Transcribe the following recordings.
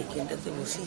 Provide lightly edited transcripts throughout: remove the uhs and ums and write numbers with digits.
এখানটাতে বসি।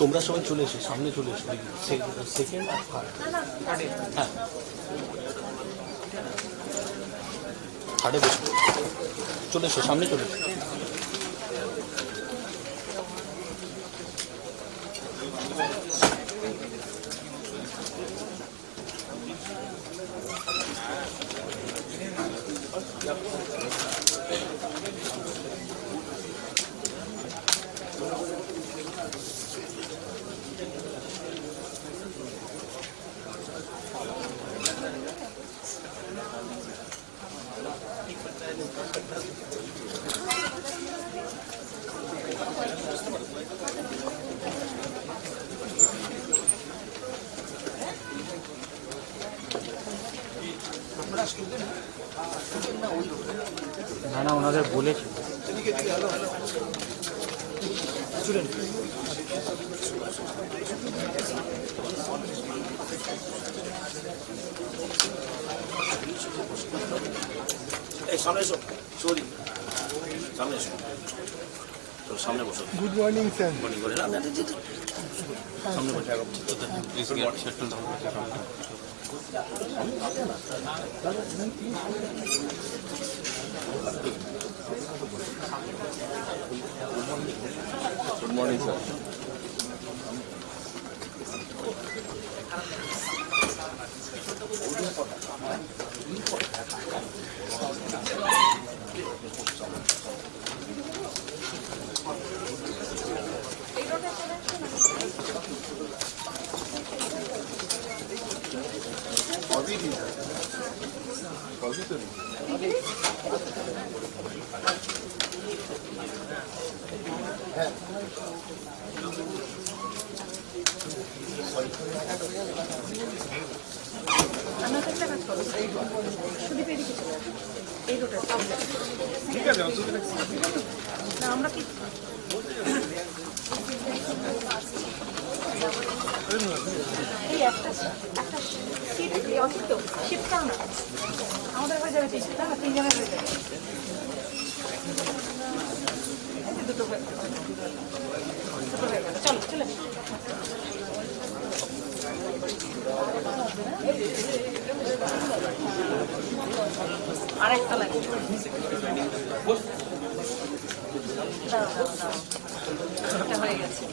তোমরা সবাই চলে এসো, সামনে চলে এসো, সেকেন্ড আর থার্ড। হ্যাঁ, থার্ডে বসো, চলে এসো, সামনে চলে এসো। না না ওনাদের বলেছি সামনে এসো সরি সামনে এসো সামনে বসো গুড মর্নিং স্যার মর্নিং করে না সামনে বসে please get settle down good morning sir ঠিক আছে আমরা কি এই একটা সিট অসুস্থ শিফট না আমাদের হয়ে যাবে তিনটা না তিনজনের হয়ে যাবে দুটো হয়ে গেল চলো চলে আরেকটা লাগবে হয়ে গেছে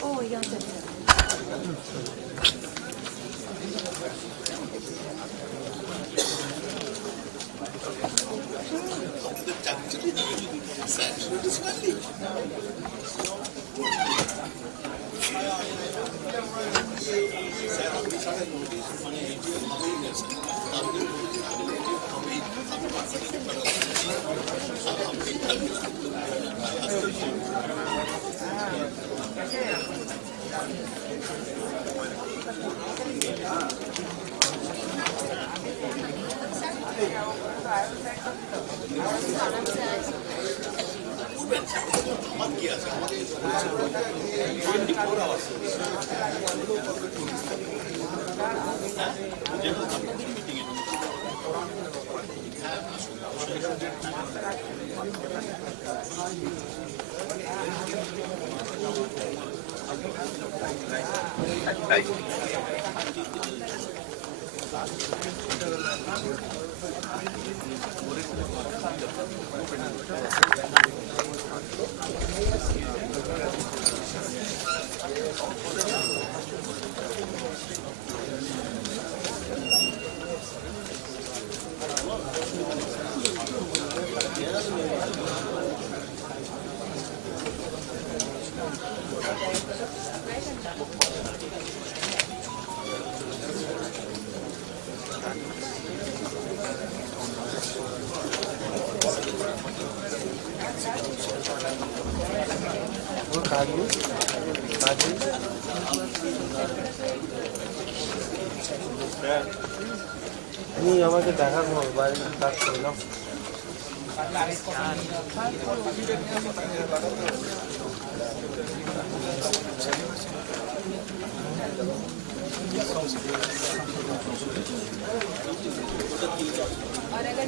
Oh, yeah. তুমি আমাকে দেখার বাইরে কাজ করে নাও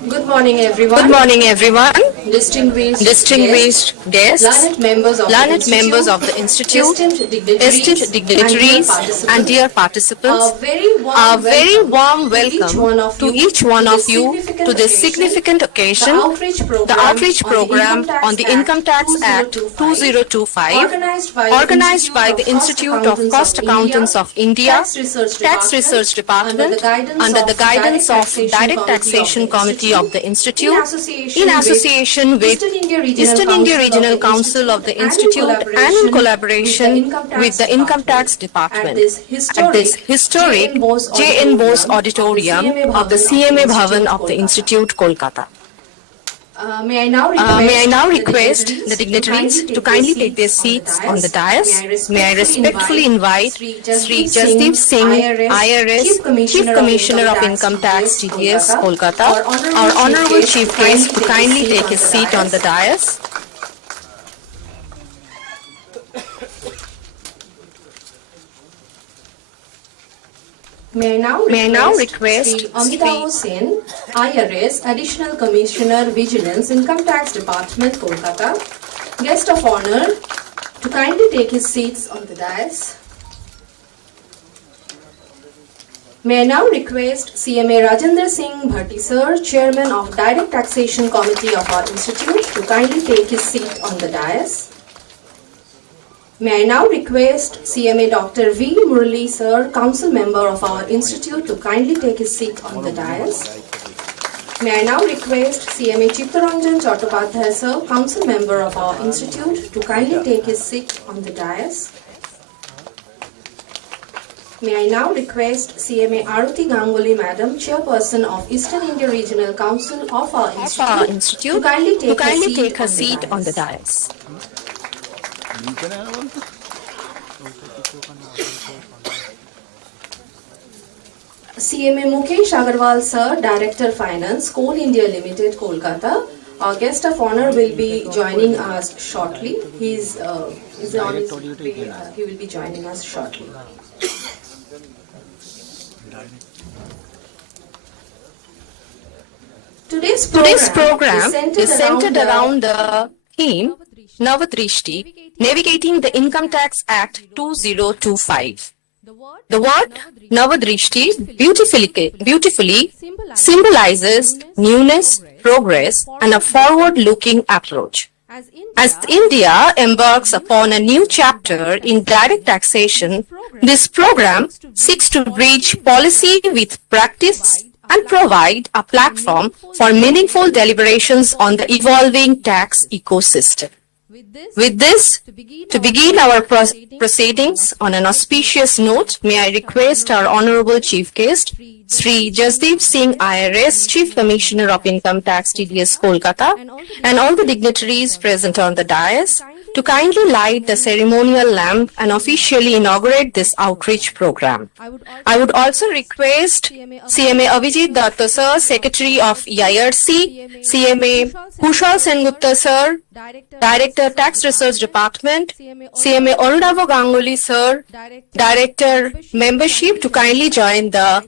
Good morning, everyone. Good morning, everyone. Distinguished Distinguished guests, learned members of the Institute, esteemed esteemed dignitaries, and dear participants, a very a warm very welcome warm to each one welcome of to you each one to of this you to this significant occasion, the outreach program on the Income Tax Act 2025, organized by the Institute of Cost Accountants of India, Tax Research Department, under the guidance of Direct Taxation Committee of the Institute, in association with Eastern India Regional Council of the Institute and in collaboration with the Income Tax Department at this historic J.N. Bose Auditorium of the CMA Bhawan of the Institute, Kolkata. May I now request The dignitaries to kindly take their seats on the dais. May I respectfully invite Sri Jasdeep Singh, IRS, Chief Commissioner of Income Tax, TDS, Kolkata, our Honorable Chief Guest, to kindly take his seat on the dais. May I now request Sri Amita Sen, IRS, Additional Commissioner, Vigilance, Income Tax Department, Kolkata, guest of honor, to kindly take his seats on the dais. May I now request CMA Rajendra Singh Bhatti Sir, Chairman of Direct Taxation Committee of our Institute, to kindly take his seat on the dais. May I now request CMA Dr. V. Murali Sir, Council Member of our Institute, to kindly take his seat on the dais. May I now request CMA Chittaranjan Chattopadhyay Sir, Council Member of our Institute, to kindly take his seat on the dais. May I now request CMA Aruti Ganguly Madam, Chairperson of Eastern India Regional Council of our Institute, to kindly take her seat on the dais. CMA Mukesh Agarwal Sir, Director Finance, Coal India Limited, Kolkata. Our guest of honor will be joining us shortly. He will be joining us shortly. Today's program is centered around the theme Navadrishti, Navigating the Income Tax Act 2025. The word Navadrishti beautifully symbolizes newness, progress, and a forward-looking approach. As India embarks upon a new chapter in direct taxation, this program seeks to bridge policy with practice and provide a platform for meaningful deliberations on the evolving tax ecosystem. With this, to begin our proceedings on an auspicious note, may I request our Honorable Chief Guest, Sri Jasdeep Singh, IRS, Chief Commissioner of Income Tax, TDS, Kolkata, and all the dignitaries present on the dais, to kindly light the ceremonial lamp and officially inaugurate this outreach program. I would also request CMA Abhijit Datta Sir, Secretary of EIRC, CMA Kushal Sengupta Sir, Director Tax Research Department, CMA Arunavo Ganguly Sir, Director Membership, to kindly join the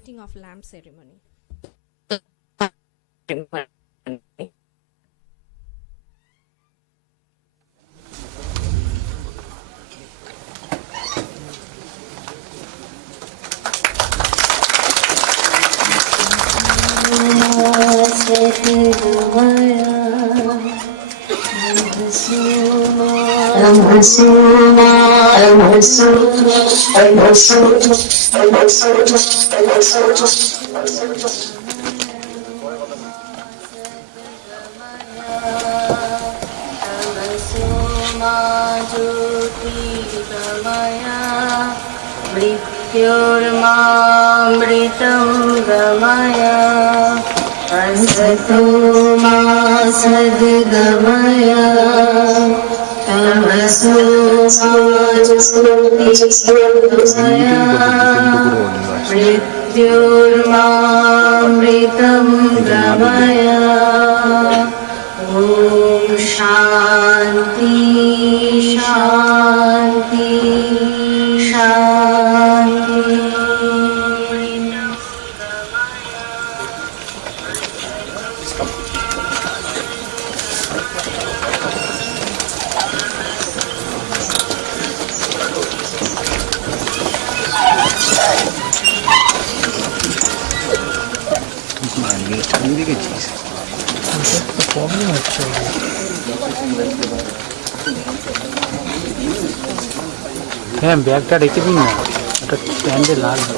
Mritam Gamaya Asato Ma Sadgamaya Tamaso Majyurgamaya Mrityurma Mritam Gamaya problem হচ্ছে হ্যাঁ ব্যাগটা রেখে দিন না একটা স্ট্যান্ডে লাগবে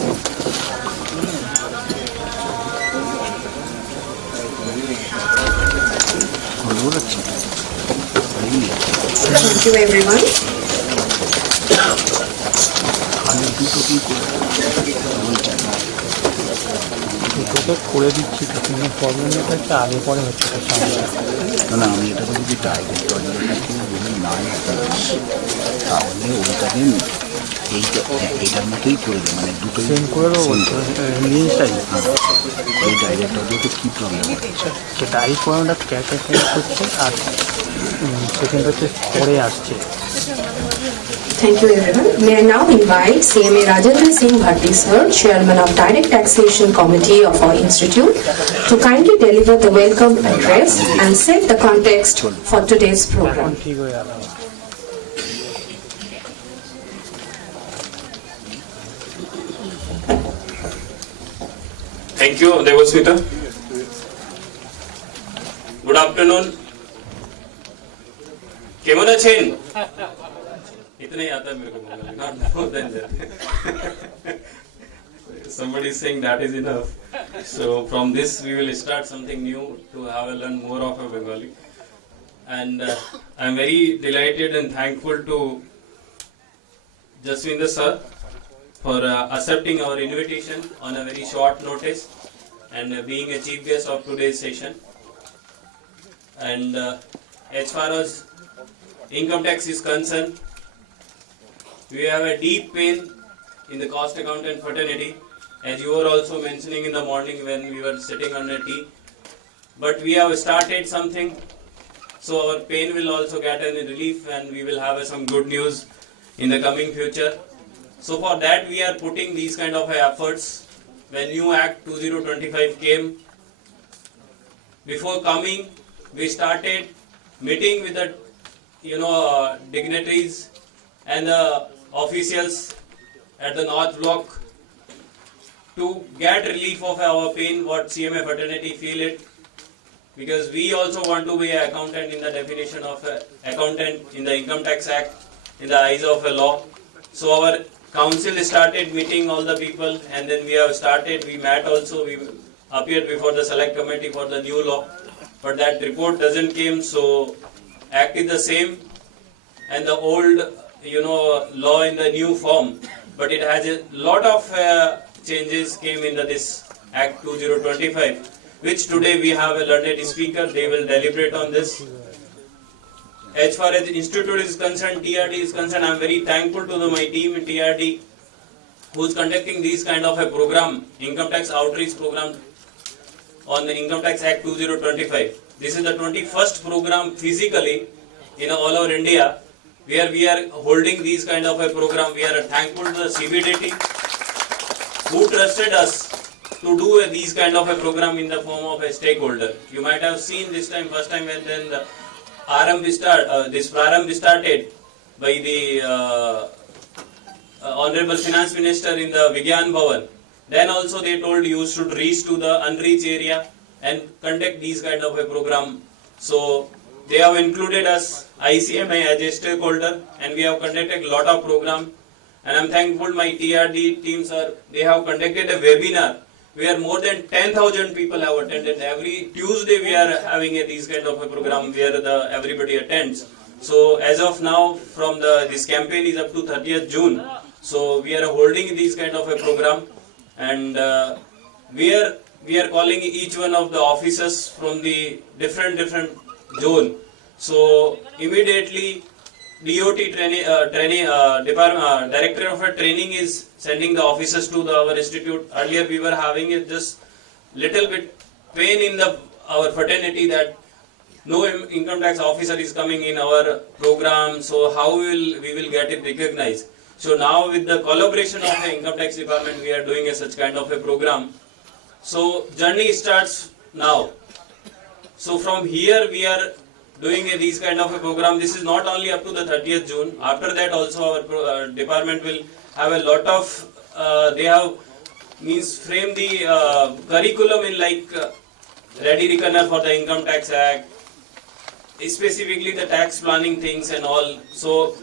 Thank you everyone. দুটোকে করে দিচ্ছি তো কিন্তু প্রবলেমটা হচ্ছে আগে পরে হচ্ছে তার সামনে না আমি এটা যদি ডাইরেক্ট অডিওটাকে যদি নাই তাহলে ওইটাকে এইটার মতোই করে দেয় মানে দুটোই সেম করে দেবো লিঙ্কটাই এই ডাইরেক্ট অডিওতে কী প্রবলেম হচ্ছে সেটাই কোনোটা ক্যাশ হচ্ছে আর সেকেন্ড হচ্ছে পরে আসছে Thank you everyone. May I now invite CMA Rajendra Singh Bhatti sir, Chairman of Direct Taxation Committee of our institute, to kindly deliver the welcome address and set the context for today's program. ঠিক হয়ে গেল Thank you, Devasmita. Good afternoon. केमन आছেন? इतना ही आता है मेरे को Bengali, not more than that. Somebody is saying that is enough. So from this we will start something new to have a learn more of a Bengali. And I am very delighted and thankful to Jaswinder sir for accepting our invitation on a very short notice and being a chief guest of today's session. And as far as income tax is concerned, we have a deep pain in the cost accountant fraternity, as you were also mentioning in the morning when we were sitting under tea. But we have started something, so our pain will also get a relief and we will have some good news in the coming future. So for that we are putting these kind of efforts. When new Act 2025 came, before coming we started meeting with the dignitaries and the officials at the North Block to get relief of our pain what CMA fraternity feel it, because we also want to be an accountant in the definition of accountant in the Income Tax Act in the eyes of a law. So our council started meeting all the people, and then we met also, we appeared before the select committee for the new law, but that report doesn't came. So act is the same and the old law in the new form, but it has a lot of changes came in this Act 2025, which today we have a learned speaker, they will deliberate on this. As far as the institute is concerned, TRD is concerned, I am very thankful to my team in TRD who is conducting this kind of a program, income tax outreach program on the Income Tax Act 2025. This is the 21st program physically in all over India where we are holding these kind of a program. We are thankful to the CBDT who trusted us to do these kind of a program in the form of a stakeholder. You might have seen this time, first time when then the this Prarambh started by the Honorable Finance Minister in the Vigyan Bhawan. Then also they told you should reach to the unreached area and conduct these kind of a program. So they have included us, ICMI, as a stakeholder, and we have conducted a lot of program. And I am thankful my TRD teams they have conducted a webinar where more than 10,000 people have attended. Every Tuesday we are having these kind of a program where everybody attends. So as of now, from this campaign is up to 30th June. So we are holding these kind of a program, and we are calling each one of the officers from the different zone. So immediately DOT Director of Training is sending the officers to our institute. Earlier we were having just little bit pain in our fraternity that no income tax officer is coming in our program, so how we will get it recognized. So now with the collaboration of the income tax department, we are doing such kind of a program. So journey starts now. So from here we are doing these kind of a program. This is not only up to the 30th June. After that also our department will have a lot of, they have frame the curriculum in like ready reckoner for the Income Tax Act, specifically the tax planning things and all. So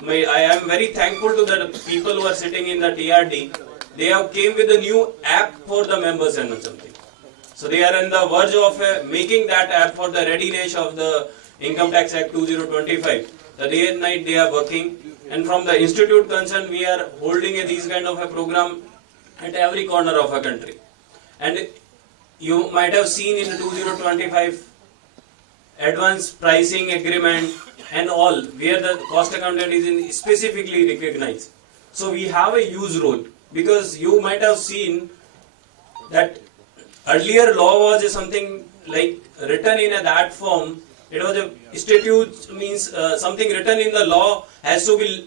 I am very thankful to the people who are sitting in the TRD. They have came with a new app for the members and something. So they are on the verge of making that app for the readiness of the Income Tax Act 2025. The day and night they are working. And from the institute concern, we are holding these kind of a program at every corner of our country. And you might have seen in 2025 advanced pricing agreement and all, where the cost accountant is specifically recognized. So we have a huge role, because you might have seen that earlier law was something like written in that form. It was a statute, means something written in the law has to be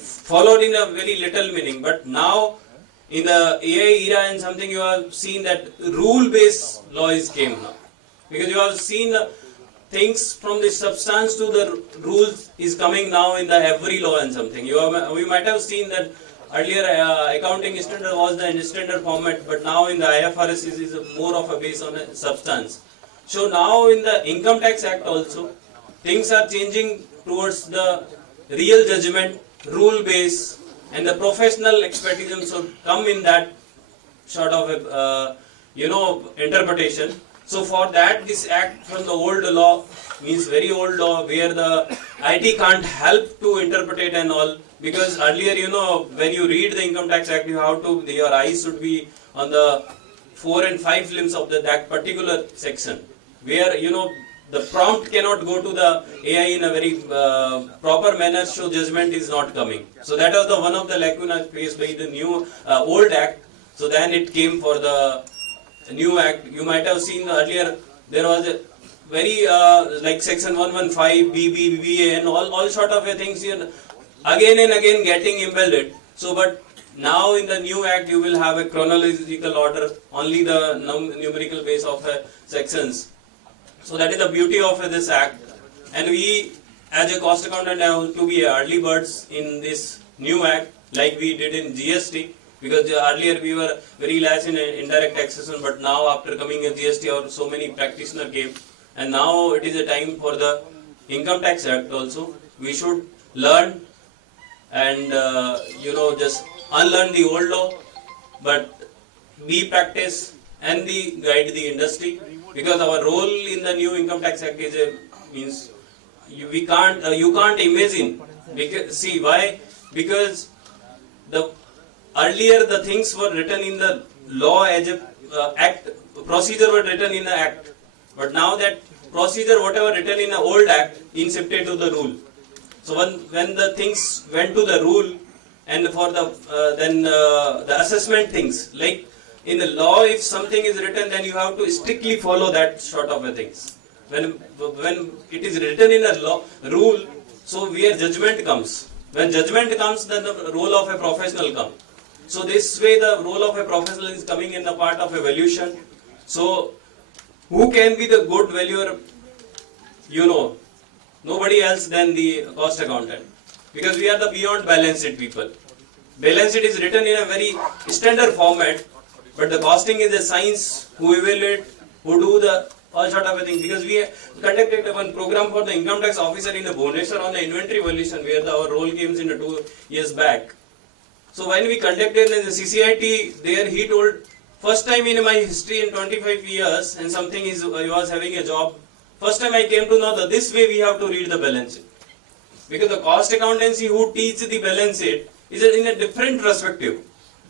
followed in a very little meaning. But now in the AI era and something, you have seen that rule-based law is came now, because you have seen things from the substance to the rules is coming now in the every law and something. We might have seen that earlier accounting standard was the standard format, but now in the IFRS is more of a base on a substance. So now in the Income Tax Act also, things are changing towards the real judgment, rule base, and the professional expertise should come in that sort of a, interpretation. So for that, this act from the old law, means very old law, where the IT can't help to interpret it and all. Because earlier, when you read the Income Tax Act, you have to, your eyes should be on the 4 and 5 limbs of that particular section, where, the prompt cannot go to the AI in a very proper manner, so judgment is not coming. So that was the one of the lacuna faced by the new old act. So then it came for the new act. You might have seen earlier there was a very like section 115, BB, BBA and all sort of things here again and again getting embedded. So but now in the new act you will have a chronological order, only the numerical base of sections. So that is the beauty of this act. And we as a cost accountant have to be early birds in this new act, like we did in GST. Because earlier we were very less in indirect taxation, but now after coming a GST, or so many practitioners came, and now it is a time for the Income Tax Act also. We should learn and just unlearn the old law, but be practice and guide the industry. Because our role in the new Income Tax Act is you can't imagine. Because, see why? Because earlier the things were written in the law as a act, procedure were written in the act, but now that procedure whatever written in the old act is shifted to the rule. So when the things went to the rule, and for the the assessment things, like in the law if something is written, then you have to strictly follow that sort of a things. When it is written in a law rule, so where judgment comes. When judgment comes, then the role of a professional comes. So this way the role of a professional is coming in the part of evaluation. So who can be the good valuer? Nobody else than the cost accountant. Because we are the beyond balance sheet people. Balance sheet is written in a very standard format, but the costing is a science, who evaluate, who do the all sort of a thing. Because we conducted one program for the income tax officer in the Bhubaneswar on the inventory valuation, where our role came in 2 years back. So when we conducted in the CCIT, there he told, first time in my history in 25 years and something I was having a job, first time I came to know that this way we have to read the balance sheet. Because the cost accountancy who teach the balance sheet is in a different perspective.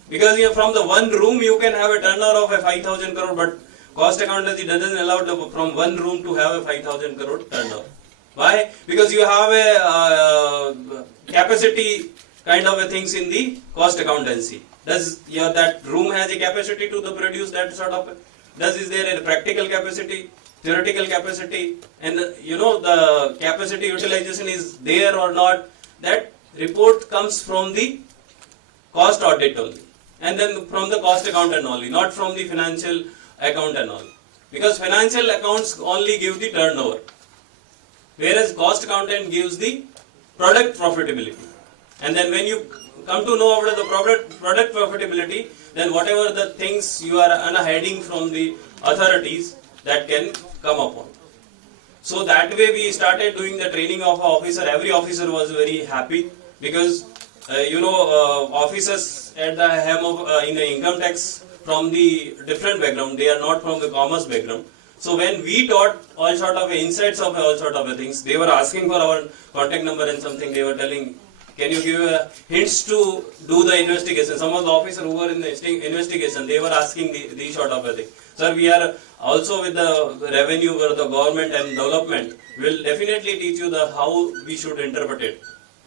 Because from the one room you can have a turnover of a 5,000 crore, but cost accountancy doesn't allow from one room to have a 5,000 crore turnover. Why? Because you have a capacity kind of a things in the cost accountancy. Does that room has a capacity to produce that sort of? Is there a practical capacity, theoretical capacity, and the capacity utilization is there or not? That report comes from the cost audit only, and then from the cost accountant only, not from the financial accountant only. because financial accounts only give the turnover, whereas cost accountant gives the product profitability. And then when you come to know about the product profitability, then whatever the things you are hiding from the authorities, that can come upon. So that way we started doing the training of our officer. Every officer was very happy because officers at the helm of in the income tax from the different background, they are not from the commerce background. So when we taught all sort of insights of all sort of things, they were asking for our contact number and something. They were telling, can you give hints to do the investigation? Some of the officers who were in the investigation, they were asking these sort of thing. Sir, we are also with the revenue or the government and development. Will definitely teach you the how we should interpret it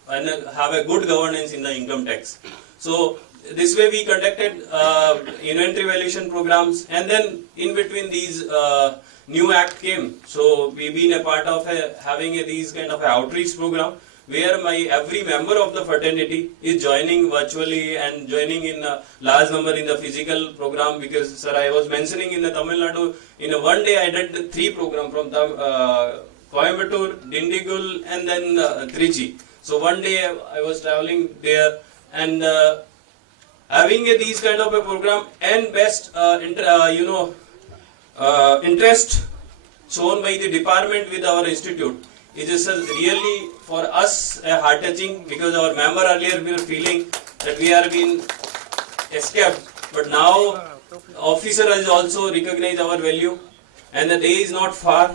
and have a good governance in the income tax. So this way we conducted inventory valuation programs, and then in between these new act came. So we've been a part of having these kind of outreach program where every member of the fraternity is joining virtually and joining in a large number in the physical program, because sir, I was mentioning in the Tamil Nadu, in a one day I did 3 programs from Coimbatore, Dindigul and then Trichy. So one day I was traveling there and having these kind of a program and best interest shown by the department with our institute. It is really for us heart touching, because our member earlier we were feeling that we are being escaped, but now officer has also recognized our value, and the day is not far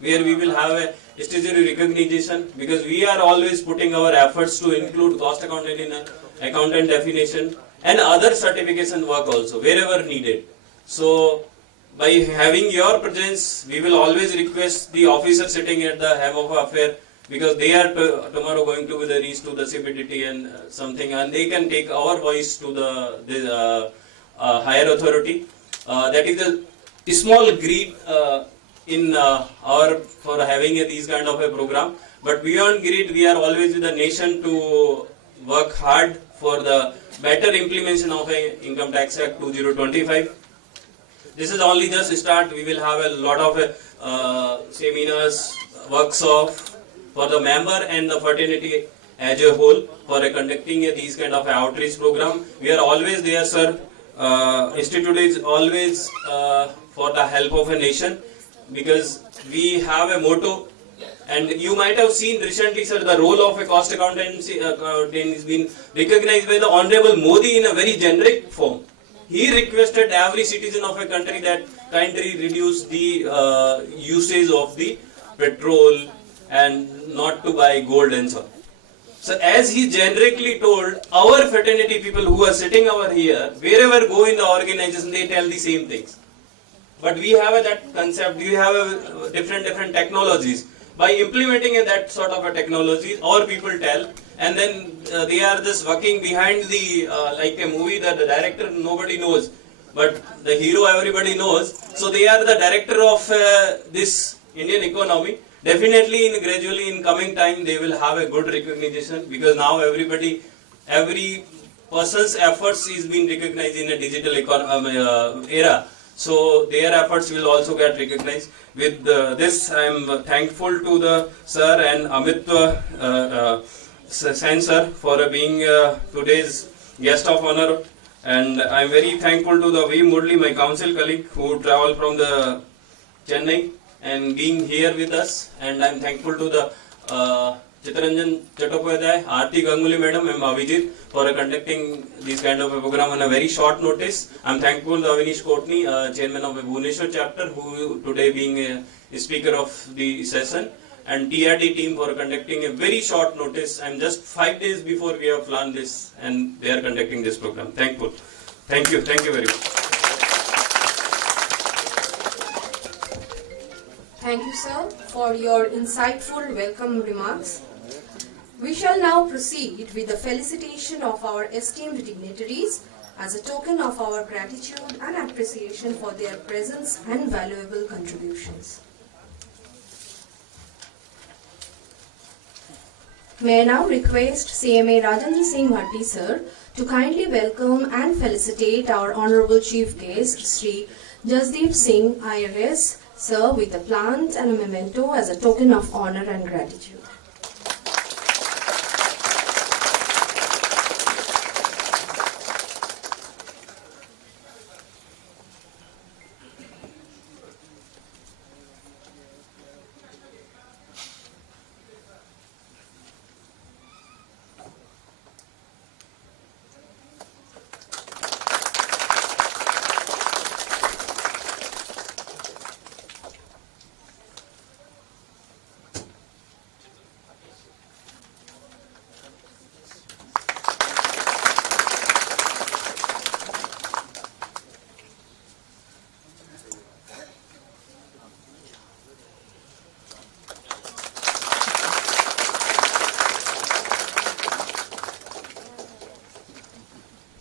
where we will have a statutory recognition, because we are always putting our efforts to include cost accountant in accountant definition and other certification work also wherever needed. So by having your presence, we will always request the officer sitting at the helm of affair, because they are tomorrow going to reach to the CBDT and something, and they can take our voice to the higher authority. That is a small greed in our for having these kind of a program. But beyond greed, we are always with the nation to work hard for the better implementation of Income Tax Act 2025. This is only just a start. We will have a lot of seminars, workshops for the member and the fraternity as a whole for conducting these kind of outreach program. We are always there, sir. Institute is always for the help of a nation, because we have a motto, and you might have seen recently, sir, the role of a cost accountant has been recognized by the Honorable Modi in a very generic form. He requested every citizen of a country that kindly reduce the usage of the petrol and not to buy gold and so on. So as he generically told, our fraternity people who are sitting over here, wherever go in the organization, they tell the same things. But we have that concept, we have different technologies. By implementing that sort of a technology, our people tell, and then they are just working behind the, like a movie that the director nobody knows, but the hero everybody knows. So they are the director of this Indian economy. Definitely gradually in coming time they will have a good recognition, because now every person's efforts is being recognized in a digital era. So their efforts will also get recognized. With this, I am thankful to the sir and Amit Sen sir for being today's guest of honor, and I am very thankful to the V Murli, my council colleague, who travelled from the Chennai and being here with us, and I am thankful to the Chittaranjan Chattopadhyay, Aarti Ganguly madam and Abhijit for conducting this kind of a program on a very short notice. I am thankful to Avinish Kotni, chairman of the Bhubaneswar chapter, who today being a speaker of the session, and TRD team for conducting a very short notice. I am just 5 days before we have planned this, and they are conducting this program. Thankful. Thank you very much. Thank you, sir, for your insightful welcome remarks. We shall now proceed with the felicitation of our esteemed dignitaries as a token of our gratitude and appreciation for their presence and valuable contributions. May I now request CMA Rajendra Singh Bhatti sir to kindly welcome and felicitate our Honorable Chief Guest, Sri Jasdeep Singh, IRS, sir, with a plant and a memento as a token of honor and gratitude.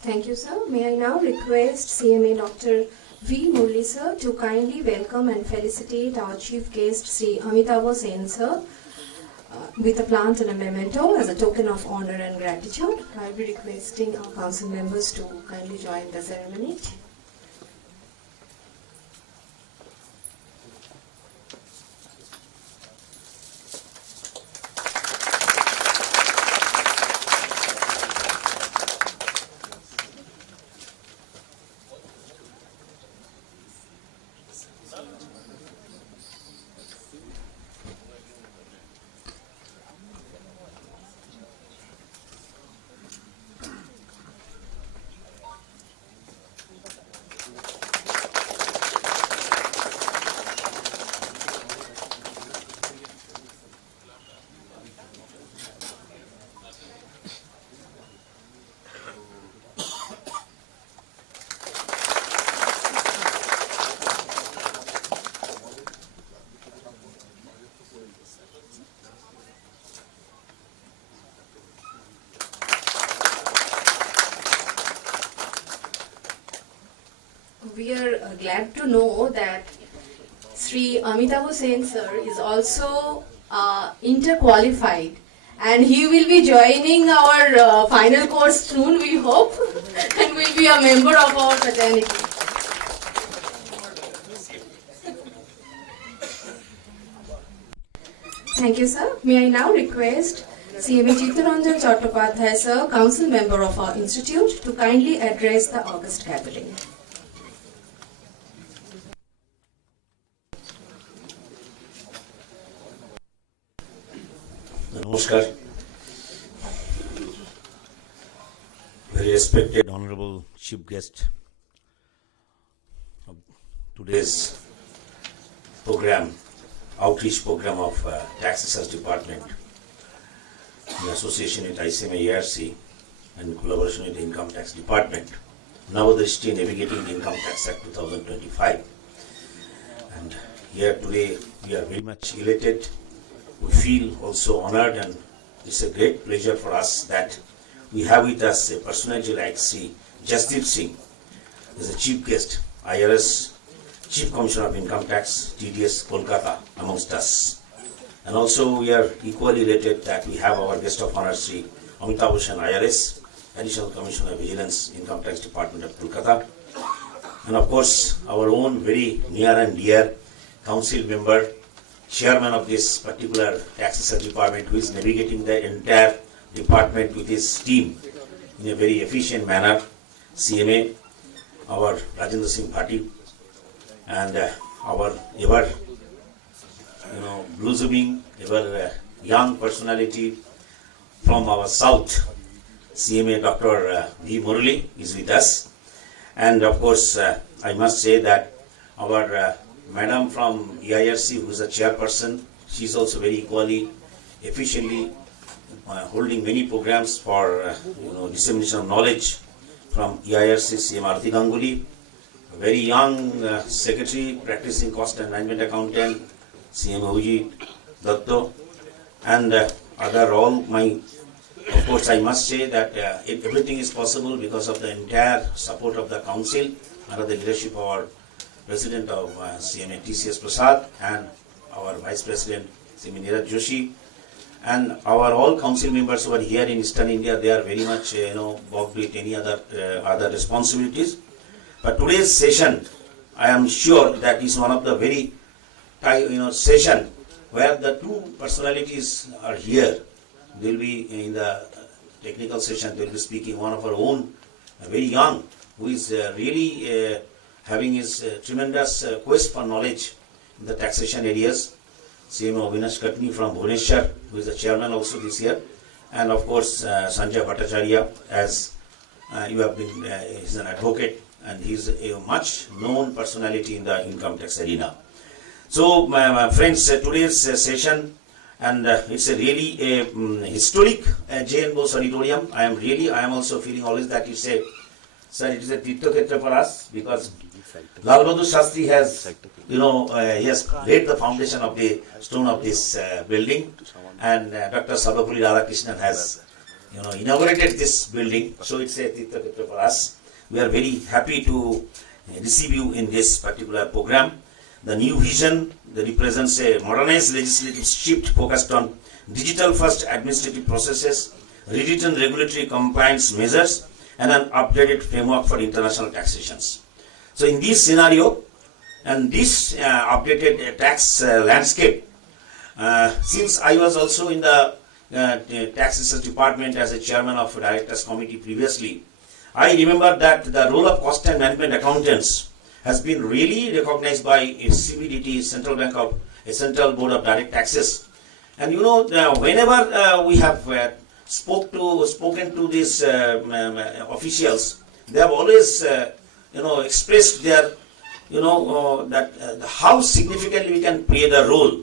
Thank you, sir. May I now request CMA Dr. V. Murli, sir, to kindly welcome and felicitate our chief guest, Sri Amitabh Sen, sir, with a plant and a memento as a token of honor and gratitude. I will be requesting our council members to kindly join the ceremony. We are glad to know that Sri Amitabh Sen sir is also inter-qualified, and he will be joining our final course soon, we hope, and will be a member of our fraternity. Thank you, sir. May I now request CMA Chittaranjan Chattopadhyay, sir, council member of our institute, to kindly address the August gathering. Namaskar. Very respected Honorable Chief Guest of today's program, outreach program of Tax Research Department in association with ICMA ARC and collaboration with the Income Tax Department, Navadrishti Navigating the Income Tax Act 2025. And here today we are very much elated. We feel also honored, and it's a great pleasure for us that we have with us a personality like Sri Jasdeep Singh as a chief guest, IRS Chief Commissioner of Income Tax, TDS, Kolkata, amongst us. And also we are equally elated that we have our guest of honor, Sri Amitabh Sen, IRS, Additional Commissioner of Vigilance, Income Tax Department of Kolkata. And of course, our own very near and dear council member, chairman of this particular tax research department, who is navigating the entire department with his team in a very efficient manner, CMA, our Rajendra Singh Bhati, and our ever blossoming, ever young personality from our south, CMA Dr. V. Murli is with us. And of course, I must say that our Madam from EIRC, who is a chairperson, she is also very equally, efficiently holding many programs for dissemination of knowledge from EIRC, CM Arti Ganguly, a very young secretary, practicing cost and management accountant, CM Uji Datto, and other all my, of course I must say that everything is possible because of the entire support of the council under the leadership of our President of CMA TCS Prasad and our Vice President CMA Neeraj Joshi, and our all council members who are here in Eastern India. They are very much bogged with any other responsibilities. But today's session I am sure that is one of the very session where the two personalities are here. They will be in the technical session. They will be speaking. One of our own, very young, who is really having his tremendous quest for knowledge in the taxation areas. Same Avinash Katni from Bhubaneswar, who is the chairman also this year, and of course Sanjay Bhattacharya, as you have been, he's an advocate and he's a much known personality in the income tax arena. So my friends, today's session, and it's a really historic J.N. Bose Auditorium. I am also feeling always that it is a Tirtha Khetra for us, because Lal Bahadur Shastri has, he has laid the foundation of the stone of this building, and Dr. Sarvapalli Radhakrishnan has, inaugurated this building. So it's a Tirtha Khetra for us. We are very happy to receive you in this particular program. The new vision that represents a modernized legislative shift focused on digital-first administrative processes, rewritten regulatory compliance measures, and an updated framework for international taxations. So in this scenario, and this updated tax landscape, since I was also in the tax research department as a chairman of directors committee previously, I remember that the role of cost and management accountants has been really recognized by CBDT, Central Board of Direct Taxes. And whenever we have spoken to these officials, they have always expressed their that how significantly we can play the role,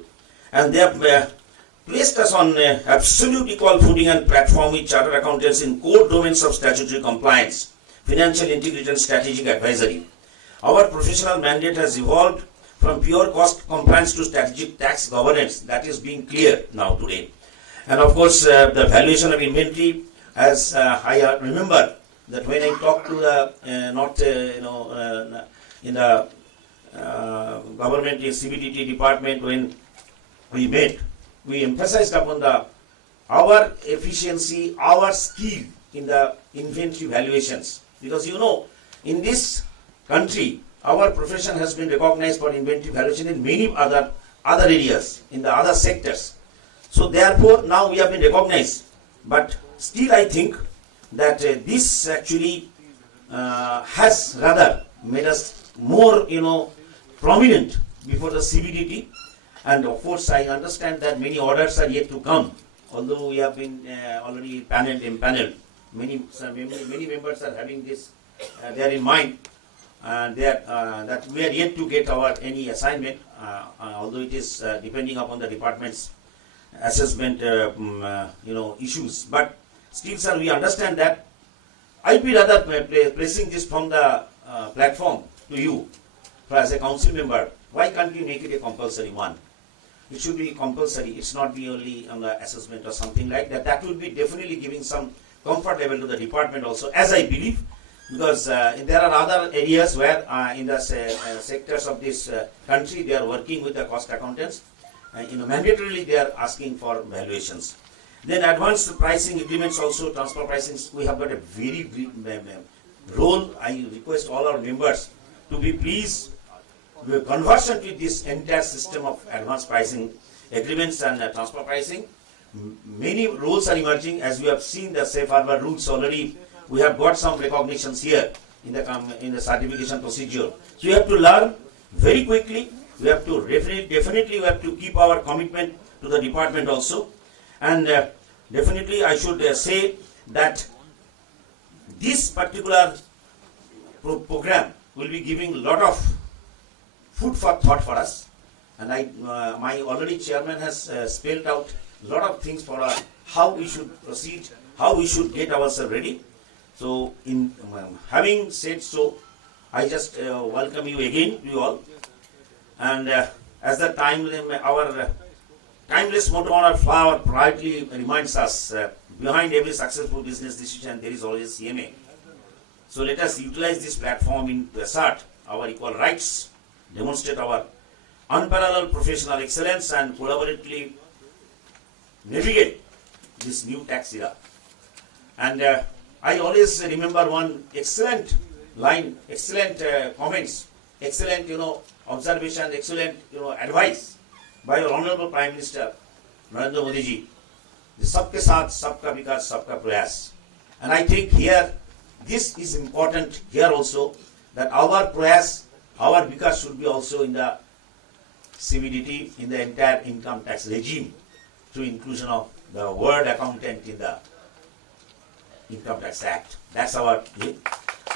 and they have placed us on absolute equal footing and platform with chartered accountants in core domains of statutory compliance, financial integrity, and strategic advisory. Our professional mandate has evolved from pure cost compliance to strategic tax governance. That is being clear now today. And of course, the valuation of inventory, as I remember that when I talked to the in the government CBDT department, when we met, we emphasized upon our efficiency, our skill in the inventory valuations, because in this country, our profession has been recognized for inventory valuation in many other areas, in the other sectors. So therefore, now we have been recognized. But still, I think that this actually has rather made us more, prominent before the CBDT. And of course, I understand that many orders are yet to come. Although we have been already empaneled, many members are having this there in mind. That we are yet to get any assignment, although it is depending upon the department's assessment issues. But still, sir, we understand that. I'll be rather placing this from the platform to you as a council member. Why can't we make it a compulsory one? It should be compulsory. It's not be only on the assessment or something like that. That will be definitely giving some comfort level to the department also, as I believe. Because there are other areas where in the sectors of this country, they are working with the cost accountants. Mandatorily they are asking for valuations. Then advanced pricing agreements also, transfer pricing, we have got a very big role. I request all our members to be pleased conversant with this entire system of advanced pricing agreements and transfer pricing. Many rules are emerging, as we have seen the safe harbor rules already. We have got some recognitions here in the certification procedure. So you have to learn very quickly. We have to definitely we have to keep our commitment to the department also. And definitely I should say that this particular program will be giving a lot of food for thought for us. And my already chairman has spelled out a lot of things for how we should proceed, how we should get ourselves ready. So, in having said so, I just welcome you again, you all. And as the our timeless motto on our flower brightly reminds us, behind every successful business decision, there is always CMA. So let us utilize this platform to assert our equal rights, demonstrate our unparalleled professional excellence, and collaboratively navigate this new tax era. And I always remember one excellent line, excellent comments excellent, observation, excellent, advice by your Honorable Prime Minister Narendra Modi ji. The sabke saath, sabka vikas, sabka prayas. And I think here, this is important here also, that our prayas, our vikas should be also in the CBDT, in the entire income tax regime, through inclusion of the word accountant in the Income Tax Act. That's our aim.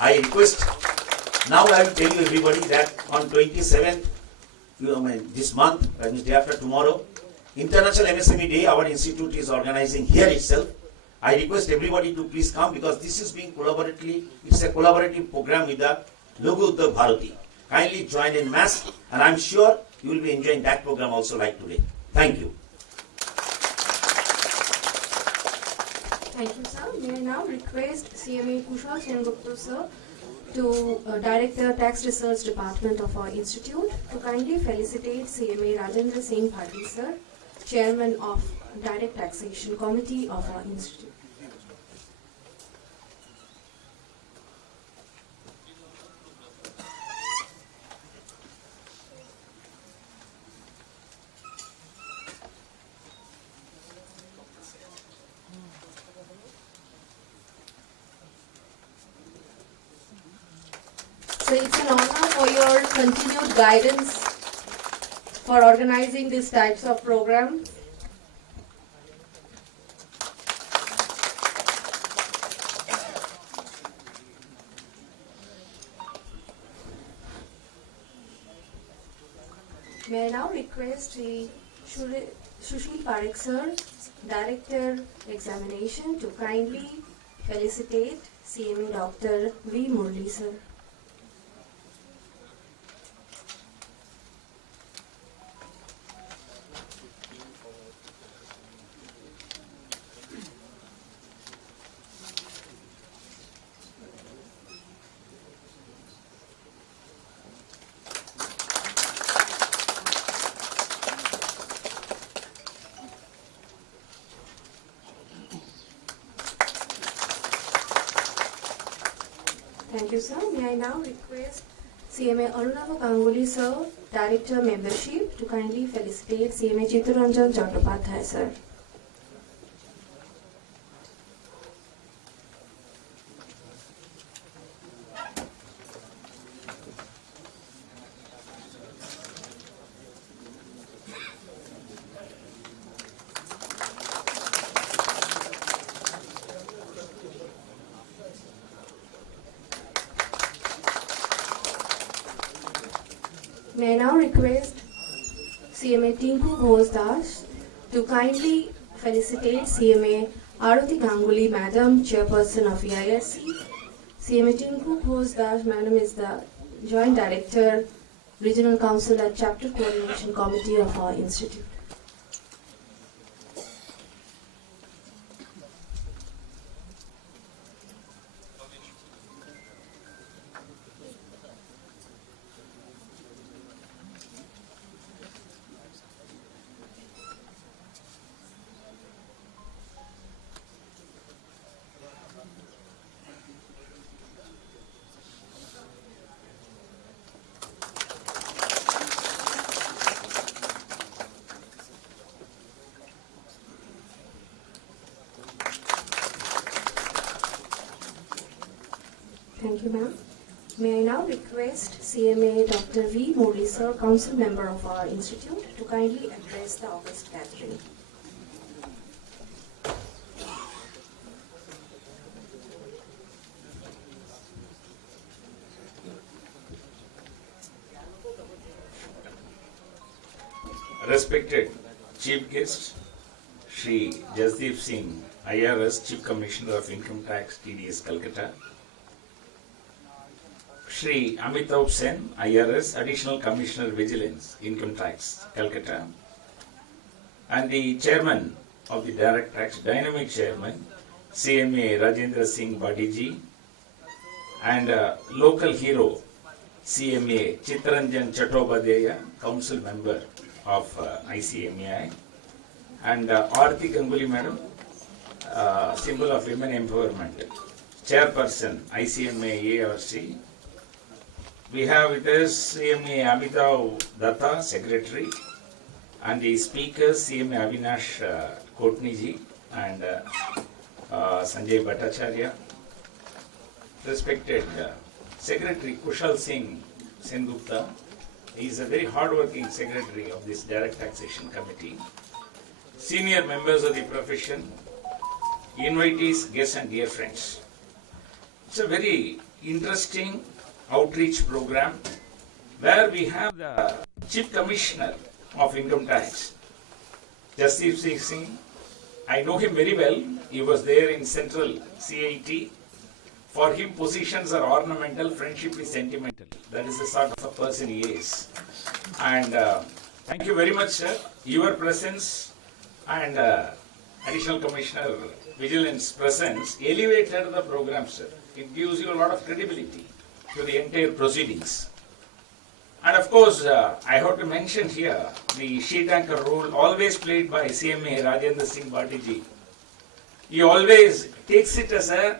I request, now I will tell you everybody that on 27th, this month, that means day after tomorrow, International MSME Day, our institute is organizing here itself. I request everybody to please come, because this is being it's a collaborative program with the Logo Uddhag Bharati. Kindly join in mass, and I'm sure you will be enjoying that program also like today. Thank you. Thank you, sir. May I now request CMA Kushal Sengupta, sir, to Director Tax Research Department of our institute, to kindly felicitate CMA Rajendra Singh Bhati, sir, Chairman of Direct Taxation Committee of our institute. So it's an honor for your continued guidance for organizing these types of programs. May I now request Sushil Parekh, sir, Director Examination, to kindly felicitate CMA Dr. V. Murli, sir. Thank you, sir. May I now request CMA Arunava Ganguly, sir, Director Membership, to kindly felicitate CMA Chitturanjan Chattopadhyay, sir. May I now request CMA Tinku Bose to kindly felicitate CMA Aruti Ganguly, Madam, Chairperson of EIRC. CMA Tinku Bose, Madam, is the Joint Director, Regional Council and Chapter Coordination Committee of our institute. Thank you, ma'am. May I now request CMA Dr. V. Murli, sir, Council Member of our institute, to kindly address the August gathering. Respected Chief Guest, Shri Jasdeep Singh, IRS Chief Commissioner of Income Tax, TDS, Kolkata. Shri Amitabh Sen, IRS Additional Commissioner Vigilance, Income Tax, Kolkata. And the Chairman of the Direct Tax, Dynamic Chairman, CMA Rajendra Singh Bhati, and local hero, CMA Chitranjan Chattopadhyay, Council Member of ICMAI, and Aarti Ganguly Madam, symbol of women empowerment, Chairperson ICMA ARC, we have with us CMA Amitav Datta, Secretary, and the speakers CMA Avinash Kotniji and Sanjay Bhattacharya. Respected Secretary Kushal Singh Sengupta, he is a very hard-working secretary of this Direct Taxation Committee. Senior members of the profession, invitees, guests and dear friends. It's a very interesting outreach program where we have the Chief Commissioner of Income Tax, Jasdeep Singh. I know him very well. He was there in Central CIT. For him, positions are ornamental, friendship is sentimental. That is the sort of a person he is. And thank you very much, sir. Your presence and Additional Commissioner Vigilance presence elevated the program, sir. It gives you a lot of credibility to the entire proceedings. And of course, I have to mention here the sheet anchor role always played by CMA Rajendra Singh Bhatiji. He always takes it as a,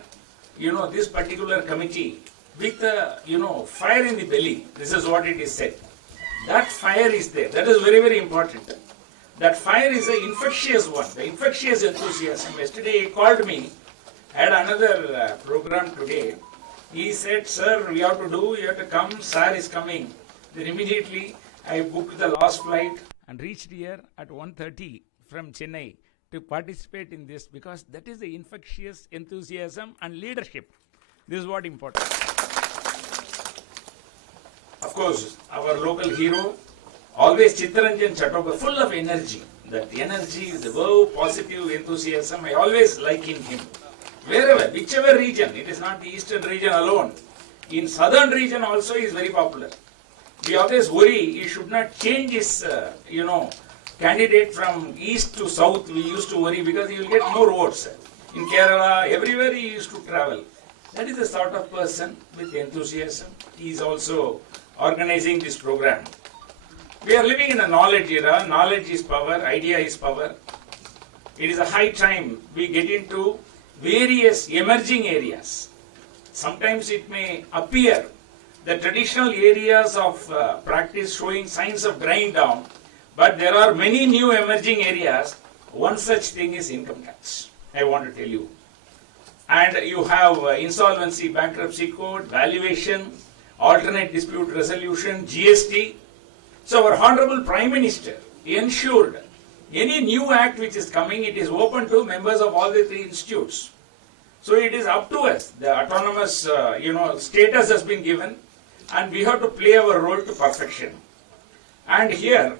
this particular committee with a, fire in the belly. This is what it is said. That fire is there. That is very, very important. That fire is an infectious one, the infectious enthusiasm. Yesterday he called me, had another program today. He said, sir, you have to come, sir is coming. Then immediately I booked the last flight and reached here at 1:30 from Chennai to participate in this because that is the infectious enthusiasm and leadership. This is what is important. Of course, our local hero, always Chittaranjan Chattopadhyay, full of energy. That energy is the very positive enthusiasm. I always like in him. Wherever, whichever region, it is not the eastern region alone. In southern region also he is very popular. We always worry he should not change his, candidate from east to south. We used to worry because he will get more votes. In Kerala, everywhere he used to travel. That is the sort of person with enthusiasm. He is also organizing this program. We are living in a knowledge era. Knowledge is power, idea is power. It is a high time we get into various emerging areas. Sometimes it may appear the traditional areas of practice showing signs of drying down, but there are many new emerging areas. One such thing is income tax, I want to tell you. And you have insolvency, bankruptcy code, valuation, alternate dispute resolution, GST. So our Honorable Prime Minister ensured any new act which is coming, it is open to members of all the three institutes. So it is up to us. The autonomous, status has been given, and we have to play our role to perfection. And here,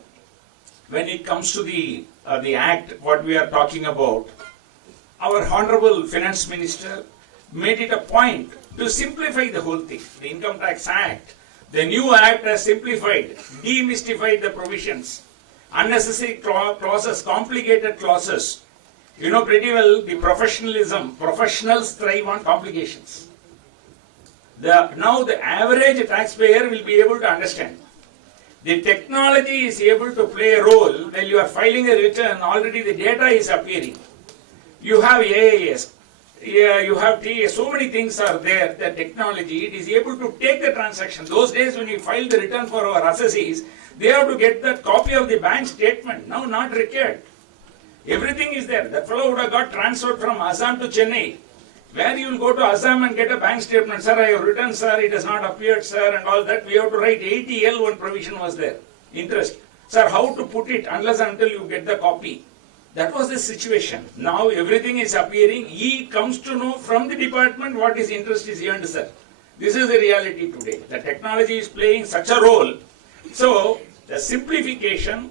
when it comes to the act, what we are talking about, our Honorable Finance Minister made it a point to simplify the whole thing. The Income Tax Act, the new act has simplified, demystified the provisions, unnecessary clauses, complicated clauses. You know pretty well the professionals thrive on complications. Now the average taxpayer will be able to understand. The technology is able to play a role. When you are filing a return, already the data is appearing. You have AIS, you have TS, so many things are there, the technology, it is able to take the transaction. Those days when you file the return for our assessees, they have to get that copy of the bank statement, now not required. Everything is there. That fellow would have got transferred from Assam to Chennai. Where you will go to Assam and get a bank statement, sir, I have written, sir, it has not appeared, sir, and all that. We have to write 80L, one provision was there. Interest. Sir, how to put it unless until you get the copy. That was the situation. Now everything is appearing. He comes to know from the department what his interest is earned, sir. This is the reality today. The technology is playing such a role. So, the simplification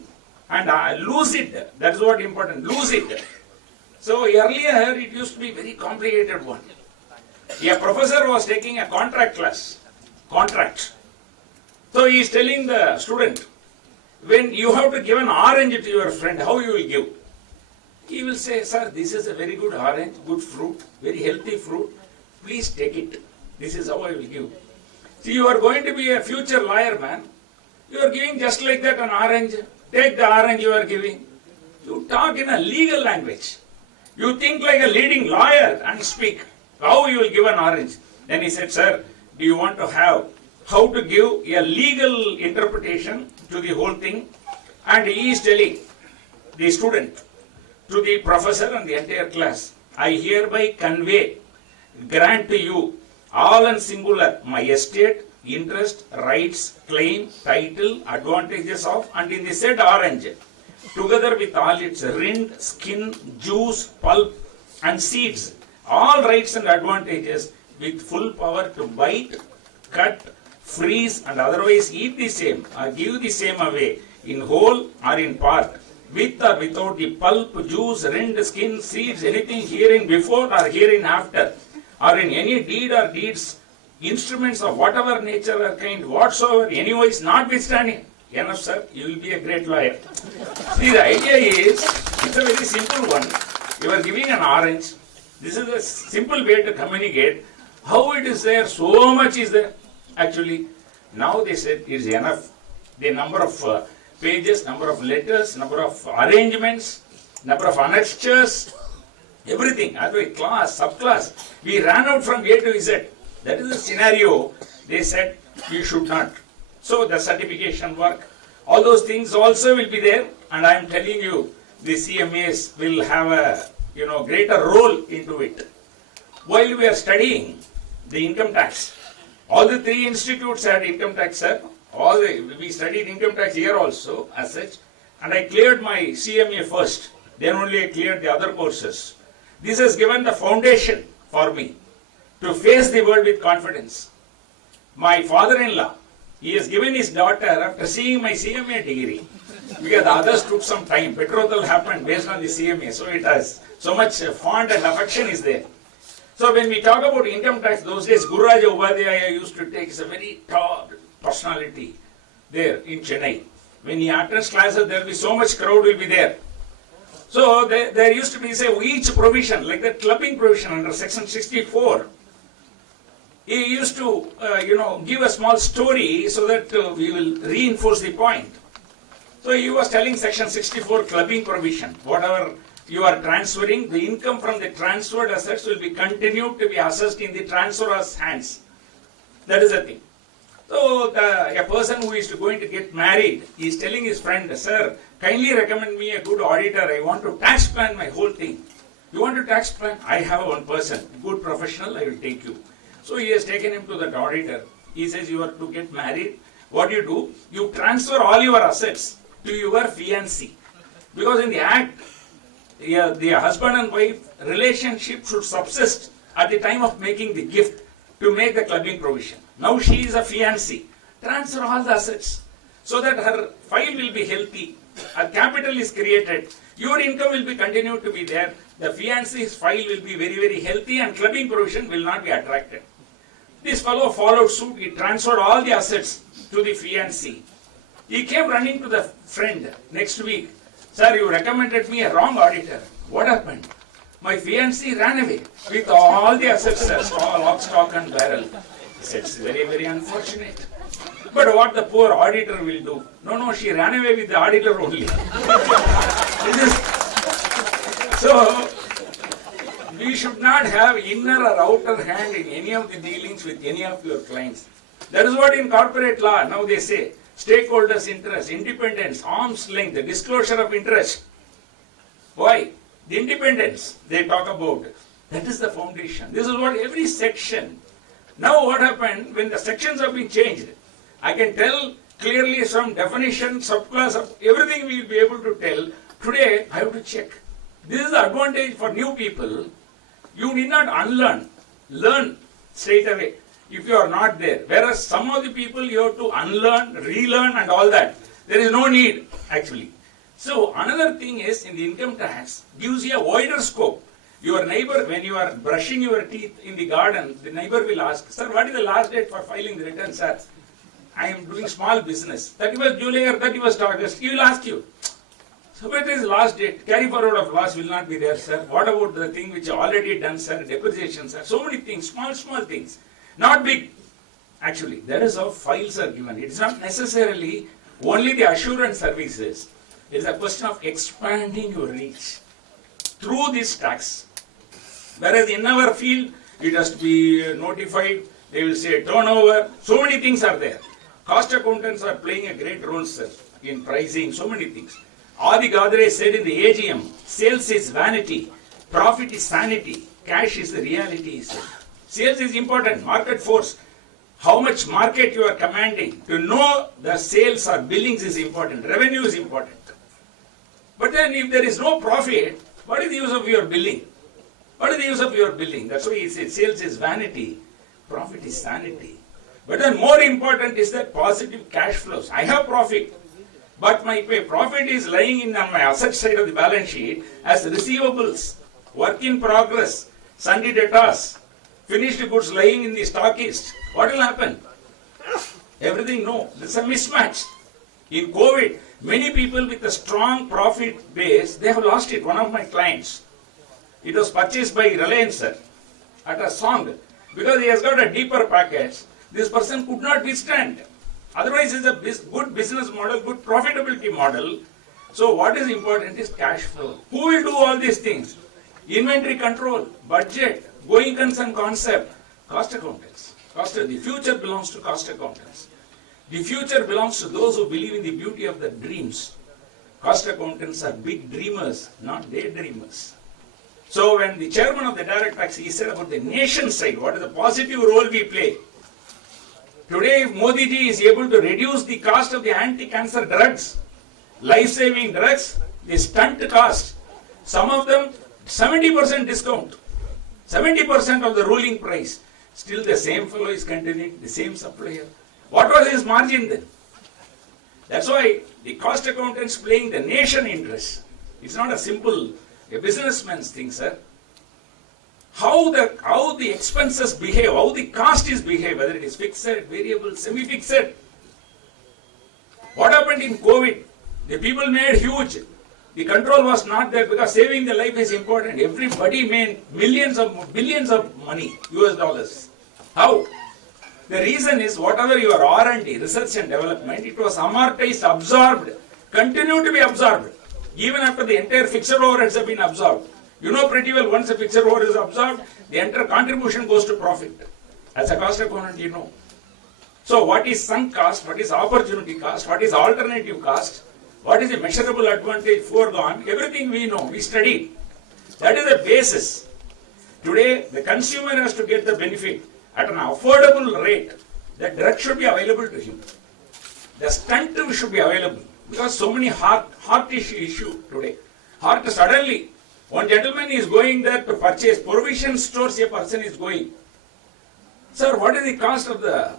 and lose it. That is what is important. Lose it. So earlier it used to be very complicated one. A professor was taking a contract class. Contract. So he is telling the student, when you have to give an orange to your friend, how you will give? He will say, sir, this is a very good orange, good fruit, very healthy fruit. Please take it. This is how I will give. See, you are going to be a future lawyer, man. You are giving just like that an orange. Take the orange you are giving. You talk in a legal language. You think like a leading lawyer and speak. How you will give an orange? Then he said, sir, do you want to have how to give a legal interpretation to the whole thing, and he is telling the student to the professor and the entire class, I hereby convey, grant to you, all and singular, my estate, interest, rights, claim, title, advantages of, and in the said orange, together with all its rind, skin, juice, pulp, and seeds, all rights and advantages, with full power to bite, cut, freeze, and otherwise eat the same, or give the same away, in whole or in part, with or without the pulp, juice, rind, skin, seeds, anything herein before or herein after, or in any deed or deeds, instruments of whatever nature or kind, whatsoever, anyways, notwithstanding. Enough, sir, you will be a great lawyer. See, the idea is, it's a very simple one. You are giving an orange. This is a simple way to communicate. How it is there, so much is there. Actually, now they said it is enough. The number of pages, number of letters, number of arrangements, number of annexures, everything, otherwise class, subclass. We ran out from A to Z. That is the scenario. They said you should not. So the certification work, all those things also will be there, and I am telling you, the CMAs will have a greater role into it. While we are studying the income tax, all the three institutes had income tax, sir. We studied income tax here also as such, and I cleared my CMA first. Then only I cleared the other courses. This has given the foundation for me to face the world with confidence. My father-in-law, he has given his daughter after seeing my CMA degree, because the others took some time. Betrothal happened based on the CMA, so it has so much fond and affection is there. So when we talk about income tax, those days Guru Raja Ubadhyaya used to take, is a very tall personality there in Chennai. When he attends classes, there will be so much crowd will be there. So there used to be, say, each provision, like the clubbing provision under section 64, he used to, give a small story so that we will reinforce the point. So he was telling section 64 clubbing provision, whatever you are transferring, the income from the transferred assets will be continued to be assessed in the transferor's hands. That is the thing. So a person who is going to get married, he is telling his friend, sir, kindly recommend me a good auditor. I want to tax plan my whole thing. You want to tax plan? I have one person, good professional, I will take you. So he has taken him to that auditor. He says, you are to get married. What do? You transfer all your assets to your fiancée. Because in the act, the husband and wife relationship should subsist at the time of making the gift to make the clubbing provision. Now she is a fiancée. Transfer all the assets so that her file will be healthy, her capital is created, your income will be continued to be there, the fiancée's file will be very, very healthy, and clubbing provision will not be attracted. This fellow followed suit. He transferred all the assets to the fiancée. He came running to the friend next week. Sir, you recommended me a wrong auditor. What happened? My fiancée ran away with all the assets, lock, stock and barrel. He said, it's very, very unfortunate. But what the poor auditor will do? No, she ran away with the auditor only. So, we should not have inner or outer hand in any of the dealings with any of your clients. That is what in corporate law, now they say, stakeholders' interest, independence, arm's length, the disclosure of interest. Why? The independence they talk about. That is the foundation. This is what every section. Now what happened when the sections have been changed? I can tell clearly some definition, subclass of everything we will be able to tell. Today I have to check. This is the advantage for new people. You need not unlearn. Learn straight away if you are not there. Whereas some of the people you have to unlearn, relearn and all that. There is no need actually. So another thing is in the income tax gives you a wider scope. Your neighbor, when you are brushing your teeth in the garden, the neighbor will ask, sir, what is the last date for filing the return, sir? I am doing small business. 31st July or 31st August. He will ask you. So what is last date? Carry forward of loss will not be there, sir. What about the thing which already done, sir? Depreciation, sir. So many things, small things. Not big. Actually, that is how files are given. It is not necessarily only the assurance services. It is a question of expanding your reach through this tax. Whereas in our field, it has to be notified, They will say turnover. So many things are there. Cost accountants are playing a great role, sir, in pricing, so many things. Adi Gadre said in the AGM, sales is vanity, profit is sanity, cash is the reality, he said. Sales is important, market force. How much market you are commanding. To know the sales or billings is important, revenue is important. But then if there is no profit, what is the use of your billing? What is the use of your billing? That's why he said sales is vanity, profit is sanity. But then more important is that positive cash flows. I have profit, but my profit is lying in on my asset side of the balance sheet as receivables, work in progress, sundry debtors, finished goods lying in the stockist. What will happen? Everything, no. This is a mismatch. In COVID, many people with a strong profit base, they have lost it. One of my clients, it was purchased by Reliance, sir, at a song, because he has got a deeper package. This person could not withstand. Otherwise, it's a good business model, good profitability model. So what is important is cash flow. Who will do all these things? Inventory control, budget, going concern concept, cost accountants. The future belongs to cost accountants. The future belongs to those who believe in the beauty of the dreams. Cost accountants are big dreamers, not daydreamers. So when the chairman of the direct tax, he said about the nation side, what is the positive role we play? Today, if Modi ji is able to reduce the cost of the anti-cancer drugs, life-saving drugs, the stunt cost, some of them 70% discount, 70% of the ruling price, still the same fellow is continuing, the same supplier. What was his margin then? That's why the cost accountants playing the nation interest. It's not a simple a businessman's thing, sir. How the expenses behave, how the cost is behave, whether it is fixed, variable, semi-fixed. What happened in COVID? The people made huge. The control was not there because saving the life is important. Everybody made billions of money, US dollars. How? The reason is whatever your R&D, research and development, it was amortized, absorbed, continue to be absorbed. Even after the entire fixed overheads have been absorbed. You know pretty well, once a fixed overhead is absorbed, the entire contribution goes to profit. As a cost component, you know. So what is sunk cost, what is opportunity cost, what is alternative cost, what is the measurable advantage foregone, everything we know, we study. That is the basis. Today, the consumer has to get the benefit at an affordable rate. The drug should be available to him. The stunt should be available. Because so many heart issue today. Heart suddenly, one gentleman is going there to purchase provision stores, a person is going. Sir, what is the cost of the,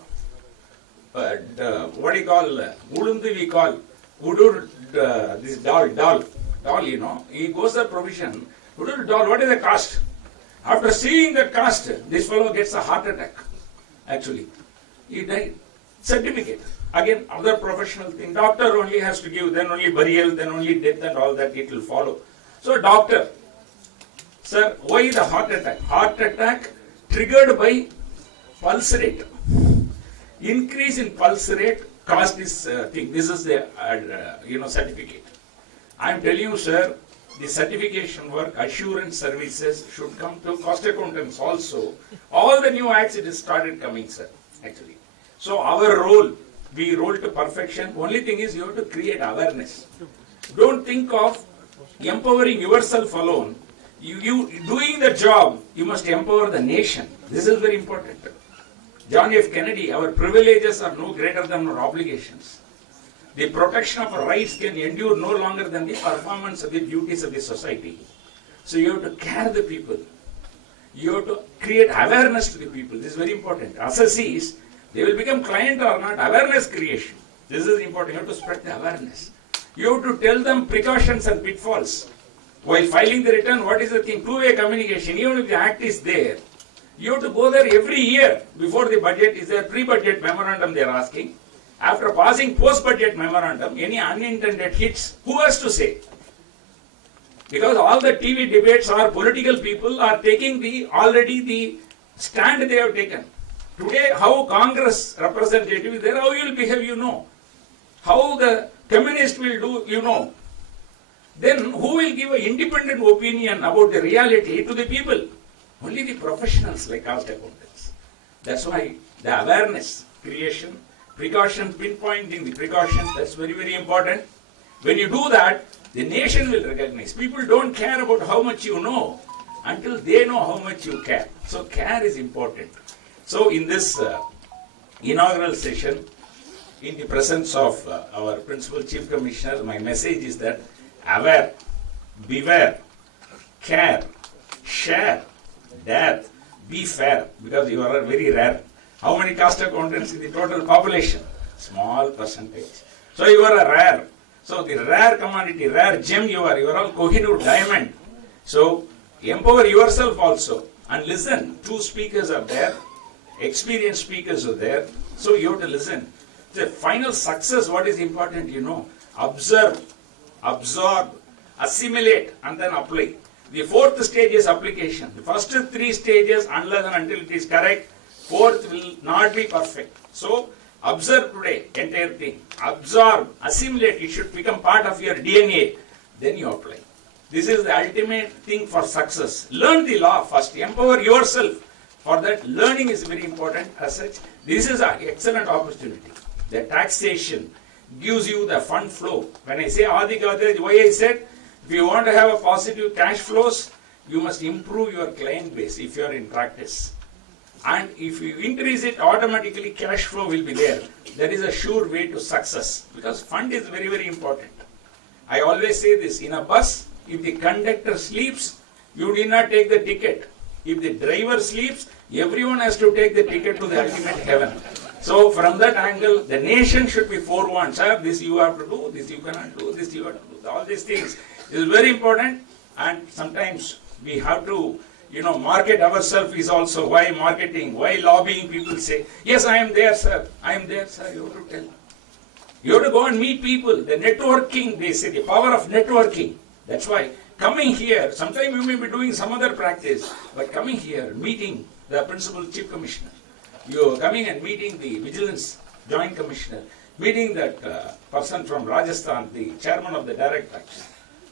what do you call, Ulundu we call, Udur, this doll, you know, he goes to provision, Udur doll, what is the cost? After seeing the cost, this fellow gets a heart attack, actually. He died. Certificate. Again, other professional thing. Doctor only has to give, then only burial, then only death and all that it will follow. So doctor, sir, why the heart attack? Heart attack triggered by pulse rate. Increase in pulse rate caused this thing. This is the certificate. I am telling you, sir, the certification work, assurance services should come to cost accountants also. All the new acts it has started coming, sir, actually. So our role, we roll to perfection. Only thing is you have to create awareness. Don't think of empowering yourself alone. You doing the job, you must empower the nation. This is very important. John F. Kennedy, our privileges are no greater than our obligations. The protection of our rights can endure no longer than the performance of the duties of the society. So you have to care the people. You have to create awareness to the people. This is very important. Assessees, they will become client or not, awareness creation. This is important. You have to spread the awareness. You have to tell them precautions and pitfalls. While filing the return, what is the thing? Two-way communication. Even if the act is there, you have to go there every year before the budget is there. Pre-budget memorandum they are asking. After passing post-budget memorandum, any unintended hits, who has to say? Because all the TV debates are political people are taking already the stand they have taken. Today, how Congress representative is there, how you will behave, you know. How the communist will do, you know. Then who will give an independent opinion about the reality to the people? Only the professionals like cost accountants. That's why the awareness creation, precaution, pinpointing the precautions, that's very, very important. When you do that, the nation will recognize. People don't care about how much you know until they know how much you care. So care is important. So in this inaugural session, in the presence of our Principal Chief Commissioner, my message is that aware, beware, care, share, dare, be fair, because you are very rare. How many cost accountants in the total population? Small percentage. So you are a rare. So the rare commodity, rare gem you are all Kohinoor diamond. So empower yourself also and listen. Two speakers are there, experienced speakers are there. So you have to listen. The final success, what is important, observe, absorb, assimilate, and then apply. The fourth stage is application. The first three stages, unless and until it is correct, fourth will not be perfect. So observe today, entire thing. Absorb, assimilate, it should become part of your DNA. Then you apply. This is the ultimate thing for success. Learn the law first. Empower yourself. For that, learning is very important. As such, this is an excellent opportunity. The taxation gives you the fund flow. When I say Adi Gadraj, why I said, if you want to have a positive cash flows, you must improve your client base if you are in practice. And if you increase it, automatically cash flow will be there. That is a sure way to success, because fund is very, very important. I always say this, in a bus, if the conductor sleeps, you need not take the ticket. If the driver sleeps, everyone has to take the ticket to the ultimate heaven. So from that angle, the nation should be forewarned. Sir, this you have to do, this you cannot do, this you have to do. All these things is very important, and sometimes we have to market ourselves is also why marketing, why lobbying. People say, yes, I am there, sir. I am there, sir. You have to tell. You have to go and meet people. The networking, they say, the power of networking. That's why coming here, sometimes you may be doing some other practice, but coming here, meeting the Principal Chief Commissioner, you are coming and meeting the Vigilance Joint Commissioner, meeting that person from Rajasthan, the chairman of the directorate,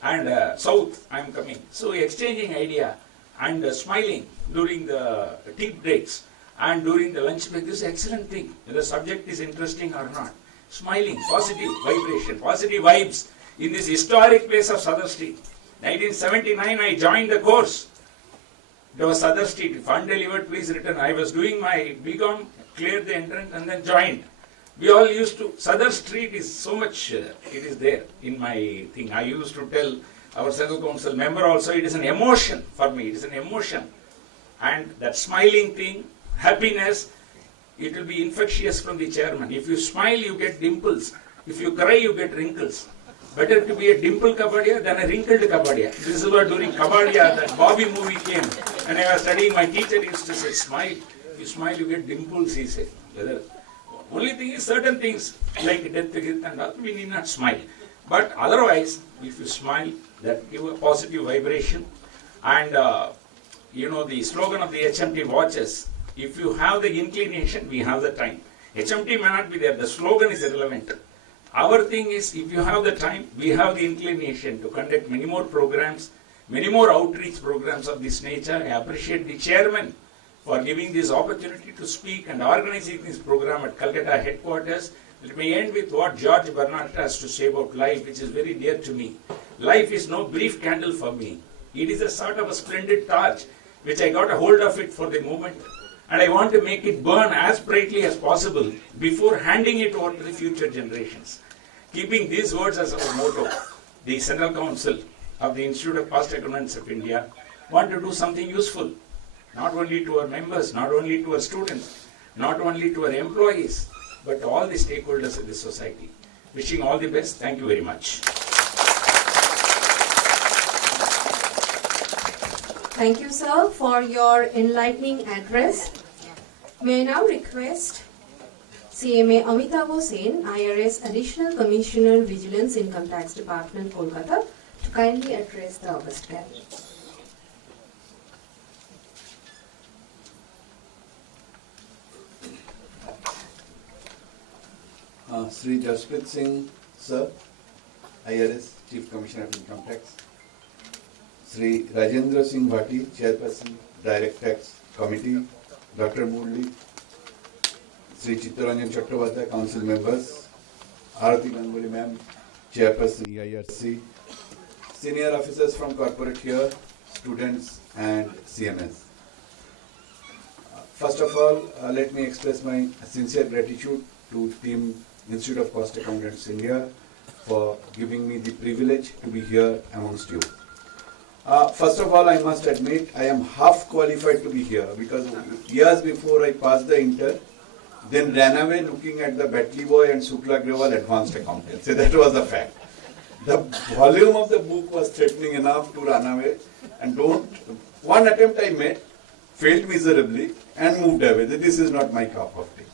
and South, I am coming. So exchanging idea and smiling during the tea breaks and during the lunch break. This is an excellent thing. Whether the subject is interesting or not. Smiling, positive vibration, positive vibes in this historic place of Sudder Street. 1979, I joined the course. It was Sudder Street. If undelivered, please return. I was doing my BCom, cleared the entrance, and then joined. We all used to, Sudder Street is so much, it is there in my thing. I used to tell our Central Council member also, it is an emotion for me. It is an emotion. And that smiling thing, happiness, it will be infectious from the chairman. If you smile, you get dimples. If you cry, you get wrinkles. Better to be a dimple Kabadia than a wrinkled Kabadia. This is what during Kabadia, that Bobby movie came. And I was studying, my teacher used to say, smile. If you smile, you get dimples, he said. Only thing is certain things, like death and all, we need not smile. But otherwise, if you smile, that give a positive vibration. And, the slogan of the HMT watches, if you have the inclination, we have the time. HMT may not be there, the slogan is irrelevant. Our thing is, if you have the time, we have the inclination to conduct many more programs, many more outreach programs of this nature. I appreciate the chairman for giving this opportunity to speak and organizing this program at Kolkata headquarters. Let me end with what George Bernard has to say about life, which is very dear to me. Life is no brief candle for me. It is a sort of a splendid torch, which I got a hold of it for the moment. And I want to make it burn as brightly as possible before handing it over to the future generations. Keeping these words as our motto, the Central Council of the Institute of Cost Accountants of India want to do something useful, not only to our members, not only to our students, not only to our employees, but to all the stakeholders in this society. Wishing all the best. Thank you very much. Thank you, sir, for your enlightening address. May I now request CMA Amitabh Sen, IRS Additional Commissioner, Vigilance Income Tax Department, Kolkata, to kindly address the august gathering. Sri Jasprit Singh, sir, IRS Chief Commissioner of Income Tax. Sri Rajendra Singh Bhati, Chairperson, Direct Tax Committee. Dr. Murli, Sri Chittaranjan Chattopadhyay, Council members, Arati Ganguly ma'am, Chairperson EIRC, senior officers from corporate here, students and CMS. First of all, let me express my sincere gratitude to Team Institute of Cost Accountants India for giving me the privilege to be here amongst you. First of all, I must admit I am half qualified to be here because years before I passed the inter, then ran away looking at the Batley Boy and Sukla Agrawal advanced accountancy. That was the fact. The volume of the book was threatening enough to run away, and one attempt I made, failed miserably and moved away. This is not my cup of tea.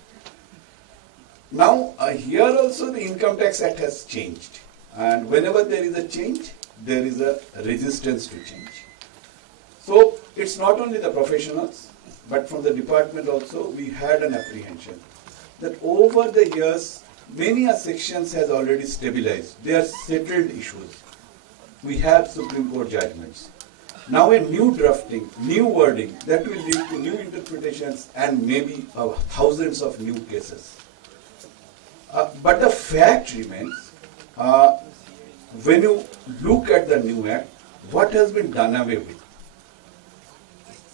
Now, here also the Income Tax Act has changed, and whenever there is a change, there is a resistance to change. So, it's not only the professionals, but from the department also, we had an apprehension that over the years, many sections has already stabilized. They are settled issues. We have Supreme Court judgments. Now a new drafting, new wording, that will lead to new interpretations and maybe thousands of new cases. But the fact remains, when you look at the new act, what has been done away with?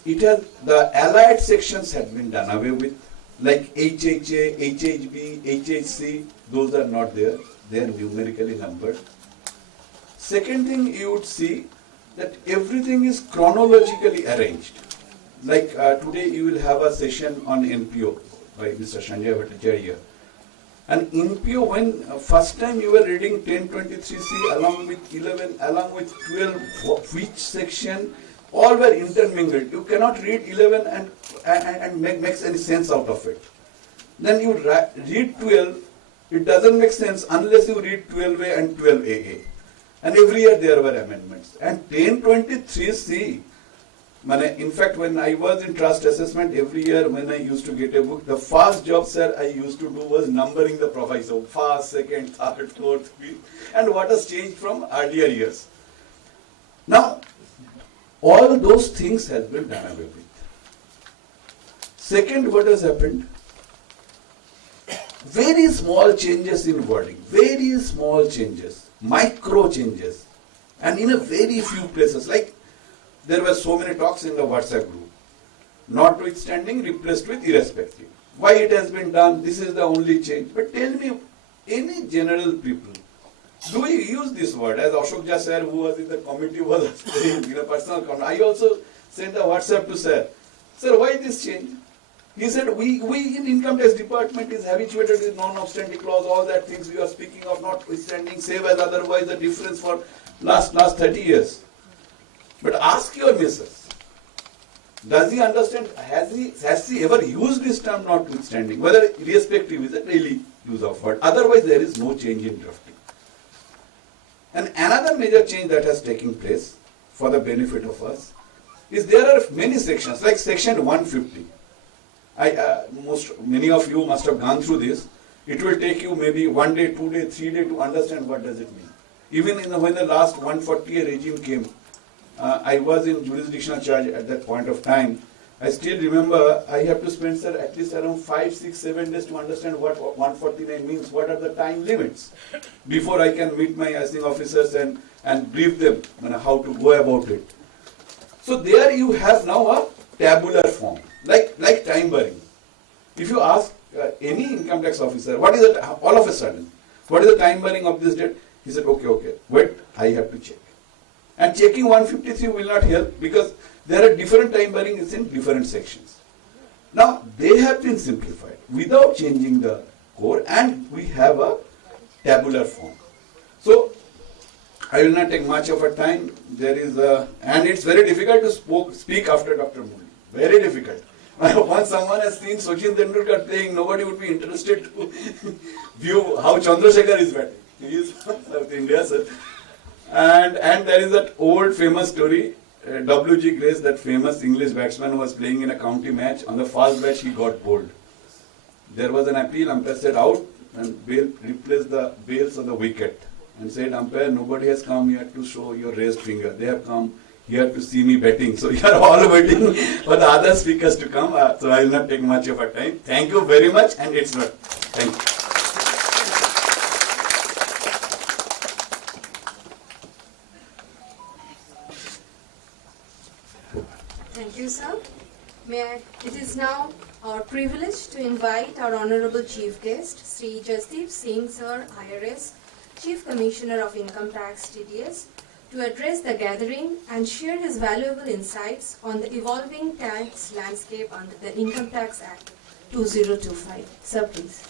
The allied sections have been done away with, like HHA, HHB, HHC, those are not there, they are numerically numbered. Second thing you would see that everything is chronologically arranged. Like today you will have a session on NPO by Mr. Sanjay Bhattacharya. And NPO, when first time you were reading 1023C along with 11, along with 12, which section, all were intermingled. You cannot read 11 and makes any sense out of it. Then you read 12, it doesn't make sense unless you read 12A and 12AA. And every year there were amendments. And 1023C, in fact, when I was in trust assessment, every year when I used to get a book, the first job, sir, I used to do was numbering the proviso, first, second, third, fourth, fifth, and what has changed from earlier years. Now, all those things have been done away with. Second, what has happened? Very small changes in wording, very small changes, micro changes, and in a very few places, like there were so many talks in the WhatsApp group. Notwithstanding replaced with irrespective. Why it has been done, this is the only change. But tell me, any general people, do we use this word? As Ashok Jha sir, who was in the committee, was saying in a personal comment. I also sent a WhatsApp to sir. Sir, why this change? He said, we in income tax department is habituated with non-obstanding clause, all that things we are speaking of, notwithstanding, save as otherwise the difference for last 30 years. But ask your missus, does he understand, has he ever used this term notwithstanding? Whether irrespective is a daily use of word. Otherwise there is no change in drafting. And another major change that has taken place for the benefit of us is there are many sections, like section 150. Many of you must have gone through this. It will take you maybe 1 day, 2 days, 3 days to understand what does it mean. Even when the last 140A regime came, I was in jurisdictional charge at that point of time. I still remember I have to spend, sir, at least around 5, 6, 7 days to understand what 149 means, what are the time limits, before I can meet my assisting officers and brief them on how to go about it. So there you have now a tabular form, like time barring. If you ask any income tax officer, what is it, all of a sudden, what is the time barring of this date? He said, okay, wait, I have to check. And checking 153 will not help because there are different time barrings in different sections. Now, they have been simplified without changing the core, and we have a tabular form. So, I will not take much of a time. And it's very difficult to speak after Dr. Murli. Very difficult. Once someone has seen Sachin Tendulkar playing, nobody would be interested to view how Chandrasekhar is batting. He is from South India, sir. And there is that old famous story, W.G. Grace, that famous English batsman, was playing in a county match. On the first batch, he got bowled. There was an appeal, umpire said out, and replaced the bails of the wicket. And said, umpire, nobody has come here to show your raised finger. They have come here to see me betting. So you are all waiting for the other speakers to come. So I will not take much of our time. Thank you very much, and it's not. Thank you. Thank you, sir. It is now our privilege to invite our Honorable Chief Guest, Sri Jasdeep Singh, Sir, IRS, Chief Commissioner of Income Tax, TDS, to address the gathering and share his valuable insights on the evolving tax landscape under the Income Tax Act 2025. Sir, please.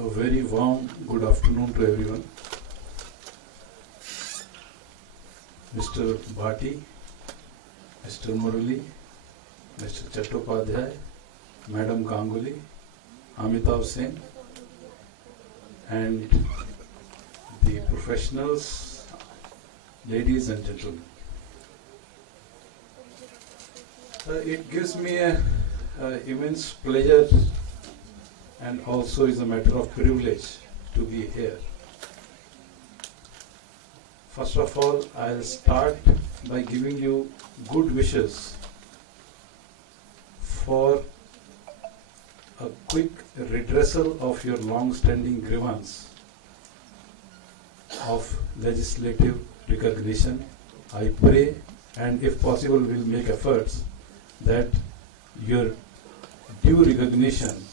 A very warm good afternoon to everyone. Mr. Bhati, Mr. Murali, Mr. Chattopadhyay, Madam Ganguly, Amitabh Sen, and the professionals, ladies and gentlemen. It gives me an immense pleasure and also is a matter of privilege to be here. First of all, I'll start by giving you good wishes for a quick redressal of your long-standing grievance of legislative recognition. I pray, and if possible will make efforts that your due recognition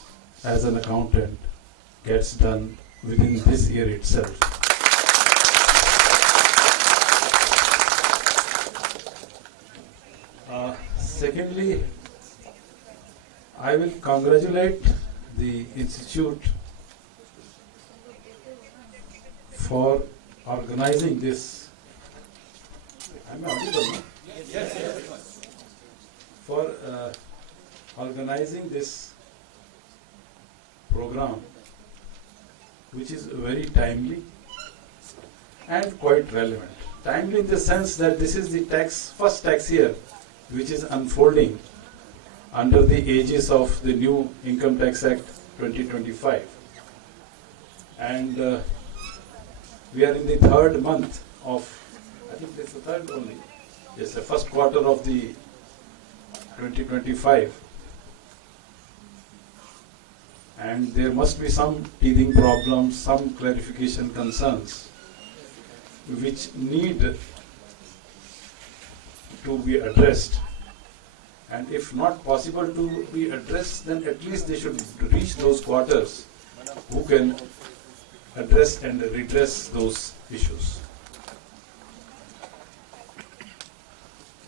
as an accountant gets done within this year itself. Secondly, I will congratulate the Institute for organizing this. Am I audible? Yes. For organizing this program, which is very timely and quite relevant. Timely in the sense that this is the first tax year which is unfolding under the aegis of the new Income Tax Act 2025. And we are in the third month of, I think this is the third only, yes, the first quarter of the 2025. And there must be some teething problems, some clarification concerns which need to be addressed. And if not possible to be addressed, then at least they should reach those quarters who can address and redress those issues.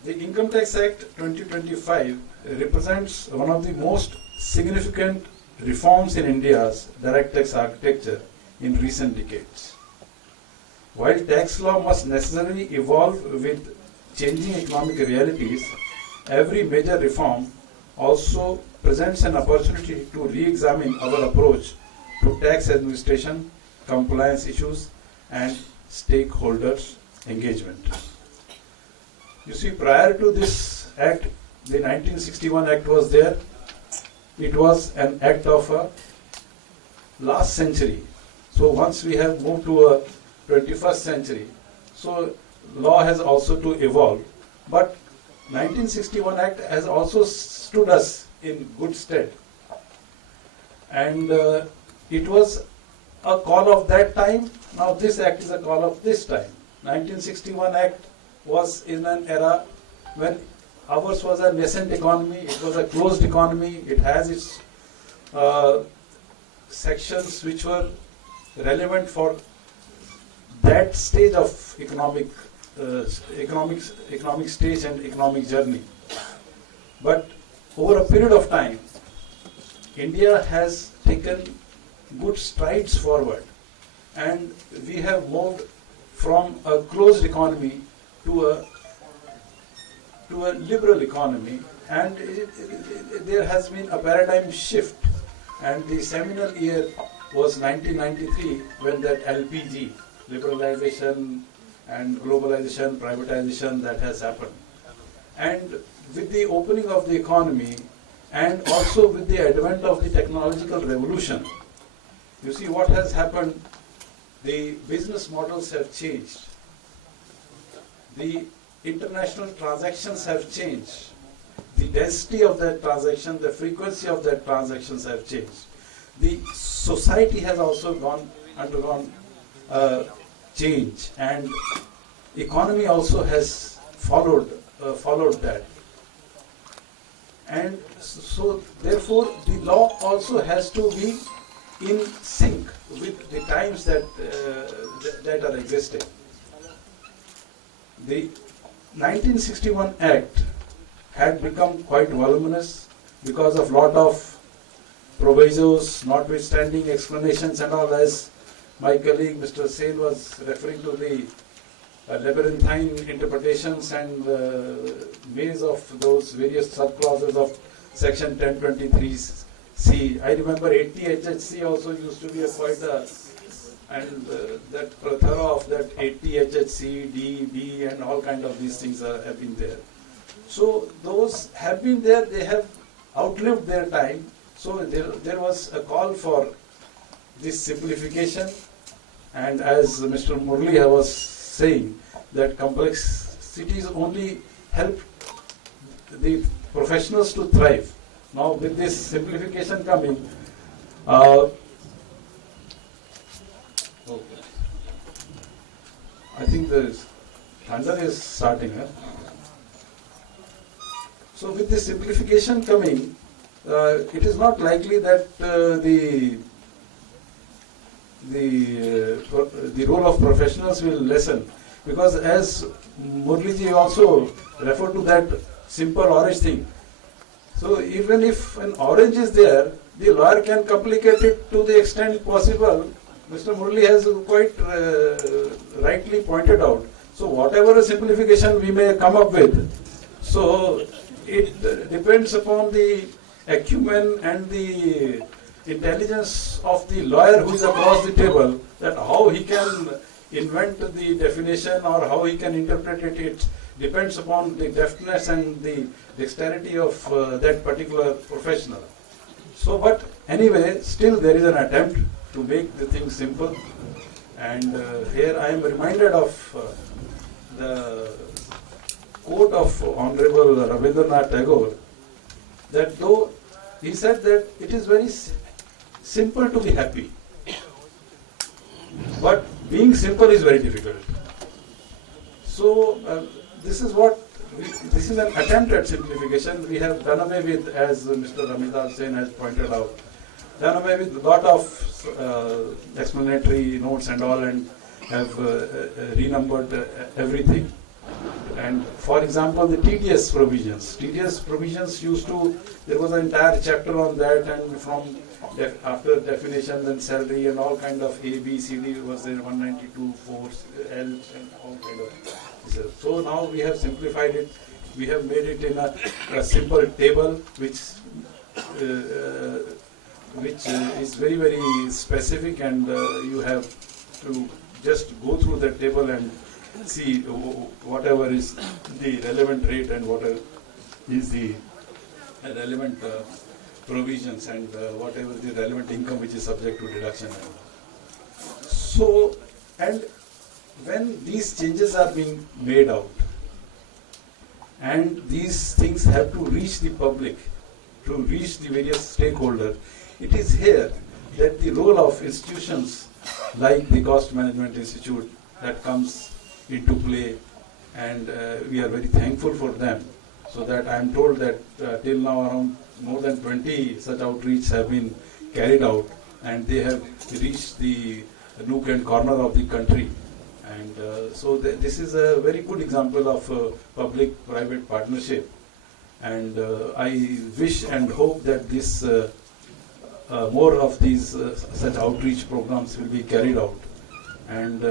The Income Tax Act 2025 represents one of the most significant reforms in India's direct tax architecture in recent decades. While tax law must necessarily evolve with changing economic realities, every major reform also presents an opportunity to re-examine our approach to tax administration, compliance issues, and stakeholders' engagement. You see, prior to this act, the 1961 Act was there. It was an act of a last century. So once we have moved to a 21st century, so law has also to evolve. But 1961 Act has also stood us in good stead. And it was a call of that time. Now this act is a call of this time. 1961 Act was in an era when ours was a nascent economy, it was a closed economy, it has its sections which were relevant for that stage of economic stage and economic journey. But over a period of time, India has taken good strides forward, and we have moved from a closed economy to a liberal economy, and there has been a paradigm shift, and the seminal year was 1993 when that LPG, liberalization and globalization, privatization, that has happened. And with the opening of the economy and also with the advent of the technological revolution, you see what has happened, the business models have changed. The international transactions have changed. The density of that transaction, the frequency of that transactions have changed. The society has also undergone change, and economy also has followed that. And so therefore the law also has to be in sync with the times that are existing. The 1961 Act had become quite voluminous because of lot of provisos, notwithstanding explanations and all, as my colleague Mr. Sen was referring to the labyrinthine interpretations and ways of those various subclauses of Section 1023C. I remember 80 HHC also used to be and that plethora of that 80 HHC, D, B, and all kind of these things have been there. So those have been there, they have outlived their time. So there was a call for this simplification, and as Mr. Murli was saying, that complexities only help the professionals to thrive. Now with this simplification coming, I think the thunder is starting. So with this simplification coming, it is not likely that the role of professionals will lessen, because as Murliji also referred to that simple orange thing. So even if an orange is there, the lawyer can complicate it to the extent possible. Mr. Murli has quite rightly pointed out. So whatever simplification we may come up with, so it depends upon the acumen and the intelligence of the lawyer who is across the table, that how he can invent the definition or how he can interpret it. It depends upon the deftness and the dexterity of that particular professional. So, but anyway, still there is an attempt to make the thing simple. And here I am reminded of the quote of Honorable Rabindranath Tagore, that though he said that it is very simple to be happy, but being simple is very difficult. So this is an attempt at simplification. We have done away with, as Mr. Amitabh Sen has pointed out, done away with a lot of explanatory notes and all, and have renumbered everything. And for example, the TDS provisions used to, there was an entire chapter on that, and from after definitions and salary and all kind of A, B, C, D was there, 192, 4, L, and all kind of. So now we have simplified it. We have made it in a simple table, which is very, very specific, and you have to just go through the table and see whatever is the relevant rate and whatever is the relevant provisions and whatever the relevant income which is subject to deduction. So, and when these changes are being made out and these things have to reach the public, to reach the various stakeholders, it is here that the role of institutions like the Cost Management Institute that comes into play, and we are very thankful for them. So that I am told that till now around more than 20 such outreach have been carried out, and they have reached the nook and corner of the country. And so this is a very good example of public-private partnership. And I wish and hope that this more of these such outreach programs will be carried out. And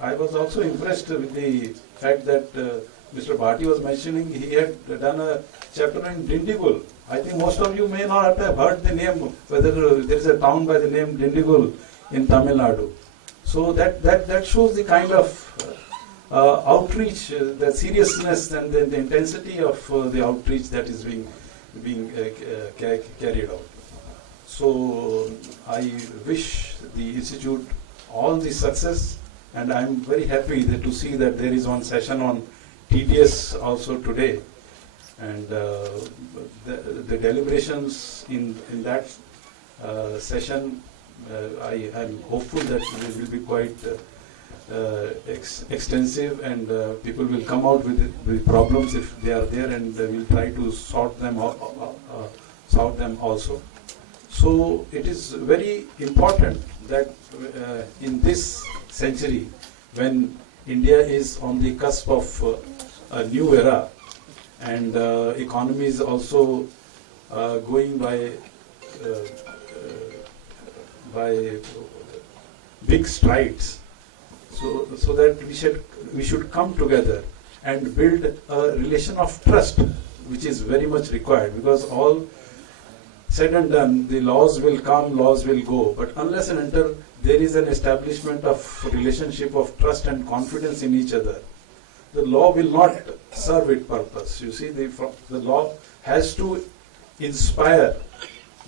I was also impressed with the fact that Mr. Bhati was mentioning, he had done a chapter in Dindigul. I think most of you may not have heard the name, whether there is a town by the name Dindigul in Tamil Nadu. So that shows the kind of outreach, the seriousness and the intensity of the outreach that is being carried out. So I wish the Institute all the success, and I am very happy to see that there is one session on TDS also today, and the deliberations in that session, I am hopeful that it will be quite extensive, and people will come out with problems if they are there, and we'll try to sort them also. So it is very important that in this century, when India is on the cusp of a new era, and economy is also going by big strides, so that we should come together and build a relation of trust, which is very much required, because all said and done, the laws will come, laws will go, but unless and until there is an establishment of relationship of trust and confidence in each other, the law will not serve its purpose. You see, the law has to inspire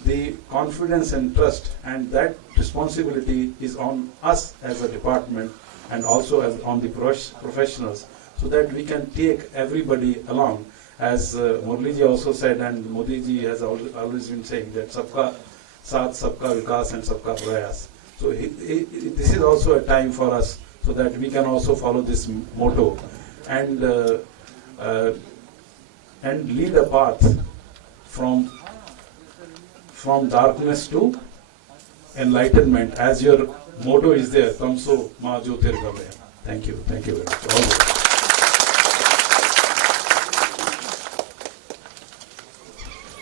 the confidence and trust, and that responsibility is on us as a department and also on the professionals, so that we can take everybody along. As Murli ji also said, and Modi ji has always been saying, that sabka saath, sabka vikas and sabka prayas. So this is also a time for us, so that we can also follow this motto and lead a path from darkness to enlightenment, as your motto is there, Tamso Ma Jyotirgamaya. Thank you very much. All good.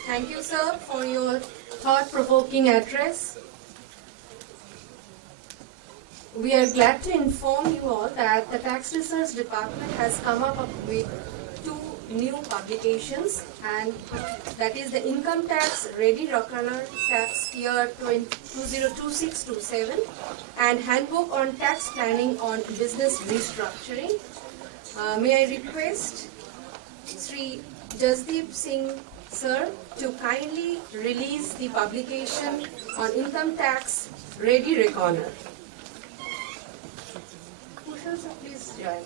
Thank you, sir, for your thought-provoking address. We are glad to inform you all that the Tax Research Department has come up with 2 new publications, and that is the Income Tax Ready Reckoner Tax Year 2026-27 and Handbook on Tax Planning on Business Restructuring. May I request Sri Jasdeep Singh sir to kindly release the publication on Income Tax Ready Reckoner. Kushal sir, please join.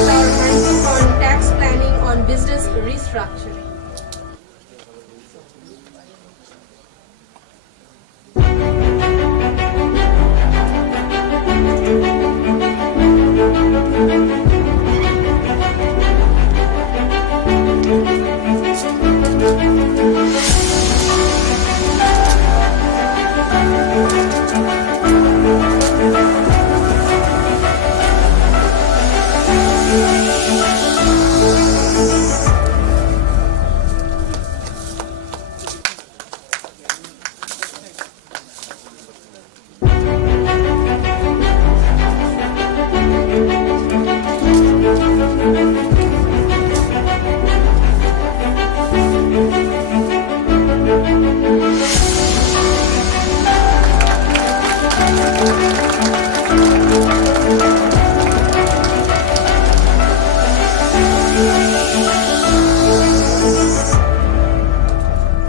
Release our handbook on tax planning on business restructuring.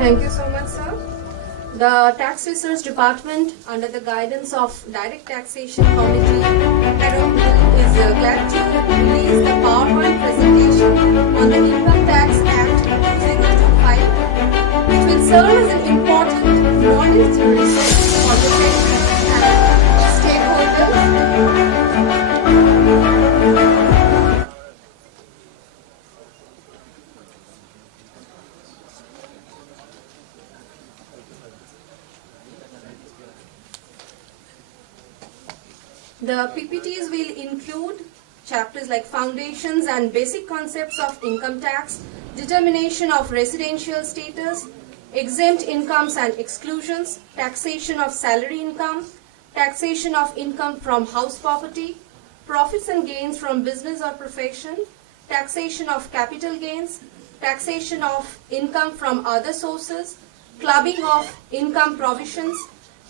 Thank you so much, sir. The Tax Research Department, under the guidance of Direct Taxation Committee, is glad to release the PowerPoint presentation on the Income Tax Act 2025, which will serve as an important knowledge resource for professionals and stakeholders. The PPTs will include chapters like Foundations and Basic Concepts of Income Tax, Determination of Residential Status, Exempt Incomes and Exclusions, Taxation of Salary Income, Taxation of Income from House Property, Profits and Gains from Business or Profession, Taxation of Capital Gains, Taxation of Income from Other Sources, Clubbing of Income Provisions,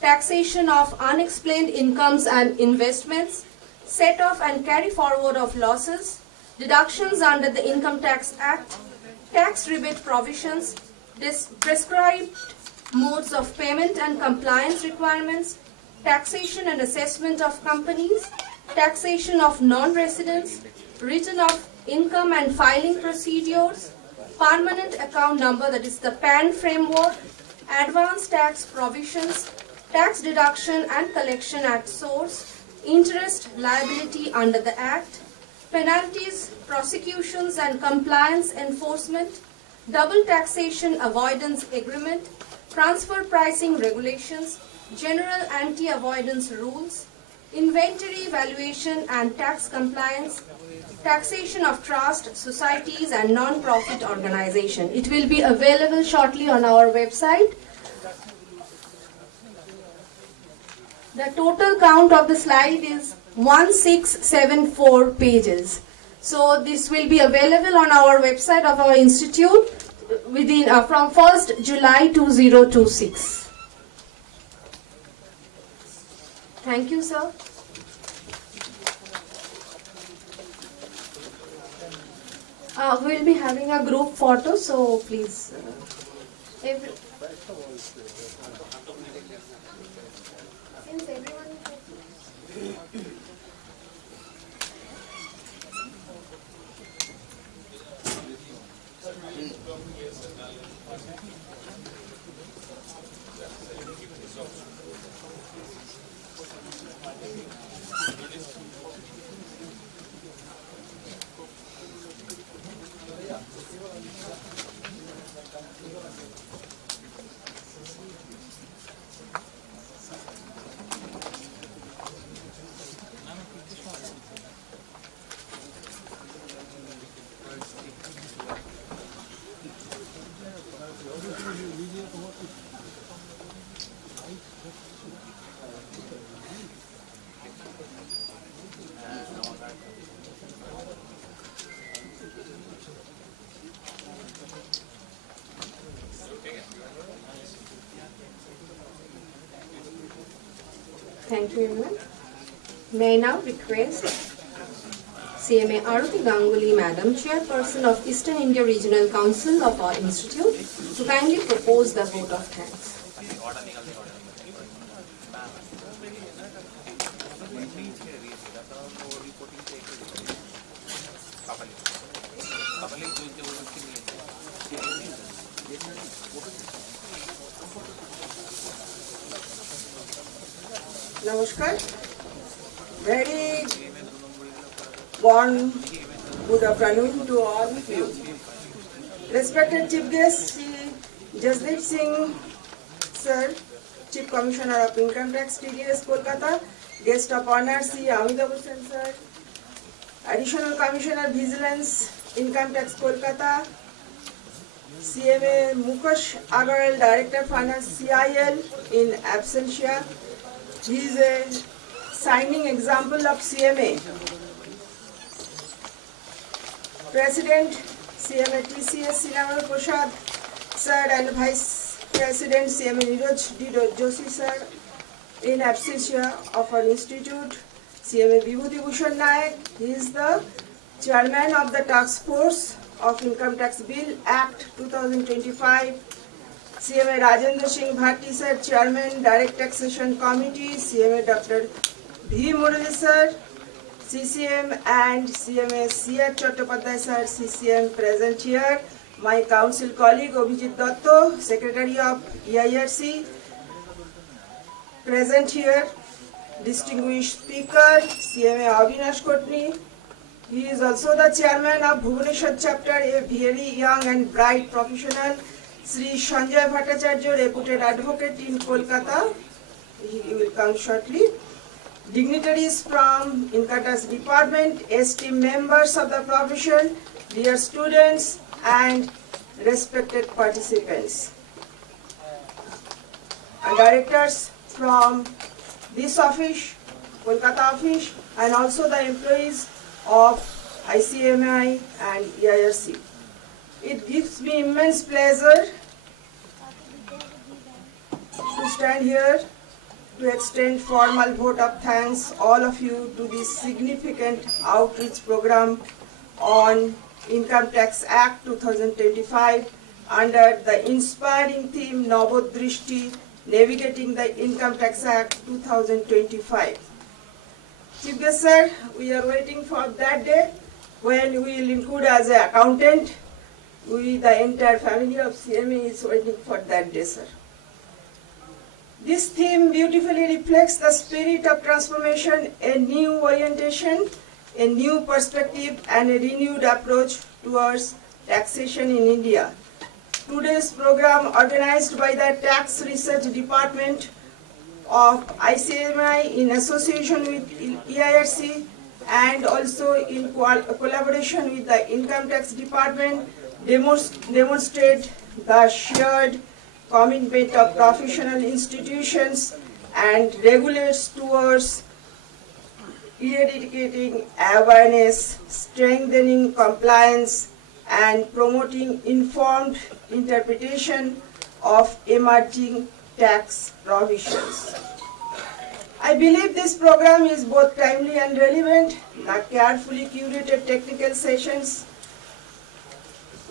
Taxation of unexplained incomes and investments, set off and carry forward of losses, deductions under the Income Tax Act, tax rebate provisions, prescribed modes of payment and compliance requirements, taxation and assessment of companies, taxation of non-residents, return of income and filing procedures, permanent account number, that is the PAN framework, advance tax provisions, tax deduction and collection at source, interest liability under the Act, penalties, prosecutions and compliance enforcement, double taxation avoidance agreement, transfer pricing regulations, general anti-avoidance rules, inventory valuation and tax compliance, taxation of trust, societies and non-profit organization. It will be available shortly on our website. The total count of the slide is 1674 pages. So this will be available on our website of our institute within from 1st July 2026. Thank you, sir. We will be having a group photo, so please. Since everyone Thank you, everyone. May I now request CMA Aruti Ganguly, Madam, Chairperson of Eastern India Regional Council of our Institute, to kindly propose the vote of thanks. Namaskar. Very warm good afternoon to all of you. Respected Chief Guest, Shri Jasdeep Singh Sir, Chief Commissioner of Income Tax, TDS, Kolkata, Guest of Honor, Shri Amitav Hussain Sir, Additional Commissioner Vigilance, Income Tax Kolkata, CMA Mukesh Agarwal, Director Finance CIL in absentia. He is a shining example of CMA. President CMA TCS Sinamar Prasad Sir and Vice President CMA Niroj D. Joshi Sir in absentia of our institute. CMA Vibhuti Bhushan Nayak, he is the Chairman of the Task Force of Income Tax Bill Act 2025. CMA Rajendra Singh Bhatti Sir, Chairman, Direct Taxation Committee. CMA Dr. V. Murali Sir, CCM, and CMA C.R. Chattopadhyay Sir, CCM, present here. My council colleague Abhijit Datto, Secretary of EIRC, present here. Distinguished Speaker, CMA Avinash Kotni. He is also the Chairman of Bhubaneswar Chapter, a very young and bright professional. Sri Sanjay Bhattacharya, reputed advocate in Kolkata. He will come shortly. Dignitaries from Income Tax Department, esteemed members of the profession, dear students and respected participants. And directors from this office, Kolkata office, and also the employees of ICMI and EIRC. It gives me immense pleasure to stand here to extend formal vote of thanks all of you to this significant outreach program on Income Tax Act 2025 under the inspiring theme Navodrishti, Navigating the Income Tax Act 2025. Chief Guest Sir, we are waiting for that day when we will include as an accountant. We, the entire family of CMA, is waiting for that day, sir. This theme beautifully reflects the spirit of transformation, a new orientation, a new perspective, and a renewed approach towards taxation in India. Today's program, organized by the Tax Research Department of ICMI in association with EIRC and also in collaboration with the Income Tax Department, demonstrate the shared commitment of professional institutions and regulators towards eradicating awareness, strengthening compliance, and promoting informed interpretation of emerging tax provisions. I believe this program is both timely and relevant. The carefully curated technical sessions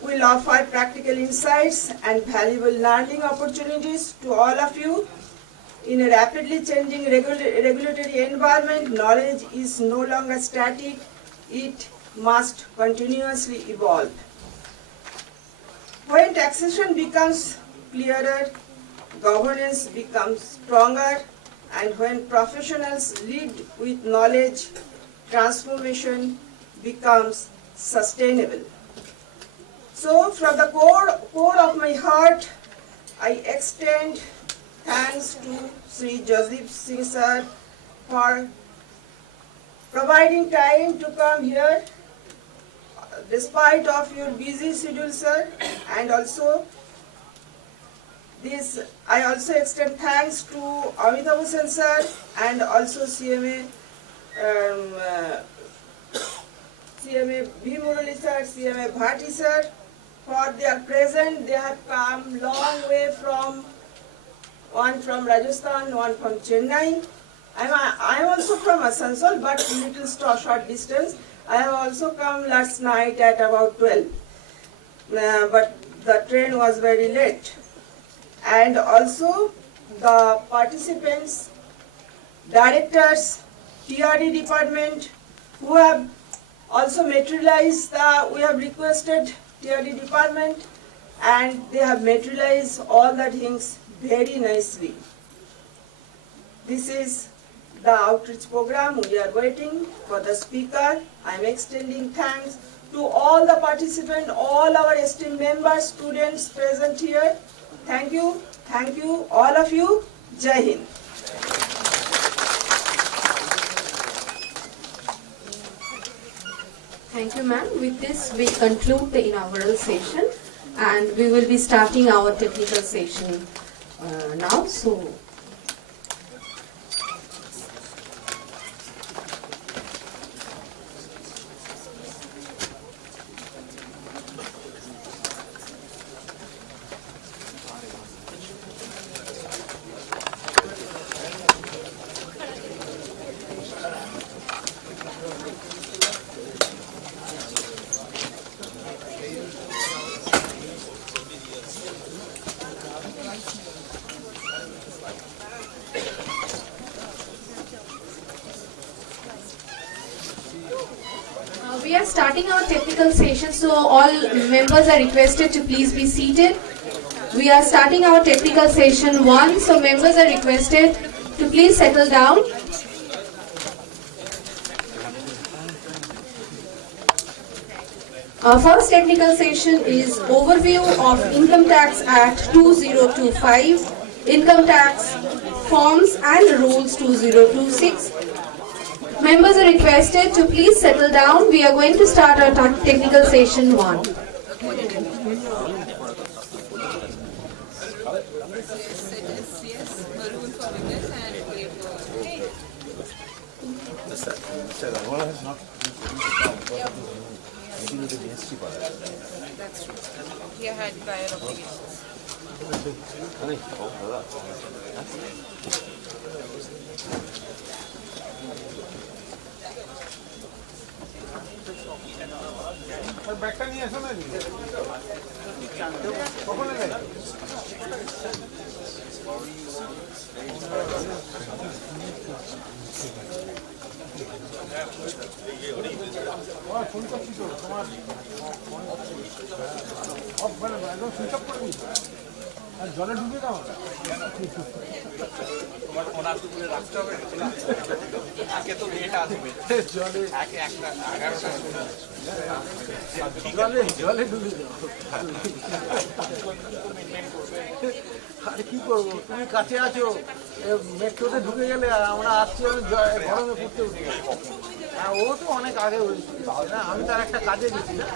will offer practical insights and valuable learning opportunities to all of you. In a rapidly changing regulatory environment, knowledge is no longer static, it must continuously evolve. When taxation becomes clearer, governance becomes stronger, and when professionals lead with knowledge, transformation becomes sustainable. So, from the core of my heart, I extend thanks to Sri Jasdeep Singh Sir for providing time to come here despite of your busy schedule, sir, and also this, I also extend thanks to Amitabh Hussain sir and also CMA V. Murali sir, CMA Bhatti sir for their presence. They have come long way from, one from Rajasthan, one from Chennai. I'm also from Asansol, but little short distance. I have also come last night at about 12, but the train was very late. And also the participants, directors, TRD department, who have also materialized we have requested TRD department, and they have materialized all the things very nicely. This is the outreach program. We are waiting for the speaker. I am extending thanks to all the participants, all our esteemed members, students present here. Thank you, all of you. Jai Hind. Thank you, ma'am. With this, we conclude the inaugural session, and we will be starting our technical session now. So, we are starting our technical session, so all members are requested to please be seated. We are starting our technical session 1, so members are requested to please settle down. Our first technical session is Overview of Income Tax Act 2025, Income Tax Forms and Rules 2026. Members are requested to please settle down. We are going to start our technical session 1. That's true. He had prior obligations. জলে ডুবে দাও তোমার ওনার দুপুরে রাখতে হবে আগে তো late আসবে জলে আগে একটা 11টা জলে ডুবে দাও আরে কি করবো তুমি কাছে আছো মেট্রোতে ঢুকে গেলে আর আমরা আসছি গরমে পড়তে উঠে গেছি ও তো অনেক আগে হয়েছে না আমি তার একটা কাজে গেছি না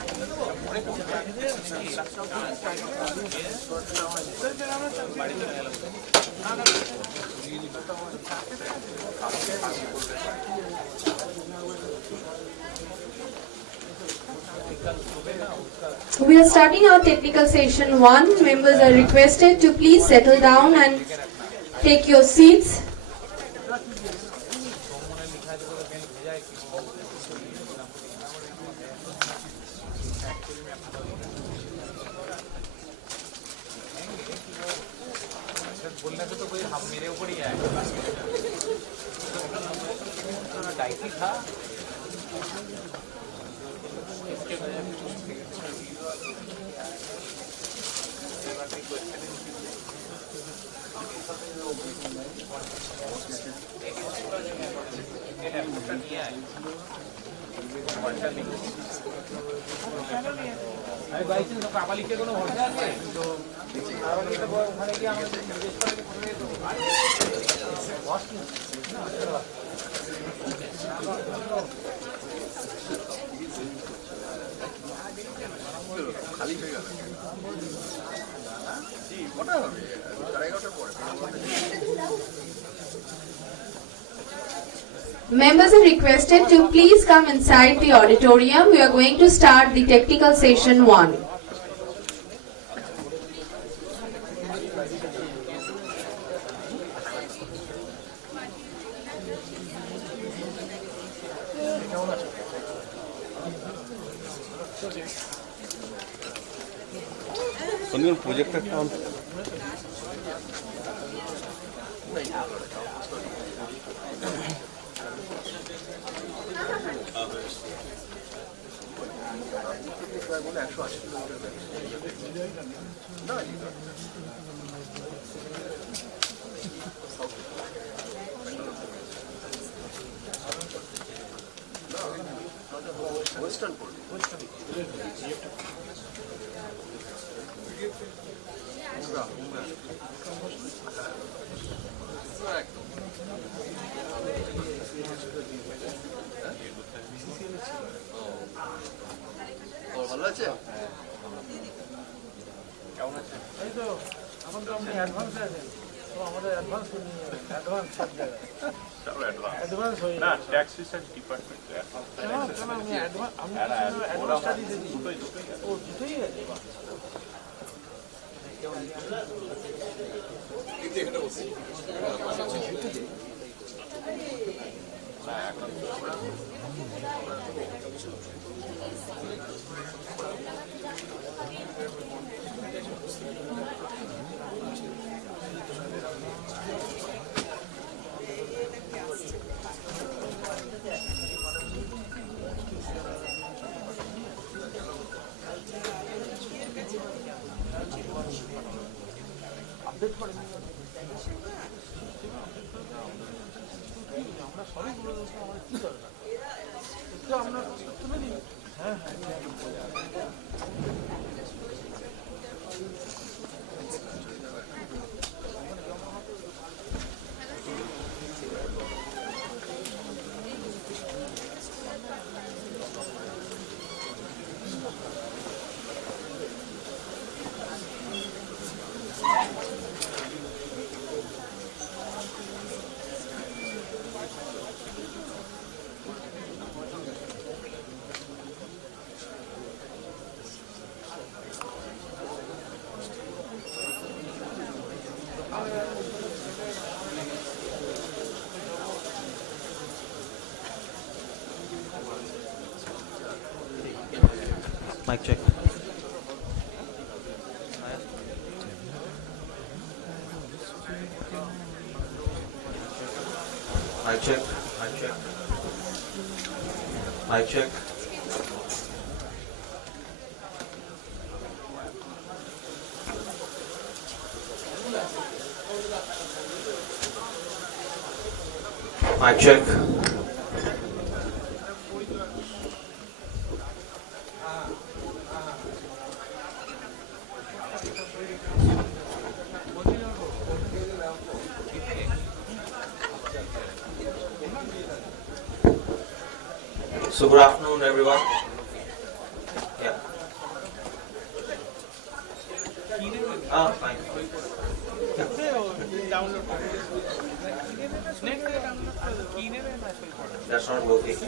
We are starting our technical session 1. Members are requested to please settle down and take your seats. बोलने से तो कोई हम मेरे ऊपर ही आएगा डाइटी था इसके वजह अरे बाई चांस काबाली के कोनो होता है तो ওখানে গিয়ে আমাদের জিজ্ঞেস করে তো খালি হয়ে গেল কটা হবে 11:30 পরে Members are requested to please come inside the auditorium. We are going to start the technical session 1. Projector काम ভালো আছে? এই তো এখন তো আপনি অ্যাডভান্সে আছেন, তো আমাদের অ্যাডভান্স করে নিয়ে যাবেন, অ্যাডভান্স সব জায়গায় অ্যাডভান্স হয়ে না ট্যাক্স রিসার্চ ডিপার্টমেন্ট আমি অ্যাডভান্সটা দিয়েছি। ও দুটোই আছে। আমরা সবই বলে দেবো আমাদের কি দরকার, একটু আমরা তুলে দিই। হ্যাঁ হ্যাঁ Mic check. Mic check. Mic check. Mic check. Mic check. So good afternoon, everyone. Yeah. Fine. That's not working.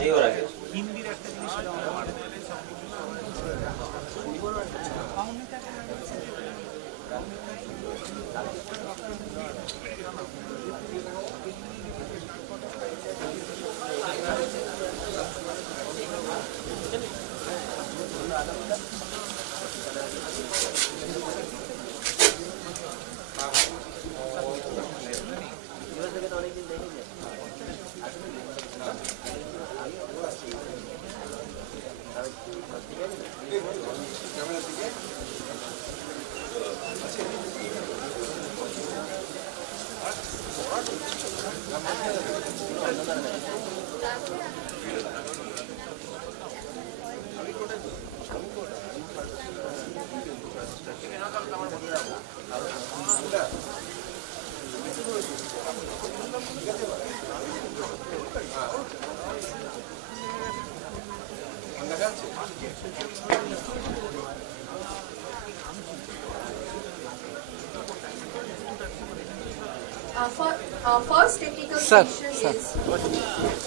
नहीं हो रहा है हिंदी একটা জিনিস First technical session is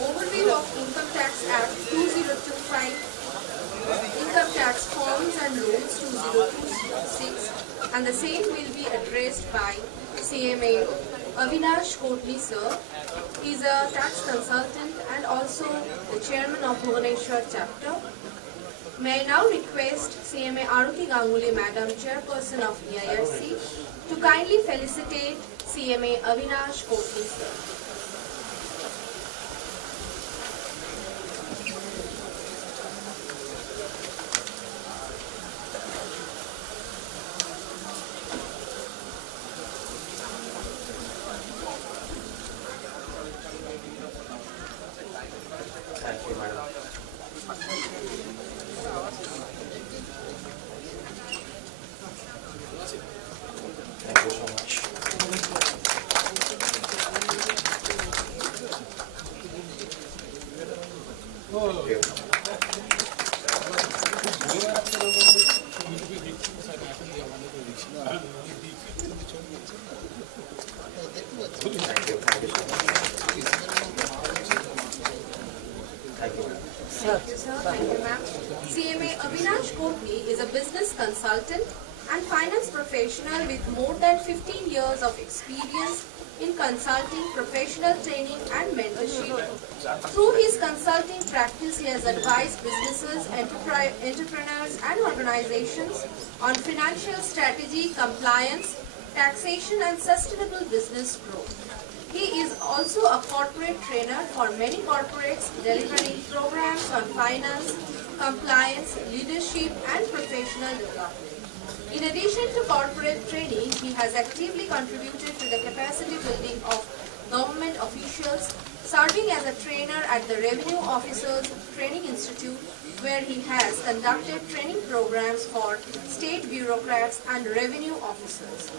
overview of Income Tax Act 2025, Income Tax Forms and Rules 2026, and the same will be addressed by CMA Avinash Kotli sir. He is a tax consultant and also the chairman of Bhubaneswar chapter. May I now request CMA Aruti Ganguly, Madam Chairperson of EIRC, to kindly felicitate CMA Avinash Kotli, sir. Thank you, madam. Thank you so much. Thank you. Thank you. Thank you so much. Thank you. Thank you, sir. Thank you, ma'am. CMA Avinash Kotli is a business consultant and finance professional with more than 15 years of experience in consulting, professional training and mentorship. Through his consulting practice, he has advised businesses, entrepreneurs and organizations on financial strategy, compliance, taxation and sustainable business growth. He is also a corporate trainer for many corporates, delivering programs on finance, compliance, leadership and professional development. In addition to corporate training, he has actively contributed to the capacity building of government officials, serving as a trainer at the Revenue Officers Training Institute, where he has conducted training programs for state bureaucrats and revenue officers.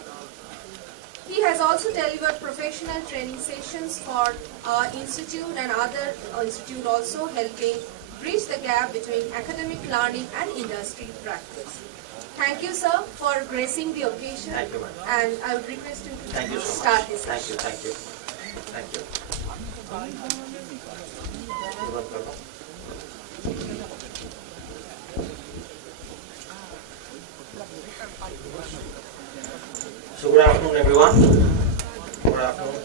He has also delivered professional training sessions for our institute and other institute, also helping bridge the gap between academic learning and industry practice. Thank you, sir, for gracing the occasion. Thank you, ma'am. And I would request you Thank you to so start much. this Thank session. you. Thank you. Thank you. So good afternoon, everyone. Good afternoon.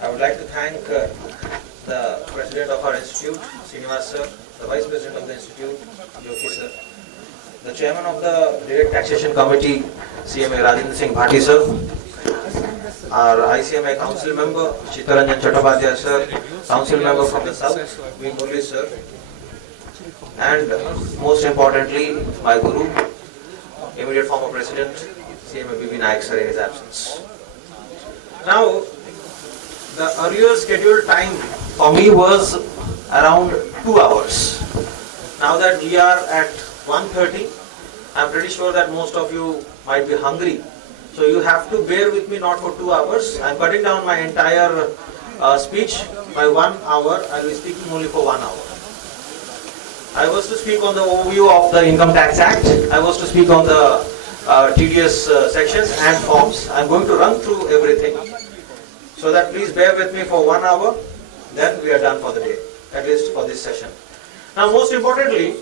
I would like to thank the president of our institute, Srinivas sir, the vice president of the institute, Joshi sir, the chairman of the direct taxation committee, CMA Rajendra Singh Bhati sir, our ICMA council member, Chittaranjan Chattopadhyay sir, council member from the south, V. Murli sir, and most importantly, my guru, immediate former president, CMA B.B. Naik sir in his absence. Now, the earlier scheduled time for me was around 2 hours. Now that we are at 1:30, I'm pretty sure that most of you might be hungry. So you have to bear with me not for 2 hours. I'm cutting down my entire speech by 1 hour. I'll be speaking only for 1 hour. I was to speak on the overview of the Income Tax Act. I was to speak on the tedious sections and forms. I'm going to run through everything. So that please bear with me for 1 hour. Then we are done for the day, at least for this session. Now most importantly,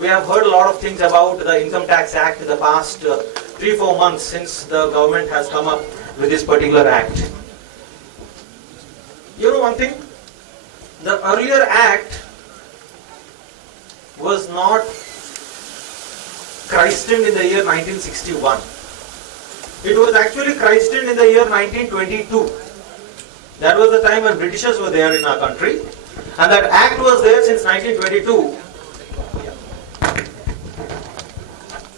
we have heard a lot of things about the Income Tax Act in the past 3-4 months since the government has come up with this particular act. You know one thing? The earlier act was not christened in the year 1961. It was actually christened in the year 1922. That was the time when Britishers were there in our country, and that act was there since 1922.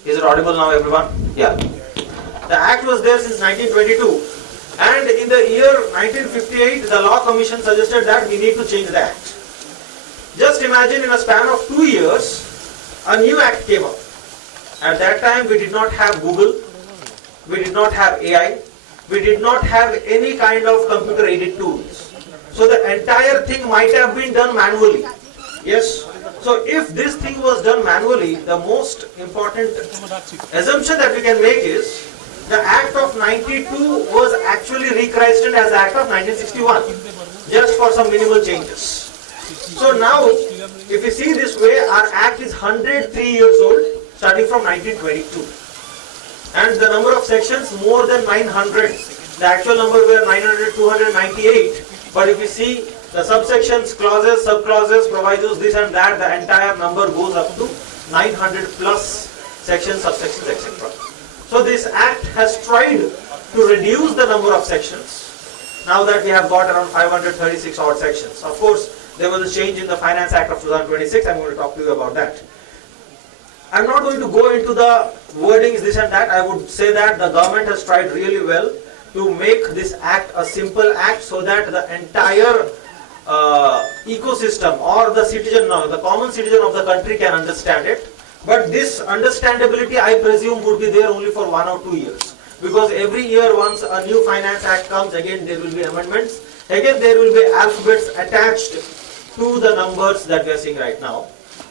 Is it audible now, everyone? Yeah. The act was there since 1922, and in the year 1958, the Law Commission suggested that we need to change the act. Just imagine, in a span of 2 years, a new act came up. At that time, we did not have Google, we did not have AI, we did not have any kind of computer-aided tools. So the entire thing might have been done manually. Yes? So if this thing was done manually, the most important assumption that we can make is the Act of 92 was actually rechristened as the Act of 1961, just for some minimal changes. So now, if you see this way, our Act is 103 years old, starting from 1922. And the number of sections, more than 900. The actual number were 900, 298. But if you see the subsections, clauses, subclauses, provisos, this and that, the entire number goes up to 900 plus sections, subsections, etc. So this act has tried to reduce the number of sections. Now that we have got around 536 odd sections. Of course, there was a change in the Finance Act of 2026. I'm going to talk to you about that. I'm not going to go into the wordings, this and that. I would say that the government has tried really well to make this act a simple act so that the entire ecosystem or the citizen, the common citizen of the country can understand it. But this understandability, I presume, would be there only for 1 or 2 years. Because every year once a new Finance Act comes, again there will be amendments. Again there will be alphabets attached to the numbers that we are seeing right now.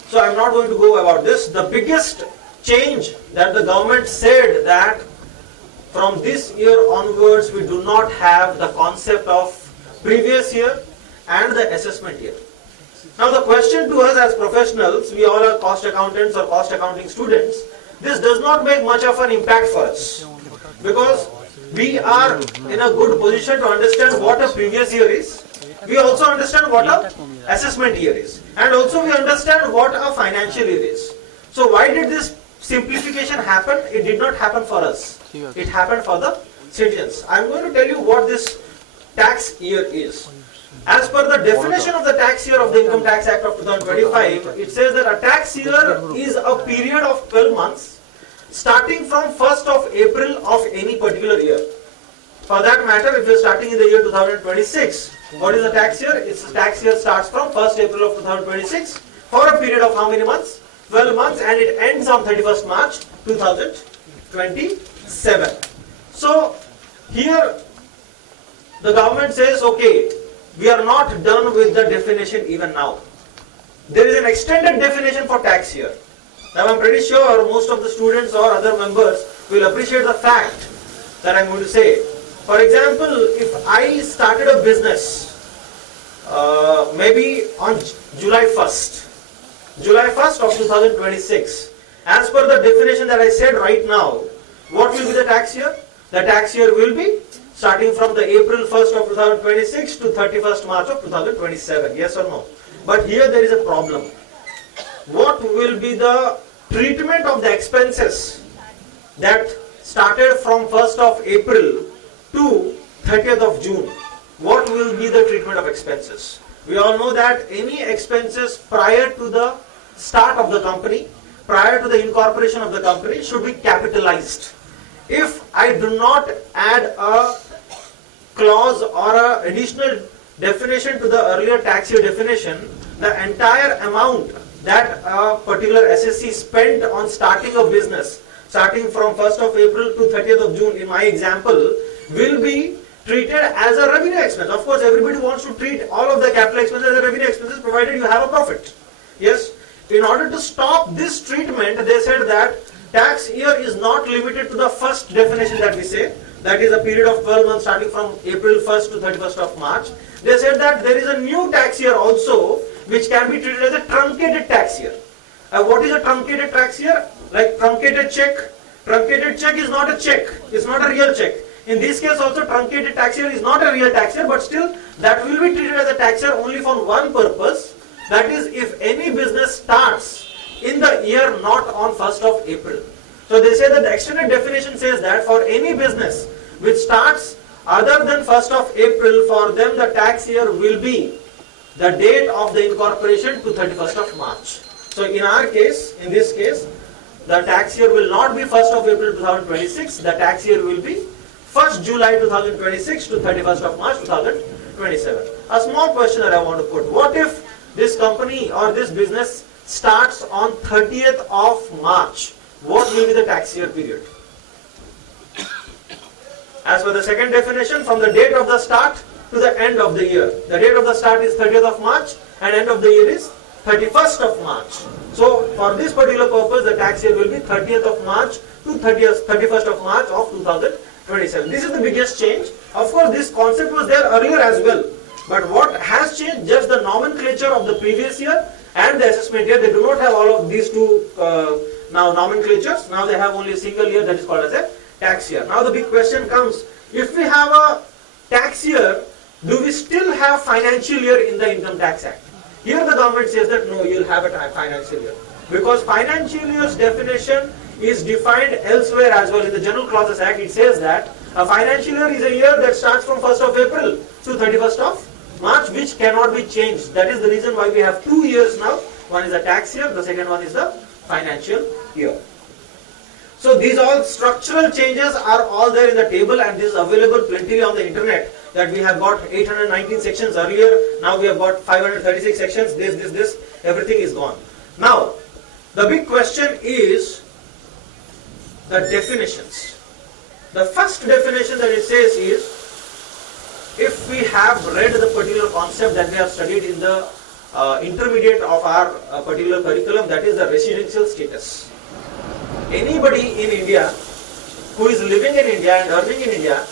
So I'm not going to go about this. The biggest change that the government said that from this year onwards we do not have the concept of previous year and the assessment year. Now the question to us as professionals, we all are cost accountants or cost accounting students, this does not make much of an impact for us. Because we are in a good position to understand what a previous year is. We also understand what a assessment year is. And also we understand what a financial year is. So why did this simplification happen? It did not happen for us. It happened for the citizens. I'm going to tell you what this tax year is. As per the definition of the tax year of the Income Tax Act of 2025, it says that a tax year is a period of 12 months starting from 1st of April of any particular year. For that matter, if you're starting in the year 2026, what is the tax year? Its tax year starts from 1st April of 2026 for a period of how many months? 12 months, and it ends on 31st March 2027. So here the government says, okay, we are not done with the definition even now. There is an extended definition for tax year. Now I'm pretty sure most of the students or other members will appreciate the fact that I'm going to say. For example, if I started a business maybe on July 1st of 2026, as per the definition that I said right now, what will be the tax year? The tax year will be starting from the April 1st of 2026 to 31st March of 2027, yes or no? But here there is a problem. What will be the treatment of the expenses that started from 1st of April to 30th of June? What will be the treatment of expenses? We all know that any expenses prior to the start of the company, prior to the incorporation of the company, should be capitalized. If I do not add a clause or an additional definition to the earlier tax year definition, the entire amount that a particular SSC spent on starting a business, starting from 1st of April to 30th of June, in my example, will be treated as a revenue expense. Of course, everybody wants to treat all of the capital expenses as a revenue expenses provided you have a profit. Yes. In order to stop this treatment, they said that tax year is not limited to the first definition that we say, that is a period of 12 months starting from April 1st to 31st of March. They said that there is a new tax year also which can be treated as a truncated tax year. What is a truncated tax year? Like truncated check. Truncated check is not a check. It's not a real check. In this case also truncated tax year is not a real tax year, but still that will be treated as a tax year only for one purpose. That is, if any business starts in the year not on 1st of April. So they say that the extended definition says that for any business which starts other than 1st of April, for them the tax year will be the date of the incorporation to 31st of March. So in our case, in this case, the tax year will not be 1st of April 2026, the tax year will be 1st July 2026 to 31st of March 2027. A small question that I want to put, what if this company or this business starts on 30th of March? What will be the tax year period? As per the second definition, from the date of the start to the end of the year. The date of the start is 30th of March and end of the year is 31st of March. So for this particular purpose, the tax year will be 30th of March to 31st of March of 2027. This is the biggest change. Of course, this concept was there earlier as well. But what has changed, just the nomenclature of the previous year and the assessment year. They do not have all of these two now nomenclatures. Now they have only a single year that is called as a tax year. Now the big question comes, if we have a tax year Do we still have financial year in the Income Tax Act? Here the government says that no, you'll have a financial year. Because financial year's definition is defined elsewhere as well. In the General Clauses Act, it says that a financial year is a year that starts from 1st of April to 31st of March, which cannot be changed. That is the reason why we have 2 years now. One is a tax year, the second one is the financial year. So these all structural changes are all there in the table, and this is available plenty on the internet, that we have got 819 sections earlier, now we have got 536 sections, this, everything is gone. Now, the big question is the definitions. The first definition that it says is, if we have read the particular concept that we have studied in the intermediate of our particular curriculum, that is the residential status. Anybody in India who is living in India and earning in India,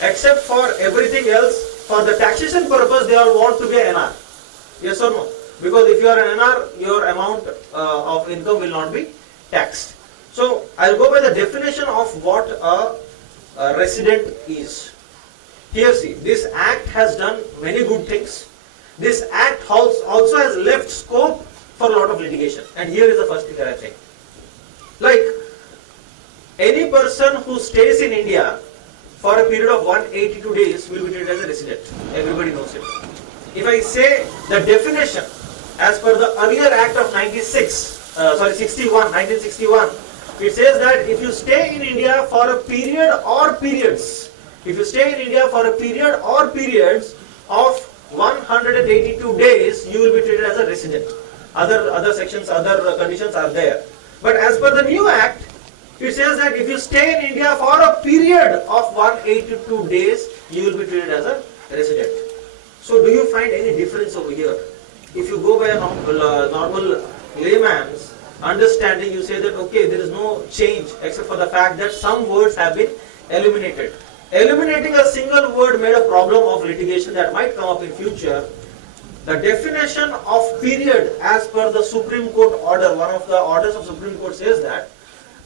except for everything else, for the taxation purpose, they all want to be an NR. Yes or no? Because if you are an NR, your amount of income will not be taxed. So I'll go by the definition of what a resident is. Here see, this act has done many good things. This act also has left scope for a lot of litigation. And here is the first thing that I think. Like, any person who stays in India for a period of 182 days will be treated as a resident. Everybody knows it. If I say the definition as per the earlier Act of 1961, it says that if you stay in India for a period or periods, if you stay in India for a period or periods of 182 days, you will be treated as a resident. Other sections, other conditions are there. But as per the new Act, it says that if you stay in India for a period of 182 days, you will be treated as a resident. So do you find any difference over here? If you go by a normal layman's understanding, you say that okay, there is no change except for the fact that some words have been eliminated. Eliminating a single word made a problem of litigation that might come up in future. The definition of period as per the Supreme Court order, one of the orders of Supreme Court says that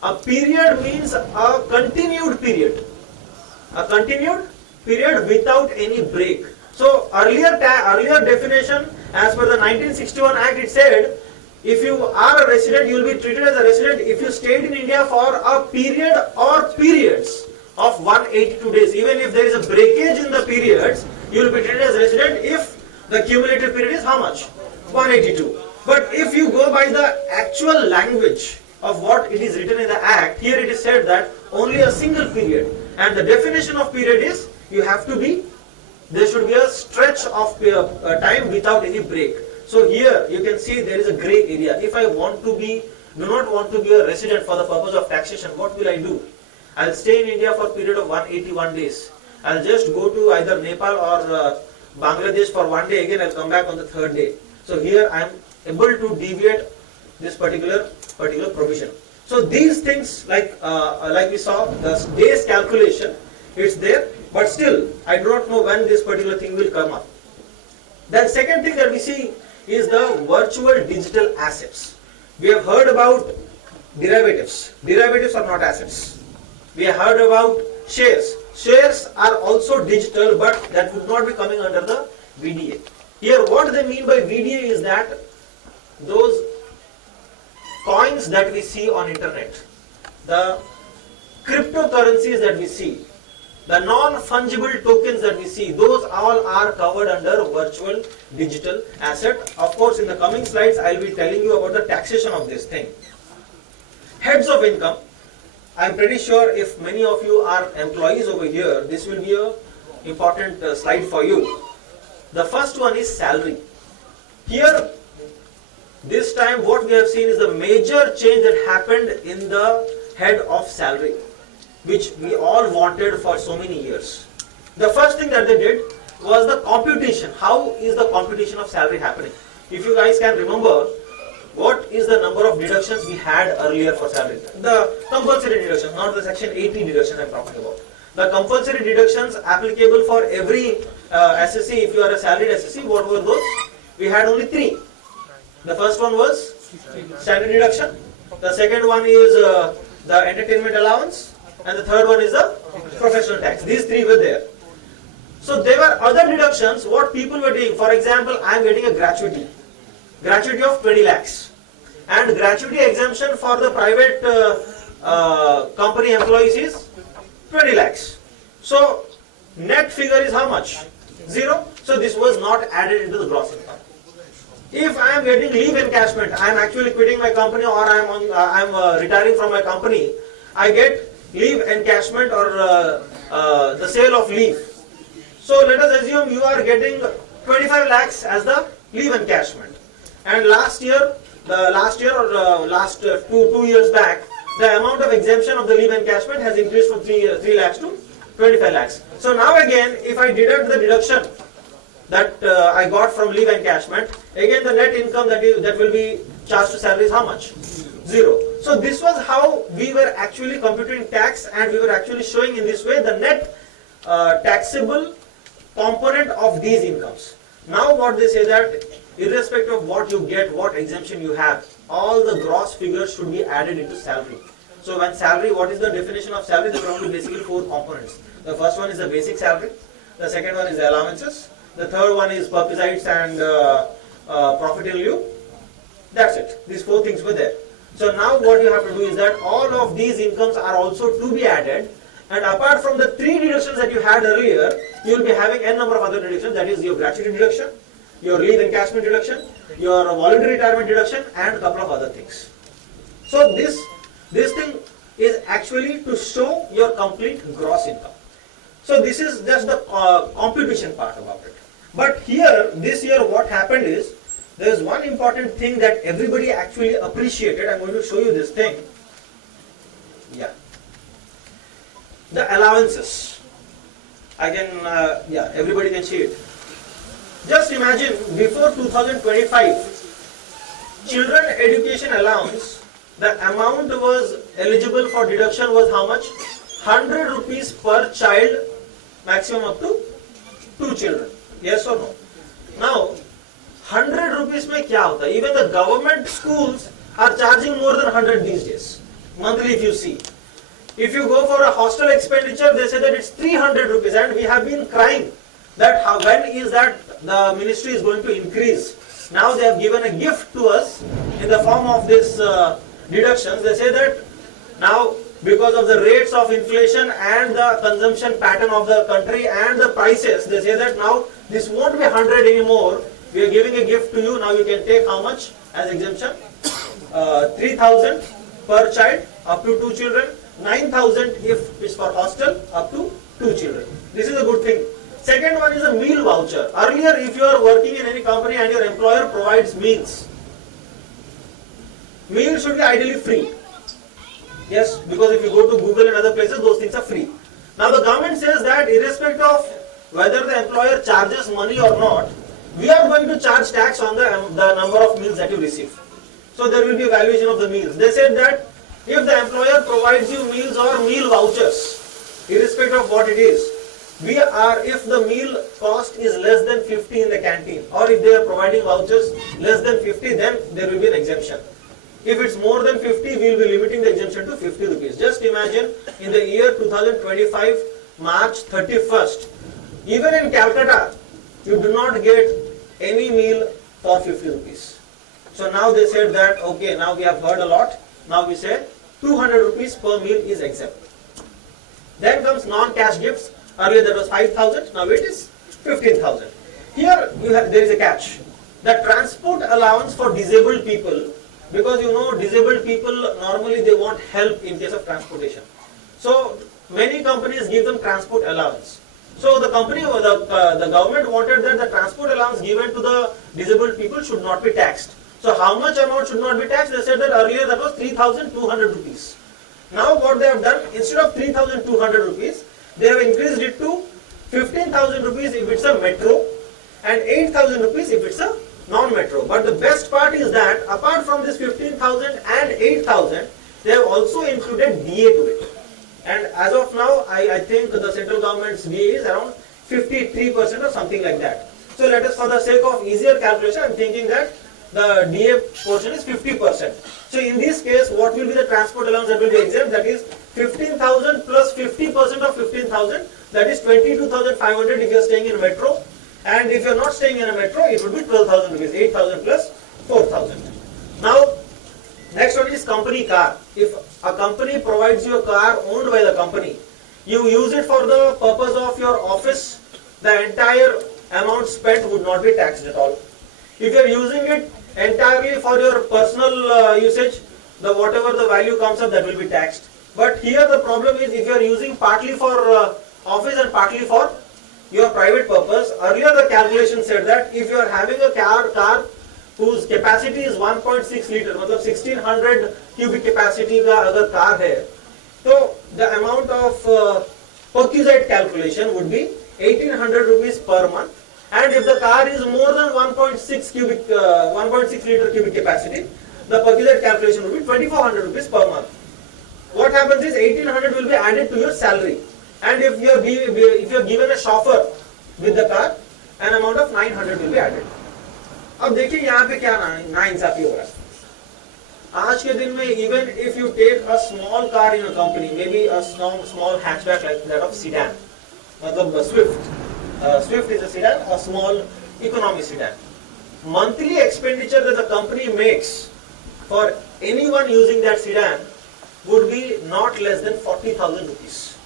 a period means a continued period. A continued period without any break. So earlier definition as per the 1961 Act, it said if you are a resident, you will be treated as a resident if you stayed in India for a period or periods of 182 days. Even if there is a breakage in the periods, you will be treated as a resident if the cumulative period is how much? 182. But if you go by the actual language of what it is written in the Act, here it is said that only a single period. And the definition of period is, you have to be, there should be a stretch of time without any break. So here you can see there is a grey area. If I do not want to be a resident for the purpose of taxation, what will I do? I'll stay in India for a period of 181 days. I'll just go to either Nepal or Bangladesh for 1 day, again I'll come back on the 3rd day. So here I am able to deviate this particular provision. So these things, like we saw, the days calculation, it's there, but still I do not know when this particular thing will come up. Then second thing that we see is the virtual digital assets. We have heard about derivatives. Derivatives are not assets. We have heard about shares. Shares are also digital, but that would not be coming under the VDA. Here what they mean by VDA is that those coins that we see on internet, the cryptocurrencies that we see, the non-fungible tokens that we see, those all are covered under virtual digital asset. Of course, in the coming slides, I will be telling you about the taxation of this thing. Heads of income. I am pretty sure if many of you are employees over here, this will be an important slide for you. The first one is salary. Here, this time what we have seen is the major change that happened in the head of salary, which we all wanted for so many years. The first thing that they did was the computation. How is the computation of salary happening? If you guys can remember, what is the number of deductions we had earlier for salary? The compulsory deductions, not the section 80 deductions I am talking about. The compulsory deductions applicable for every SSC, if you are a salaried SSC, what were those? We had only 3. The first one was standard deduction. The second one is the entertainment allowance. And the third one is the professional tax. These 3 were there. So there were other deductions what people were doing. For example, I am getting a gratuity of 20 lakhs and gratuity exemption for the private company employees is 20 lakhs. So net figure is how much? 0. So this was not added into the gross income. If I am getting leave encashment, I am actually quitting my company or I am retiring from my company, I get leave encashment or the sale of leave. So let us assume you are getting 25 lakhs as the leave encashment. And last year or last 2 years back, the amount of exemption of the leave encashment has increased from 3 lakhs to 25 lakhs. So now again, if I deduct the deduction that I got from leave encashment, again the net income that will be charged to salary is how much? 0. So this was how we were actually computing tax, and we were actually showing in this way the net taxable component of these incomes. Now what they say that irrespective of what you get, what exemption you have, all the gross figures should be added into salary. So when salary, what is the definition of salary? There are only basically 4 components. The first one is the basic salary, the second one is the allowances, the third one is perquisites and profit in lieu. That's it. These 4 things were there. So now what you have to do is that all of these incomes are also to be added, and apart from the 3 deductions that you had earlier, you will be having n number of other deductions, that is your gratuity deduction, your leave encashment deduction, your voluntary retirement deduction, and a couple of other things. So this thing is actually to show your complete gross income. So this is just the computation part about it. But here, this year what happened is, there is one important thing that everybody actually appreciated. I'm going to show you this thing. Yeah. The allowances. I can, everybody can see it. Just imagine, before 2025, children education allowance, the amount was eligible for deduction was how much? 100 rupees per child, maximum up to 2 children. Yes or no? Now, 100 rupees mein kya hota? Even the government schools are charging more than 100 these days. Monthly if you see. If you go for a hostel expenditure, they say that it's 300 rupees, and we have been crying that when is that the ministry is going to increase. Now they have given a gift to us in the form of this deductions. They say that now because of the rates of inflation and the consumption pattern of the country and the prices, they say that now this won't be 100 anymore. We are giving a gift to you. Now you can take how much as exemption? 3,000 per child up to 2 children. 9,000 if it's for hostel up to 2 children. This is a good thing. Second one is a meal voucher. Earlier, if you are working in any company and your employer provides meals, meals should be ideally free. Yes, because if you go to Google and other places, those things are free. Now the government says that irrespective of whether the employer charges money or not, we are going to charge tax on the number of meals that you receive. So there will be a valuation of the meals. They said that if the employer provides you meals or meal vouchers, irrespective of what it is, if the meal cost is less than 50 in the canteen, or if they are providing vouchers less than 50, then there will be an exemption. If it's more than 50, we will be limiting the exemption to 50 rupees. Just imagine in the year 2025, March 31st, even in Calcutta, you do not get any meal for 50 rupees. So now they said that, okay, now we have heard a lot. Now we say 200 rupees per meal is exempt. Then comes non-cash gifts. Earlier that was 5,000, now it is 15,000. Here there is a catch. The transport allowance for disabled people, because you know disabled people normally they want help in case of transportation. So many companies give them transport allowance. So the government wanted that the transport allowance given to the disabled people should not be taxed. So how much amount should not be taxed? They said that earlier that was 3,200 rupees. Now what they have done, instead of 3,200 rupees, they have increased it to 15,000 rupees if it's a metro and 8,000 rupees if it's a non-metro. But the best part is that apart from this 15,000 and 8,000, they have also included DA to it. And as of now, I think the central government's DA is around 53% or something like that. So let us, for the sake of easier calculation, I am thinking that the DA portion is 50%. So in this case, what will be the transport allowance that will be exempt? That is 15,000 plus 50% of 15,000, that is 22,500 if you are staying in metro. And if you are not staying in a metro, it would be 12,000 rupees, 8,000 plus 4,000. Now, next one is company car. If a company provides you a car owned by the company, you use it for the purpose of your office, the entire amount spent would not be taxed at all. If you are using it entirely for your personal usage, the whatever the value comes up, that will be taxed. But here the problem is, if you are using partly for office and partly for your private purpose, earlier the calculation said that if you are having a car whose capacity is 1.6 liter, मतलब 1600 cubic capacity का अगर car है, तो the amount of perquisite calculation would be 1800 rupees per month. And if the car is more than 1.6 liter cubic capacity, the perquisite calculation will be 2400 rupees per month. What happens is 1800 will be added to your salary. And if you are given a chauffeur with the car, an amount of 900 will be added. अब देखिए यहाँ पे क्या नाइंसाफी हो रहा है. आज के दिन में even if you take a small car in a company, maybe a small hatchback like that of sedan, मतलब Swift is a sedan, a small economy sedan. Monthly expenditure that the company makes for anyone using that sedan would be not less than 40,000 rupees.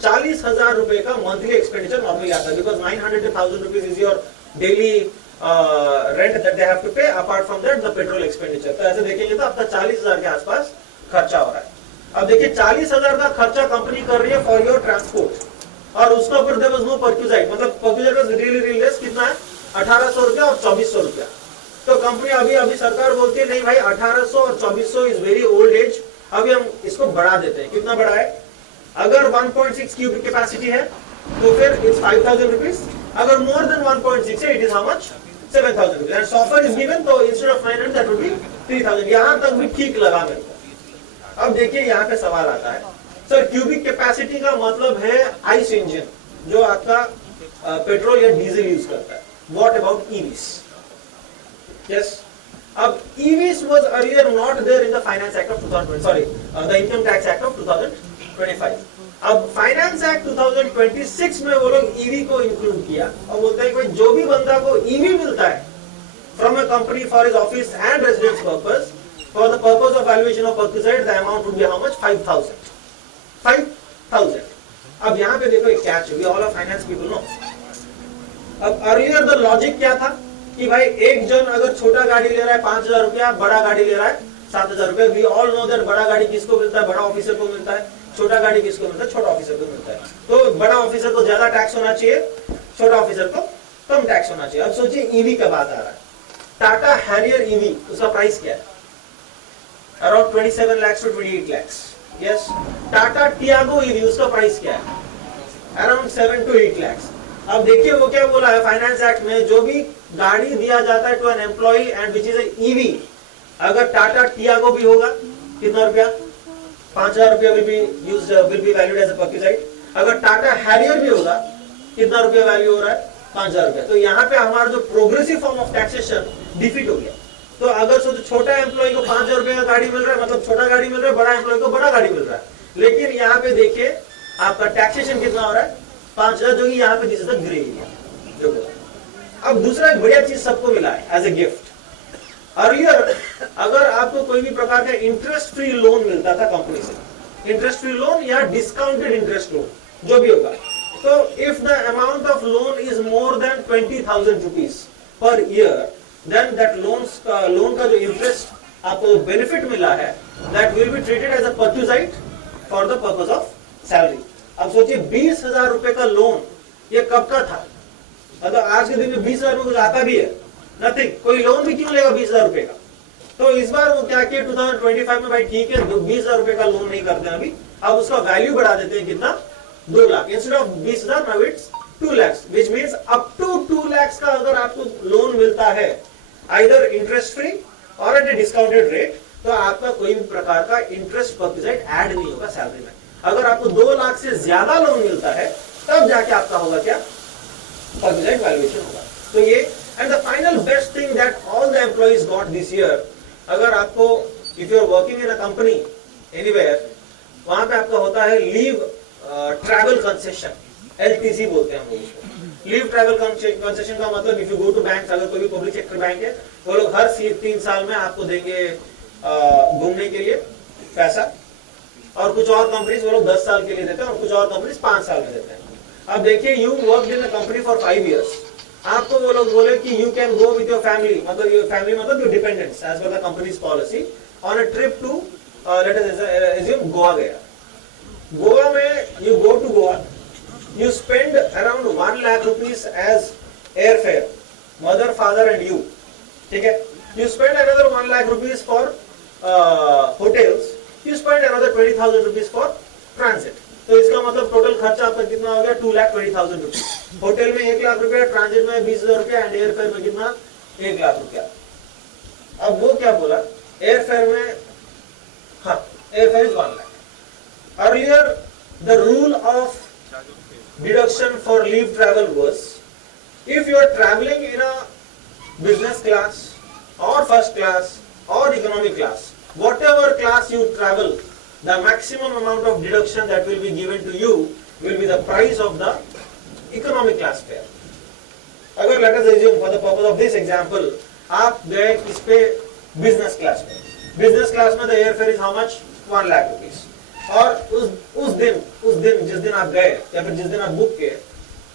40,000 रुपए का monthly expenditure normally आता है, because 900 to 1,000 rupees is your daily rent that they have to pay. Apart from that, the petrol expenditure. तो ऐसे देखेंगे तो आपका 40,000 के आसपास खर्चा हो रहा है. अब देखिए 40,000 का खर्चा कंपनी कर रही है for your transport, और उसका ऊपर there was no perquisite, मतलब perquisite was really less. कितना है? 1,800 रुपया और 2,400 रुपया. तो कंपनी अभी सरकार बोलती है नहीं भाई 1,800 और 2,400 इज वेरी ओल्ड एज, अभी हम इसको बढ़ा देते हैं. कितना बढ़ा है? अगर 1.6 क्यूबिक कैपेसिटी है तो फिर इट्स 5,000 रुपीज. अगर मोर देन 1.6 है, it is how much? 7,000 rupees. And software is given, तो instead of 900 that would be 3,000. यहां तक भी ठीक लगा मेरे को. अब देखिए यहाँ पे सवाल आता है, सर क्यूबिक कैपेसिटी का मतलब है आइस इंजन जो आपका पेट्रोल या डीजल यूज करता है. What about EVs? यस, अब EVs was earlier not there in the finance act of 2020, sorry the income tax act of 2025. अब फाइनेंस एक्ट 2026 में वो लोग ईवी को इंक्लूड किया और बोलते हैं कि जो भी बंदा को ईवी मिलता है from a company for his office and residence purpose, for the purpose of valuation of perquisite, the amount would be how much? 5,000. अब यहाँ पे देखो एक catch, we all are finance people know. अब अर्लियर द लॉजिक क्या था कि भाई एक जन अगर छोटा गाड़ी ले रहा है 5,000 रुपया, बड़ा गाड़ी ले रहा है 7,000 रुपया. वी ऑल नो दैट बड़ा गाड़ी किसको मिलता है? बड़ा ऑफिसर को मिलता है. छोटा गाड़ी किसको मिलता है? छोटा ऑफिसर को मिलता है. तो बड़ा ऑफिसर को ज्यादा टैक्स होना चाहिए, छोटा ऑफिसर को कम टैक्स होना चाहिए. अब सोचिए ईवी का बात आ रहा है. टाटा हैरियर ईवी, उसका प्राइस क्या है? Around 27 lakhs to 28 lakhs. Yes. Tata Tiago EV, उसका प्राइस क्या है? Around 7 to 8 lakhs. अब देखिए वो क्या बोला है फाइनेंस एक्ट में, जो भी गाड़ी दिया जाता है to an employee and which is EV, अगर टाटा टियागो भी होगा कितना रुपया? 5,000 रुपया will be valued as a perquisite. अगर टाटा हैरियर भी होगा कितना रुपया वैल्यू हो रहा है? 5,000 रुपया. तो यहाँ पे हमारा जो progressive form of taxation defeat हो गया. तो अगर सोचो छोटा एम्प्लॉय को 5,000 रुपये का गाड़ी मिल रहा है, मतलब छोटा गाड़ी मिल रहा है, बड़ा एम्प्लॉय को बड़ा गाड़ी मिल रहा है. लेकिन यहाँ पे देखिए आपका टैक्सेशन कितना हो रहा है? 5,000, जो कि यहाँ पे this is the grey area. अब दूसरा एक बढ़िया चीज सबको मिला है एज ए गिफ्ट. अर्लियर अगर आपको कोई भी प्रकार का इंटरेस्ट फ्री लोन मिलता था कंपनी से, इंटरेस्ट फ्री लोन या डिस्काउंटेड इंटरेस्ट लोन जो भी होगा, तो if the amount of loan is more than 20,000 rupees per year, then that loan का जो इंटरेस्ट आपको बेनिफिट मिला है, that will be treated as a perquisite for the purpose of salary. अब सोचिए 20,000 रुपए का लोन, ये कब का था? मतलब आज के दिन में 20,000 में कुछ आता भी है? नथिंग. कोई लोन भी क्यों लेगा 20,000 रुपए का? तो इस बार वो क्या किया 2025 में, भाई ठीक है 20,000 रुपए का लोन नहीं करते अभी, अब उसका वैल्यू बढ़ा देते हैं. कितना? 2 lakh. Instead of 20,000 now it's 2 lakhs, which means up to 2 lakhs का अगर आपको लोन मिलता है either interest free और at a discounted rate, तो आपका कोई भी प्रकार का इंटरेस्ट परक्विसाइट ऐड नहीं होगा सैलरी में. अगर आपको 2 लाख से ज्यादा लोन मिलता है तब जाके आपका होगा क्या? परक्विसाइट वैल्यूएशन होगा. तो ये, and the final best thing that all the employees employees got this year, अगर आपको if you are working in a company anywhere, वहाँ पे आपका होता है leave travel concession, LTC बोलते हैं हम लोग उसको. लीव ट्रैवल कंसेशन का मतलब if you go to bank, अगर कोई भी पब्लिक सेक्टर बैंक है वो लोग हर 3 साल में आपको देंगे घूमने के लिए पैसा, और कुछ और कंपनीज वो लोग 10 साल के लिए देते हैं और कुछ और कंपनीज 5 साल में देते हैं. अब देखिए you work in a company for 5 years, आपको वो लोग बोले कि you can go with your family, मतलब योर फैमिली मतलब your dependents as per the company's policy on a trip to let us assume Goa गया. गोवा में you go to Goa, you spend around 1 lakh rupees as airfare, mother, father and you, ठीक है. You spend another 1 lakh rupees for hotels, you spend another 20,000 rupees for transit. तो इसका मतलब total खर्चा आपका कितना हो गया 2,20,000 रुपीज. होटल में 1 लाख रुपया, ट्रांजिट में 20,000 रुपया एंड एयरफेयर में कितना 1 लाख रुपया. अब वो क्या बोला, एयरफेयर में हाँ airfare is 1 lakh. Earlier the rule of deduction for leave travel was, if you are traveling in a business class or first class or economy class, whatever class you travel, the maximum amount of deduction that will be given to you will be the price of the economy class fare. अगर let us assume for the purpose of this example, आप गए किस पे business class में, business class में the airfare is how much 1 lakh rupees. और उस दिन जिस दिन आप गए या फिर जिस दिन आप बुक किए,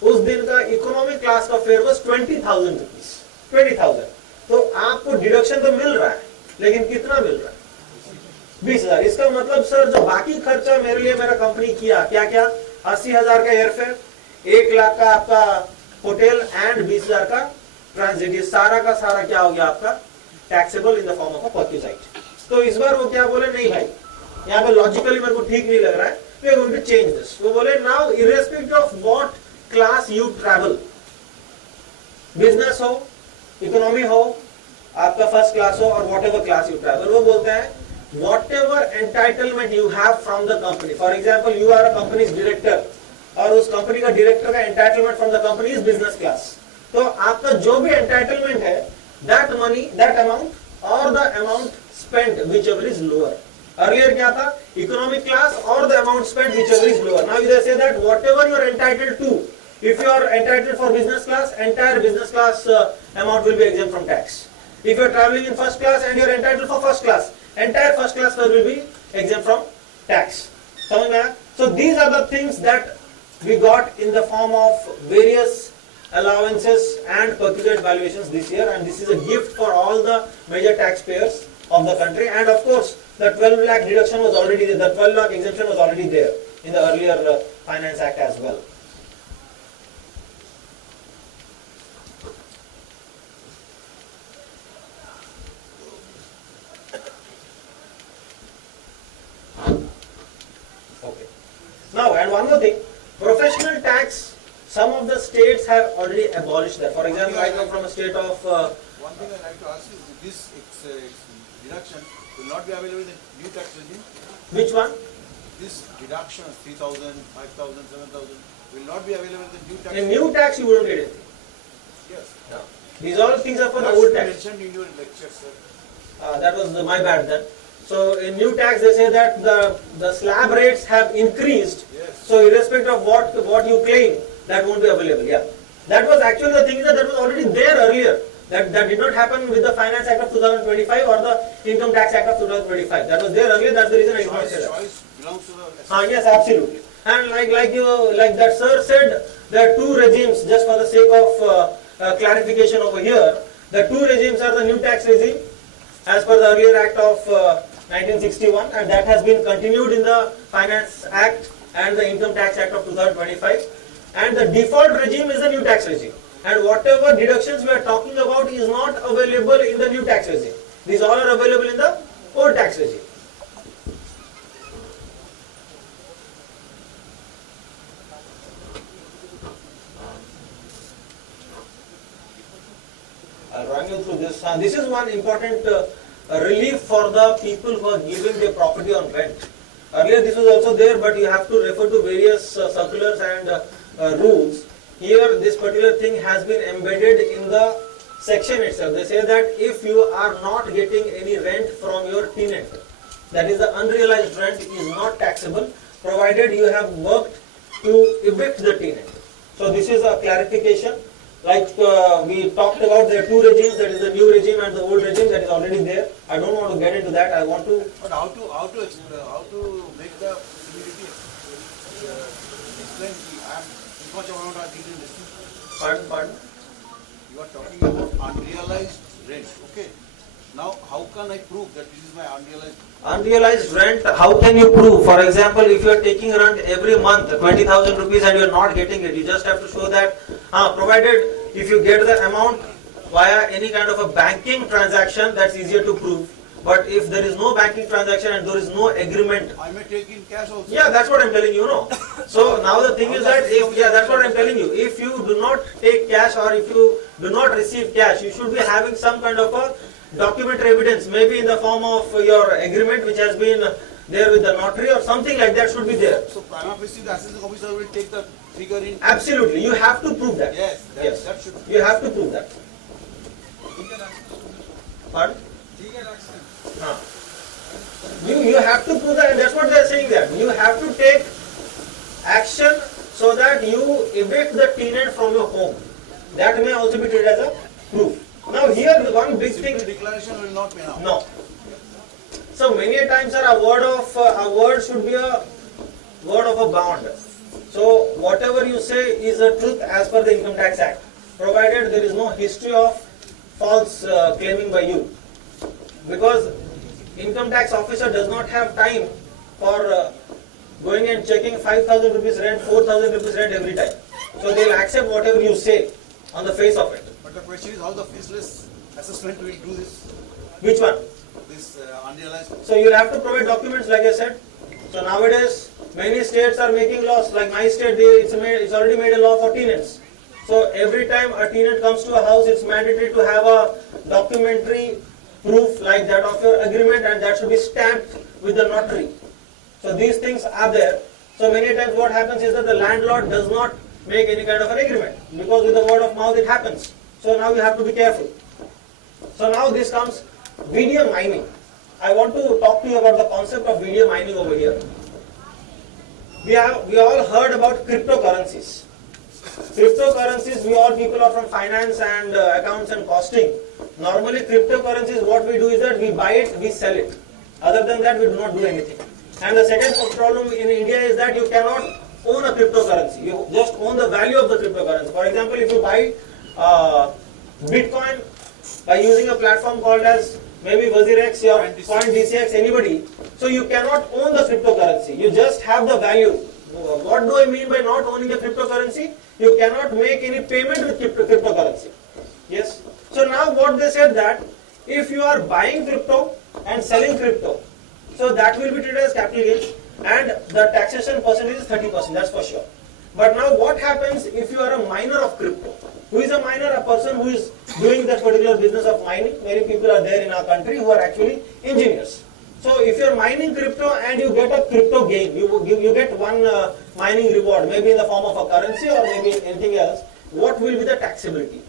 उस दिन का इकोनॉमिक क्लास का फेयर वाज 20,000 रुपीज. 20,000. तो आपको डिडक्शन तो मिल रहा है, लेकिन कितना मिल रहा है 20,000. इसका मतलब सर जो बाकी खर्चा मेरे लिए मेरा कंपनी किया, क्या क्या 80,000 का एयरफेयर, 1 लाख का आपका होटल एंड 20,000 का ट्रांजिट, ये सारा का सारा क्या हो गया आपका taxable in the form of a perquisite. तो इस बार वो क्या बोले, नहीं भाई यहाँ पे लॉजिकली मेरे को ठीक नहीं लग रहा है, we are going to change this. वो बोले now irrespective of what class you travel, business हो, इकोनॉमी हो, आपका फर्स्ट क्लास हो और व्हाटएवर क्लास यू ट्रैवल, वो बोलते हैं whatever entitlement you have from the company. For example you are a company's director और उस कंपनी का डायरेक्टर का entitlement from the company is business class. तो आपका जो भी एंटाइटलमेंट है, that money, that amount or the amount spent whichever is lower. Earlier क्या था, economic class or the amount spent whichever is lower. Now they say that whatever you are entitled to, if you are entitled for business class, entire business class amount will be exempt from tax. If you are traveling in first class and you are entitled for first class, entire first class fare will be exempt from tax. समझ में आया? So these are the things that we got in the form of various allowances and perquisite valuations this year, and this is a gift for all the major taxpayers of the country. And of course the 12 lakh deduction was already there, the 12 lakh exemption was already there in the earlier Finance Act as well. Okay. Now, and one more thing, professional tax, some of the states have already abolished that. For example, I come from a state of one thing I like to ask you, this deduction will not be available in the new tax regime? Which one? This deduction of 3,000, 5,000, 7,000 will not be available in the new tax regime? In new tax you wouldn't get anything. Yes. No. These all things are for the old tax. Mentioned in your lecture, sir. That was my bad then. So in new tax they say that the slab rates have increased. Yes. So irrespective of what you claim, that won't be available. Yeah. That was actually the thing that was already there earlier. That did not happen with the Finance Act of 2025 or the Income Tax Act of 2025. That was there earlier. That's the reason I did not say that. Choice belongs to the Yes, absolutely. And like that sir said, there are two regimes. Just for the sake of clarification over here, the two regimes are the new tax regime, as per the earlier Act of 1961, and that has been continued in the Finance Act and the Income Tax Act of 2025. And the default regime is the new tax regime. And whatever deductions we are talking about is not available in the new tax regime. These all are available in the old tax regime. I'll run you through this. This is one important relief for the people who are giving their property on rent. Earlier this was also there, but you have to refer to various circulars and rules. Here this particular thing has been embedded in the section itself. They say that if you are not getting any rent from your tenant, that is the unrealized rent is not taxable, provided you have worked to evict the tenant. So this is a clarification. Like we talked about, there are two regimes, that is the new regime and the old regime that is already there. I don't want to get into that. I want to. But how to make the community explain? This much amount are dealing with. Pardon? You are talking about unrealized rent. Okay. Now, how can I prove that this is my unrealized? Unrealized rent, how can you prove? For example, if you are taking rent every month, 20,000 rupees, and you are not getting it, you just have to show that, provided if you get the amount via any kind of a banking transaction, that's easier to prove. But if there is no banking transaction and there is no agreement, I may take in cash also. yeah, that's what I'm telling you, no. So now the thing is that, that's what I'm telling you. If you do not take cash or if you do not receive cash, you should be having some kind of a documentary evidence, maybe in the form of your agreement which has been there with the notary or something like that should be there. So prima facie the assessing officer will take the figure in. Absolutely, you have to prove that. Yes, that should be. You have to prove that. Pardon? You have to prove that, and that's what they are saying, that you have to take action so that you evict the tenant from your home. That may also be treated as a proof. Now here the one big thing. Declaration will not be enough. No. So many a times, sir, a word should be a word of a bond. So whatever you say is the truth as per the Income Tax Act, provided there is no history of false claiming by you. Because income tax officer does not have time for going and checking 5,000 rupees rent, 4,000 rupees rent every time. So they will accept whatever you say on the face of it. But the question is how the faceless assessment will do this. Which one? This unrealized. So you will have to provide documents, like I said. So nowadays many states are making laws. Like my state, it's already made a law for tenants. So every time a tenant comes to a house, it's mandatory to have a documentary proof like that of your agreement, and that should be stamped with the notary. So these things are there. So many times what happens is that the landlord does not make any kind of an agreement, because with the word of mouth it happens. So now you have to be careful. So now this comes video mining. I want to talk to you about the concept of video mining over here. We all heard about cryptocurrencies. Cryptocurrencies, we all people are from finance and accounts and costing. Normally cryptocurrencies, what we do is that we buy it, we sell it. Other than that, we do not do anything. And the second problem in India is that you cannot own a cryptocurrency. You just own the value of the cryptocurrency. For example, if you buy Bitcoin by using a platform called as maybe WazirX or CoinDCX, anybody, so you cannot own the cryptocurrency. You just have the value. What do I mean by not owning the cryptocurrency? You cannot make any payment with cryptocurrency. Yes. So now what they said, that if you are buying crypto and selling crypto, so that will be treated as capital gains, and the taxation percentage is 30%, that's for sure. But now what happens if you are a miner of crypto? Who is a miner? A person who is doing that particular business of mining. Many people are there in our country who are actually engineers. So if you are mining crypto and you get a crypto gain, you get one mining reward, maybe in the form of a currency or maybe anything else, what will be the taxability?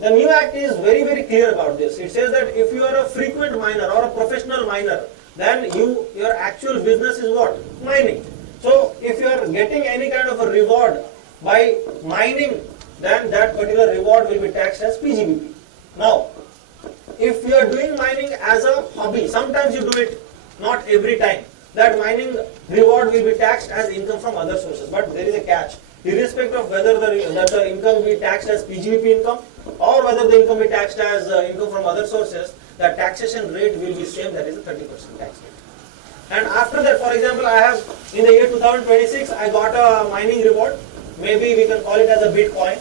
The new act is very, very clear about this. It says that if you are a frequent miner or a professional miner, then your actual business is what? Mining. So if you are getting any kind of a reward by mining, then that particular reward will be taxed as PGBP. Now, if you are doing mining as a hobby, sometimes you do it, not every time, that mining reward will be taxed as income from other sources. But there is a catch. Irrespective of whether the income be taxed as PGBP income or whether the income be taxed as income from other sources, the taxation rate will be same, that is a 30% tax rate. And after that, for example, I have in the year 2026, I got a mining reward. Maybe we can call it as a Bitcoin.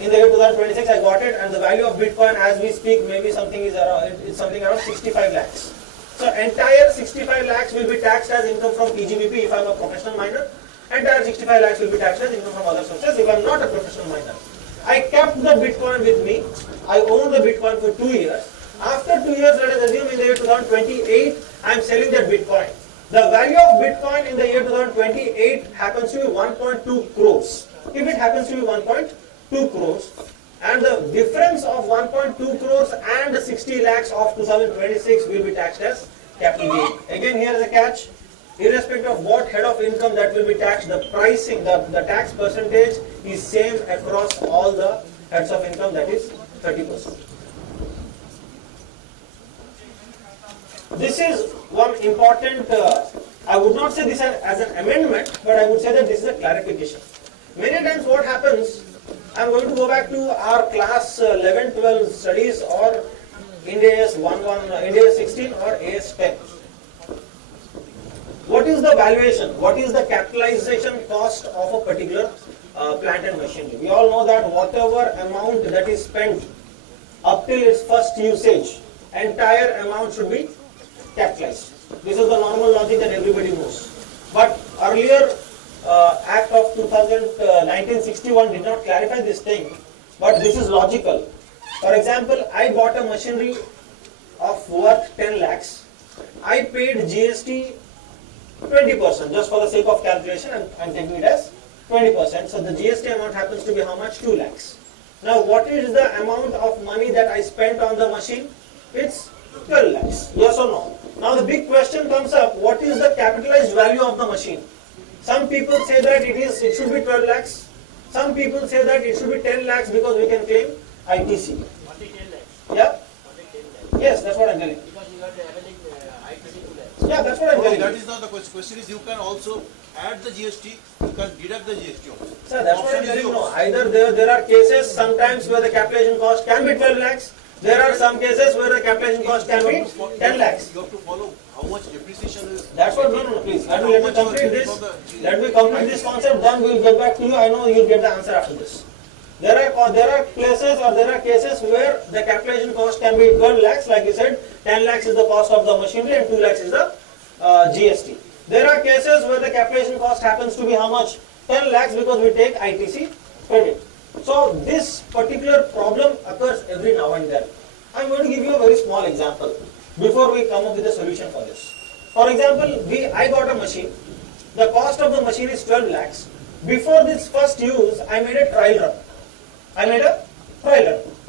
In the year 2026, I got it, and the value of Bitcoin as we speak, maybe it's something around 65 lakhs. So entire 65 lakhs will be taxed as income from PGBP if I am a professional miner. Entire 65 lakhs will be taxed as income from other sources if I am not a professional miner. I kept the Bitcoin with me. I owned the Bitcoin for 2 years. After 2 years, let us assume in the year 2028, I am selling that Bitcoin. The value of Bitcoin in the year 2028 happens to be 1.2 crores. If it happens to be 1.2 crores, and the difference of 1.2 crores and 60 lakhs of 2026 will be taxed as capital gain. Again, here is a catch. Irrespective of what head of income that will be taxed, the pricing, the tax percentage is same across all the heads of income, that is 30%. This is one important, I would not say this as an amendment, but I would say that this is a clarification. Many times what happens, I am going to go back to our class 11, 12 studies or Ind AS 11, Ind AS 16 or AS 10. What is the valuation? What is the capitalization cost of a particular plant and machinery? We all know that whatever amount that is spent up till its first usage, entire amount should be capitalized. This is the normal logic that everybody knows. But earlier Act of 1961 did not clarify this thing, but this is logical. For example, I bought a machinery of worth 10 lakhs. I paid GST 20%, just for the sake of calculation, I'm taking it as 20%. So the GST amount happens to be how much? 2 lakhs. Now what is the amount of money that I spent on the machine? It's 12 lakhs. Yes or no? Now the big question comes up, what is the capitalized value of the machine? Some people say that it should be 12 lakhs. Some people say that it should be 10 lakhs because we can claim ITC. Yeah? Yes, that's what I'm telling. Yeah, that's what I'm telling. That is not the question. Question is you can also add the GST, you can deduct the GST also. Sir, that's what I'm telling you. Either there are cases sometimes where the capitalization cost can be 12 lakhs. There are some cases where the capitalization cost can be 10 lakhs. You have to follow how much depreciation is. That's what, no, please. Let me complete this. Let me complete this concept, then we will get back to you. I know you will get the answer after this. There are places or there are cases where the capitalization cost can be 12 lakhs, like you said, 10 lakhs is the cost of the machinery and 2 lakhs is the GST. There are cases where the capitalization cost happens to be how much? 10 lakhs because we take ITC credit. So this particular problem occurs every now and then. I am going to give you a very small example before we come up with a solution for this. For example, I got a machine. The cost of the machine is 12 lakhs. Before this first use, I made a trial run.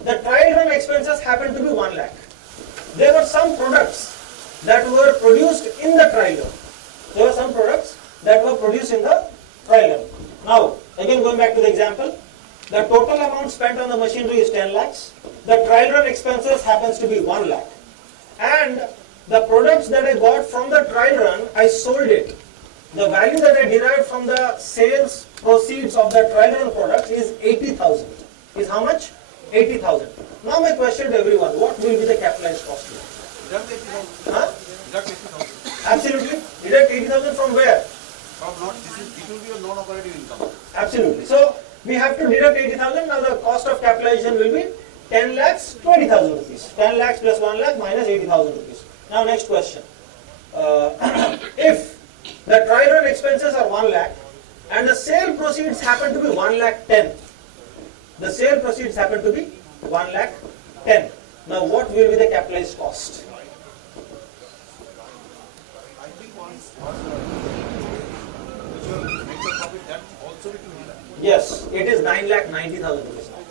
The trial run expenses happened to be 1 lakh. There were some products that were produced in the trial run. Now, again going back to the example, the total amount spent on the machinery is 10 lakhs. The trial run expenses happens to be 1 lakh. And the products that I got from the trial run, I sold it. The value that I derived from the sales proceeds of the trial run products is 80,000. Is how much? 80,000. Now my question to everyone, what will be the capitalized cost here? Deduct 80,000. Huh? Deduct 80,000. Absolutely. Deduct 80,000 from where? From not, it will be a non-operative income. Absolutely. So we have to deduct 80,000. Now the cost of capitalization will be 10 lakhs, 20,000 rupees. 10 lakhs plus 1 lakh minus 80,000 rupees. Now next question. If the trial run expenses are 1 lakh and the sale proceeds happen to be 1 lakh 10. The sale proceeds happen to be 1 lakh 10. Now what will be the capitalized cost? I think once you make the profit, that also it will be done. Yes, it is 9,90,000 rupees now.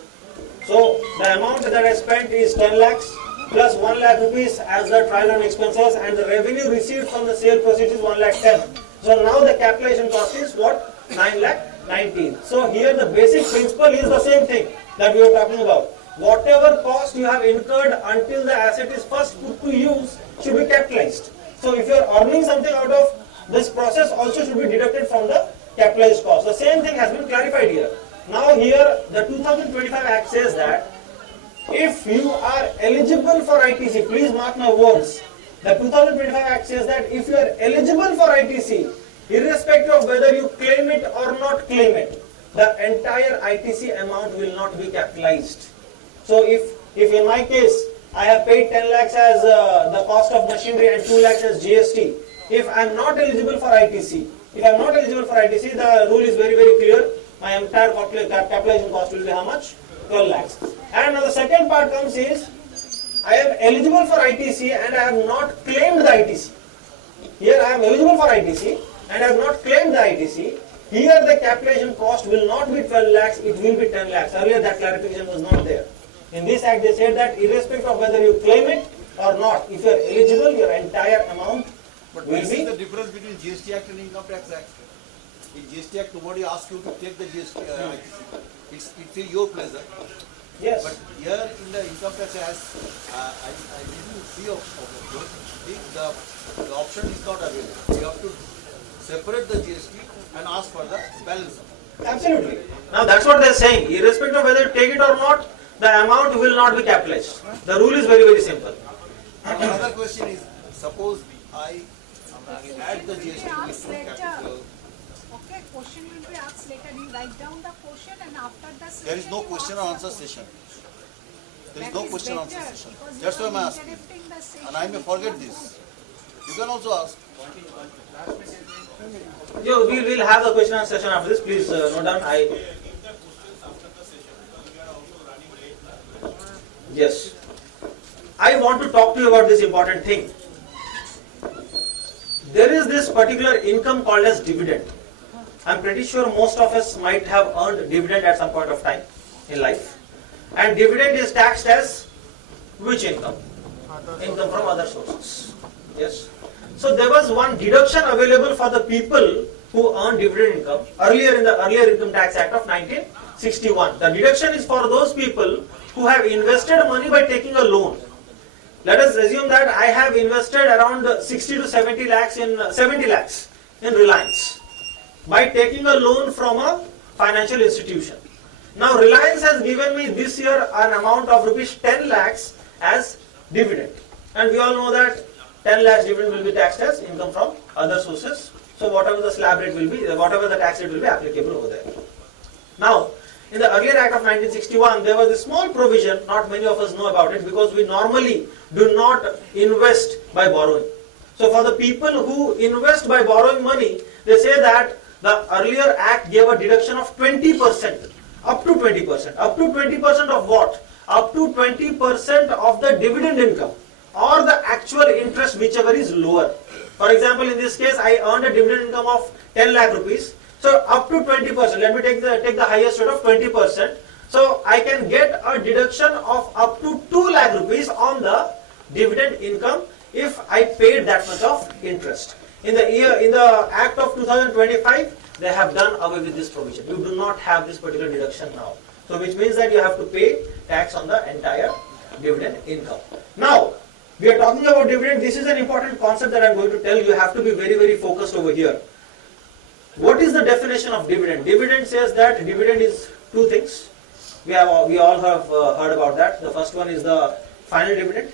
So the amount that I spent is 10 lakhs plus 1 lakh rupees as the trial run expenses, and the revenue received from the sale proceeds is 1 lakh 10. So now the capitalization cost is what? 9 lakh 19. So here the basic principle is the same thing that we are talking about. Whatever cost you have incurred until the asset is first put to use should be capitalized. So if you are earning something out of this process, also should be deducted from the capitalized cost. The same thing has been clarified here. Now here the 2025 Act says that if you are eligible for ITC, please mark my words. The 2025 Act says that if you are eligible for ITC, irrespective of whether you claim it or not claim it, the entire ITC amount will not be capitalized. So if in my case I have paid 10 lakhs as the cost of machinery and 2 lakhs as GST, if I am not eligible for ITC, the rule is very, very clear. My entire capitalization cost will be how much? 12 lakhs. And now the second part comes is, I am eligible for ITC and I have not claimed the ITC. Here I am eligible for ITC and I have not claimed the ITC. Here the capitalization cost will not be 12 lakhs, it will be 10 lakhs. Earlier that clarification was not there. In this act they said that irrespective of whether you claim it or not, if you are eligible, your entire amount But will this be. is the difference between GST Act and Income Tax Act. In GST Act, nobody asks you to take the GST. It's your pleasure. Yes. But here in the Income Tax Act, I didn't see the option is not available. You have to separate the GST and ask for the balance. Absolutely. Now that's what they're saying. Irrespective of whether you take it or not, the amount will not be capitalized. The rule is very, very simple. Another question is, suppose I add the GST with capital. Okay, question will be asked later. You write down the question and after the session. There is no question and answer session. There is no question and answer session. That's why I'm asking. And I may forget this. You can also ask. We will have the question and session after this. Please note down. Yes. I want to talk to you about this important thing. There is this particular income called as dividend. I'm pretty sure most of us might have earned dividend at some point of time in life. And dividend is taxed as which income? Income from other sources. Yes. So there was one deduction available for the people who earn dividend income earlier in the earlier Income Tax Act of 1961. The deduction is for those people who have invested money by taking a loan. Let us assume that I have invested around 60 to 70 lakhs in Reliance by taking a loan from a financial institution. Now Reliance has given me this year an amount of rupees 10 lakhs as dividend, and we all know that 10 lakhs dividend will be taxed as income from other sources. So whatever the slab rate will be, whatever the tax rate will be applicable over there. Now, in the earlier Act of 1961, there was a small provision, not many of us know about it because we normally do not invest by borrowing. So for the people who invest by borrowing money, they say that the earlier Act gave a deduction of 20%, up to 20%. Up to 20% of what? Up to 20% of the dividend income or the actual interest, whichever is lower. For example, in this case, I earned a dividend income of 10 lakh rupees. So up to 20%, let me take the highest rate of 20%. So I can get a deduction of up to 2 lakh rupees on the dividend income if I paid that much of interest. In the Act of 2025, they have done away with this provision. You do not have this particular deduction now. So which means that you have to pay tax on the entire dividend income. Now, we are talking about dividend. This is an important concept that I am going to tell you. You have to be very, very focused over here. What is the definition of dividend? Dividend says that dividend is two things. We all have heard about that. The first one is the final dividend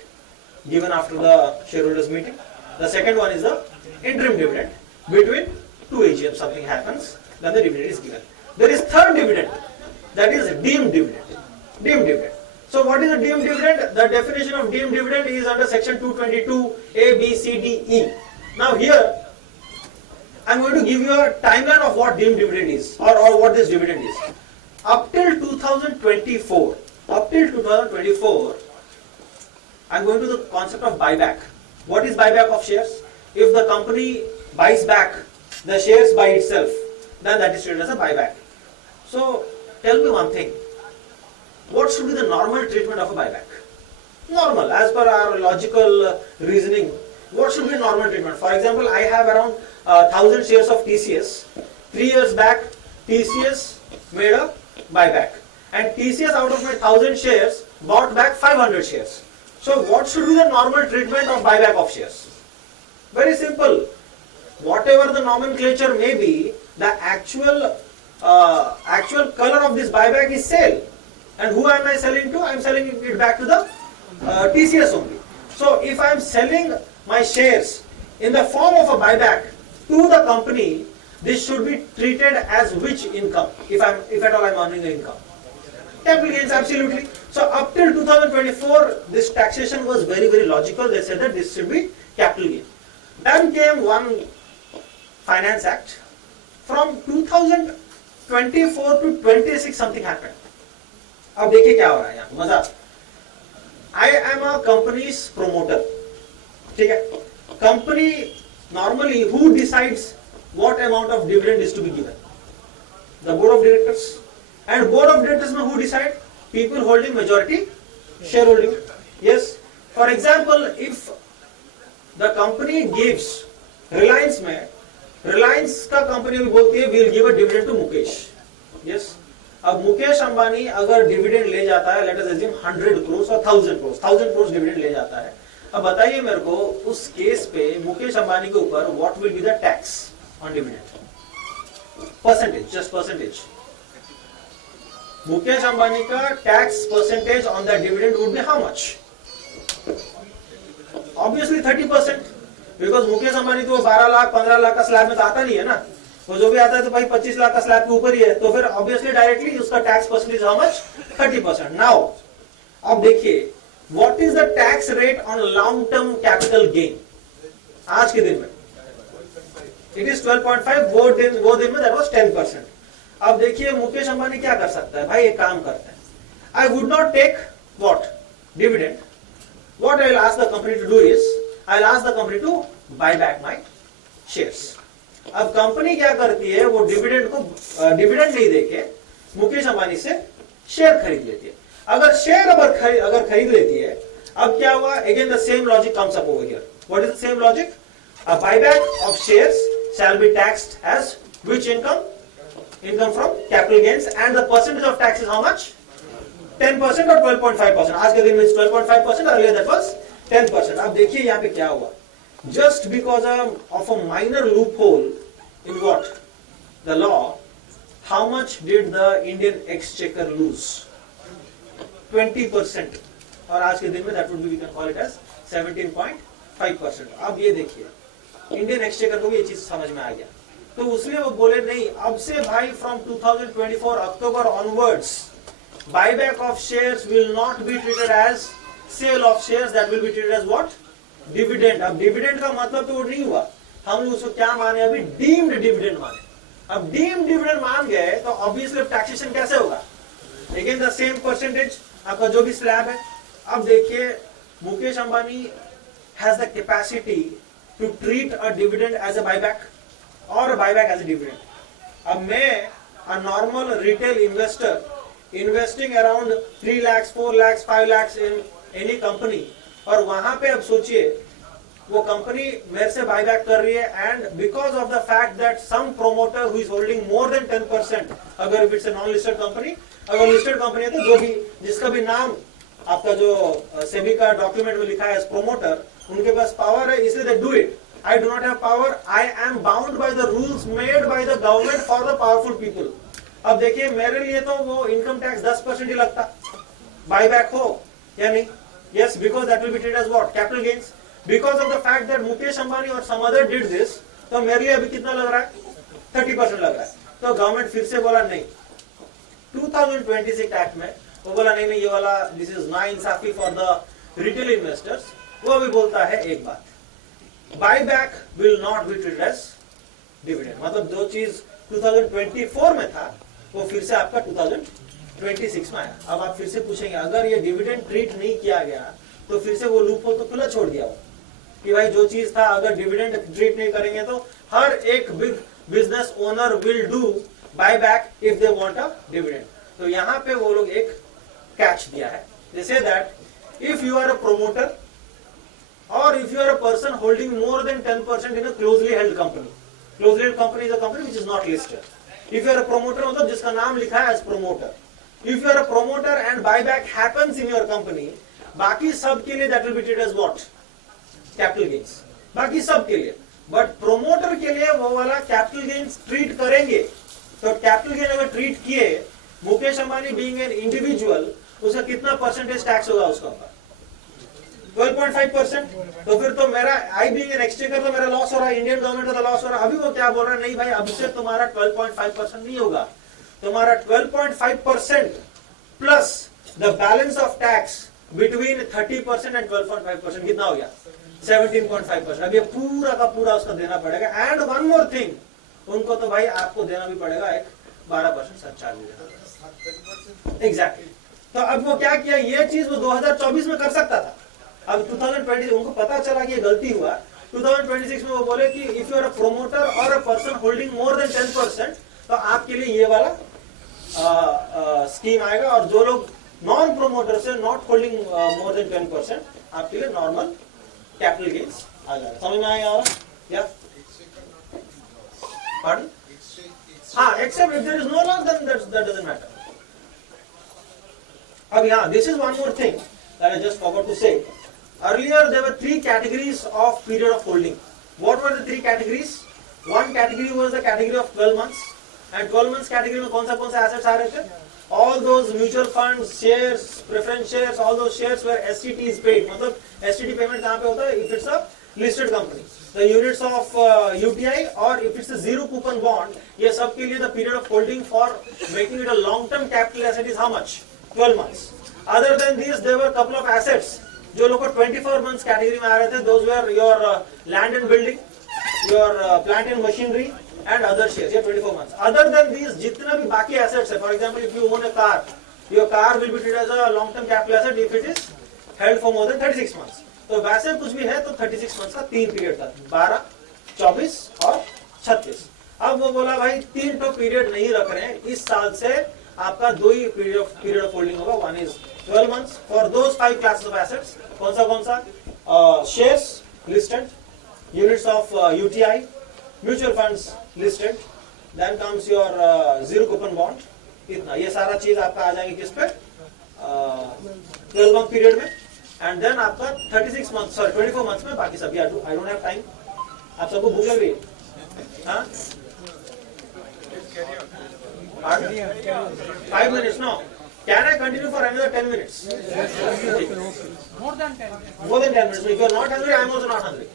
given after the shareholders meeting. The second one is the interim dividend. Between two AGM something happens, then the dividend is given. There is third dividend, that is deemed dividend. Deemed dividend. So what is a deemed dividend? The definition of deemed dividend is under section 222 A, B, C, D, E. Now here I am going to give you a timeline of what deemed dividend is or what this dividend is. Up till 2024, I am going to the concept of buyback. What is buyback of shares? If the company buys back the shares by itself, then that is treated as a buyback. So tell me one thing. What should be the normal treatment of a buyback? Normal, as per our logical reasoning. What should be normal treatment? For example, I have around 1,000 shares of TCS. 3 years back, TCS made a buyback. And TCS out of my 1,000 shares bought back 500 shares. So what should be the normal treatment of buyback of shares? Very simple. Whatever the nomenclature may be, the actual color of this buyback is sale. And who am I selling to? I am selling it back to the TCS only. So if I am selling my shares in the form of a buyback to the company, this should be treated as which income? If at all I am earning an income. Capital gains, absolutely. So up till 2024, this taxation was very, very logical. They said that this should be capital gain. Then came one Finance Act. From 2024 to 26 something happened. अब देखिए क्या हो रहा है यहाँ मजा. I am a company's promoter. ठीक है. Company normally who decides what amount of dividend is to be given? The board of directors. And board of directors में who decide? People holding majority shareholding. Yes. For example, if the company gives Reliance में Reliance का company भी बोलती है we'll give a dividend to Mukesh. Yes. अब मुकेश अंबानी अगर dividend ले जाता है, लेट अस अज्यूम 100 crores और 1000 crores डिविडेंड ले जाता है, अब बताइए मेरे को उस केस पे मुकेश अंबानी के ऊपर what will be the tax on dividend? Percentage, just percentage. Mukesh Ambani का tax percentage on the dividend would be how much? Obviously 30%, because Mukesh Ambani तो 12 लाख 15 लाख का स्लैब में तो आता नहीं है ना, तो जो भी आता है तो भाई 25 लाख का स्लैब के ऊपर ही है, तो फिर ऑब्वियसली डायरेक्टली उसका tax percentage how much? 30%. Now अब देखिए what is the tax rate on long term capital gain आज के दिन में? It is 12.5. वो दिन में दैट वाज 10%. अब देखिए मुकेश अंबानी क्या कर सकता है? भाई एक काम करते हैं, I would not take what dividend. What I will ask the company to do is I will ask the company to buy back my shares. अब कंपनी क्या करती है, वो डिविडेंड नहीं देके मुकेश अंबानी से शेयर खरीद लेती है. अगर शेयर अगर खरीद लेती है, अब क्या हुआ? Again the same logic comes up over here. What is the same logic? A buyback of shares shall be taxed as which income? Income from capital gains, and the percentage of tax is how much? 10% or 12.5%. आज के दिन में 12.5%, earlier that was 10%. अब देखिए यहाँ पे क्या हुआ? Just because of a minor loophole in what? The law, how much did the Indian exchequer lose? 20%. और आज के दिन में that would be, we can call it as 17.5%. अब ये देखिए, Indian exchequer को भी ये चीज समझ में आ गया, तो उसलिए वो बोले नहीं, अब से भाई from 2024 October onwards buyback of shares will not be treated as sale of shares, that will be treated as what? Dividend. अब डिविडेंड का मतलब तो वो नहीं हुआ, हम लोग उसको क्या माने? अभी डीम्ड डिविडेंड माने. अब डीम्ड डिविडेंड मान गए तो ऑब्वियसली टैक्सेशन कैसे होगा? अगेन द सेम परसेंटेज, आपका जो भी स्लैब है. अब देखिए Mukesh Ambani has the capacity to treat a dividend as a buyback or a buyback as a dividend. अब मैं a normal retail investor investing around 3 lakhs, 4 lakhs, 5 lakhs in any company, और वहां पे अब सोचिए वो कंपनी मेरे से बायबैक कर रही है, and because of the fact that some promoter who is holding more than 10%, अगर if it's a non-listed company, अगर listed company है तो जो भी जिसका भी नाम आपका जो सेबी का डॉक्यूमेंट में लिखा है as promoter, उनके पास पावर है, इसलिए they do it. I do not have power. I am bound by the rules made by the government for the powerful people. अब देखिए मेरे लिए तो वो इनकम टैक्स 10% ही लगता, बायबैक हो या नहीं? Yes, because that will be treated as what? Capital gains. Because of the fact that Mukesh Ambani और some other did this, तो मेरे लिए अभी कितना लग रहा है? 30% लग रहा है. तो गवर्नमेंट फिर से बोला नहीं. 2026 एक्ट में वो बोला नहीं ये वाला दिस इज नाइंसाफी फॉर द रिटेल इन्वेस्टर्स. वो अभी बोलता है एक बात, buyback will not be treated as dividend. मतलब जो चीज 2024 में था वो फिर से आपका 2026 में आया. अब आप फिर से पूछेंगे अगर ये डिविडेंड ट्रीट नहीं किया गया तो फिर से वो लूप हो तो खुला छोड़ दिया हो कि भाई जो चीज था अगर डिविडेंड ट्रीट नहीं करेंगे तो हर एक big business owner will do buyback if they want a dividend. तो यहाँ पे वो लोग एक कैच दिया है. They say that if you are a promoter or if you are a person holding more than 10% in a closely held company. Closely held company is a company which is not listed. If you are a promoter, मतलब जिसका नाम लिखा है as promoter. If you are a promoter and buyback happens in your company, बाकी सब के लिए that will be treated as what? Capital gains. बाकी सब के लिए. But promoter के लिए वो वाला capital gains treat करेंगे. तो capital gain अगर treat किए, Mukesh Ambani being an individual, उसका कितना percentage tax होगा उसका ऊपर? 12.5%. तो फिर तो मेरा आई बीइंग एन एक्सचेकर तो मेरा लॉस हो रहा है, इंडियन गवर्नमेंट का लॉस हो रहा है. अभी वो क्या बोल रहा है? नहीं भाई अब से तुम्हारा 12.5% नहीं होगा, तुम्हारा 12.5% plus the balance of tax between 30% and 12.5% कितना हो गया? 17.5%. अब ये पूरा का पूरा उसका देना पड़ेगा. एंड वन मोर थिंग, उनको तो भाई आपको देना भी पड़ेगा एक 12% सरचार्ज. एग्जैक्टली. तो अब वो क्या किया, ये चीज वो 2024 में कर सकता था. अब 2020 उनको पता चला कि ये गलती हुआ. 2026 में वो बोले कि if you are a promoter और a person holding more than 10%, तो आपके लिए ये वाला स्कीम आएगा, और जो लोग नॉन प्रोमोटर्स है, नॉट होल्डिंग मोर देन 10%, आपके लिए नॉर्मल कैपिटल गेन्स आ जाएगा। समझ में आएगा या? Pardon? Except if there is no loss, then that doesn't matter. अब यहाँ, this is one more thing that I just forgot to say. Earlier there were 3 categories of period of holding. What were the 3 categories? One category was the category of 12 months, and 12 months category में कौन सा assets आ रहे थे? All those mutual funds, shares, preference shares, all those shares where STT is paid. मतलब STT payment कहाँ पे होता है? If it's a listed company, the units of UTI, or if it's a zero coupon bond, ये सब के लिए the period of holding for making it a long-term capital asset is how much? 12 months. Other than these, there were a couple of assets जो लोग को 24 months category में आ रहे थे. Those were your land and building, your plant and machinery, and other shares. Yeah, 24 months. Other than these, जितना भी बाकी assets है, for example, if you own a car, your car will be treated as a long-term capital asset if it is held for more than 36 months. तो वैसे कुछ भी है तो 36 मंथ्स का 3 पीरियड था, 12, 24 और 36. अब वो बोला भाई 3 तो पीरियड नहीं रख रहे हैं, इस साल से आपका 2 ही पीरियड ऑफ होल्डिंग होगा. One is 12 months for those 5 classes of assets. कौन सा? Shares listed, units of UTI, mutual funds listed, then comes your zero coupon bond. इतना, ये सारा चीज आपका आ जाएगी किस पे? 12 मंथ पीरियड में. एंड देन आपका 24 मंथ्स में बाकी सभी. आई डोंट हैव टाइम. आप सबको भूख लग रही है? हाँ, 5 minutes now. Can I continue for another 10 minutes? More than 10. More than 10 minutes. If you are not hungry, I am also not hungry.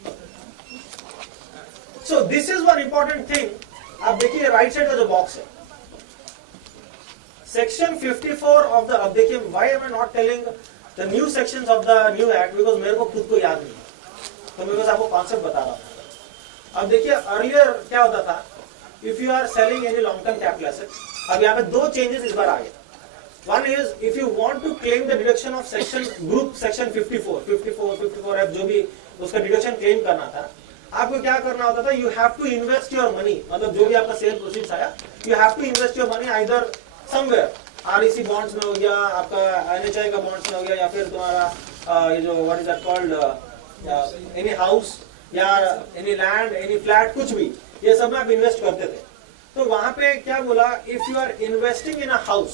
So this is one important thing. आप देखिए right side का जो box है, section 54 of the. अब देखिए, why am I not telling the new sections of the new act? Because मेरे को खुद को याद नहीं, तो मैं बस आपको कॉन्सेप्ट बता रहा हूँ. अब देखिए, अर्लियर क्या होता था, if you are selling any long term capital asset. अब यहाँ पे 2 चेंजेस इस बार आ गए. One is, if you want to claim the deduction of section group section 54F, जो भी उसका डिडक्शन क्लेम करना था, आपको क्या करना होता था? You have to invest your money, मतलब जो भी आपका सेल प्रोसीड्स आया, you have to invest your money either somewhere. REC bonds में हो गया, आपका एनएचआई का बॉन्ड्स में हो गया, या फिर तुम्हारा ये जो what is that called, any house या एनी लैंड, एनी फ्लैट, कुछ भी, ये सब में आप इन्वेस्ट करते थे. तो वहां पे क्या बोला? If you are investing in a house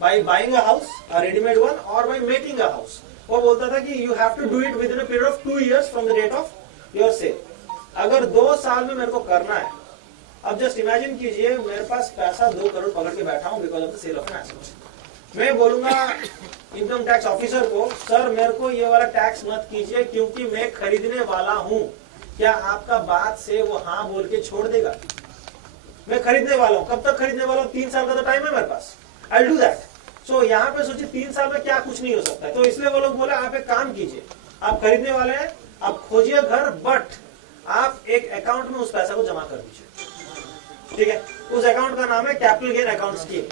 by buying a house, a readymade one, or by making a house, वो बोलता था कि you have to do it within a period of 2 years from the date of your sale. अगर 2 साल में मेरे को करना है, अब जस्ट इमेजिन कीजिए मेरे पास पैसा 2 करोड़ पकड़ के बैठा हूं because of the sale of an asset. मैं बोलूंगा इनकम टैक्स ऑफिसर को, सर मेरे को ये वाला टैक्स मत कीजिए क्योंकि मैं खरीदने वाला हूं. क्या आपका बात से वो हाँ बोल के छोड़ देगा? मैं खरीदने वाला हूं. कब तक खरीदने वाला हूं? 3 साल का तो टाइम है मेरे पास. I do that. सो यहाँ पे सोचिए 3 साल में क्या कुछ नहीं हो सकता है. तो इसलिए वो लोग बोले आप एक काम कीजिए, आप खरीदने वाले हैं, आप खोजिए घर, बट आप एक अकाउंट में उस पैसा को जमा कर दीजिए. ठीक है, उस अकाउंट का नाम है कैपिटल गेन अकाउंट स्कीम,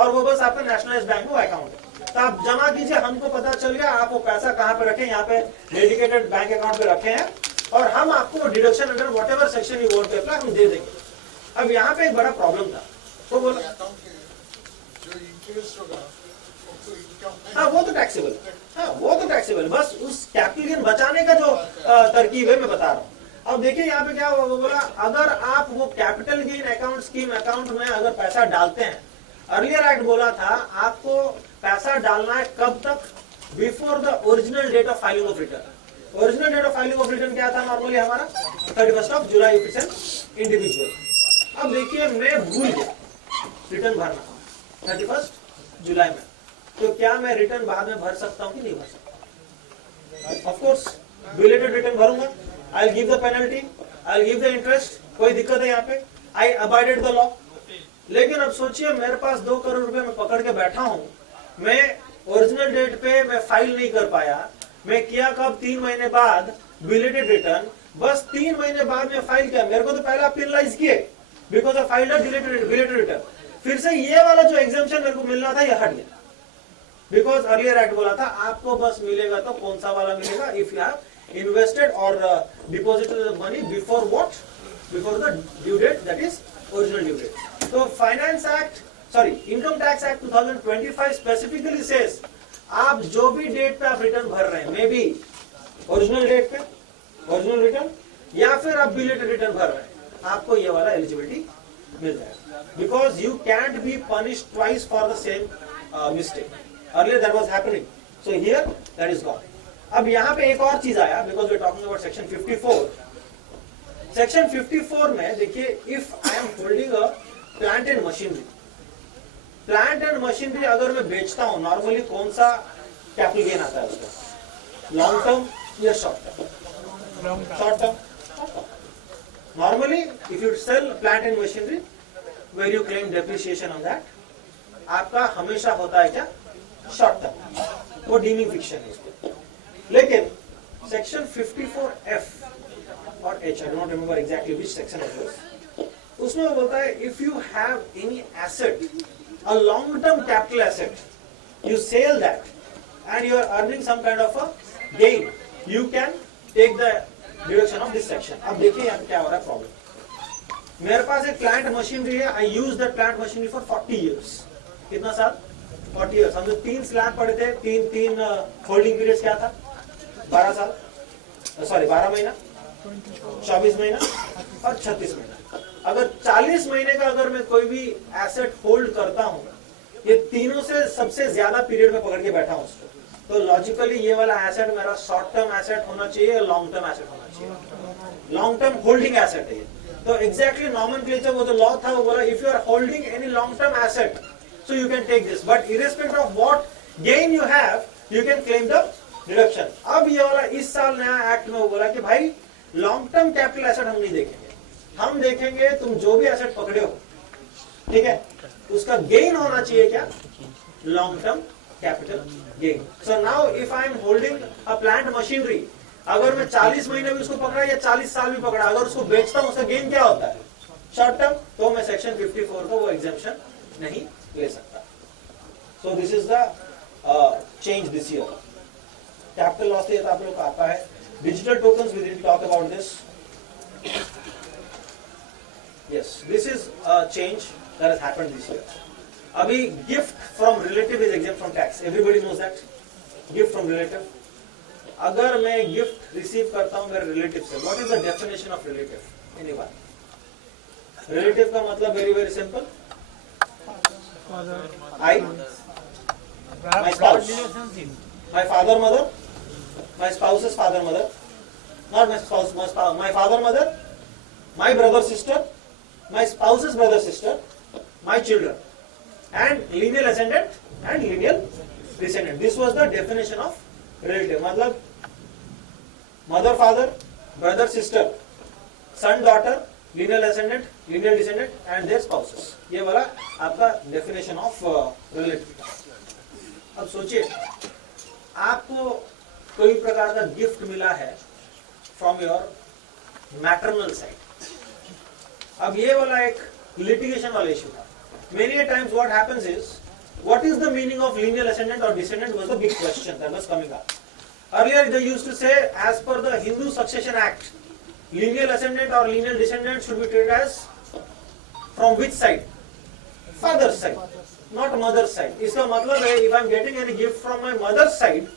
और वो बस आपका नेशनलाइज्ड बैंक का अकाउंट है. तो आप जमा कीजिए, हमको पता चल गया आप वो पैसा कहाँ पे रखें, यहाँ पे डेडिकेटेड बैंक अकाउंट पे रखे हैं, और हम आपको deduction under whatever section you want to apply हम दे देंगे. अब यहाँ पे एक बड़ा प्रॉब्लम था. तो बोला हाँ वो तो टैक्सेबल, हाँ वो तो टैक्सेबल, बस उस कैपिटल गेन बचाने का जो तरकीब है मैं बता रहा हूँ. अब देखिए यहाँ पे क्या हुआ, वो बोला अगर आप वो capital gain account scheme account में अगर पैसा डालते हैं, अर्लियर एक्ट बोला था आपको पैसा डालना है कब तक? Before the original date of filing of return. Original date of filing of return क्या था नॉर्मली हमारा? 31 July if it's an individual. अब देखिए मैं भूल गया रिटर्न भरना 31 जुलाई में, तो क्या मैं रिटर्न बाद में भर सकता हूँ कि नहीं भर सकता? ऑफ कोर्स बिलेटेड रिटर्न भरूंगा. I will give the penalty, I will give the interest, कोई दिक्कत है यहाँ पे? I abided the law. लेकिन अब सोचिए मेरे पास 2 करोड़ रुपए में पकड़ के बैठा हूँ, मैं ओरिजिनल डेट पे मैं फाइल नहीं कर पाया, मैं किया कब? 3 महीने बाद बिलेटेड रिटर्न. बस 3 महीने बाद में फाइल किया, मेरे को तो पहले आप पेनलाइज किए because of file belated return. फिर से ये वाला जो एग्जाम्पशन मेरे को मिलना था ये हट गया, बिकॉज अर्लियर एक्ट बोला था आपको बस मिलेगा तो कौन सा वाला मिलेगा? इफ यू हैव इन्वेस्टेड और deposited money before what? Before the due date, that is original due date. So Finance Act, sorry, Income Tax Act 2025 specifically says आप जो भी डेट पे आप रिटर्न भर रहे हैं, मे बी ओरिजिनल डेट पे ओरिजिनल रिटर्न या फिर आप बिलेटेड रिटर्न भर रहे हैं, आपको ये वाला एलिजिबिलिटी मिल जाएगा, because you can't be punished twice for the same mistake. Earlier that was happening, so here that is gone. अब यहाँ पे एक और चीज आया, because we are talking about section 54. Section 54 में देखिए, if I am holding a plant and machinery, plant and machinery अगर मैं बेचता हूं, नॉर्मली कौन सा कैपिटल गेन आता है उसका, लॉन्ग टर्म या short term? Short term. Normally if you sell plant and machinery where you claim depreciation on that, आपका हमेशा होता है क्या, शॉर्ट टर्म. वो डीमिंग फिक्शन है इसको. लेकिन सेक्शन 54F और H, I do not remember exactly which section it was, उसमें वो बोलता है if you have any asset, a long-term capital asset, you sell that and you are earning some kind of a gain, you can take the deduction of this section. अब देखिए यहाँ पे क्या हो रहा है प्रॉब्लम. मेरे पास एक प्लांट मशीनरी है, I use that plant machinery for 40 years. कितना साल? 40 years. हम जो 3 स्लैब पढ़े थे, तीन होल्डिंग पीरियड्स क्या था? 12 साल, सॉरी 12 महीना, 24 महीना और 36 महीना. अगर 40 महीने का अगर मैं कोई भी एसेट होल्ड करता हूं, ये तीनों से सबसे ज्यादा पीरियड में पकड़ के बैठा हूं उसको, तो लॉजिकली ये वाला एसेट मेरा शॉर्ट टर्म एसेट होना चाहिए या लॉन्ग टर्म एसेट होना चाहिए? लॉन्ग टर्म होल्डिंग एसेट है. तो एग्जैक्टली नॉमेनक्लेचर वो जो लॉ था वो बोला if you are holding any long term asset so you can take this, but irrespective of what gain you have you can claim the deduction. अब ये वाला इस साल नया एक्ट में वो बोला कि भाई लॉन्ग टर्म कैपिटल एसेट हम नहीं देखेंगे, हम देखेंगे तुम जो भी एसेट पकड़े हो, ठीक है, उसका गेन होना चाहिए क्या, long term capital gain. So now if I am holding a plant machinery, अगर मैं 40 महीने भी उसको पकड़ा या 40 साल भी पकड़ा, अगर उसको बेचता हूं उसका गेन क्या होता है, शॉर्ट टर्म, तो मैं सेक्शन 54 को वो एग्जेम्पशन नहीं ले सकता. So this is the change this year. Capital loss तो आप लोग का आता है. Digital tokens, we didn't talk about this. Yes, this is a change that has happened this year. Abhi, gift from relative is exempt from tax. Everybody knows that. Gift from relative. Agar main gift receive karta hu mere relative se, what is the definition of relative? Anyone? Relative ka matlab very very simple. I, my spouse, my father, mother, my spouse's father, mother, not my spouse, my father, mother, my brother, sister, my spouse's brother, sister, my children, and lineal ascendant and lineal descendant. This was the definition of relative. मतलब mother, father, brother, sister, son, daughter, lineal ascendant, lineal descendant, and their spouses. ये वाला आपका definition of relative. अब सोचिए, आपको कोई प्रकार का गिफ्ट मिला है फ्रॉम योर मैटरनल साइड. अब ये वाला एक लिटिगेशन वाला इश्यू था. Many times what happens is, what is the meaning of lineal ascendant और descendant was the big question that was coming up. Earlier they used to say as per the Hindu succession act, lineal ascendant और lineal descendant should be treated as from which side, father's side, not mother's side. इसका मतलब है if I am getting any gift from my mother's side,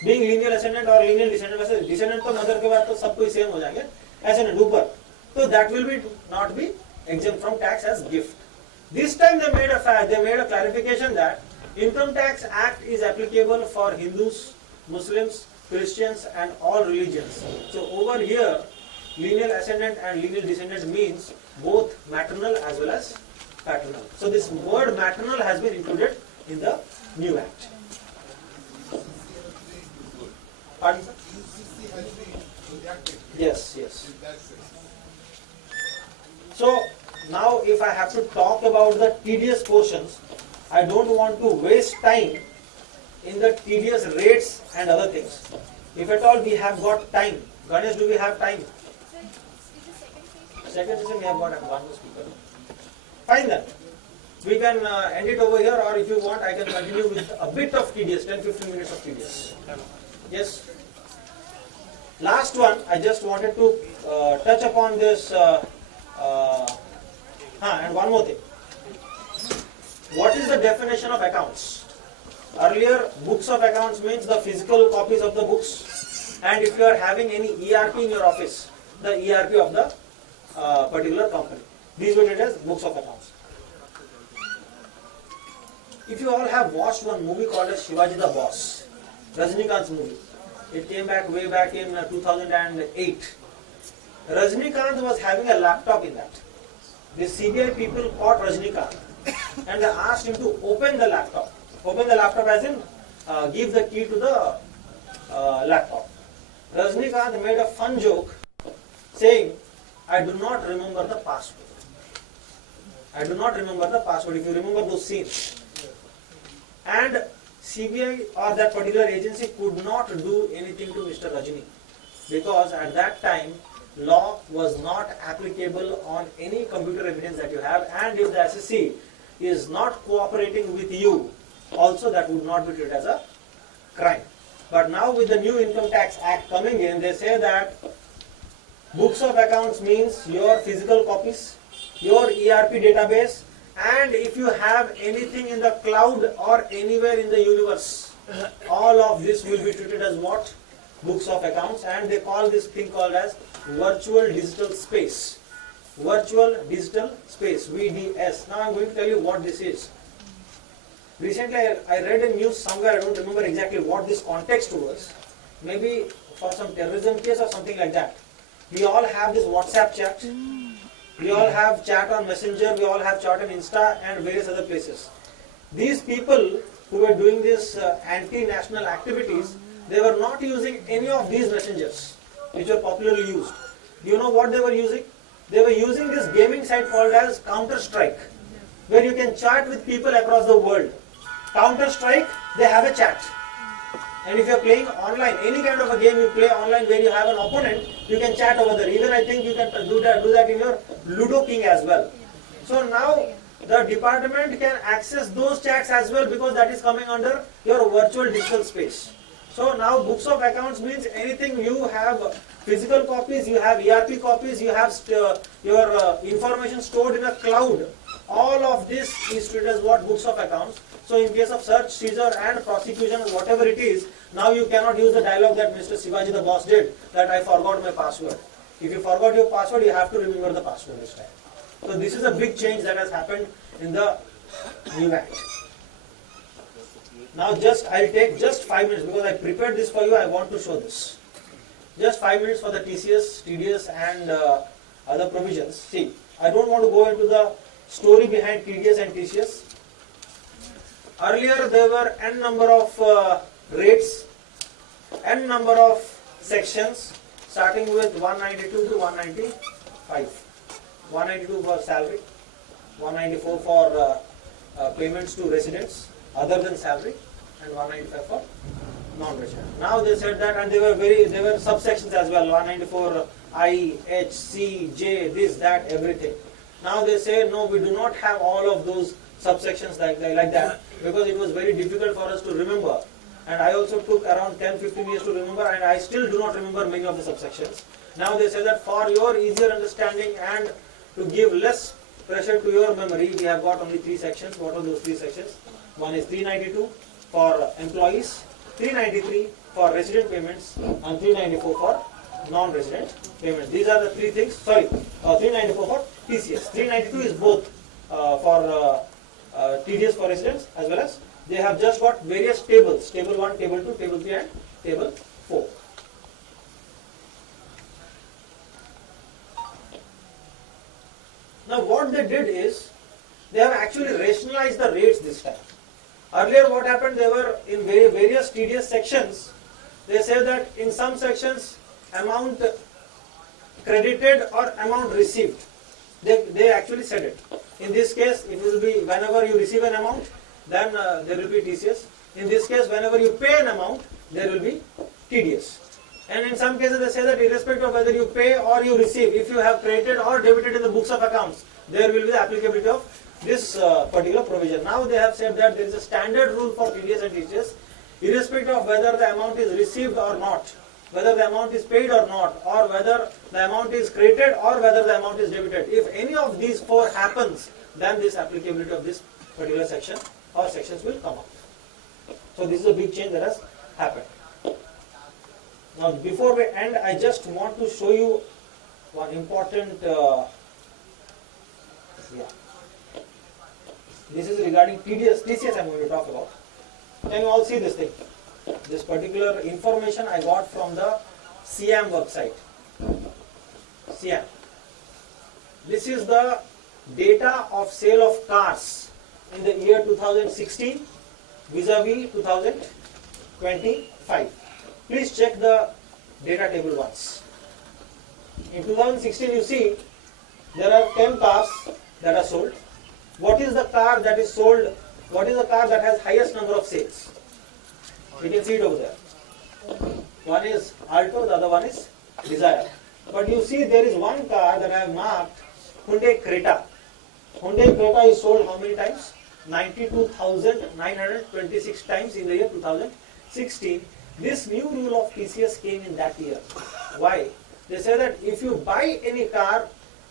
being lineal ascendant or lineal descendant, वैसे descendant तो mother के बाद तो सब कोई सेम हो जाएंगे, ascendant ऊपर, तो that will be not be exempt from tax as gift. This time they made a clarification that Income Tax Act is applicable for Hindus, Muslims, Christians and all religions. So over here lineal ascendant and lineal descendant means both maternal as well as paternal. So this word maternal has been included in the new act. Pardon, sir? Yes, yes. So now if I have to talk about the tedious portions, I don't want to waste time in the tedious rates and other things. If at all we have got time, Ganesh, do we have time? Second session we have got one more speaker. Fine then. We can end it over here, or if you want I can continue with a bit of tedious, 10-15 minutes of tedious. Yes. Last one, I just wanted to touch upon this. And one more thing. What is the definition of accounts? Earlier, books of accounts means the physical copies of the books, and if you are having any ERP in your office, the ERP of the particular company. These were treated as books of accounts. If you all have watched one movie called as Shivaji the Boss, Rajnikant's movie, it came back way back in 2008. Rajnikant was having a laptop in that. The CBI people caught Rajnikant and they asked him to open the laptop. Open the laptop as in give the key to the laptop. Rajnikant made a fun joke saying, I do not remember the password. I do not remember the password. If you remember those scenes. And CBI or that particular agency could not do anything to Mr. Rajni because at that time law was not applicable on any computer evidence that you have, and if the SSC is not cooperating with you, also that would not be treated as a crime. But now with the new Income Tax Act coming in, they say that books of accounts means your physical copies, your ERP database, and if you have anything in the cloud or anywhere in the universe, all of this will be treated as what? Books of accounts, and they call this thing called as virtual digital space. Virtual digital space, VDS. Now I am going to tell you what this is. Recently I read a news somewhere, I don't remember exactly what this context was. Maybe for some terrorism case or something like that. We all have this WhatsApp chat. We all have chat on Messenger, we all have chat on Insta and various other places. These people who were doing this anti-national activities, they were not using any of these messengers which were popularly used. Do you know what they were using? They were using this gaming site called as Counter-Strike, where you can chat with people across the world. Counter-Strike, they have a chat. And if you are playing online, any kind of a game you play online where you have an opponent, you can chat over there. Even I think you can do that in your Ludo King as well. So now the department can access those chats as well because that is coming under your virtual digital space. So now books of accounts means anything you have physical copies, you have ERP copies, you have your information stored in a cloud. All of this is treated as what? Books of accounts. So in case of search, seizure and prosecution, whatever it is, now you cannot use the dialogue that Mr. Shivaji the Boss did, that I forgot my password. If you forgot your password, you have to remember the password this time. So this is a big change that has happened in the new act. Now I'll take just 5 minutes because I prepared this for you. I want to show this. Just 5 minutes for the TCS, TDS and other provisions. See, I don't want to go into the story behind TDS and TCS. Earlier there were n number of rates, n number of sections starting with 192 to 195. 192 for salary, 194 for payments to residents other than salary, and 195 for non-resident. Now they said that, and there were subsections as well, 194 I, H, C, J, this, that, everything. Now they say no, we do not have all of those subsections like that because it was very difficult for us to remember, and I also took around 10-15 years to remember, and I still do not remember many of the subsections. Now they say that for your easier understanding and to give less pressure to your memory, we have got only 3 sections. What are those 3 sections? One is 392 for employees, 393 for resident payments, and 394 for non-resident payments. These are the 3 things. Sorry, 394 for TCS. 392 is both for TDS for residents as well as they have just got various tables, table 1, table 2, table 3 and table 4. Now what they did is, they have actually rationalized the rates this time. Earlier what happened, they were in various TDS sections, they say that in some sections amount credited or amount received. They actually said it. In this case, it will be whenever you receive an amount, then there will be TCS. In this case, whenever you pay an amount, there will be TDS. And in some cases, they say that irrespective of whether you pay or you receive, if you have credited or debited in the books of accounts, there will be the applicability of this particular provision. Now they have said that there is a standard rule for TDS and TCS, irrespective of whether the amount is received or not, whether the amount is paid or not, or whether the amount is credited or whether the amount is debited. If any of these 4 happens, then this applicability of this particular section or sections will come up. So this is a big change that has happened. Now before we end, I just want to show you one important this is regarding TCS I'm going to talk about. Can you all see this thing? This particular information I got from the SIAM website. SIAM. This is the data of sale of cars in the year 2016 vis-a-vis 2025. Please check the data table once. In 2016 you see there are 10 cars that are sold. What is the car that is sold? What is the car that has highest number of sales? You can see it over there. One is Alto, the other one is Desire. But you see there is one car that I have marked, Hyundai Creta. Hyundai Creta is sold how many times? 92,926 times in the year 2016. This new rule of TCS came in that year. Why? They say that if you buy any car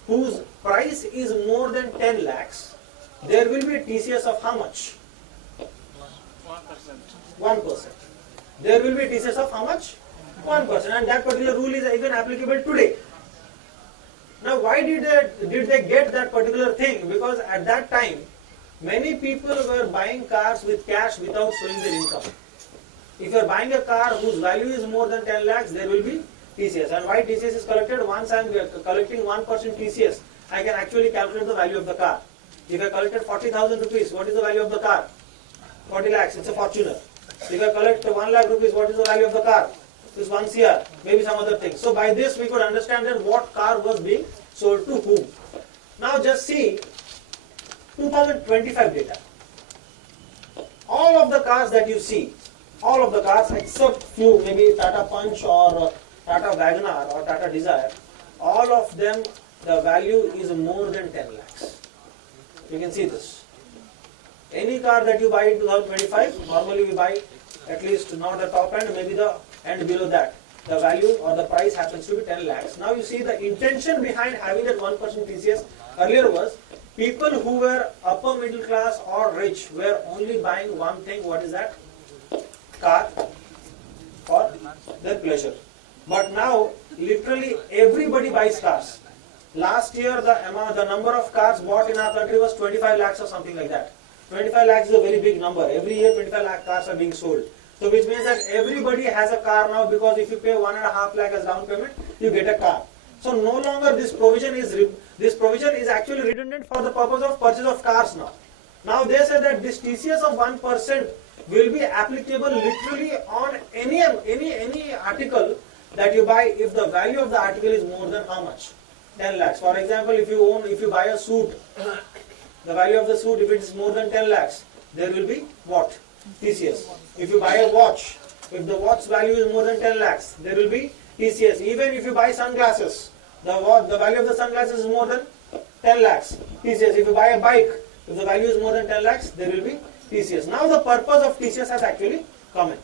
whose price is more than 10 lakhs, there will be a TCS of how much? 1%. There will be a TCS of how much? 1%. And that particular rule is even applicable today. Now why did they get that particular thing? Because at that time, many people were buying cars with cash without showing their income. If you are buying a car whose value is more than 10 lakhs, there will be TCS. And why TCS is collected? Once I am collecting 1% TCS, I can actually calculate the value of the car. If I collected 40,000 rupees, what is the value of the car? 40 lakhs, it's a Fortuner. If I collect 1 lakh rupees, what is the value of the car? It's 1 CR, maybe some other thing. So by this we could understand that what car was being sold to whom. Now just see 2025 data. All of the cars that you see, all of the cars except few, maybe Tata Punch or Tata Wagoner or Tata Desire, all of them the value is more than 10 lakhs. You can see this. Any car that you buy in 2025, normally we buy at least not the top end, maybe the end below that. The value or the price happens to be 10 lakhs. Now you see the intention behind having that 1% TCS earlier was people who were upper middle class or rich were only buying one thing. What is that? Car for their pleasure. But now literally everybody buys cars. Last year the number of cars bought in our country was 25 lakhs or something like that. 25 lakhs is a very big number. Every year 25 lakh cars are being sold. So which means that everybody has a car now, because if you pay 1.5 lakh as down payment, you get a car. So no longer this provision is actually redundant for the purpose of purchase of cars now. Now they say that this TCS of 1% will be applicable literally on any article that you buy if the value of the article is more than how much? 10 lakhs. For example, if you buy a suit, the value of the suit, if it is more than 10 lakhs, there will be what? TCS. If you buy a watch, if the watch value is more than 10 lakhs, there will be TCS. Even if you buy sunglasses, the value of the sunglasses is more than 10 lakhs, TCS. If you buy a bike, if the value is more than 10 lakhs, there will be TCS. Now the purpose of TCS has actually come in.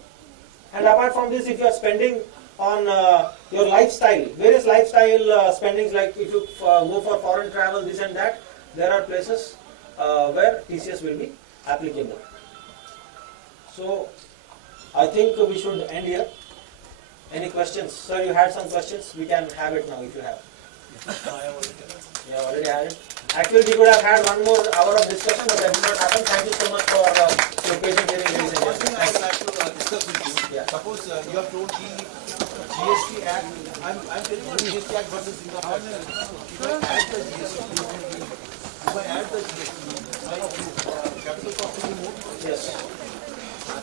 And apart from this, if you are spending on your lifestyle, various lifestyle spendings, like if you go for foreign travel, this and that, there are places where TCS will be applicable. So I think we should end here. Any questions? Sir, you had some questions? We can have it now if you have. You have already had it. Actually, we could have had 1 more hour of discussion, but that did not happen. Thank you so much for your patient hearing, ladies and gentlemen. One thing I would like to discuss with you. Yeah. Suppose you have told the GST Act. I'm telling you GST Act versus income tax. If I add the GST, capital cost will be more. Yes.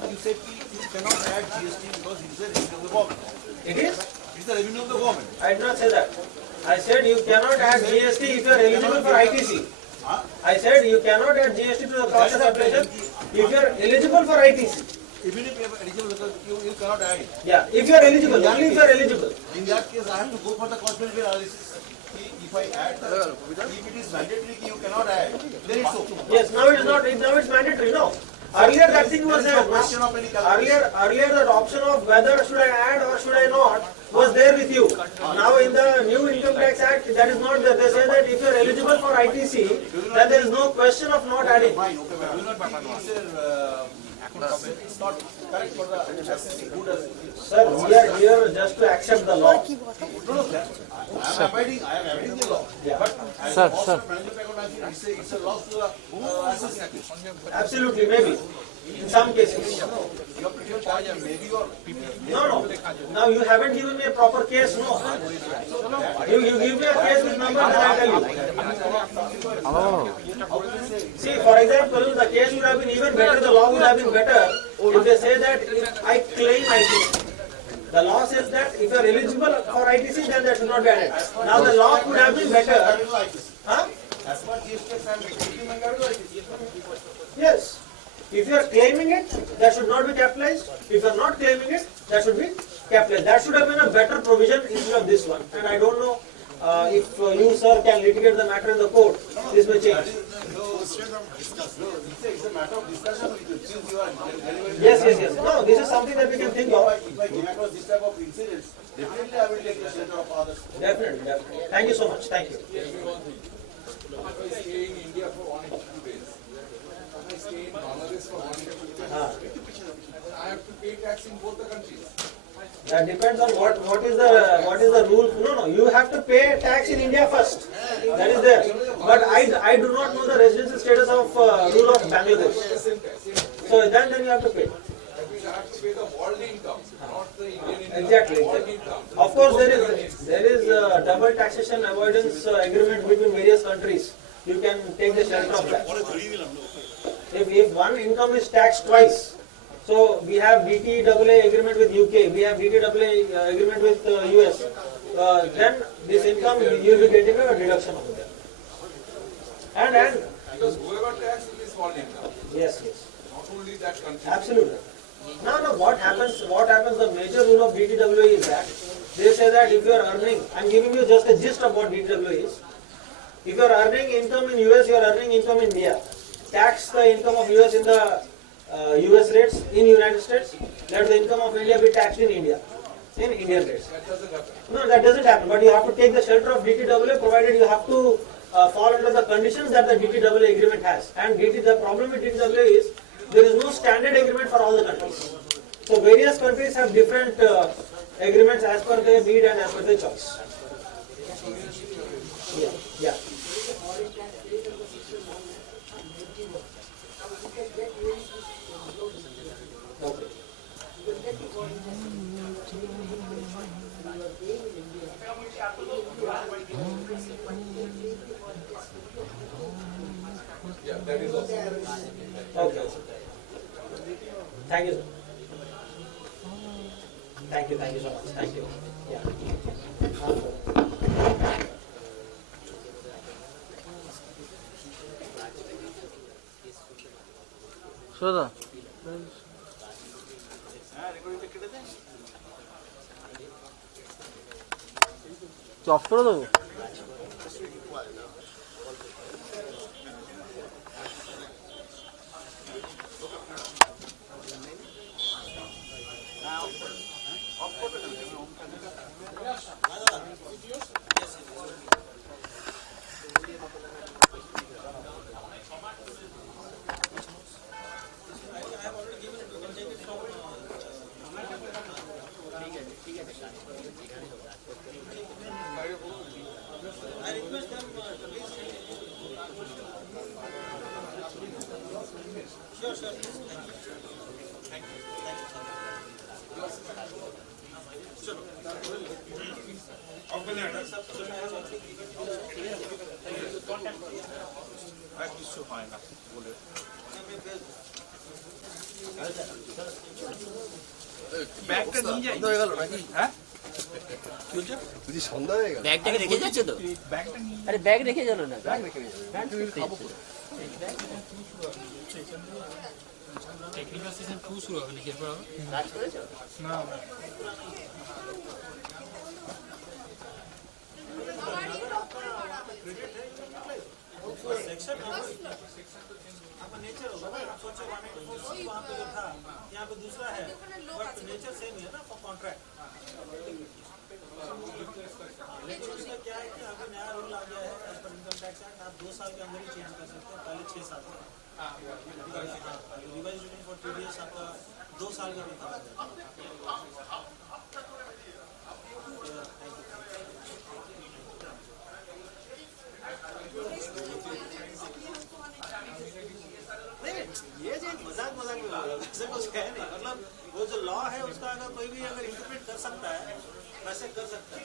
You said you cannot add GST because it is a revenue of the government. It is? It is the revenue of the government. I did not say that. I said you cannot add GST if you are eligible for ITC. I said you cannot add GST to the cost of operation if you are eligible for ITC. Even if you are eligible, you cannot add it. Yeah, if you are eligible, only if you are eligible. In that case, I have to go for the cost benefit analysis. If I add, if it is mandatory, you cannot add, then it's okay. Yes, now it is not. Now it's mandatory. No. Earlier that thing was there. Earlier that option of whether should I add or should I not was there with you. Now in the new Income Tax Act, that is not there. They say that if you are eligible for ITC, then there is is no question of not adding. Fine, okay, but do not think it's not correct for the as good as it is. Sir, we are here just to accept the law. No, no, sir. I am abiding the law. But as Sir, a cost sir. of management accounting, it's a loss to the assessment. Absolutely, maybe. In some cases. You have to give charge and maybe or No. Now you haven't given me a proper case, no. You give me a case with number, then I tell you. See, for example, the case would have been even better, the law would have been better if they say that if I claim ITC. The law says that if you are eligible for ITC, then that should not be added. Now the law could have been better. Huh? as per GST and Yes. If you are claiming it, that should not be capitalized. If you are not claiming it, that should be capitalized. That should have been a better provision instead of this one. And I don't know if you, sir, can litigate the matter in the court. This may change. It's a matter of discussion with you. Since you are Yes. No, this is something that we can think of. If I came across this type of incidents, definitely I will take the shelter of others. Definitely. Thank you so much. Thank you. If I stay in India for 182 days, if I stay in Bangladesh for 182 days, I have to pay tax in both the countries. That depends on what is the rule. No, you have to pay tax in India first. That is there. But I do not know the residency status of rule of Bangladesh. So then you have to pay. That means I have to pay the world income, not the Indian income. Exactly. World income. Of course, there is a double taxation avoidance agreement between various countries. You can take the shelter of that. If one income is taxed twice, so we have DTAA agreement with UK, we have DTAA agreement with US. Then this income you will be getting a deduction of that. And Because whoever taxes is world income, yes. not only that country. Absolutely. No, what happens, the major rule of DTAA is that they say that if you are earning, I'm giving you just a gist of what DTAA is. If you are earning income in US, you are earning income in India. Tax the income of US in the US rates in United States. Let the income of India be taxed in India, in Indian rates. That doesn't happen. No, that doesn't happen. But you have to take the shelter of DTAA, provided you have to fall under the conditions that the DTAA agreement has. And the problem with DTAA is there is no standard agreement for all the countries. So various countries have different agreements as per their need and as per their choice. Yeah. Yeah, that is also. Okay. Thank you, sir. Thank you so much. Thank you. Yeah. Sudder. Of করে দেবো ব্যাগটাকে রেখে যাচ্ছে তো আরে bag রেখে গেল না technical session 2 শুরু হবে নাকি এরপর কাজ করেছো না सेक्शन आपका नेचर होगा ना सोचो 184 वहाँ पे जो था यहाँ पे दूसरा है बट नेचर सेम ही है ना फॉर कॉन्ट्रैक्ट लेकिन उसका क्या है कि अभी नया रूल आ गया है as per income tax act आप 2 साल के अंदर ही चेंज कर सकते हैं, पहले 6 साल का। रिवाइज यूनिट फॉर TDS आपका 2 साल का भी था। ये जो मजाक में वैसे कुछ है नहीं, मतलब वो जो लॉ है उसका अगर कोई भी अगर इंटरप्रेट कर सकता है वैसे कर सकता है।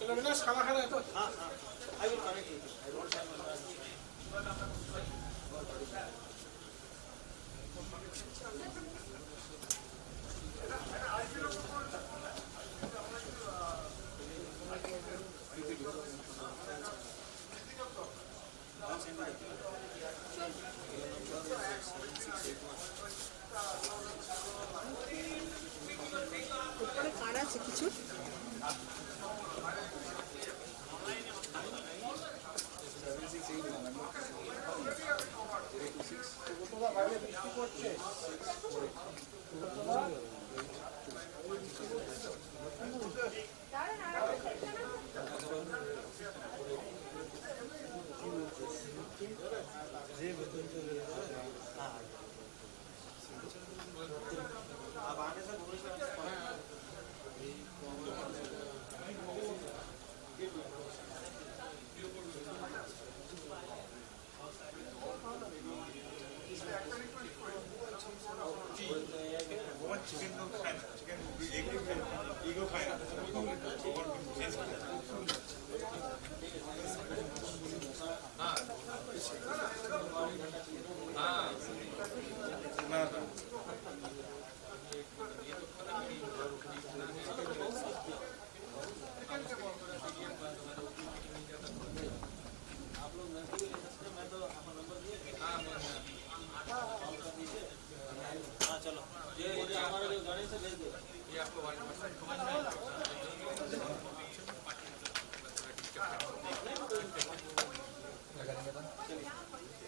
चलो विनाश खाना खाना है तो हाँ I will connect with you, I don't have car আছে কিছু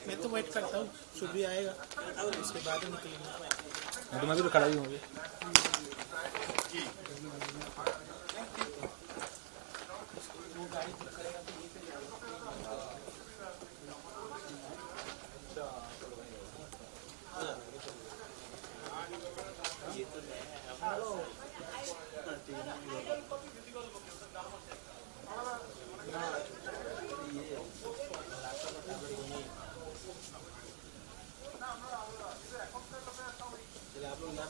मैं तो वेट करता हूँ, सुबह आएगा उसके बाद ही निकलेंगे। मैं भी तो खड़ा ही हूँ।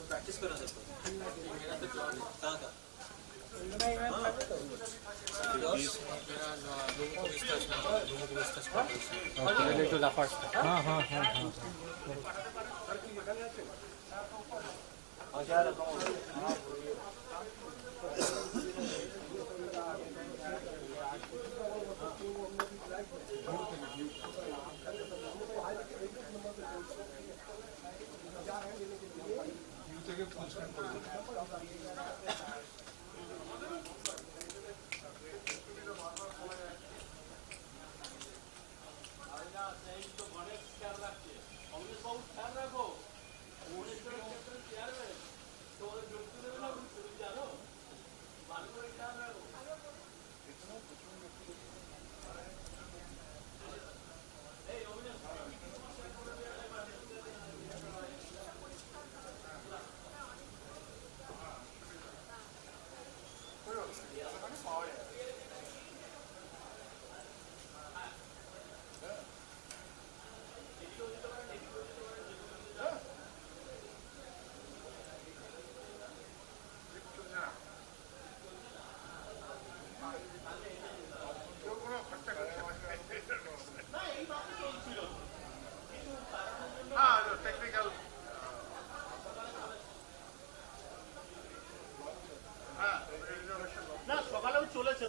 प्रैक्टिस करा सकते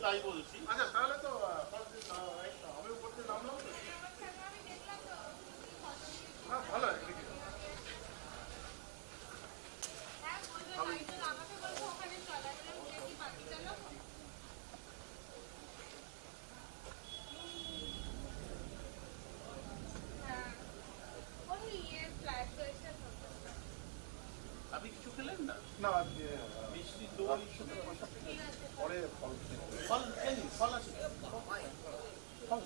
তাই বলছি। আচ্ছা তাহলে তো আমি উপরে নামলাম না, ভালো আছে। আপনি কিছু খেলেন না? না, মিষ্টি দই পরে ফল আছে। ফল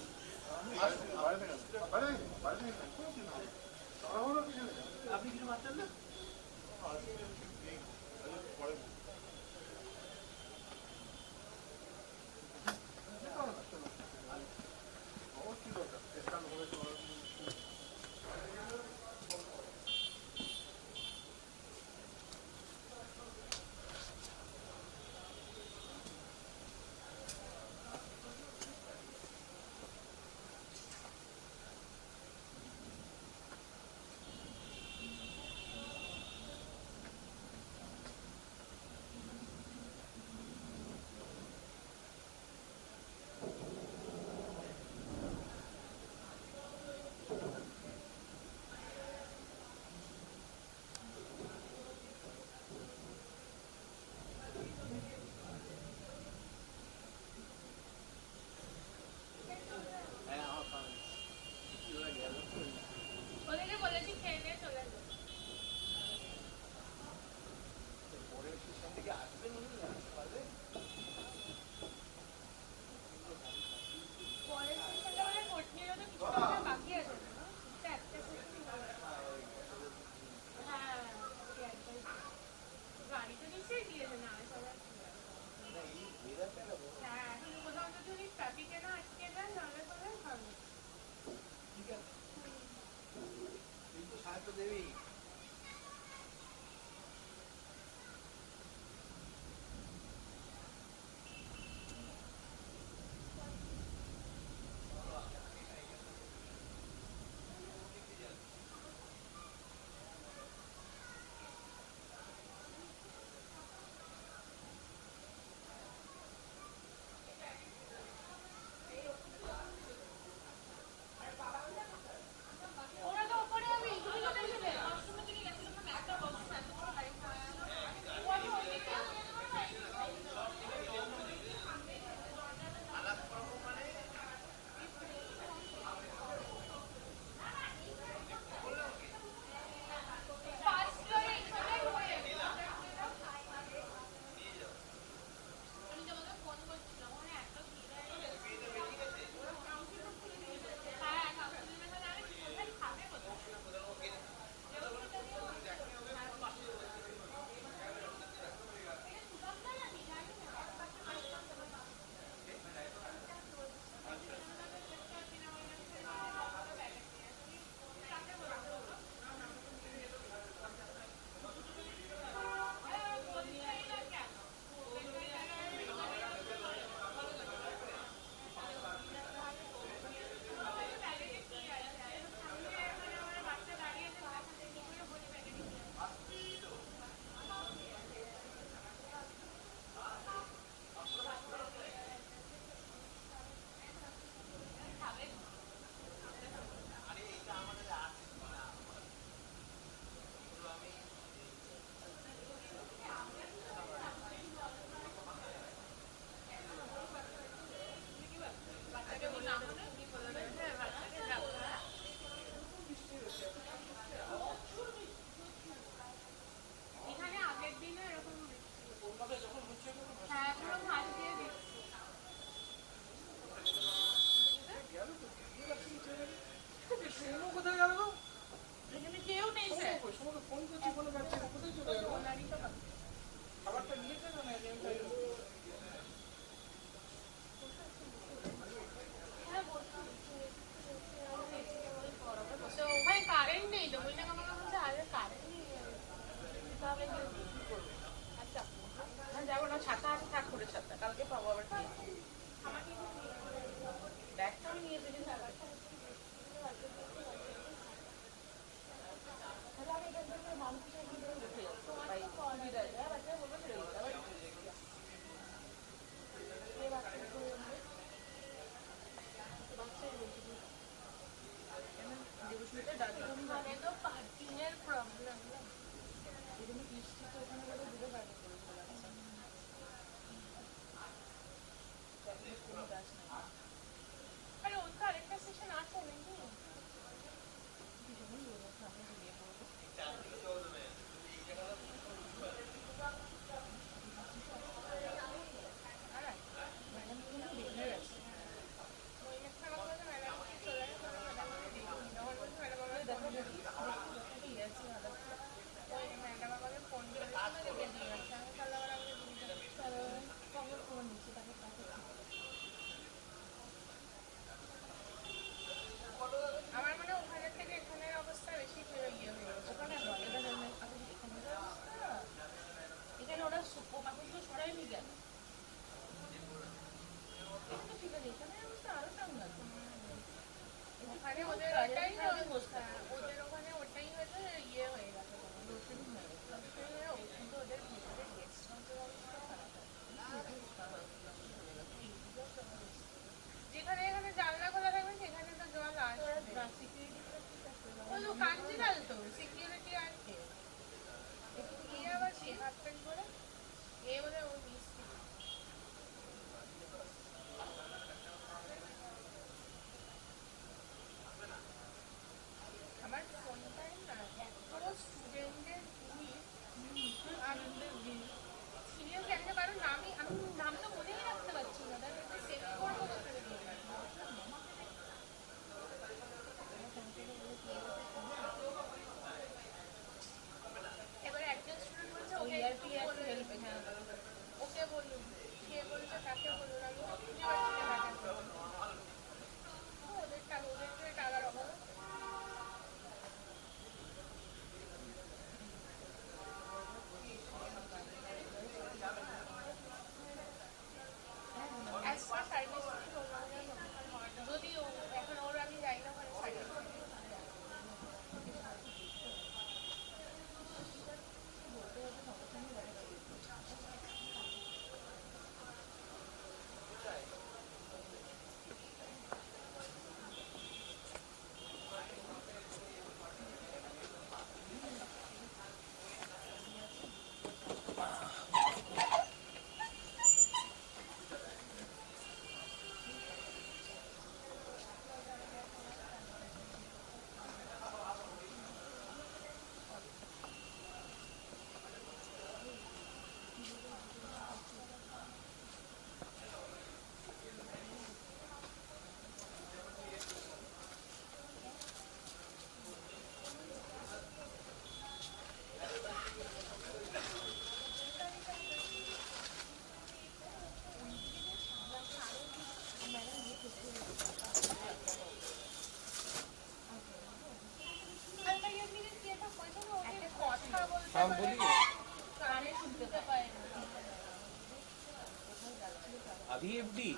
अभी एफडी,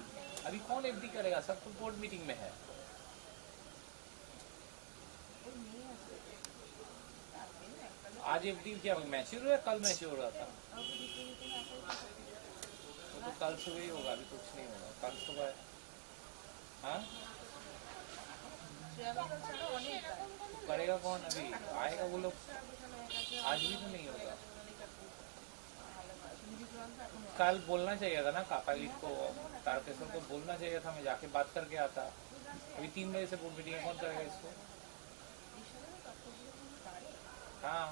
अभी कौन एफडी करेगा, सब तो बोर्ड मीटिंग में है। आज एफडी क्या मैच्योर हुआ, कल मैच्योर हुआ था, तो कल सुबह ही होगा, अभी कुछ नहीं होगा कल सुबह। हाँ करेगा कौन, अभी आएगा वो लोग, आज भी तो नहीं होगा। कल बोलना चाहिए था ना कापाली को, तारकेश्वर को बोलना चाहिए था, मैं जाके बात करके आता। अभी 3 बजे से बोर्ड मीटिंग, कौन करेगा इसको। हाँ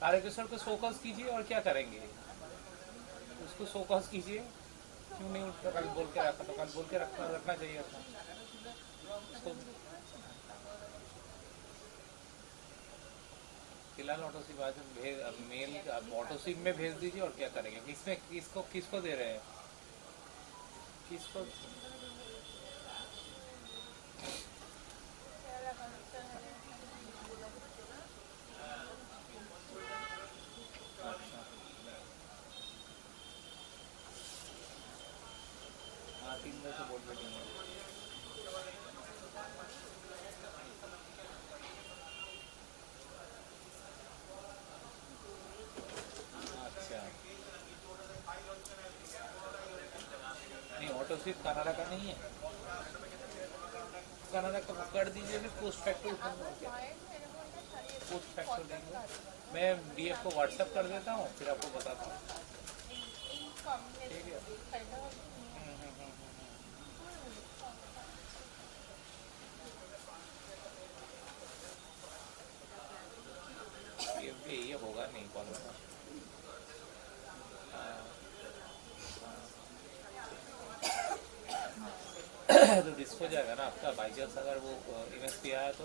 तारकेश्वर को शोकॉज कीजिए, और क्या करेंगे, उसको शोकॉज कीजिए। क्यों नहीं उठता, कल बोल के रखा, तो कल बोल के रखना चाहिए था उसको। फिलहाल ऑटोसिप आज मेल ऑटोसिप में भेज दीजिए, और क्या करेंगे। किसमें किसको दे रहे हैं, किसको। हाँ 3 बजे से बोर्ड मीटिंग है। अच्छा नहीं, ऑटो सिर्फ कनाडा का नहीं है, कनाडा का कर दीजिए, फिर पोस्ट फैक्टर पोस्ट फैक्टर देंगे। मैं डीएफ को व्हाट्सएप कर देता हूँ, फिर आपको बताता हूँ, ठीक है। ये होगा नहीं कॉल में, तो डिस्क हो जाएगा ना आपका। बाई चांस अगर वो एमएसपी आया तो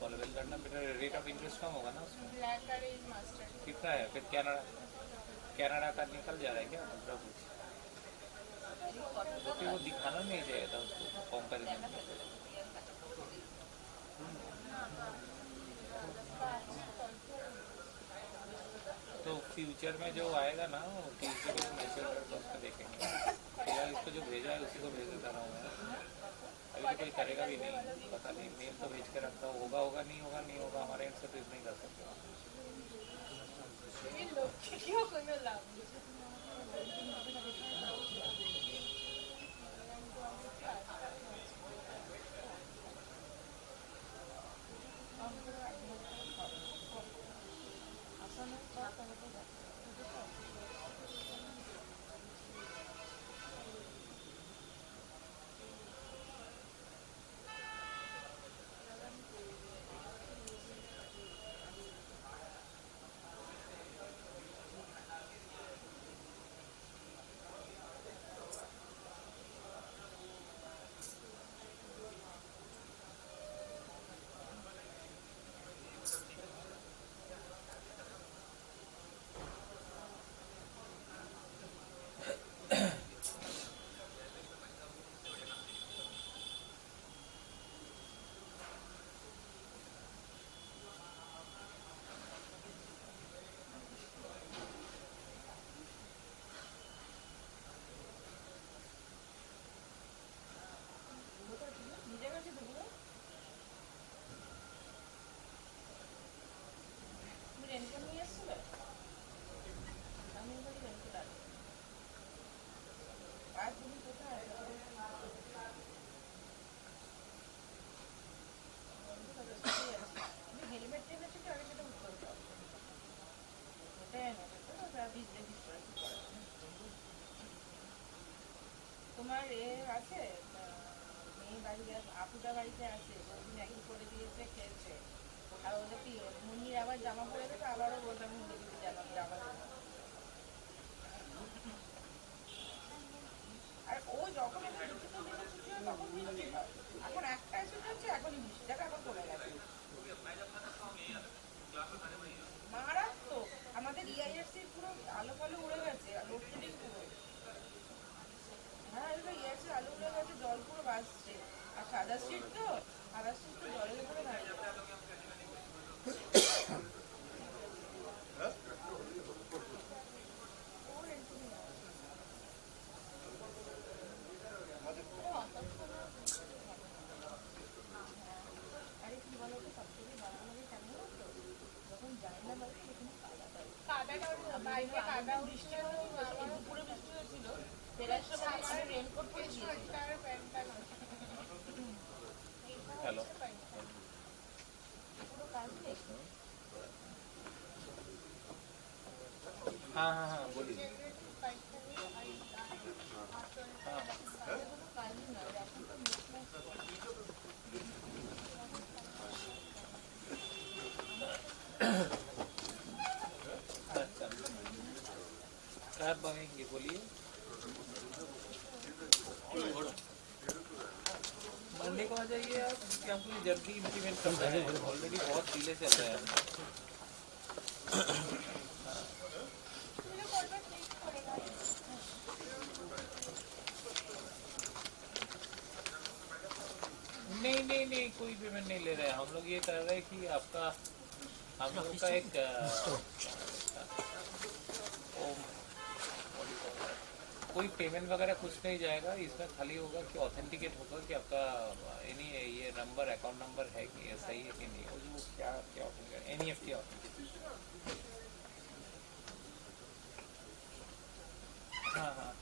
कॉलेबल करना, बेटा रेट ऑफ इंटरेस्ट कम होगा ना उसमें। कितना है फिर, कनाडा का निकल जा रहा है क्या, दूसरा कुछ, तो फिर वो दिखाना नहीं चाहिए था उसको कंपैरिजन में। तो फ्यूचर में जो आएगा ना, फ्यूचर में मैसेज करके उसका देखेंगे। फिलहाल इसको जो भेजा है उसी को भेज देता रहा हूँ मैं, अभी तो कोई करेगा भी नहीं, पता नहीं। मेल तो भेज के रखता हूँ, होगा नहीं होगा, हमारे एंड से तो नहीं कर सकते। তোমার এ আছে মেয়ে বাড়ি আপুটা বাড়িতে আছে, ওদিন একই করে দিয়েছে, খেয়েছে। আর ওটা কি মুনির আবার জামা পরে দেবে, আবারও বললাম মুনির জামা জামা দেবো। আর ও যখন এটা লিখিত দিতে ছুটি হয় তখন বৃষ্টি হয়। এখন একটাই ছুটি হচ্ছে, এখন বৃষ্টিটা এখন কমে গেছে। মারাত্মক, আমাদের ইআইএসসি পুরো আলো ফালো উড়ে গেছে, আর লোডশেডিং পুরো। হ্যাঁ এটা ইআইএসসি আলো উড়ে গেছে, জল পুরো ভাসছে। আর সাদা সিট তো, কালকে কাদা বৃষ্টি দুপুরে বৃষ্টি হয়েছিল ফেরার সময় আমি রেনকোট পরে গিয়েছি হ্যালো हाँ हाँ हाँ बोलिए अच्छा कब आएंगे बोलिए मंडे को आ जाइए आप क्या हमको जल्दी इम्प्लीमेंट करना है ऑलरेडी बहुत डिले चल रहा है नहीं कोई पेमेंट नहीं ले रहे हैं हम लोग ये कर रहे हैं कि आपका हम लोग का एक कोई पेमेंट वगैरह कुछ नहीं जाएगा इसमें खाली होगा कि ऑथेंटिकेट होगा कि आपका एनी ये नंबर अकाउंट नंबर है कि ये सही है कि नहीं वो जो क्या क्या एनईएफटी हाँ हाँ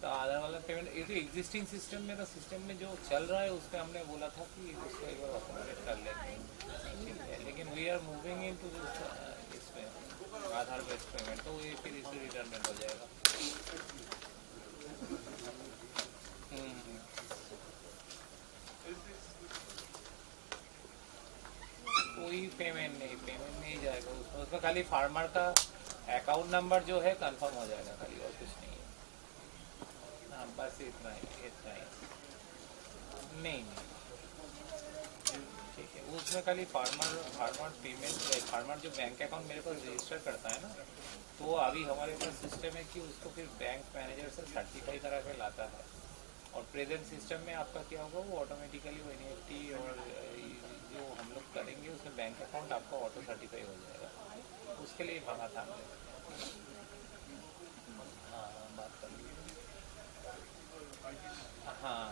तो आधार वाला पेमेंट ये तो एग्जिस्टिंग सिस्टम में तो सिस्टम में जो चल रहा है उसमें हमने बोला था कि उसको एक बार ऑटोमेट कर लेते हैं ठीक है लेकिन we are moving into this इसमें आधार बेस्ड पेमेंट तो ये फिर इससे रिटर्न हो जाएगा कोई पेमेंट नहीं जाएगा उसमें खाली फार्मर का अकाउंट नंबर जो है कंफर्म हो जाएगा खाली और कुछ नहीं है हाँ बस इतना ही नहीं ठीक है उसमें खाली फार्मर पेमेंट फार्मर जो बैंक अकाउंट मेरे पास रजिस्टर करता है ना तो अभी हमारे पास सिस्टम है कि उसको फिर बैंक मैनेजर से सर्टिफाई करा के लाता है और प्रेजेंट सिस्टम में आपका क्या होगा वो ऑटोमेटिकली वो एनईएफटी और जो हम लोग करेंगे उसमें बैंक अकाउंट आपका ऑटो सर्टिफाई हो जाएगा उसके लिए मांगा था हमने हाँ बात कर लीजिए हाँ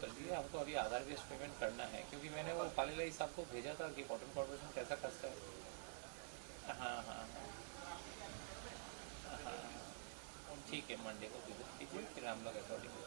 कर लीजिए हमको अभी आधार बेस्ड पेमेंट करना है क्योंकि मैंने वो पालीलाई साहब को भेजा था कि कॉटन कॉर्पोरेशन कैसा खर्चा है हाँ हाँ हाँ ठीक है मंडे को विजिट कीजिए फिर हम लोग अकॉर्डिंग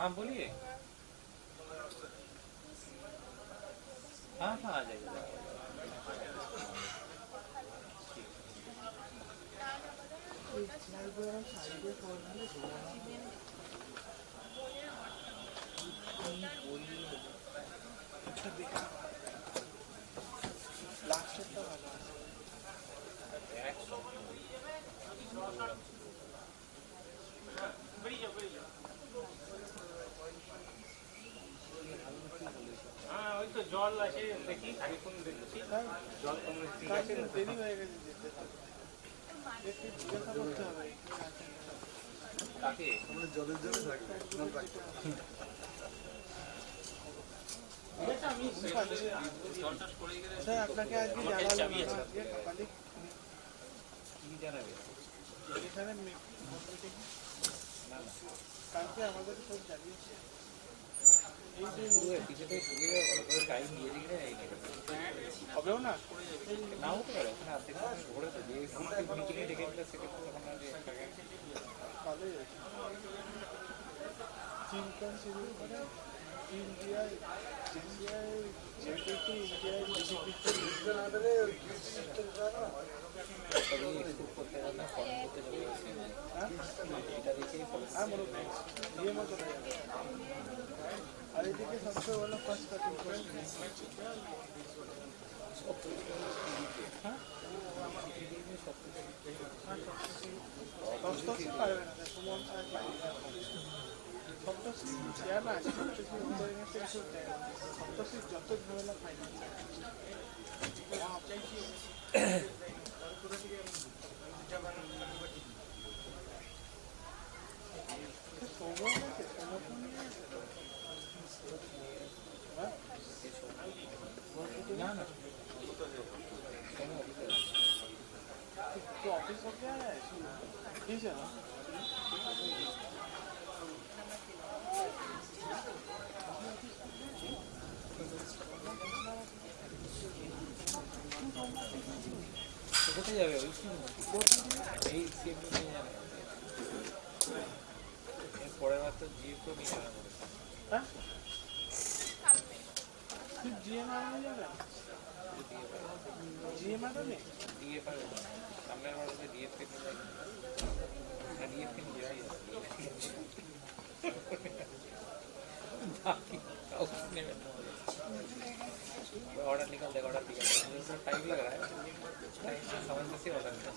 हाँ बोलिए हाँ हाँ आ जाइए জল আসে দেখি এখন দেখছি জল দেরি হয়ে গেছে একটু জিজ্ঞাসা করতে হবে কাকে আমরা জলের জন্য থাকবে আপনাকে আজকে জানালাম কি জানাবে এখানে কালকে আমাদের সব জানিয়েছে এই কিছুতে সুবিধা গাড়ি নিয়ে দিলে হবেও না নাও হতে পারে ওখানে আর্ধেক ঘুরে তো যে মিটিংয়ে ডেকে দিলে সেক্ষেত্রে তখন আর চিন্তন শুরু করে ইন্ডিয়ায় যেহেতু ইন্ডিয়ায় জিডিপি না ধরে করতে গেলে না ফর্ম করতে যাবে এটা দেখেই ये मत আর এদিকে সবচেয়ে ভালো ফার্স্ট কাটিং যত ঝামেলা খাই ऑफिस हो गया है ठीक है ना কোথায় যাবে এই সিএমপি নিয়ে যাবে পরের বার তো জিএফও নিয়ে যাবে হ্যাঁ জিএমআর নিয়ে যাবে জিএমআর নেই ডিএফ আর সামনের বার হলে ডিএফ কে নিয়ে যাবে না ডিএফ কে নিয়ে যাবে बाकी काउंट नेमें ऑर्डर निकल देगा ऑर्डर निकल देगा मुझे टाइम लग रहा है टाइम समझने से ऑर्डर निकल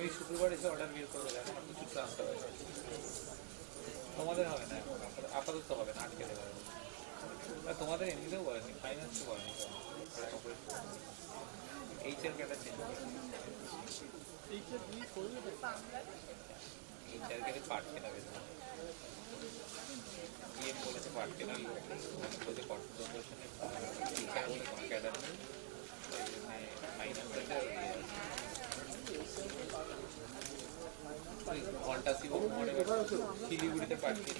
এই শুক্রবার এসে অর্ডার বের করে দেবে কিছু ট্রান্সফার হবে তোমাদের হবে না আপাতত হবে না আটকে দেবে তোমাদের এমনিতেও বলেনি ফাইন্যান্সও বলেনি এইচআর ক্যাটা চেঞ্জ এইচআর দিয়ে করবে এইচআর ক্যাটে পার্ট কেনা বেশ ডিএম বলেছে পার্ট কেনা বলছে কর্পোরেশনে টিচার বলে কোনো ক্যাডার নেই ফাইন্যান্সের ঘন্টা শিব মনে শিলিগুড়িতে পাঠিয়ে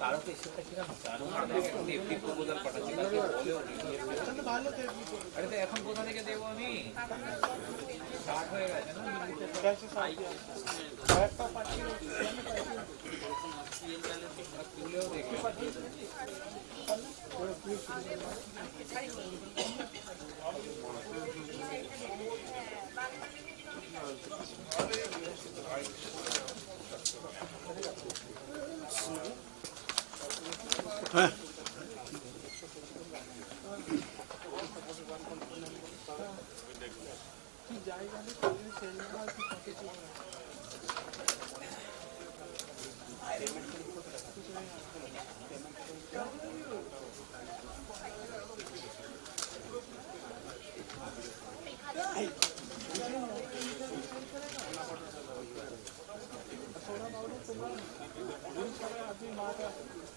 তারও তো এসবটা কিরকম তারও এফডি প্রপোজাল পাঠাচ্ছি কালকে বলেও আরে তো এখন কোথা থেকে দেবো আমি স্টার্ট হয়ে গেছে না তুলেও দেখি হ্যাঁ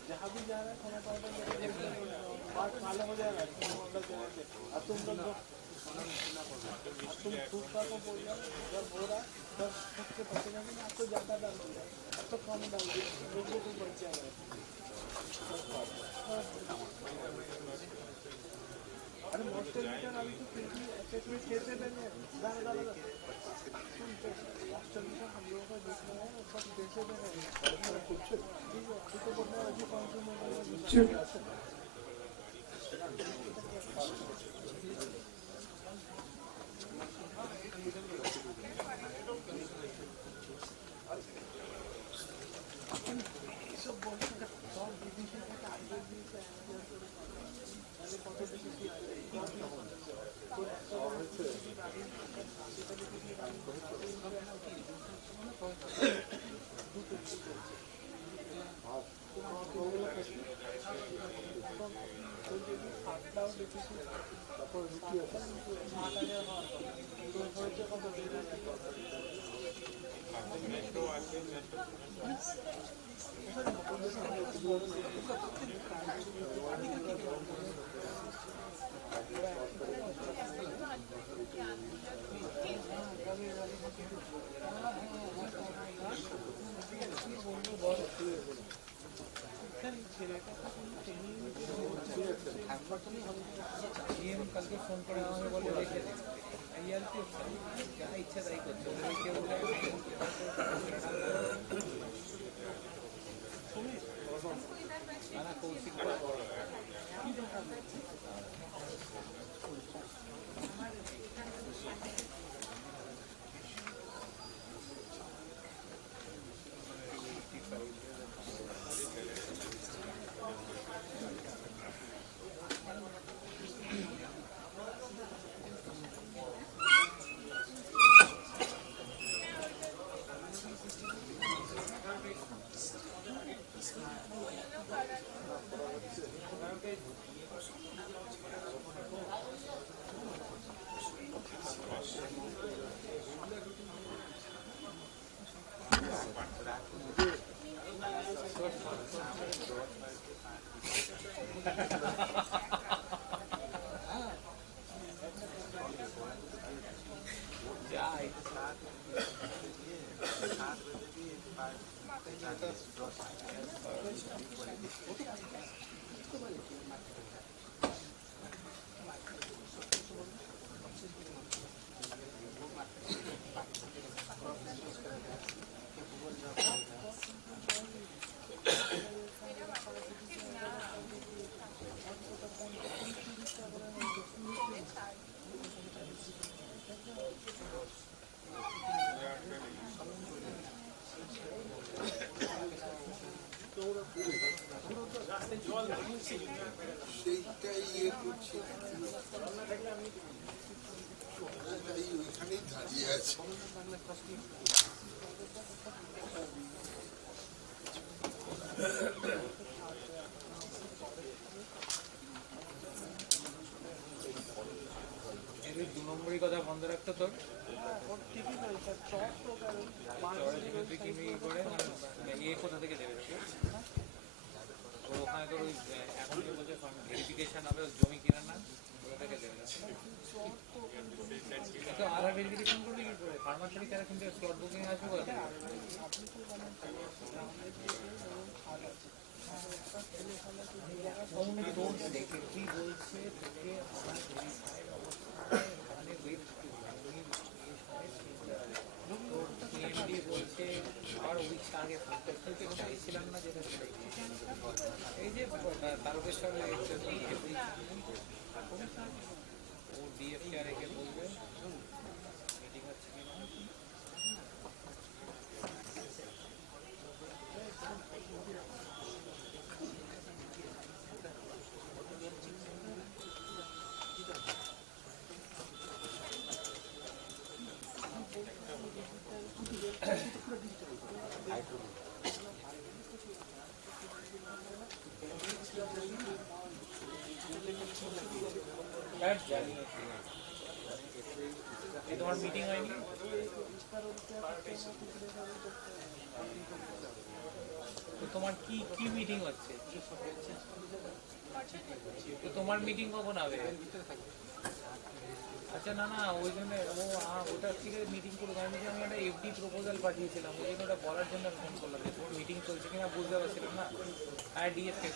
जहाँ भी जा रहा है खाना पाउडर बात मालूम हो जाएगा और तुम लोग तुम दूध का को बोल रहे जब हो रहा तब खुद के पसीने में आपको ज़्यादा डाल दिया अब तो कम डाल दिया लोगों को बच जाएगा अरे मोस्टर मीटर अभी तो फिर भी असेसमेंट कैसे देंगे मोस्टर मीटर हम लोगों का देखना है सब कैसे देंगे कुछ ठीक है अभी तो बोलना अभी कंज्यूमर ফোন করে আমাকে বলে রেখে দিই এই আর কি যা ইচ্ছা তাই করছে ওদের কেউ কৌশিক সেইটাই ইয়ে করছি ওইখানেই দাঁড়িয়ে আছে দু নম্বরই কথা বন্ধ রাখতো তোর কোথা থেকে দেবে ওখানে তোর ওই এখন যে বলছে ভেরিফিকেশন হবে জমি কিনা না কোথা থেকে দেবে তো আধার ভেরিফিকেশন করবি কি করে ফার্মার থেকে তারা কিন্তু স্লট বুকিং আসবে কোথা থেকে দেখে কি বলছে তোকে বলছে আর উইকস আগে ফোন করতে চাইছিলাম না যেটা এই যে তারকেশ্বর ও ডিএফটি আর একে বলবে মিটিং হচ্ছে কিনা তোমার মিটিং হয়নি তোমার কি কি মিটিং হচ্ছে তো তোমার মিটিং কখন হবে আচ্ছা না না ওই জন্য ওটা থেকে মিটিং করে আমি একটা এফডি প্রপোজাল পাঠিয়েছিলাম ওই জন্য ওটা বলার জন্য ফোন করলাম যে তোমার মিটিং চলছে কিনা বুঝতে পারছিলাম না হ্যাঁ ডিএফকে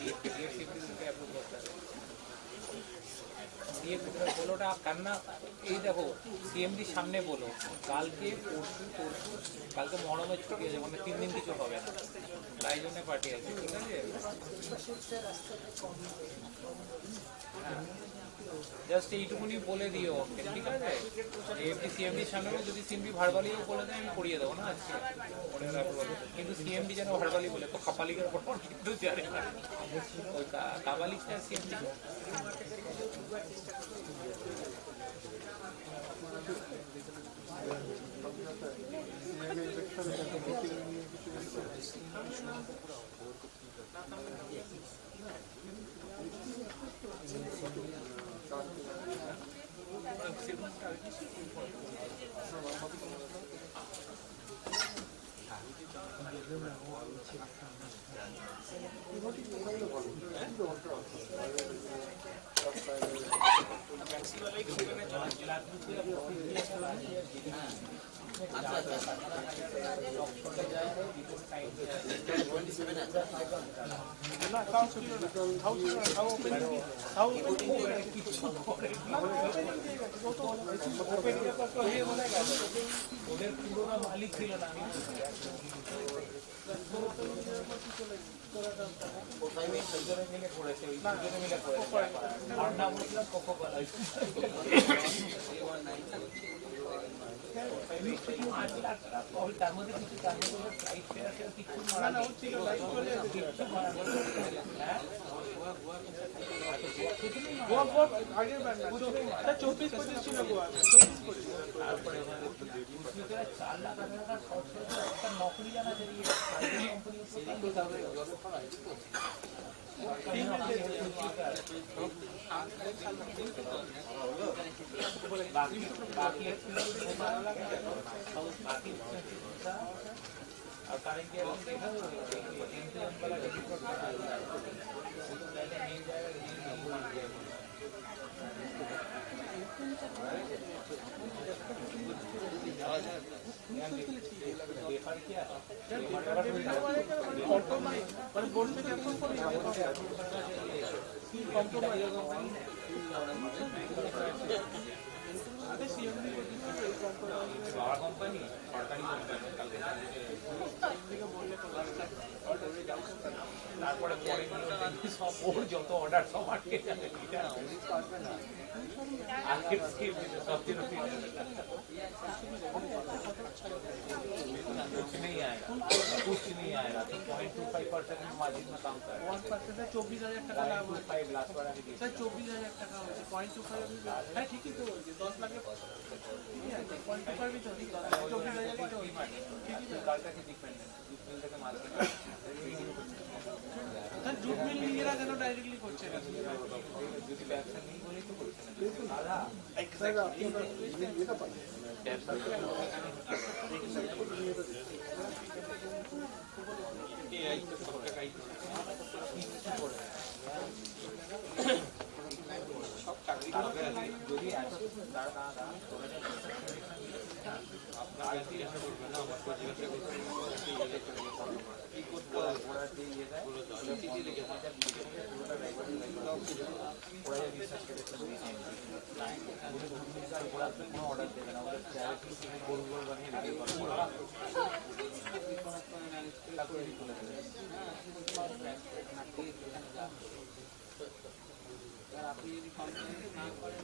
অ্যাপ্রুভ করতে হবে বলোটা কান্না এই দেখো সিএমডির সামনে বলো কালকে পরশু কালকে মহরমের ছুটি আছে মানে 3 দিন কিছু হবে না তাই জন্য পার্টি আছে ঠিক আছে জাস্ট এইটুকুনি বলে দিও ঠিক আছে এফডি সিএমডির সামনে যদি সিএমডি ভারবালিও বলে দেয় আমি করিয়ে দেবো না আজকে কিন্তু সিএমডি যেন ভারবালি বলে তো কাপালিকের পর কিন্তু জানে না ওই কাপালিকটা সিএমডি ওদের পুরোনো মালিক ছিল না মিলে করেছে ওই দুজনে মিলে করেছে আর নাম বলছিলাম কোকো কোলা তার মধ্যে কিছু তার মধ্যে ফ্লাইট ফেয়ার কিছু মারা ছিল কিছু মারা গোয়া আগের বার না 34-25 ছিল গোয়া 34-25 তারপরে उसमें 4 लाख का शॉर्ट का नौकरी जाना चाहिए कंपनी से যত অর্ডার সব আটকে যাবে कुछ नहीं आएगा तो 0.25% मार्जिन में काम कर 1% 24,000 টাকা লাভ হয় 5 লাখ বাড়া দিই স্যার 24,000 টাকা হচ্ছে 0.25 হ্যাঁ ঠিকই তো বলছি 10 লাখে ঠিক আছে 0.25 তো 24,000 তো ঠিকই তো কালটাকে ডিপেন্ডেন্ট মিল থেকে মাল কিনে স্যার জুট মিল নিজেরা কেন ডাইরেক্টলি করছে না যদি ব্যবসা নেই বলেই তো করছে না দাদা এক্স্যাক্টলি এটা পারে ব্যবসা যদি অর্ডার দেবে না ওদের গোল গোল বানিয়ে আপনি যদি কমপ্লেন না করেন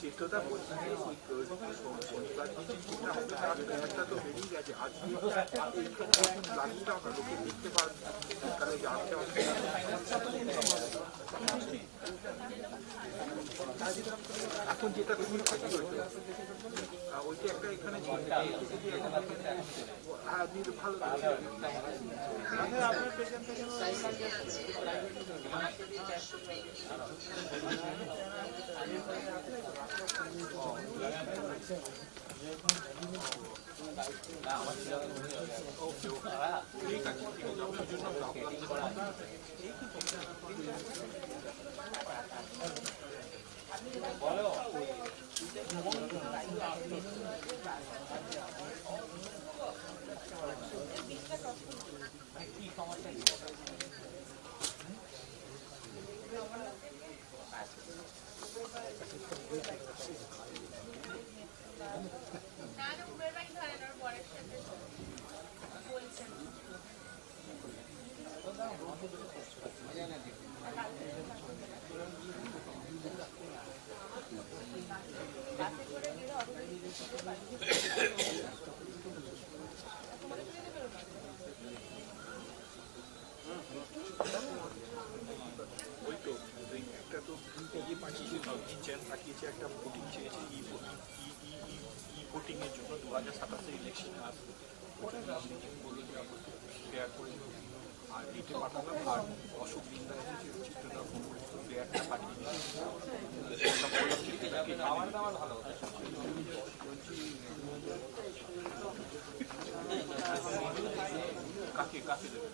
চিত্রটা বলছি শনিবার দিন চিন্তা হবে একটা তো বেরিয়ে গেছে আজকে লাগছে আমরা লোকে দেখতে পারবে তাহলে যাচ্ছে এখন যেটা তুমি ক্ষতি হয়েছে ওইটা একটা এখানে হ্যাঁ ভালো আপনার পেছন থেকে ঠিক আছে বলো কি সমস্যা 2027 ইলেকশনে আসবে ওটা শেয়ার করে আর এইটা পাঠালাম। আর অশোক দিনদার চিত্রটা ফোন করেছিল ফ্লেয়ারটা পাঠিয়ে দিয়েছে খাবার দাবার ভালো কাকে কাকে দেবে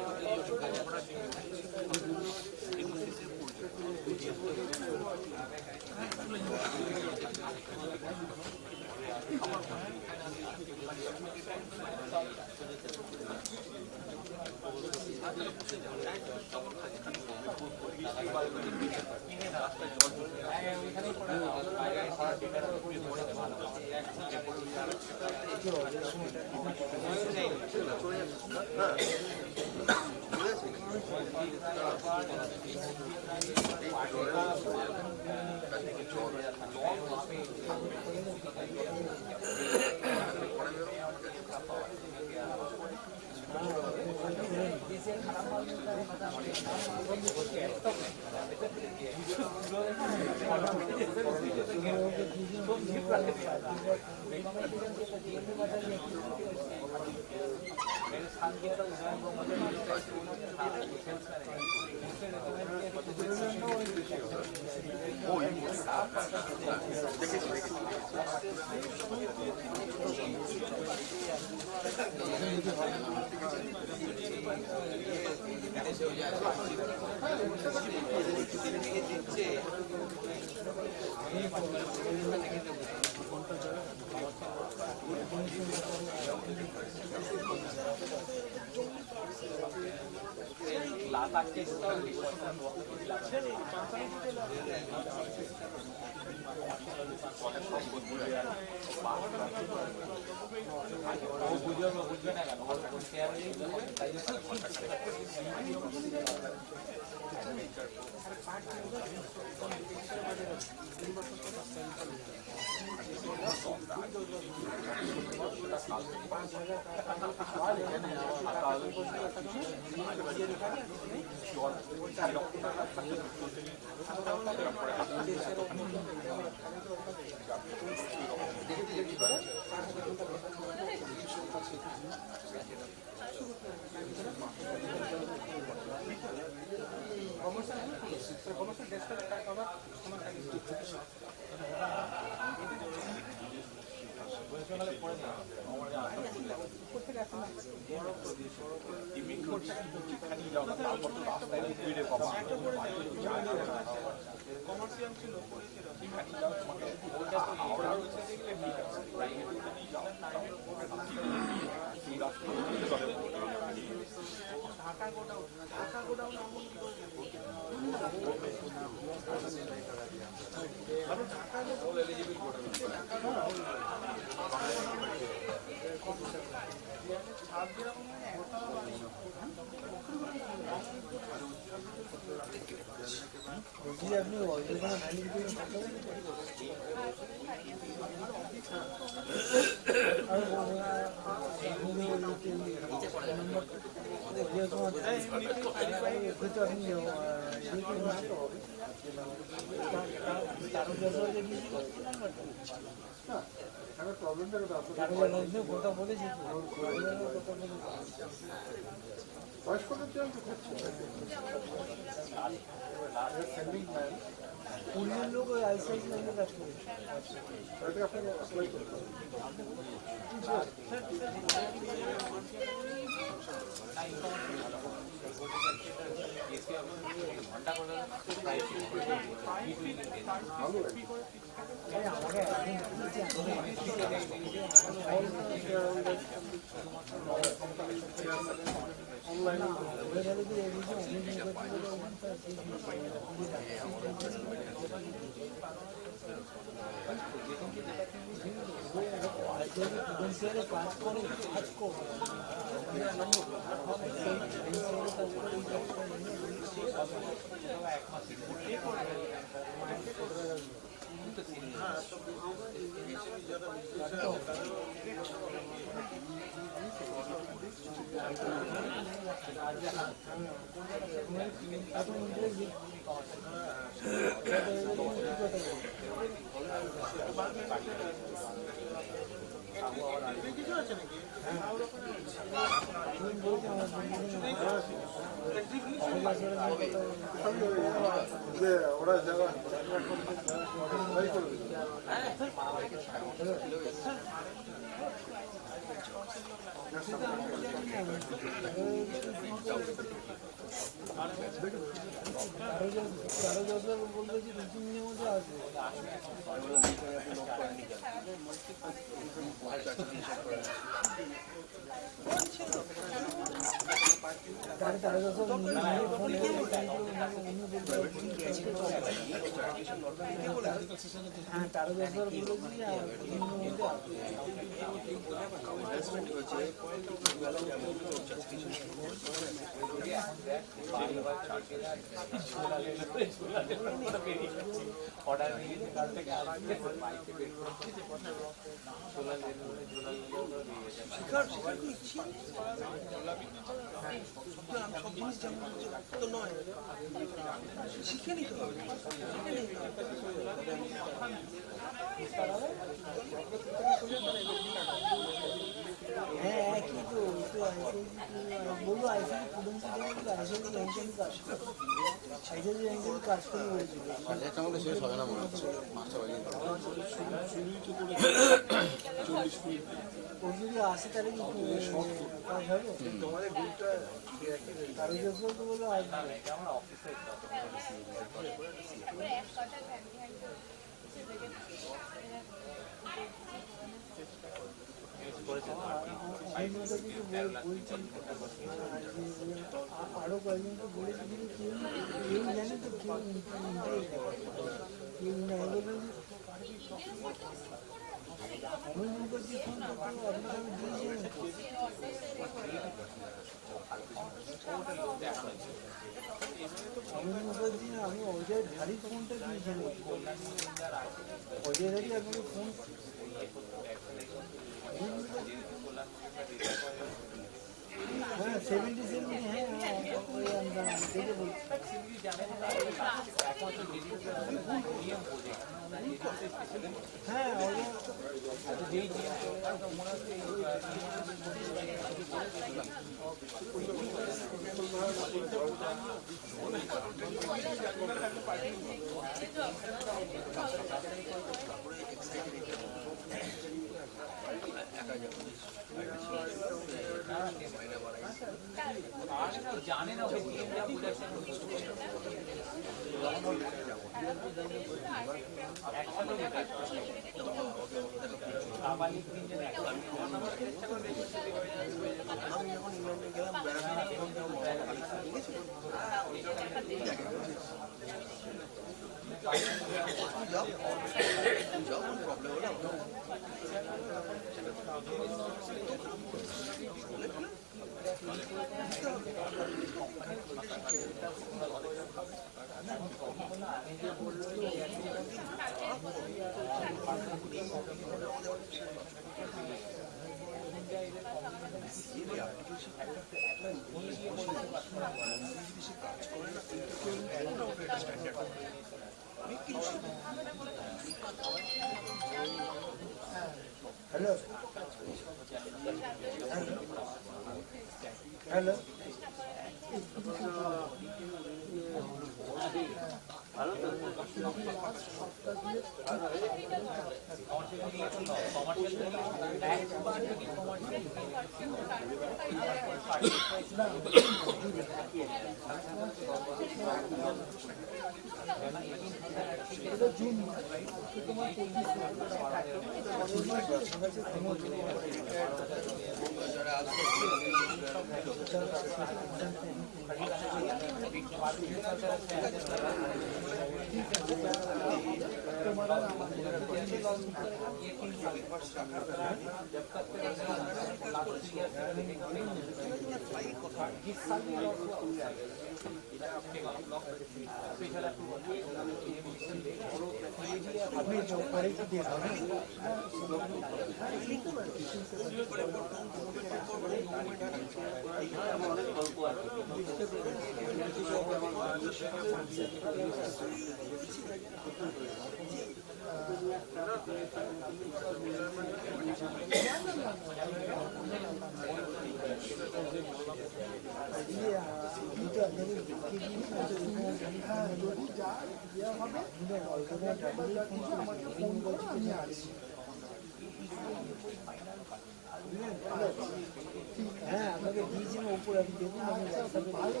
হ্যাঁ আপনাকে দিয়েছিলাম উপরে আমি দেখুন আমি ভালো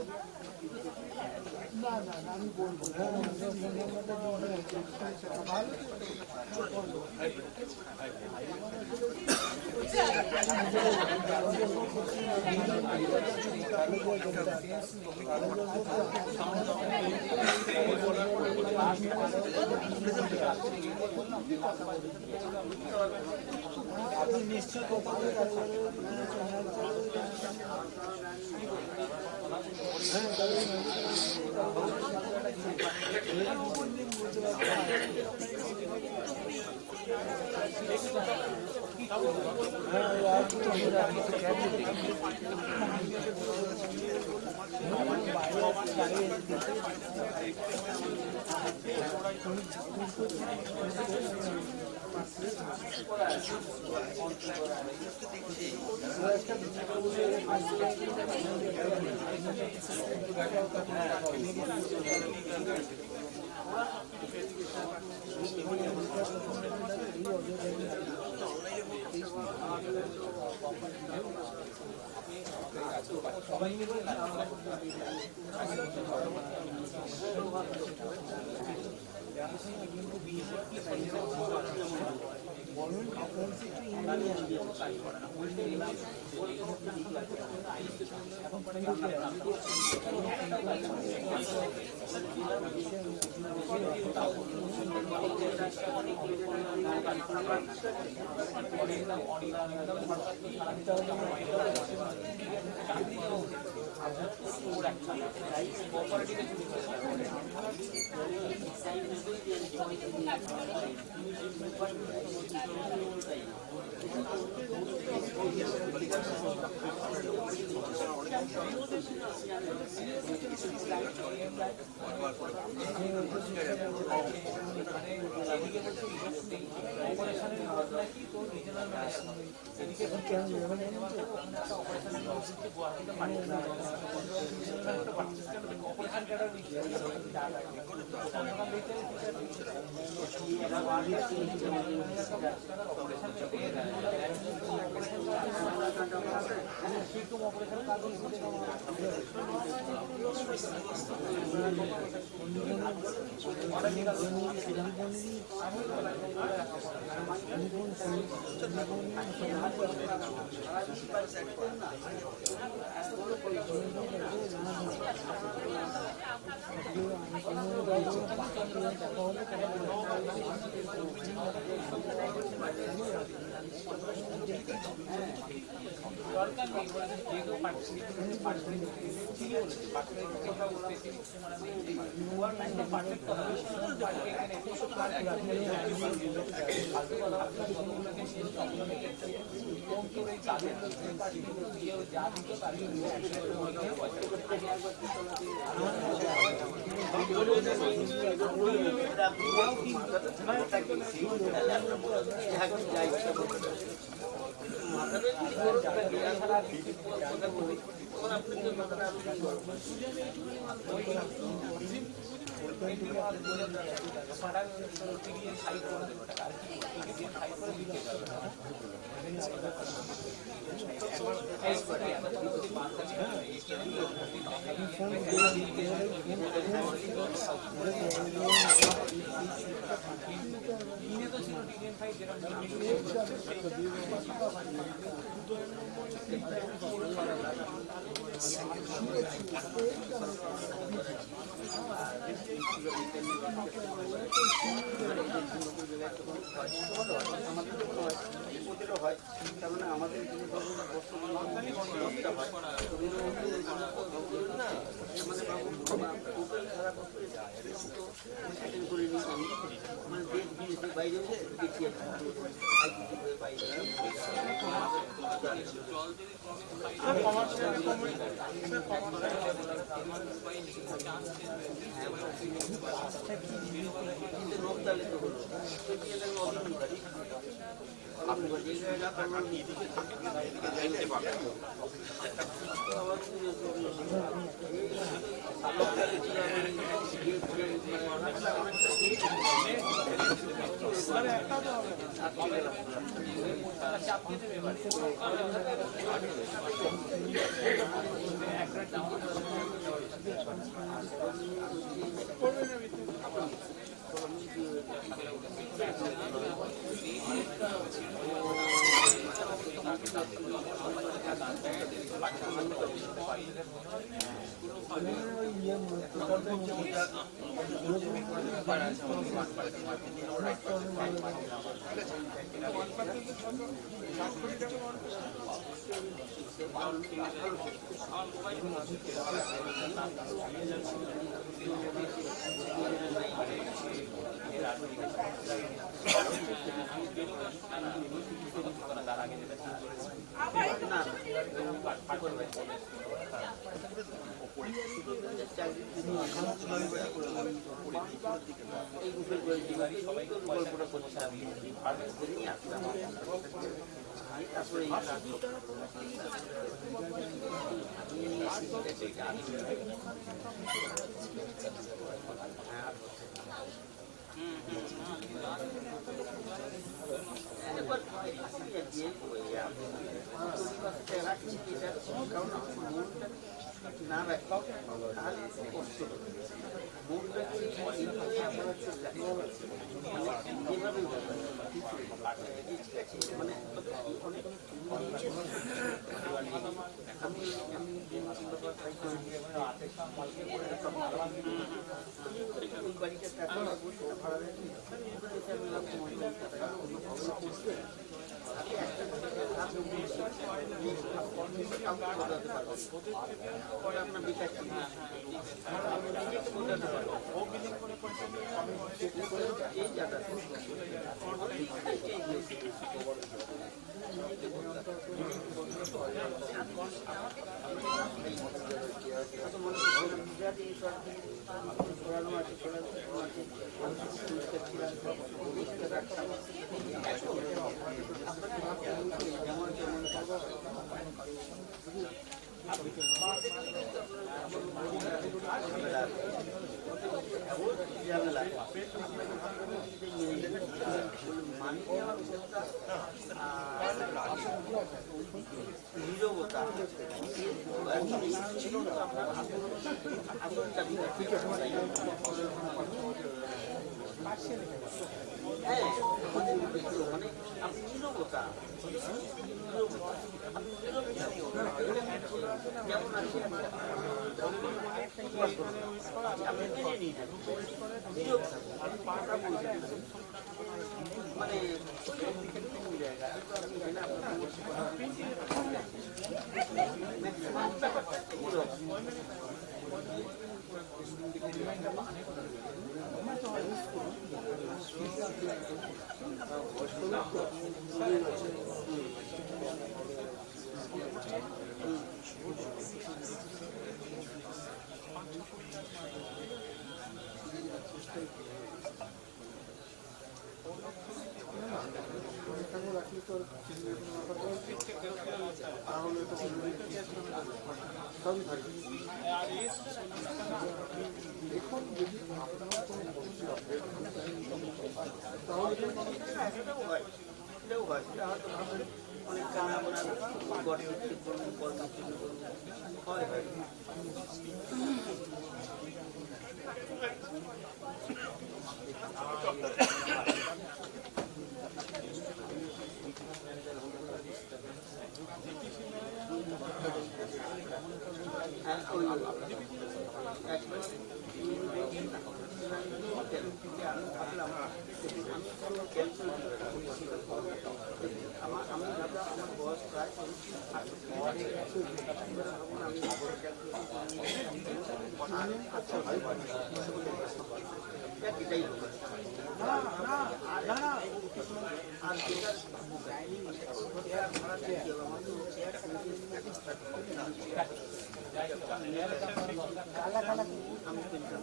না না না আমি বলবো হ্যাঁ ফোন নাম্বারটা ভালো আপনি নিশ্চয় ভালো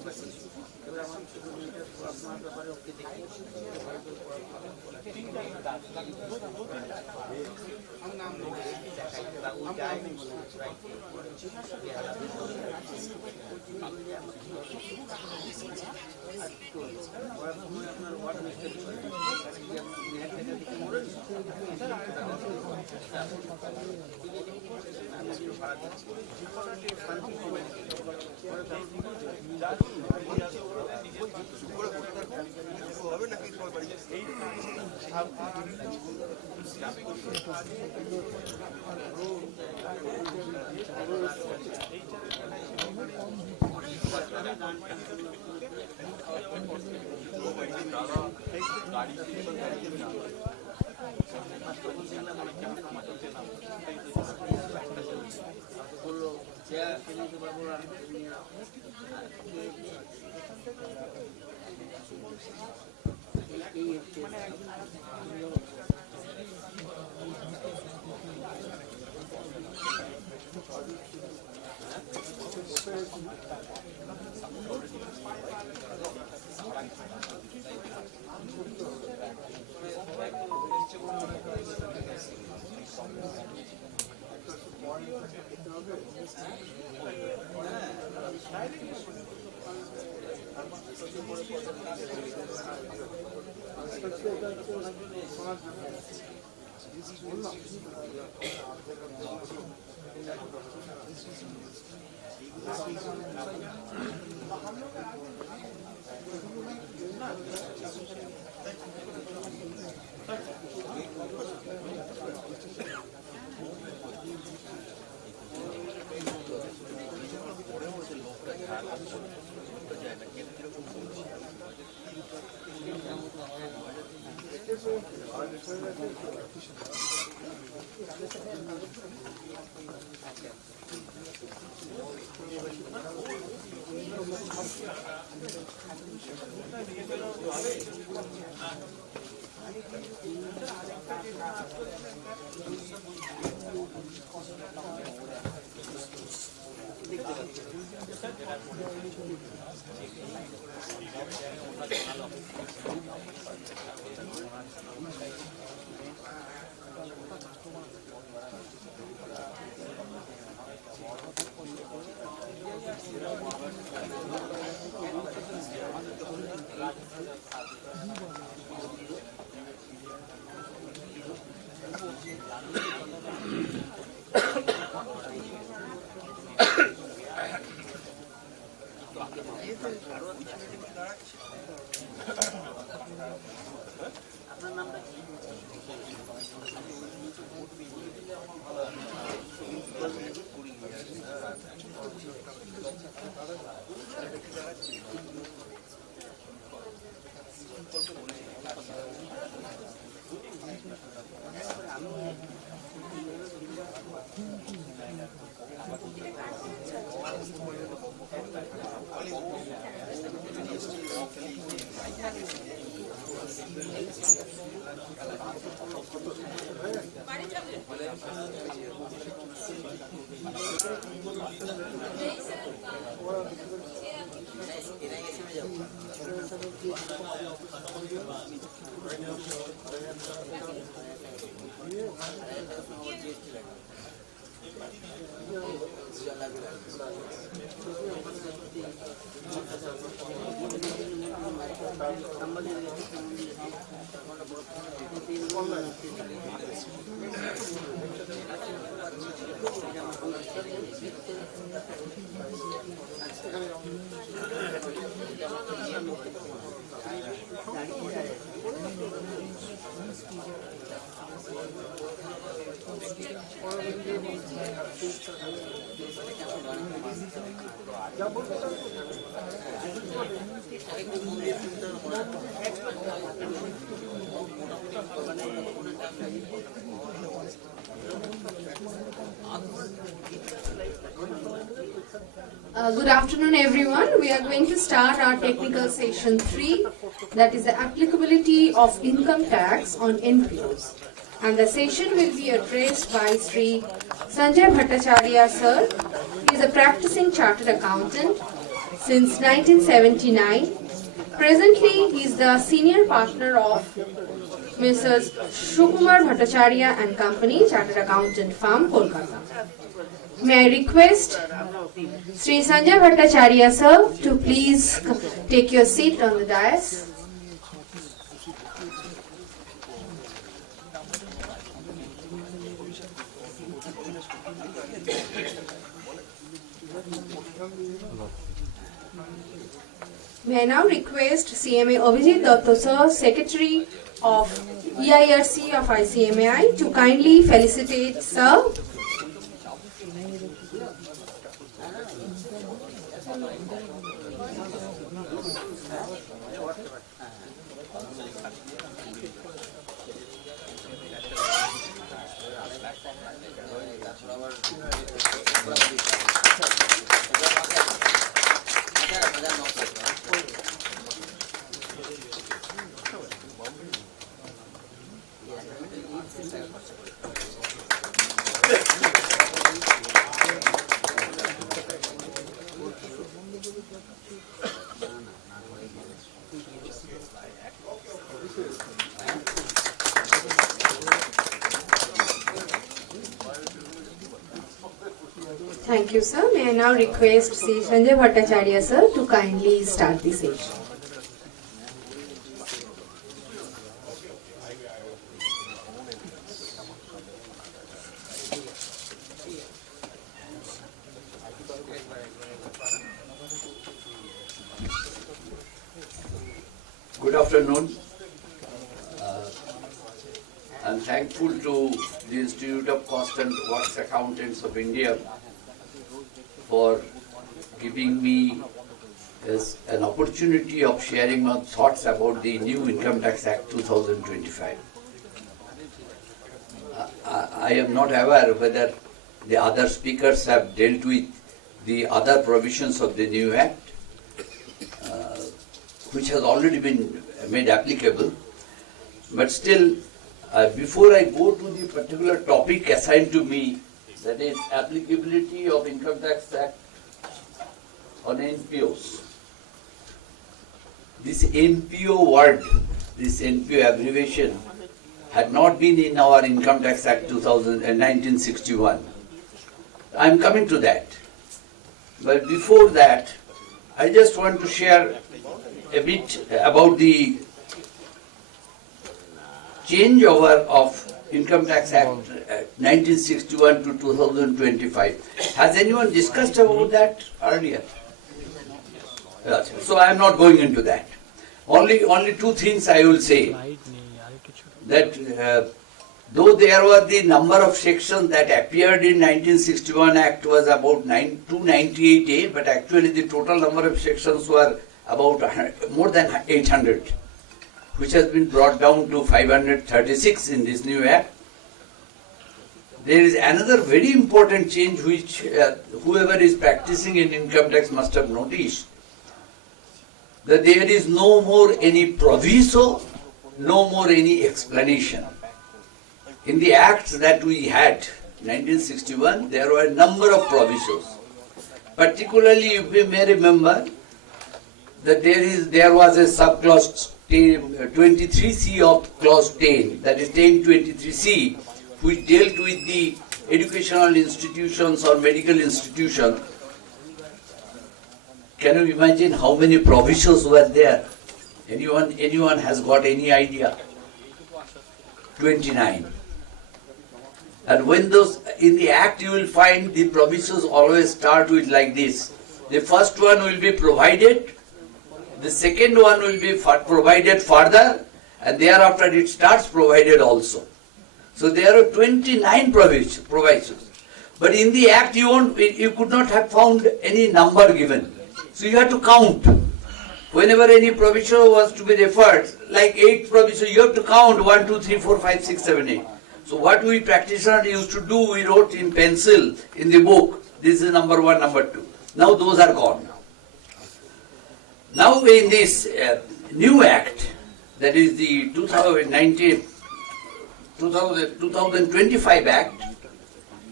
এবার আমার আপনার ব্যাপারে ওকে দেখি আপনার word mistake Good afternoon, everyone. We are going to start our technical session 3, that is the applicability of income tax on NPOs. And the session will be addressed by Sri Sanjay Bhattacharya sir. He is a practicing chartered accountant. since 1979. Presently, he is the senior partner of Messrs. Sukumar Bhattacharya and Company, Chartered Accountant Firm, Kolkata. May I request Sri Sanjay Bhattacharya sir to please take your seat on the dais. May I now request CMA Abhijit Datta sir, Secretary of EIRC of ICMAI, to kindly felicitate sir. Thank you, sir. May I now request Sri Sanjay Bhattacharya sir to kindly start the session. Good afternoon. I'm thankful to the Institute of Cost and Works Accountants of India for giving me an opportunity of sharing my thoughts about the new Income Tax Act 2025. I am not aware whether the other speakers have dealt with the other provisions of the new Act, which has already been made applicable. But still, before I go to the particular topic assigned to me, that is applicability of Income Tax Act on NPOs. This NPO word, this NPO abbreviation, had not been in our Income Tax Act 1961. I am coming to that. But before that, I just want to share a bit about the changeover of Income Tax Act 1961 to 2025. Has anyone discussed about that earlier? So I am not going into that. Only two things I will say. That though there were the number of sections that appeared in 1961 Act was about 298A, but actually the total number of sections were about more than 800. Which has been brought down to 536 in this new Act. There is another very important change which whoever is practicing in income tax must have noticed, that there is no more any proviso, no more any explanation. In the acts that we had, 1961, there were a number of provisos. Particularly, you may remember that there was a subclause 23C of clause 10, that is 1023C, which dealt with the educational institutions or medical institutions. Can you imagine how many provisions were there? Anyone has got any idea? 29. And when those, in the Act you will find the provisions always start with like this. The first one will be provided, the second one will be provided further, and thereafter it starts provided also. So there are 29 provisions. But in the Act you could not have found any number given. So you have to count. Whenever any provision was to be referred, like 8 provisions, you have to count 1, 2, 3, 4, 5, 6, 7, 8. So what we practitioners used to do, we wrote in pencil in the book, this is number 1, number 2. Now those are gone. Now in this new Act, that is the 2025 Act,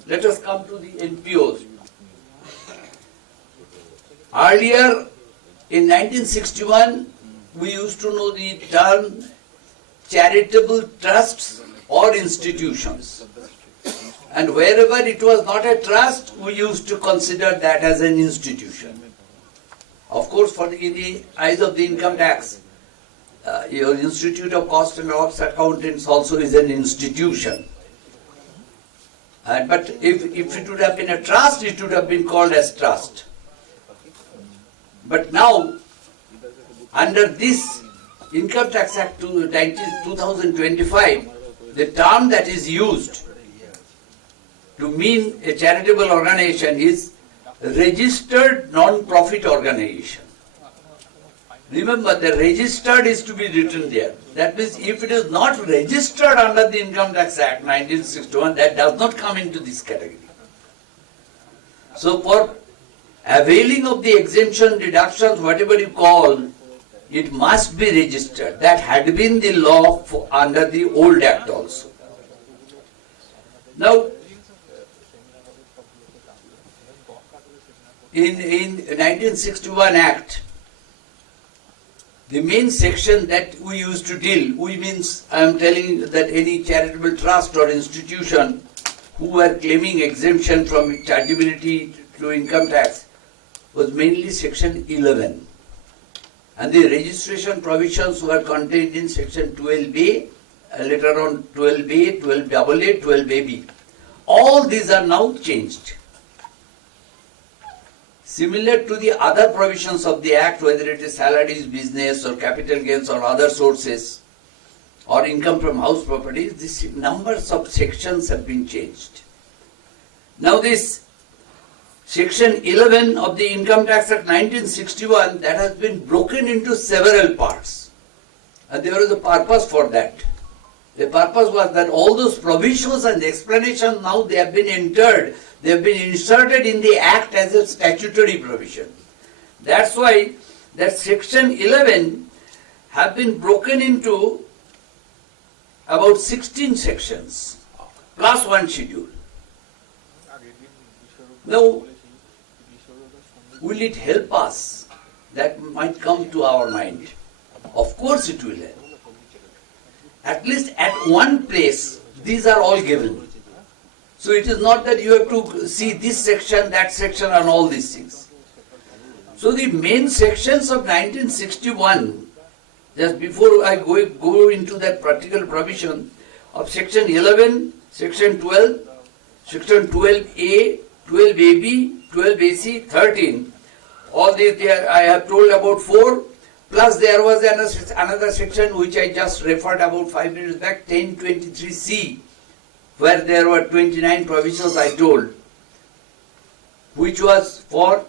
let us come to the NPOs. Earlier, In 1961, we used to know the term charitable trusts or institutions. And wherever it was not a trust, we used to consider that as an institution. Of course, in the eyes of the income tax, your Institute of Cost and Ops Accountants also is an institution. But if it would have been a trust, it would have been called as trust. But now, under this Income Tax Act 2025, the term that is used to mean a charitable organization is registered non-profit organization. Remember, the registered is to be written there. That means if it is not registered under the Income Tax Act 1961, that does not come into this category. So for availing of the exemption, deductions, whatever you call, it must be registered. That had been the law under the old Act also. Now, in 1961 Act, the main section that we used to deal, I am telling that any charitable trust or institution who were claiming exemption from chargeability to income tax was mainly section 11. And the registration provisions were contained in section 12A, later on 12A, 12AA, 12AB. All these are now changed. Similar to the other provisions of the Act, whether it is salaries, business or capital gains or other sources or income from house properties, these numbers of sections have been changed. Now this Section 11 of the Income Tax Act 1961, that has been broken into several parts. And there was a purpose for that. The purpose was that all those provisions and explanations now they have been entered, they have been inserted in the Act as a statutory provision. That's why that Section 11 have been broken into about 16 sections plus one schedule. Now, will it help us? That might come to our mind. Of course it will help. At least at one place, these are all given. So it is not that you have to see this section, that section and all these things. So the main sections of 1961, just before I go into that particular provision of section 11, section 12, section 12A, 12AB, 12AC, 13, all these there I have told about 4, plus there was another section which I just referred about 5 minutes back, 1023C, where there were 29 provisions I told, which was for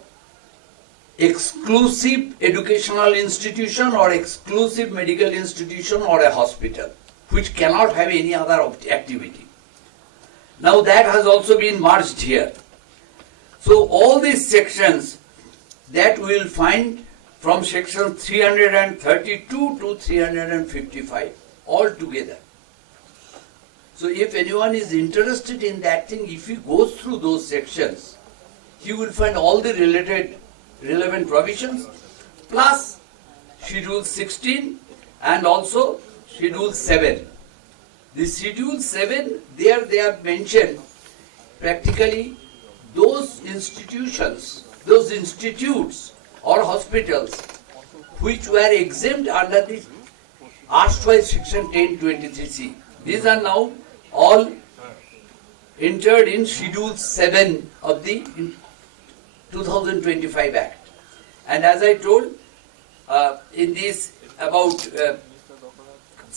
exclusive educational institution or exclusive medical institution or a hospital, which cannot have any other activity. Now that has also been merged here. So all these sections that we will find from section 332 to 355 all together. So if anyone is interested in that thing, if he goes through those sections, he will find all the relevant provisions plus Schedule 16 and also Schedule 7. The Schedule 7, there they have mentioned practically those institutions, those institutes or hospitals which were exempt under the erstwhile section 1023C. These are now all entered in Schedule 7 of the 2025 Act. And as I told, in these about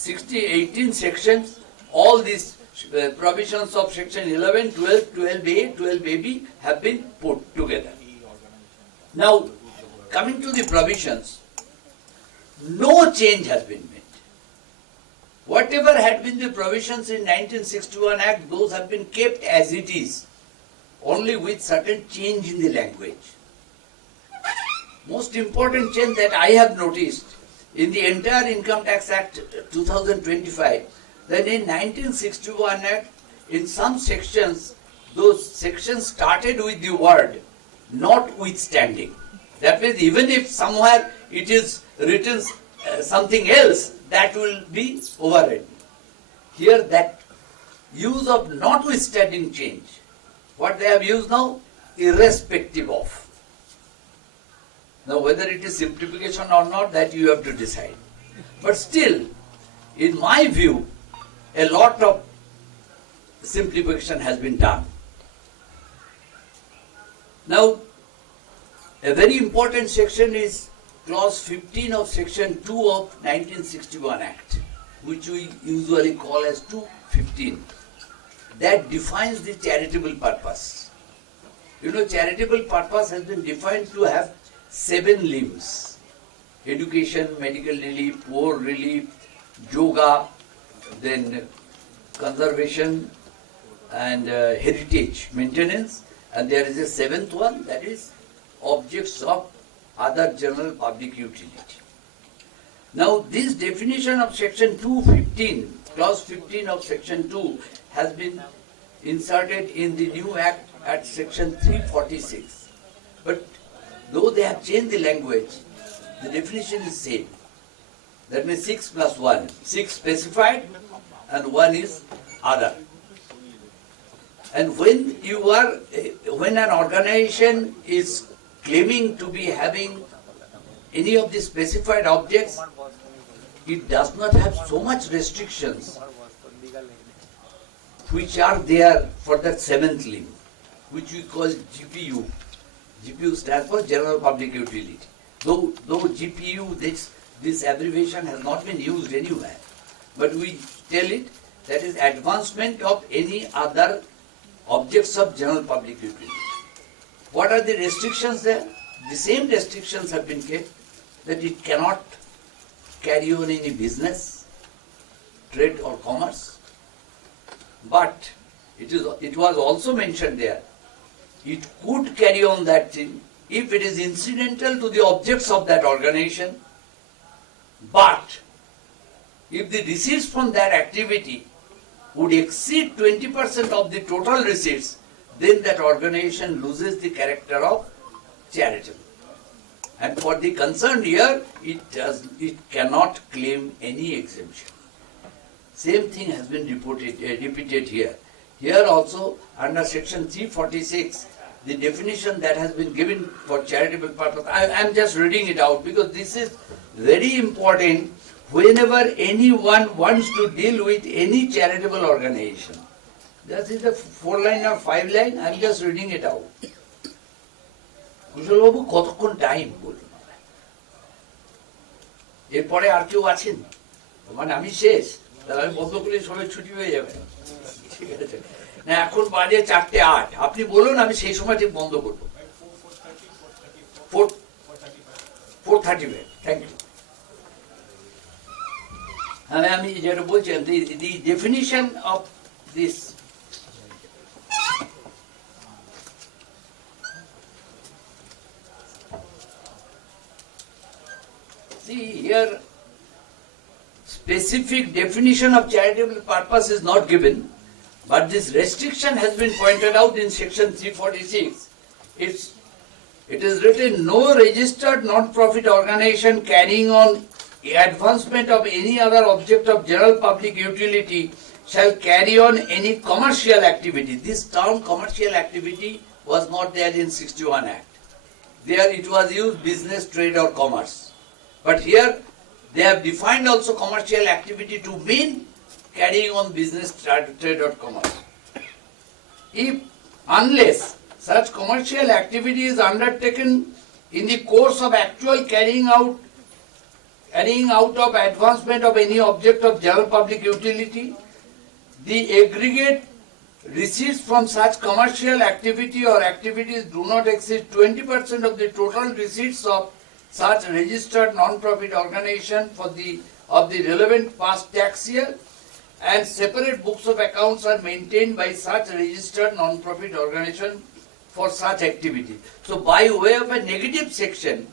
18 sections, all these provisions of section 11, 12, 12A, 12AB have been put together. Now, coming to the provisions, no change has been made. Whatever had been the provisions in 1961 Act, those have been kept as it is, only with certain change in the language. Most important change that I have noticed in the entire Income Tax Act 2025, that in 1961 Act, in some sections, those sections started with the word notwithstanding. That means even if somewhere it is written something else, that will be overridden. Here that use of notwithstanding change, what they have used now, irrespective of. Now whether it is simplification or not, that you have to decide. But still, in my view, a lot of simplification has been done. Now, a very important section is clause 15 of section 2 of 1961 Act, which we usually call as 215. That defines the charitable purpose. You know, charitable purpose has been defined to have 7 limbs: education, medical relief, poor relief, yoga, then conservation and heritage maintenance, and there is a 7th one, that is objects of other general public utility. Now this definition of section 215, clause 15 of section 2 has been inserted in the new act at section 346. But though they have changed the language, the definition is same. That means 6 plus 1. 6 specified and 1 is other. And when an organization is claiming to be having any of the specified objects, it does not have so much restrictions which are there for that 7th limb, which we call GPU. GPU stands for General Public Utility. Though GPU, this abbreviation has not been used anywhere, but we tell it that is advancement of any other objects of general public utility. What are the restrictions there? The same restrictions have been kept, that it cannot carry on any business, trade or commerce. But it was also mentioned there, it could carry on that thing if it is incidental to the objects of that organization, but if the receipts from that activity would exceed 20% of the total receipts, then that organization loses the character of charitable. And for the concerned year, it cannot claim any exemption. Same thing has been repeated here. Here also, under section 346, the definition that has been given for charitable purpose, I am just reading it out because this is very important whenever anyone wants to deal with any charitable organization. This is a 4-line or 5-line, I am just reading it out. কুশল বাবু কতক্ষণ time বলুন, এরপরে আর কেউ আছেন? মানে আমি শেষ, তাহলে আমি বন্ধ করলে সবাই ছুটি হয়ে যাবে। ঠিক আছে না, এখন বাজে 4:08, আপনি বলুন, আমি সেই সময় ঠিক বন্ধ করব। 4:30। Thank you. আমি যেটা বলছেন, the definition of this see here, specific definition of charitable purpose is not given, but this restriction has been pointed out in section 346. It is written, no registered non-profit organization carrying on advancement of any other object of general public utility shall carry on any commercial activity. This term commercial activity was not there in 61 Act. There it was used business, trade or commerce. But here they have defined also commercial activity to mean carrying on business, trade or commerce. Unless such commercial activity is undertaken in the course of actual carrying out of advancement of any object of general public utility, the aggregate receipts from such commercial activity or activities do not exceed 20% of the total receipts of such registered non-profit organization of the relevant past tax year, and separate books of accounts are maintained by such registered non-profit organization for such activity. So by way of a negative section,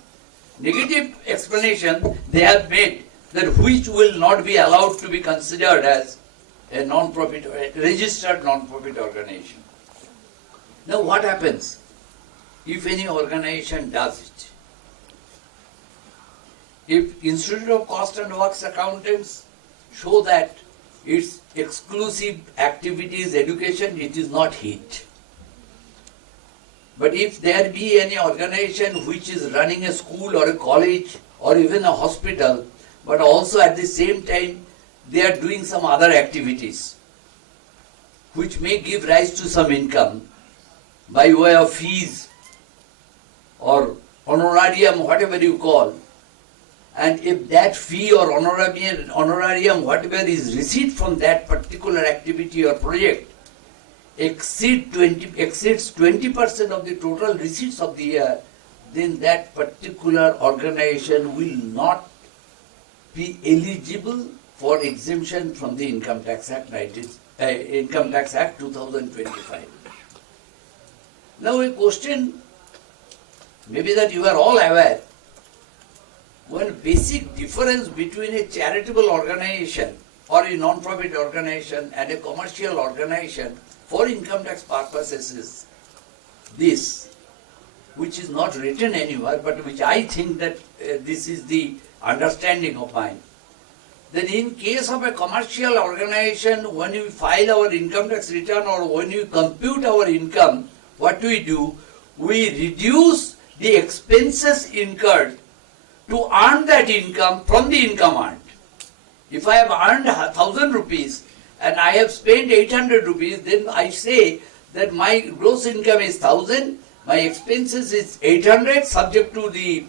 negative explanation, they have made that which will not be allowed to be considered as a non-profit, registered non-profit organization. Now what happens if any organization does it? if Institute of Cost and Works Accountants show that its exclusive activity is education, it is not HEAT. But if there be any organization which is running a school or a college or even a hospital, but also at the same time they are doing some other activities which may give rise to some income by way of fees or honorarium, whatever you call, and if that fee or honorarium, whatever is received from that particular activity or project, exceeds 20% of the total receipts of the year, then that particular organization will not be eligible for exemption from the Income Tax Act 2025. Now a question, maybe that you are all aware, one basic difference between a charitable organization or a non-profit organization and a commercial organization for income tax purposes is this, which is not written anywhere, but which I think that this is the understanding of mine. Then in case of a commercial organization, when we file our income tax return or when we compute our income, what do? We reduce the expenses incurred to earn that income from the income earned. If I have earned 1,000 rupees and I have spent 800 rupees, then I say that my gross income is 1,000, my expenses is 800, subject to the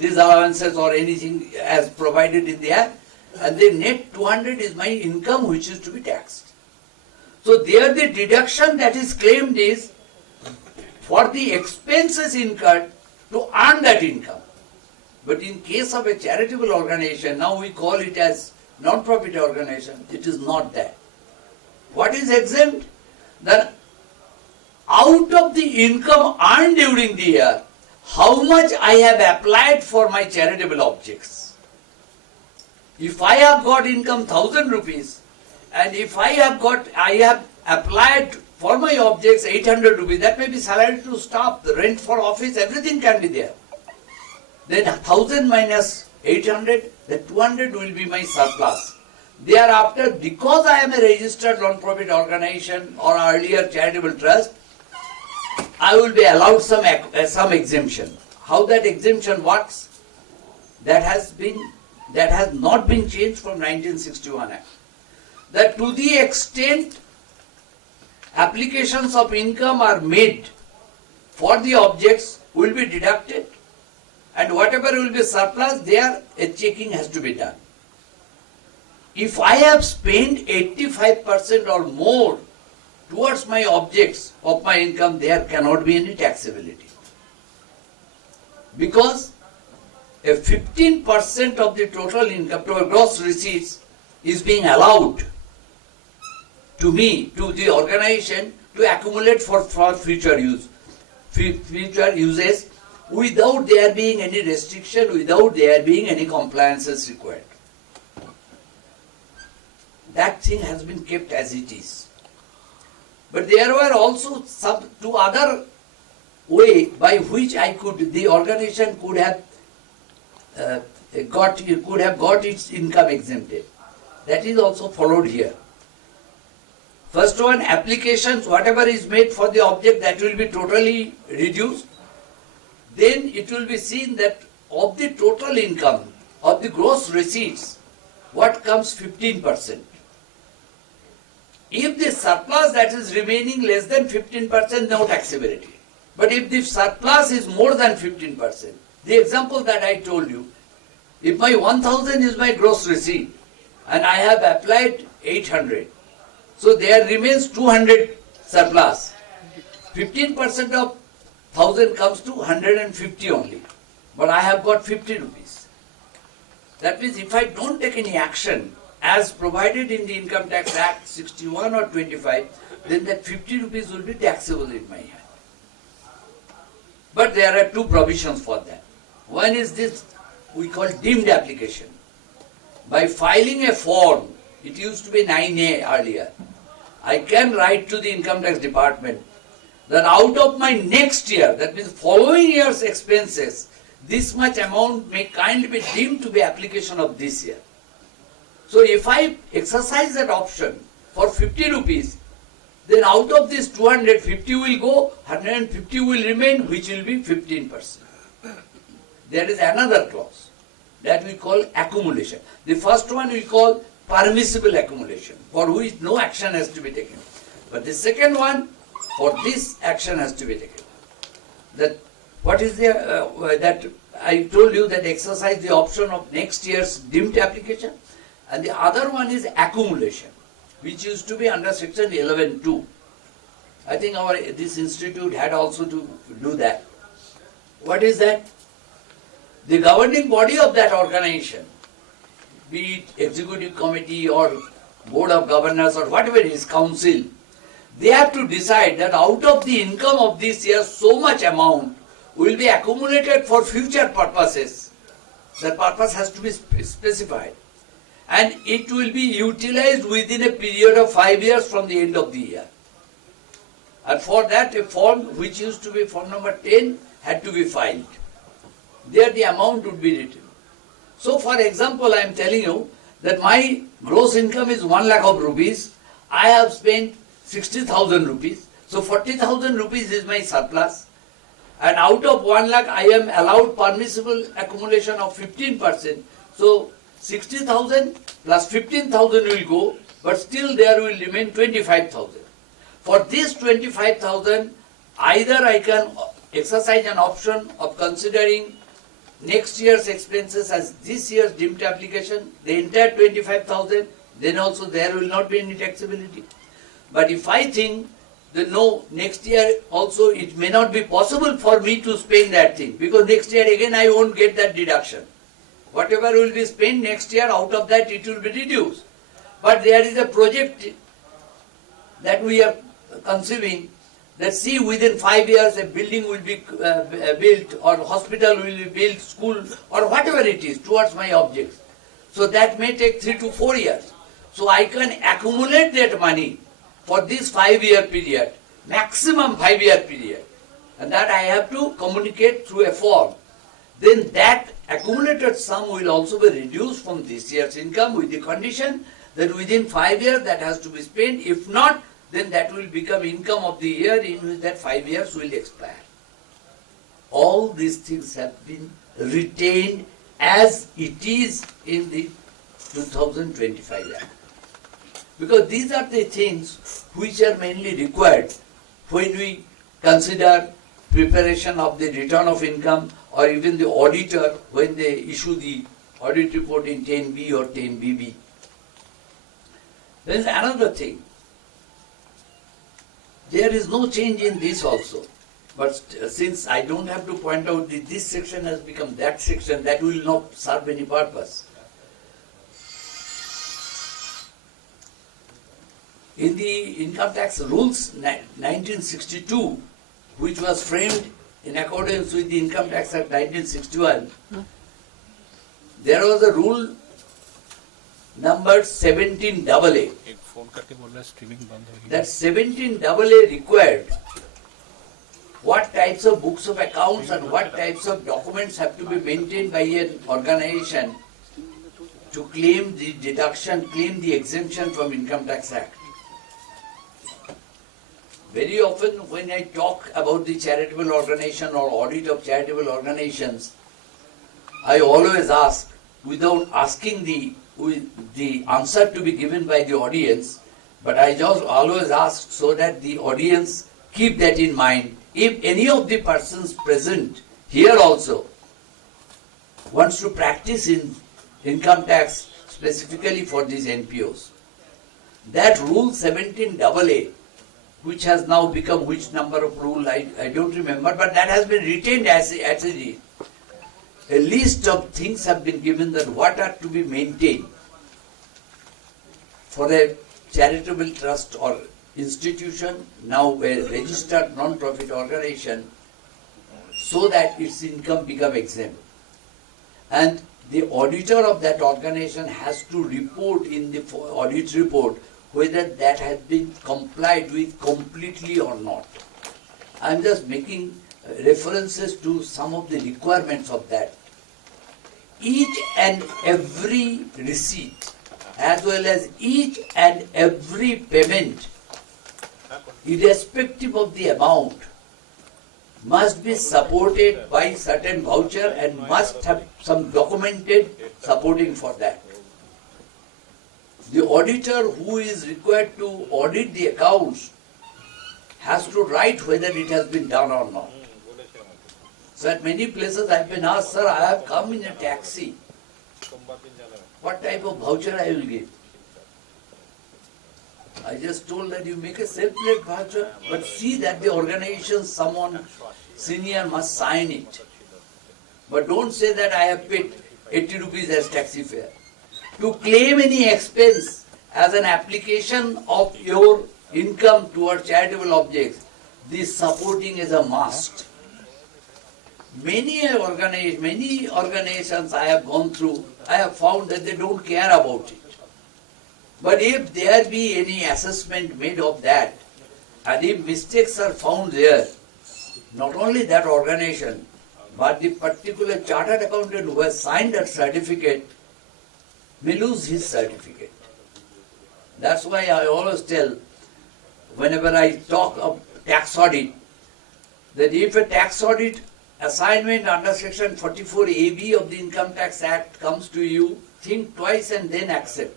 disallowances or anything as provided in there, and the net 200 is my income which is to be taxed. So there the deduction that is claimed is for the expenses incurred to earn that income. But in case of a charitable organization, now we call it as non-profit organization, it is not that. What is exempt? Then out of the income earned during the year, how much I have applied for my charitable objects. If I have got income 1,000 rupees, and if I have applied for my objects 800 rupees, that may be salary to staff, the rent for office, everything can be there. Then 1,000 minus 800, the 200 will be my surplus. Thereafter, because I am a registered non-profit organization or earlier charitable trust, I will be allowed some exemption. How that exemption works, that has not been changed from 1961 Act. That to the extent applications of income are made for the objects will be deducted, and whatever will be surplus, there a checking has to be done. If I have spent 85% or more towards my objects of my income, there cannot be any taxability. Because a 15% of the total income, to gross receipts, is being allowed to me, to the organization, to accumulate for future uses, without there being any restriction, without there being any compliances required. That thing has been kept as it is. But there were also two other way by which the organization could have got its income exempted. That is also followed here. First one, applications, whatever is made for the object, that will be totally reduced. Then it will be seen that of the total income, of the gross receipts, what comes 15%. If the surplus that is remaining less than 15%, no taxability. But if the surplus is more than 15%, the example that I told you, if my 1,000 is my gross receipt and I have applied 800, so there remains 200 surplus. 15% of 1,000 comes to 150 only, but I have got 50 rupees. That means if I don't take any action as provided in the Income Tax Act 61 or 25, then that 50 rupees will be taxable in my hand. But there are two provisions for that. One is this, we call deemed application. By filing a form, it used to be 9A earlier, I can write to the Income Tax Department that out of my next year, that means following year's expenses, this much amount may kindly be deemed to be application of this year. So if I exercise that option for 50 rupees, then out of this 250 will go, 150 will remain, which will be 15%. There is another clause that we call accumulation. The first one we call permissible accumulation, for which no action has to be taken. But the second one, for this action has to be taken. That what is the that I told you that exercise the option of next year's deemed application, and the other one is accumulation, which used to be under section 11(2). I think this institute had also to do that. What is that? The governing body of that organization, be it executive committee or board of governors or whatever it is, council, they have to decide that out of the income of this year, so much amount will be accumulated for future purposes. That purpose has to be specified. And it will be utilized within a period of 5 years from the end of the year. And for that, a form which used to be form number 10 had to be filed. There the amount would be written. So for example, I am telling you that my gross income is 1 lakh of rupees. I have spent 60,000 rupees. So 40,000 rupees is my surplus. And out of 1 lakh, I am allowed permissible accumulation of 15%. So 60,000 plus 15,000 will go, but still there will remain 25,000. For this 25,000, either I can exercise an option of considering next year's expenses as this year's deemed application, the entire 25,000, then also there will not be any taxability. But if I think that no, next year also it may not be possible for me to spend that thing, because next year again I won't get that deduction. Whatever will be spent next year, out of that it will be reduced. But there is a project that we are conceiving, that see within 5 years a building will be built, or hospital will be built, school, or whatever it is towards my objects. So that may take 3 to 4 years. So I can accumulate that money for this 5-year period, maximum 5-year period. And that I have to communicate through a form. Then that accumulated sum will also be reduced from this year's income, with the condition that within 5 years that has to be spent. If not, then that will become income of the year in which that 5 years will expire. All these things have been retained as it is in the 2025 Act. Because these are the things which are mainly required when we consider preparation of the return of income, or even the auditor when they issue the audit report in 10B or 10BB. There is another thing. There is no change in this also. But since I don't have to point out that this section has become that section, that will not serve any purpose. In the Income Tax Rules 1962, which was framed in accordance with the Income Tax Act 1961, there was a rule numbered 17AA. That 17AA required what types of books of accounts and what types of documents have to be maintained by an organization to claim the deduction, claim the exemption from Income Tax Act. Very often when I talk about the charitable organization or audit of charitable organizations, I always ask, without asking the answer to be given by the audience, but I just always ask so that the audience keep that in mind. If any of the persons present here also wants to practice in income tax specifically for these NPOs, that rule 17AA, which has now become which number of rule, I don't remember, but that has been retained as a list of things have been given that what are to be maintained for a charitable trust or institution, now a registered non-profit organization, so that its income become exempt. And the auditor of that organization has to report in the audit report whether that has been complied with completely or not. I am just making references to some of the requirements of that. Each and every receipt, as well as each and every payment, irrespective of the amount, must be supported by certain voucher and must have some documented supporting for that. The auditor who is required to audit the accounts has to write whether it has been done or not. So at many places I have been asked, sir, I have come in a taxi. What type of voucher I will give? I just told that you make a self-made voucher, but see that the organization, someone senior must sign it. But don't say that I have paid 80 rupees as taxi fare. To claim any expense as an application of your income towards charitable objects, this supporting is a must. Many organizations I have gone through, I have found that they don't care about it. But if there be any assessment made of that, and if mistakes are found there, not only that organization, but the particular chartered accountant who has signed that certificate may lose his certificate. That's why I always tell, whenever I talk of tax audit, that if a tax audit assignment under section 44AB of the Income Tax Act comes to you, think twice and then accept.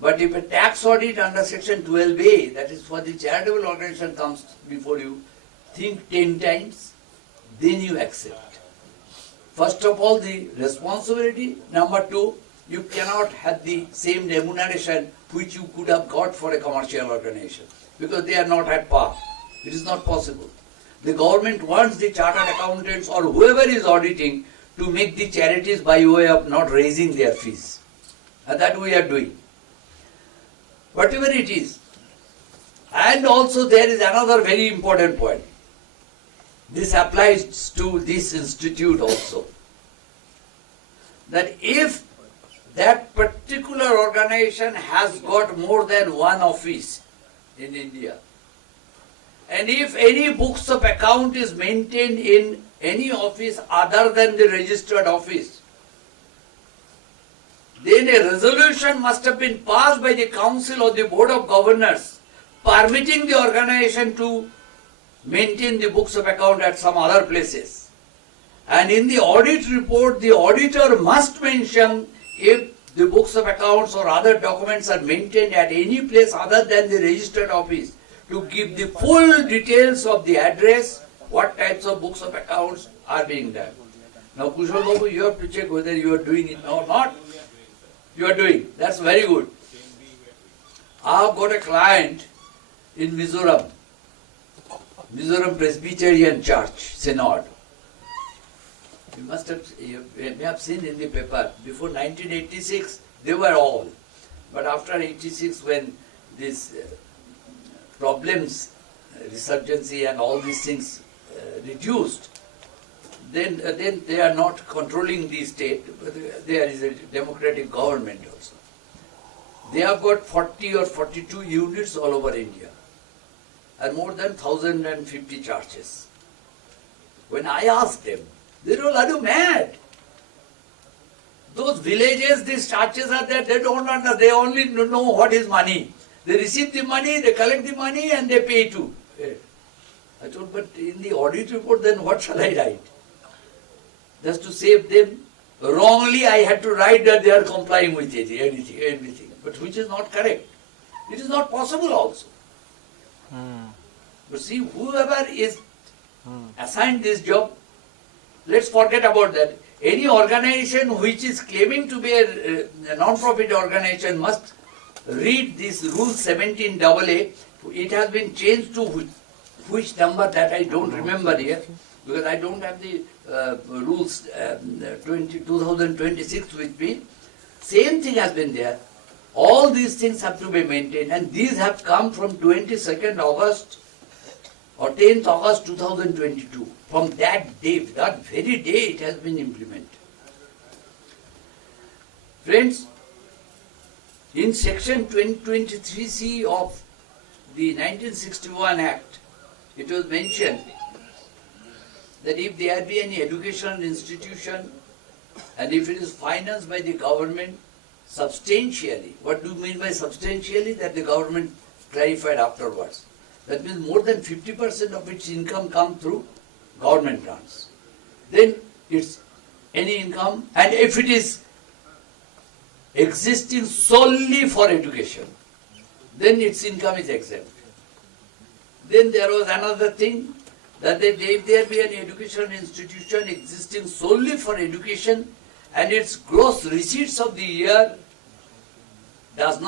But if a tax audit under section 12A, that is for the charitable organization, comes before you, think 10 times, then you accept. First of all, the responsibility. Number two, you cannot have the same remuneration which you could have got for a commercial organization, because they are not at par. It is not possible. The government wants the chartered accountants or whoever is auditing to make the charities by way of not raising their fees. And that we are doing. Whatever it is. And also there is another very important point. This applies to this institute also. That if that particular organization has got more than one office in India, and if any books of account is maintained in any office other than the registered office, then a resolution must have been passed by the council or the board of governors permitting the organization to maintain the books of account at some other places. And in the audit report, the auditor must mention if the books of accounts or other documents are maintained at any place other than the registered office, to give the full details of the address, what types of books of accounts are being done. Now, Kushal Babu, you have to check whether you are doing it or not. You are doing. That's very good. I have got a client in Mizoram, Mizoram Presbyterian Church, Synod. You may have seen in the paper, before 1986, they were all. But after 86, when these problems, resurgency and all these things reduced, then they are not controlling the state, but there is a democratic government also. They have got 40 or 42 units all over India and more than 1,050 churches. When I asked them, they told, are you mad? Those villages, these churches are there, they don't understand, they only know what is money. They receive the money, they collect the money and they pay too. I told, but in the audit report, then what shall I write? Just to save them. Wrongly, I had to write that they are complying with it, everything. But which is not correct. It is not possible also. But see, whoever is assigned this job, let's forget about that. Any organization which is claiming to be a non-profit organization must read this rule 17AA. It has been changed to which number that I don't remember here, because I don't have the rules 2026 with me. Same thing has been there. All these things have to be maintained, and these have come from 22nd August or 10th August 2022. From that day, that very day it has been implemented. Friends, in section 2023C of the 1961 Act, it was mentioned that if there be any educational institution and if it is financed by the government substantially, what do you mean by substantially? That the government clarified afterwards. That means more than 50% of its income come through government grants. Then it's any income, and if it is existing solely for education, then its income is exempt. Then there was another thing, that if there be an educational institution existing solely for education and its gross receipts of the year did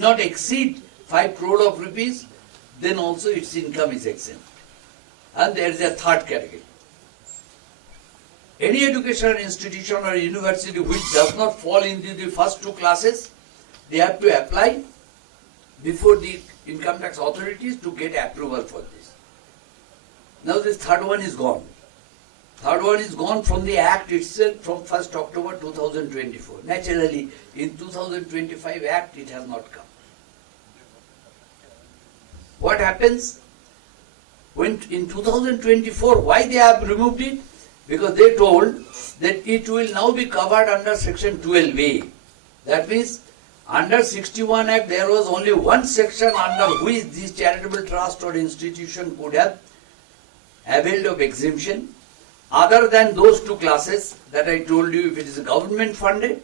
not exceed 5 crore of rupees, then also its income is exempt. And there is a third category. Any educational institution or university which does not fall into the first two classes, they have to apply before the income tax authorities to get approval for this. Now this third one is gone. Third one is gone from the Act itself from 1st October 2024. Naturally, in 2025 Act it has not come. What happens? When in 2024, why they have removed it? Because they told that it will now be covered under Section 12A. That means under 61 Act there was only one section under which this charitable trust or institution could have availed of exemption, other than those two classes that I told you, if it is government funded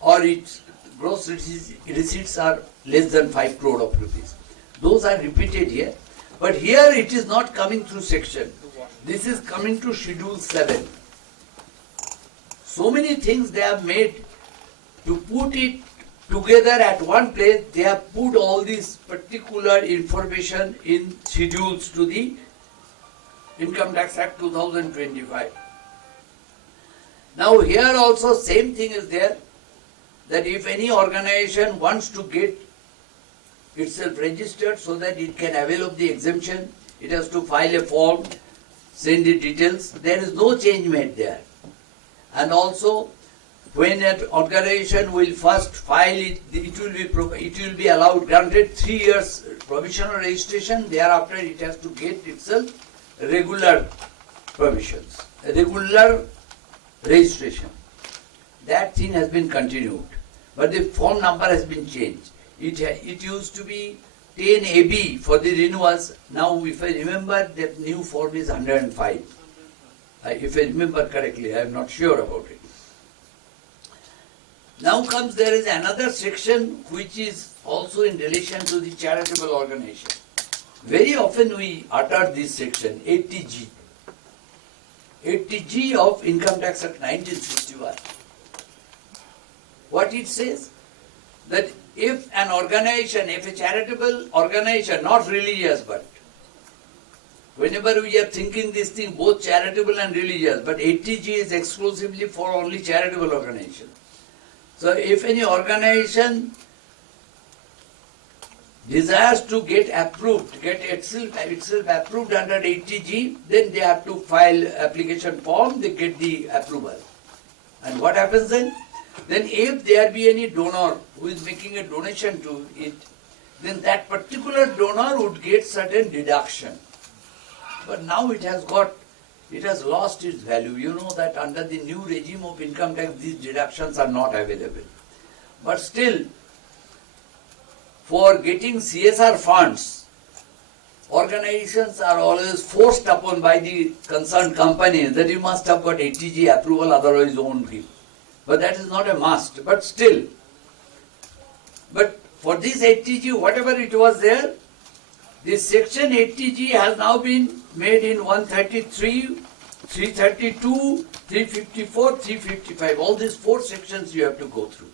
or its gross receipts are less than 5 crore of rupees. Those are repeated here. But here it is not coming through section. This is coming to Schedule 7. So many things they have made to put it together at one place. They have put all this particular information in schedules to the Income Tax Act 2025. Now here also same thing is there, that if any organization wants to get itself registered so that it can avail of the exemption, it has to file a form, send the details. There is no change made there. And also, when an organization will first file it, it will be allowed, granted 3 years provisional registration. Thereafter, it has to get itself regular provisions, regular registration. That thing has been continued, but the form number has been changed. It used to be 10 AB for the renewals. Now, if I remember, that new form is 105. If I remember correctly, I am not sure about it. Now comes, there is another section which is also in relation to the charitable organization. Very often we utter this section, 80G. 80G of Income Tax Act 1961. What it says? That if an organization, if a charitable organization, not religious but, whenever we are thinking this thing, both charitable and religious, but 80G is exclusively for only charitable organization. So if any organization desires to get approved, get itself approved under 80G, then they have to file application form, they get the approval. And what happens then? Then if there be any donor who is making a donation to it, then that particular donor would get certain deduction. But now it has lost its value. You know that under the new regime of income tax, these deductions are not available. But still, for getting CSR funds, organizations are always forced upon by the concerned companies that you must have got 80G approval, otherwise you won't give. But that is not a must. But still, but for this 80G, whatever it was there, this section 80G has now been made in 133, 332, 354, 355. All these 4 sections you have to go through.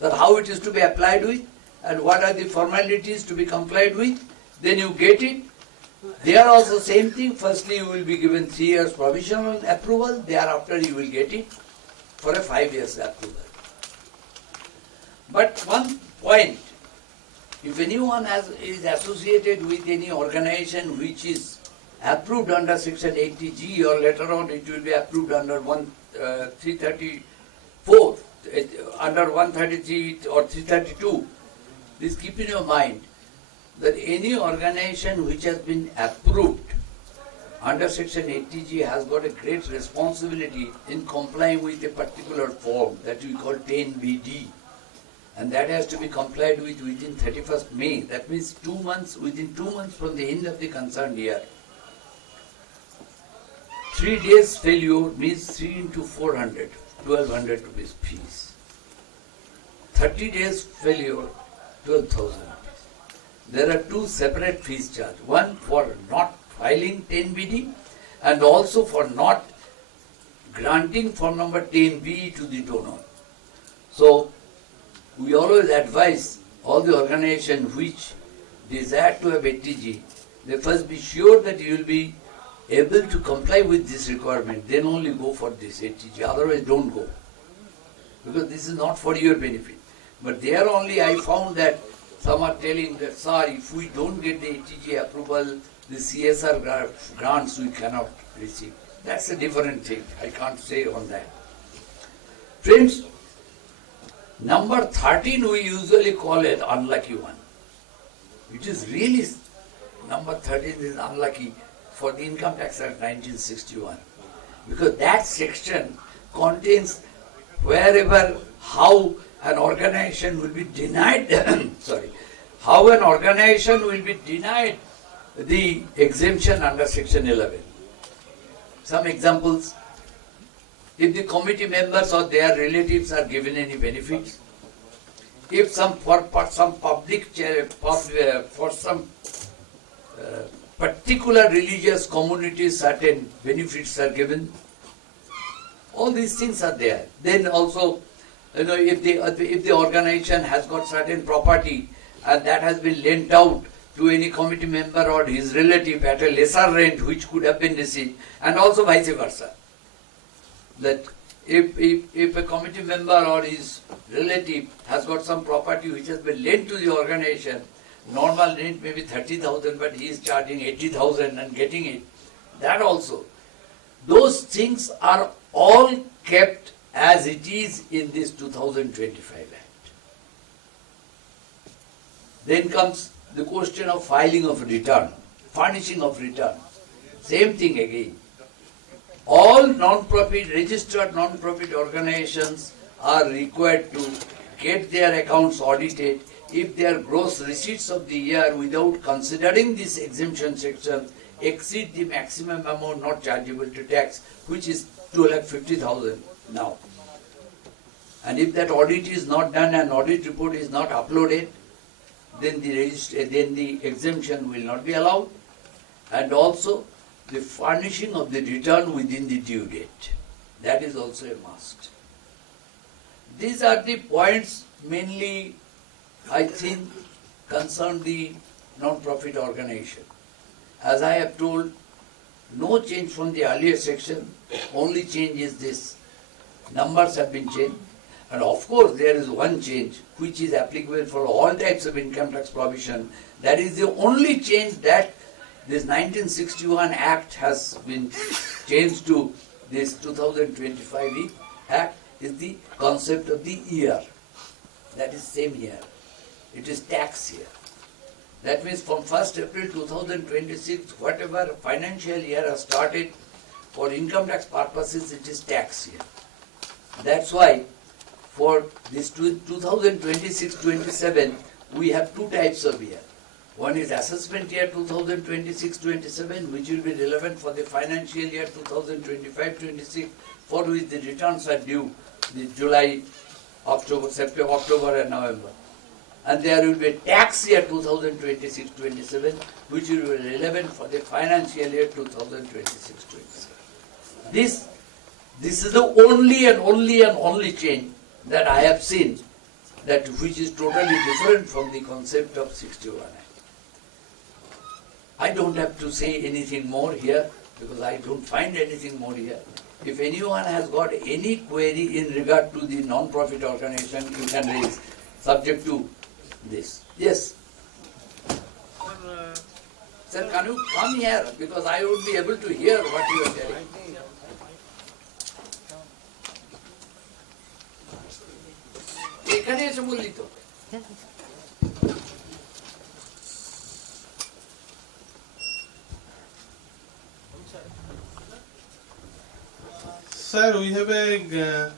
That how it is to be applied with and what are the formalities to be complied with. Then you get it. There also same thing. Firstly, you will be given 3 years provisional approval. Thereafter, you will get it for a 5 years approval. But one point, if anyone is associated with any organization which is approved under section 80G or later on it will be approved under 334, under 133 or 332, please keep in your mind that any organization which has been approved under section 80G has got a great responsibility in complying with a particular form that we call 10BD. And that has to be complied with within 31st May. That means 2 months, within 2 months from the end of the concerned year. 3 days failure means 3 into 400, 1200 rupees fees. 30 days failure, 12,000 rupees. There are two separate fees charged. One for not filing 10BD and also for not granting form number 10B to the donor. So, we always advise all the organizations which desire to have 80G, they first be sure that you will be able to comply with this requirement, then only go for this 80G, otherwise don't go. Because this is not for your benefit. But there only I found that some are telling that, sir, if we don't get the 80G approval, the CSR grants we cannot receive. That's a different thing. I can't say on that. Friends, number 13 we usually call it unlucky one. It is really, number 13 is unlucky for the Income Tax Act 1961. Because that section contains wherever, how an organization will be denied, how an organization will be denied the exemption under section 11. Some examples: if the committee members or their relatives are given any benefits, if for some particular religious communities certain benefits are given, all these things are there. Then also, if the organization has got certain property and that has been lent out to any committee member or his relative at a lesser rent which could have been received, and also vice versa. That if a committee member or his relative has got some property which has been lent to the organization, normal rent may be 30,000, but he is charging 80,000 and getting it, that also. Those things are all kept as it is in this 2025 Act. Then comes the question of filing of return, furnishing of return. Same thing again. All non-profit, registered non-profit organizations are required to get their accounts audited if their gross receipts of the year without considering this exemption section exceed the maximum amount not chargeable to tax, which is 250,000 now. And if that audit is not done and audit report is not uploaded, then the exemption will not be allowed. And also the furnishing of the return within the due date. That is also a must. These are the points mainly, I think, concern the non-profit organization. As I have told, no change from the earlier section, only change is this. Numbers have been changed. And of course, there is one change which is applicable for all types of income tax provision. That is the only change that this 1961 Act has been changed to this 2025 Act is the concept of the year. That is same year. It is tax year. That means from 1st April 2026, whatever financial year has started, for income tax purposes, it is tax year. That's why for this 2026-27, we have two types of year. One is assessment year 2026-27, which will be relevant for the financial year 2025-26, for which the returns are due the July, October, September, October and November. And there will be a tax year 2026-27, which will be relevant for the financial year 2026-27. This is the only change that I have seen, that which is totally different from the concept of 61 Act. I don't have to say anything more here because I don't find anything more here. If anyone has got any query in regard to the non-profit organization, you can raise subject to this. Yes. Sir, can you come here because I would be able to hear what you are telling. এখানে এসে বললি তো Sir, we have a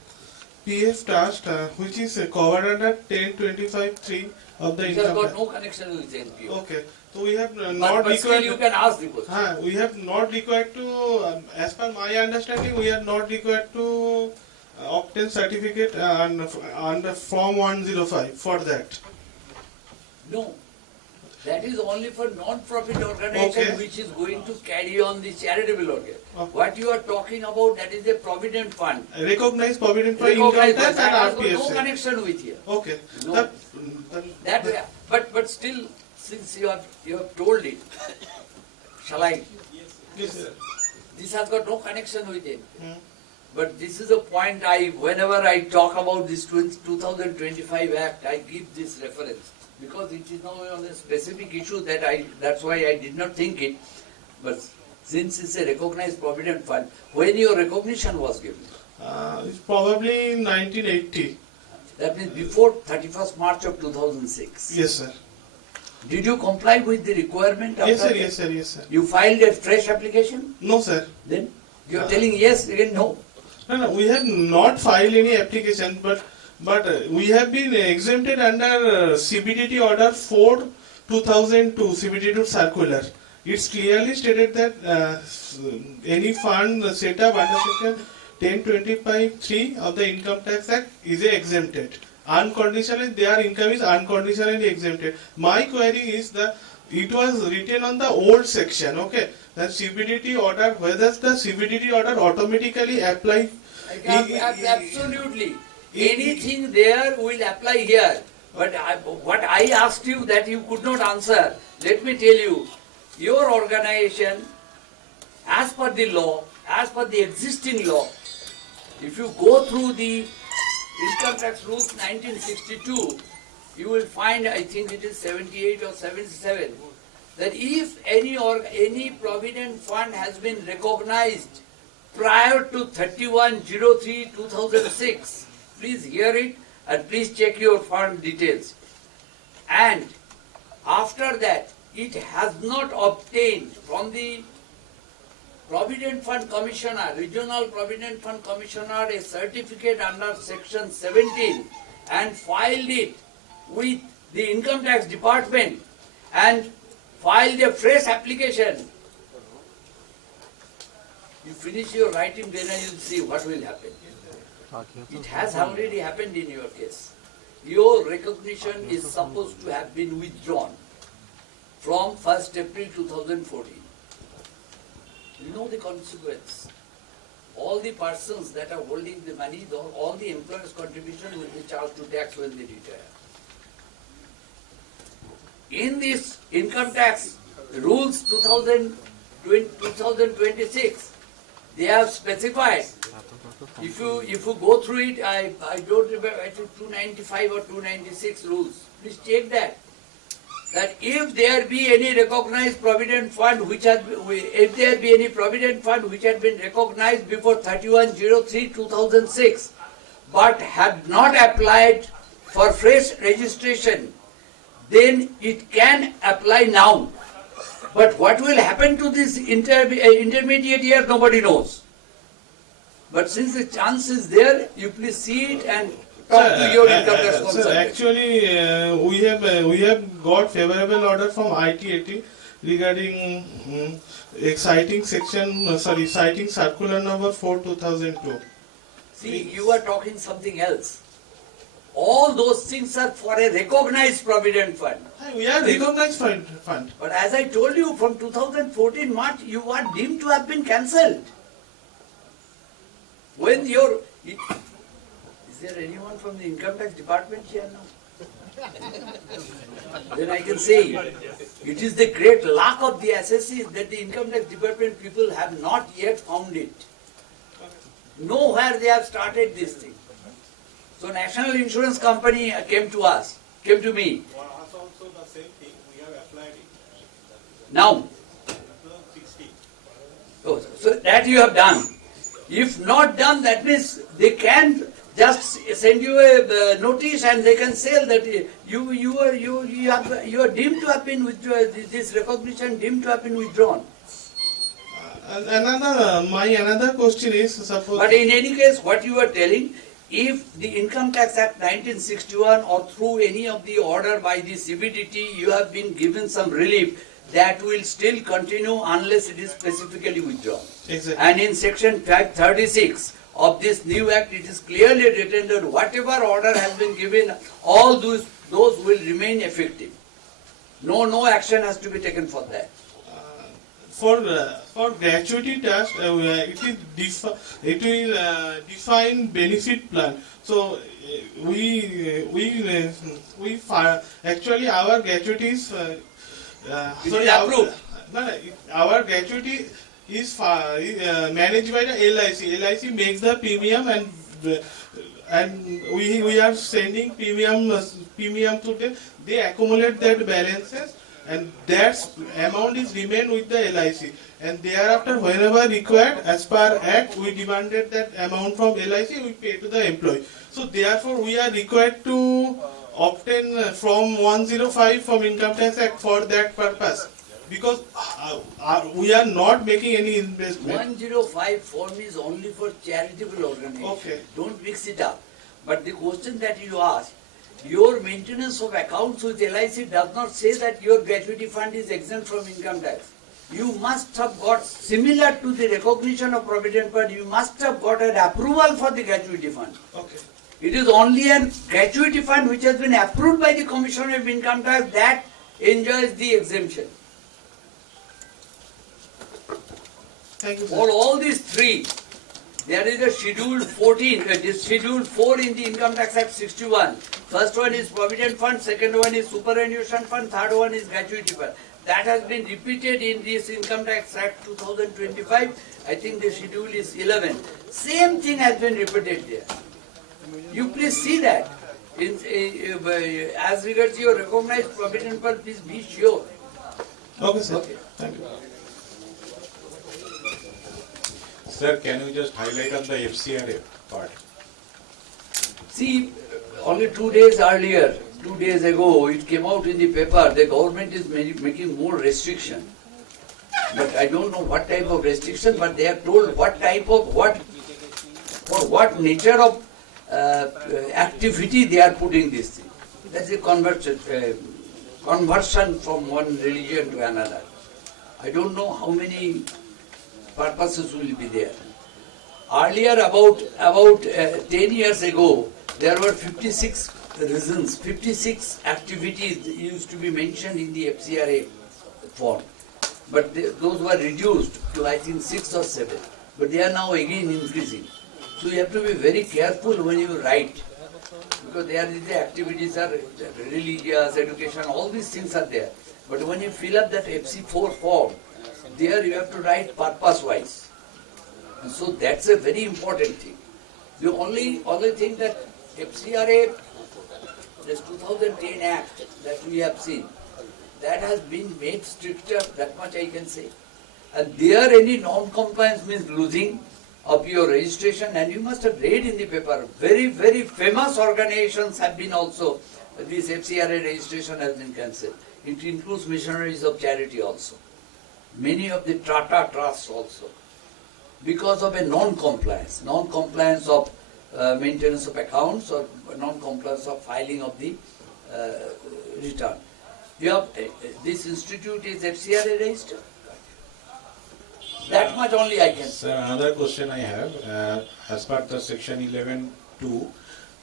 PF trust which is covered under 1025(3) of the It has income got tax. no connection with NPO. Okay, so we have But not still required. you can ask the question. We have not required to, as per my understanding, we are not required to obtain certificate under Form 105 for that. No. That is only for non-profit organization Okay. which is going to carry on the charitable organ. What you are talking about, that is a provident fund. Recognized provident fund, Recognized income tax fund. That has and got no RPF. connection with here. Okay. No. That way, but still, since you have told it, shall I? Yes, sir. This has got no connection with it. But this is a point whenever I talk about this 2025 Act, I give this reference. Because it is now on a specific issue that's why I did not think it. But since it's a recognized provident fund, when your recognition was given? It's probably in 1980. That means before 31st March of 2006. Yes, sir. Did you comply with the requirement? Yes, after sir. that? Yes, sir. Yes, sir. You filed a fresh application? No, sir. Then you are telling yes, again no. No, we have not filed any application, but we have been exempted under CBDT Order 4/2002 CBDT circular. It's clearly stated that any fund set up under section 1025(3) of the Income Tax Act is exempted. Unconditionally, their income is unconditionally exempted. My query is that it was written on the old section, okay? The CBDT order, whether the CBDT order automatically apply. Absolutely. Anything there will apply here. But what I asked you that you could not answer, let me tell you, your organization, as per the law, as per the existing law, if you go through the Income Tax Rules 1962, you will find, I think it is 78 or 77, that if any provident fund has been recognized prior to 31/03/2006, please hear it and please check your fund details. And after that, it has not obtained from the Provident Fund Commissioner, Regional Provident Fund Commissioner, a certificate under Section 17 and filed it with the Income Tax Department and filed a fresh application. You finish your writing, then you will see what will happen. It has already happened in your case. Your recognition is supposed to have been withdrawn from 1st April 2014. You know the consequence. All the persons that are holding the money, all the employers' contribution will be charged to tax when they retire. In this income tax rules 2026, they have specified. If you go through it, I don't remember, I think 295 or 296 rules. Please check that. That if there be any recognized provident fund which has been recognized before 31/03/2006 but had not applied for fresh registration, then it can apply now. But what will happen to this intermediate year, nobody knows. But since the chance is there, you please see it and talk to your income tax consultant. Sir, actually, we have got favorable order from ITAT regarding citing circular number 4/2002. See, you are talking something else. All those things are for a recognized provident fund. We are recognized fund. But as I told you, from 2014 March, you are deemed to have been cancelled. When is there anyone from the income tax department here now? Then I can say, it is the great luck of the assessees that the income tax department people have not yet found it. Nowhere they have started this thing. So National Insurance Company came to me. Now, so that you have done. If not done, that means they can just send you a notice and they can say that you are deemed to have been withdrawn. This recognition deemed to have been withdrawn. Another question is, suppose. But in any case, what you are telling, if the Income Tax Act 1961 or through any of the order by the CBDT, you have been given some relief, that will still continue unless it is specifically withdrawn. Exactly. And in section 536 of this new act, it is clearly written that whatever order has been given, all those will remain effective. No action has to be taken for that. For gratuity tax, it will define benefit plan. So actually our gratuity is our gratuity is managed by the LIC. LIC makes the premium and we are sending premium to them. They accumulate that balances and that amount is remain with the LIC. And thereafter, whenever required, as per Act, we demanded that amount from LIC, we pay to the employee. So therefore, we are required to obtain from 105 from Income Tax Act for that purpose. Because we are not making any investment. 105 form is only for charitable organization. Okay. Don't mix it up. But the question that you asked, your maintenance of accounts with LIC does not say that your gratuity fund is exempt from income tax. You must have got, similar to the recognition of provident fund, you must have got an approval for the gratuity fund. Okay. It is only a gratuity fund which has been approved by the Commissioner of Income Tax that enjoys the exemption. Thank you, sir. For all these three, there is a Schedule 14, Schedule 4 in the Income Tax Act 61. First one is Provident Fund, second one is Superannuation Fund, third one is Gratuity Fund. That has been repeated in this Income Tax Act 2025. I think the schedule is 11. Same thing has been repeated there. You please see that. As regards your recognized Provident Fund, please be sure. Okay, sir. Okay. Thank you. Sir, can you just highlight on the FCRA part? See, only 2 days earlier, 2 days ago, it came out in the paper, the government is making more restriction. But I don't know what type of restriction, but they have told what type of, for what nature of activity they are putting this thing. That's a conversion from one religion to another. I don't know how many purposes will be there. Earlier, about 10 years ago, there were 56 reasons, 56 activities used to be mentioned in the FCRA form. But those were reduced to, I think, 6 or 7. But they are now again increasing. So you have to be very careful when you write. Because there is the activities are religious, education, all these things are there. But when you fill up that FC4 form, there you have to write purpose-wise. And so that's a very important thing. The only thing that FCRA, this 2010 Act that we have seen, that has been made stricter, that much I can say. And there any non-compliance means losing of your registration, and you must have read in the paper, very, very famous organizations have been also, this FCRA registration has been cancelled. It includes missionaries of charity also. Many of the Tata trusts also. Because of a non-compliance of maintenance of accounts or non-compliance of filing of the return. You have, this institute is FCRA registered. That much only I can say. Sir, another question I have, as per the section 11(2),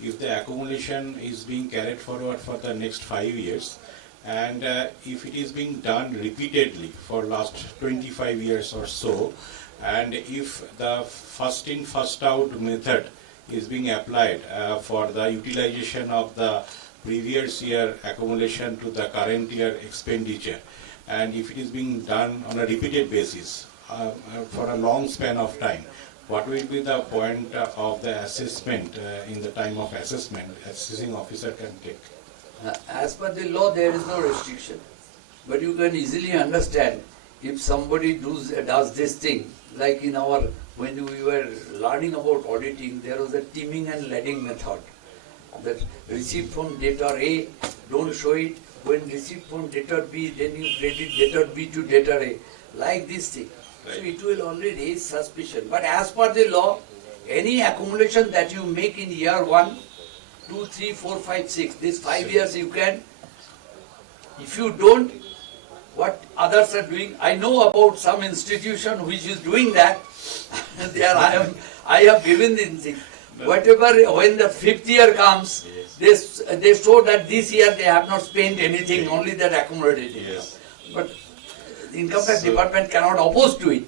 if the accumulation is being carried forward for the next 5 years, and if it is being done repeatedly for last 25 years or so, and if the first in first out method is being applied for the utilization of the previous year accumulation to the current year expenditure, and if it is being done on a repeated basis for a long span of time, what will be the point of the assessment in the time of assessment assessing officer can take? As per the law, there is no restriction. But you can easily understand if somebody does this thing, like in our, when we were learning about auditing, there was a teaming and leading method. That receipt from debtor A, don't show it. When receipt from debtor B, then you credit debtor B to debtor A. Like this thing. So it will only raise suspicion. But as per the law, any accumulation that you make in year 1, 2, 3, 4, 5, 6, these 5 years you can, if you don't, what others are doing, I know about some institution which is doing that. There I have given the thing. Whatever, when the 5th year comes, they show that this year they have not spent anything, only that accumulated income. But the income tax department cannot oppose to it.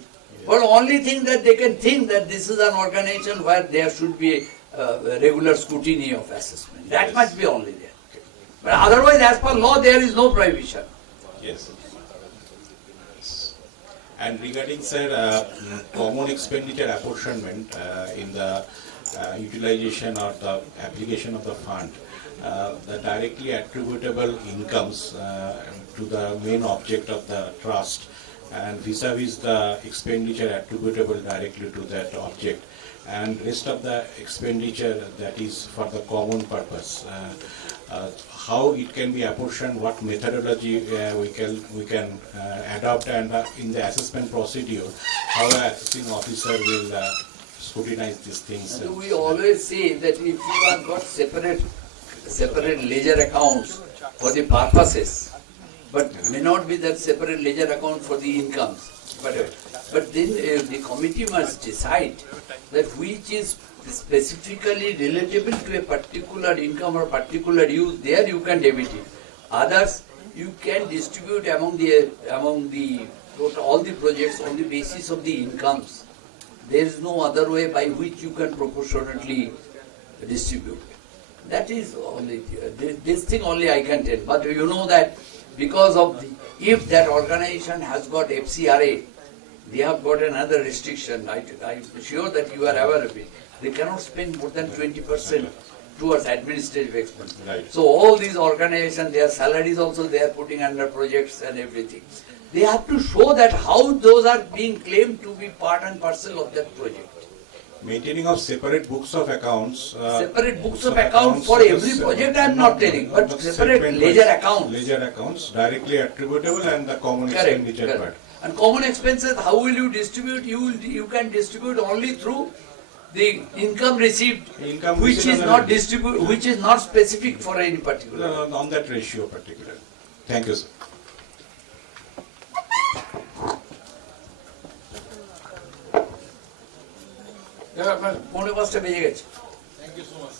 But only thing that they can think that this is an organization where there should be a regular scrutiny of assessment. That must be only there. But otherwise, as per law, there is no prohibition. Yes. And regarding, sir, common expenditure apportionment in the utilization or the application of the fund, the directly attributable incomes to the main object of the trust and vis-a-vis the expenditure attributable directly to that object, and rest of the expenditure that is for the common purpose, how it can be apportioned, what methodology we can adopt, and in the assessment procedure, how a assessing officer will scrutinize these things. And we always say that if you have got separate ledger accounts for the purposes, but may not be that separate ledger account for the incomes. But then the committee must decide that which is specifically relatable to a particular income or particular use. There you can debit it. Others you can distribute among the all the projects on the basis of the incomes. There is no other way by which you can proportionately distribute. That is only this thing only I can tell. But you know that because of if that organization has got FCRA, they have got another restriction. I'm sure that you are aware of it. They cannot spend more than 20% towards administrative expense. Right. So all these organizations, their salaries also they are putting under projects and everything. They have to show that how those are being claimed to be part and parcel of that project. Maintaining of separate books of accounts. Separate books of accounts for every project I am not telling, but separate ledger accounts. Ledger accounts directly attributable and the common expenditure part. And common expenses, how will you distribute? You can distribute only through the income received, which is not specific for any particular. On that ratio particular. Thank you, sir. Thank you so much.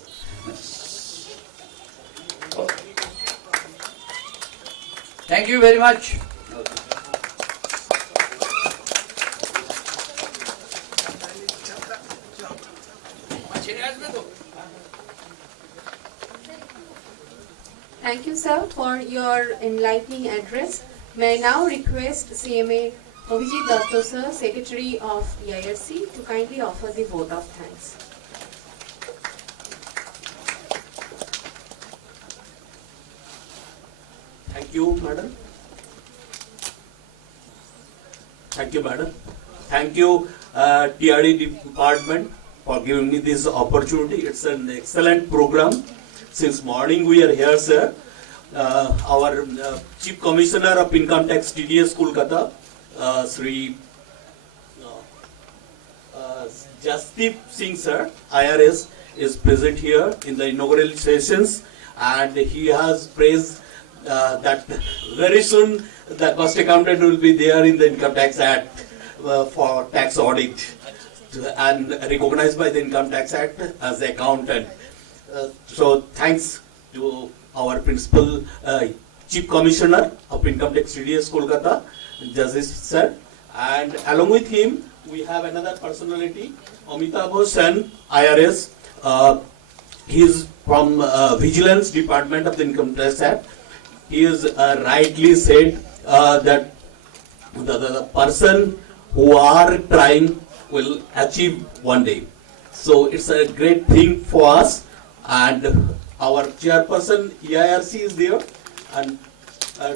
Thank you very much. Thank you, sir, for your enlightening address. May I now request CMA Abhijit Datta, sir, Secretary of EIRC, to kindly offer the vote of thanks. Thank you, madam. Thank you, madam. Thank you, TRD department, for giving me this opportunity. It's an excellent program. Since morning we are here, sir. Our Chief Commissioner of Income Tax TDS Kolkata, Sri Jasdeep Singh, sir, IRS, is present here in the inaugural sessions, and he has praised that very soon the cost accountant will be there in the Income Tax Act for tax audit and recognized by the Income Tax Act as the accountant. So thanks to our principal Chief Commissioner of Income Tax TDS Kolkata, Justice sir, and along with him we have another personality, Amitabh Bose, IRS. He is from Vigilance Department of the Income Tax Act. He is rightly said that the person who are trying will achieve one day. So it's a great thing for us, and our chairperson EIRC is there, and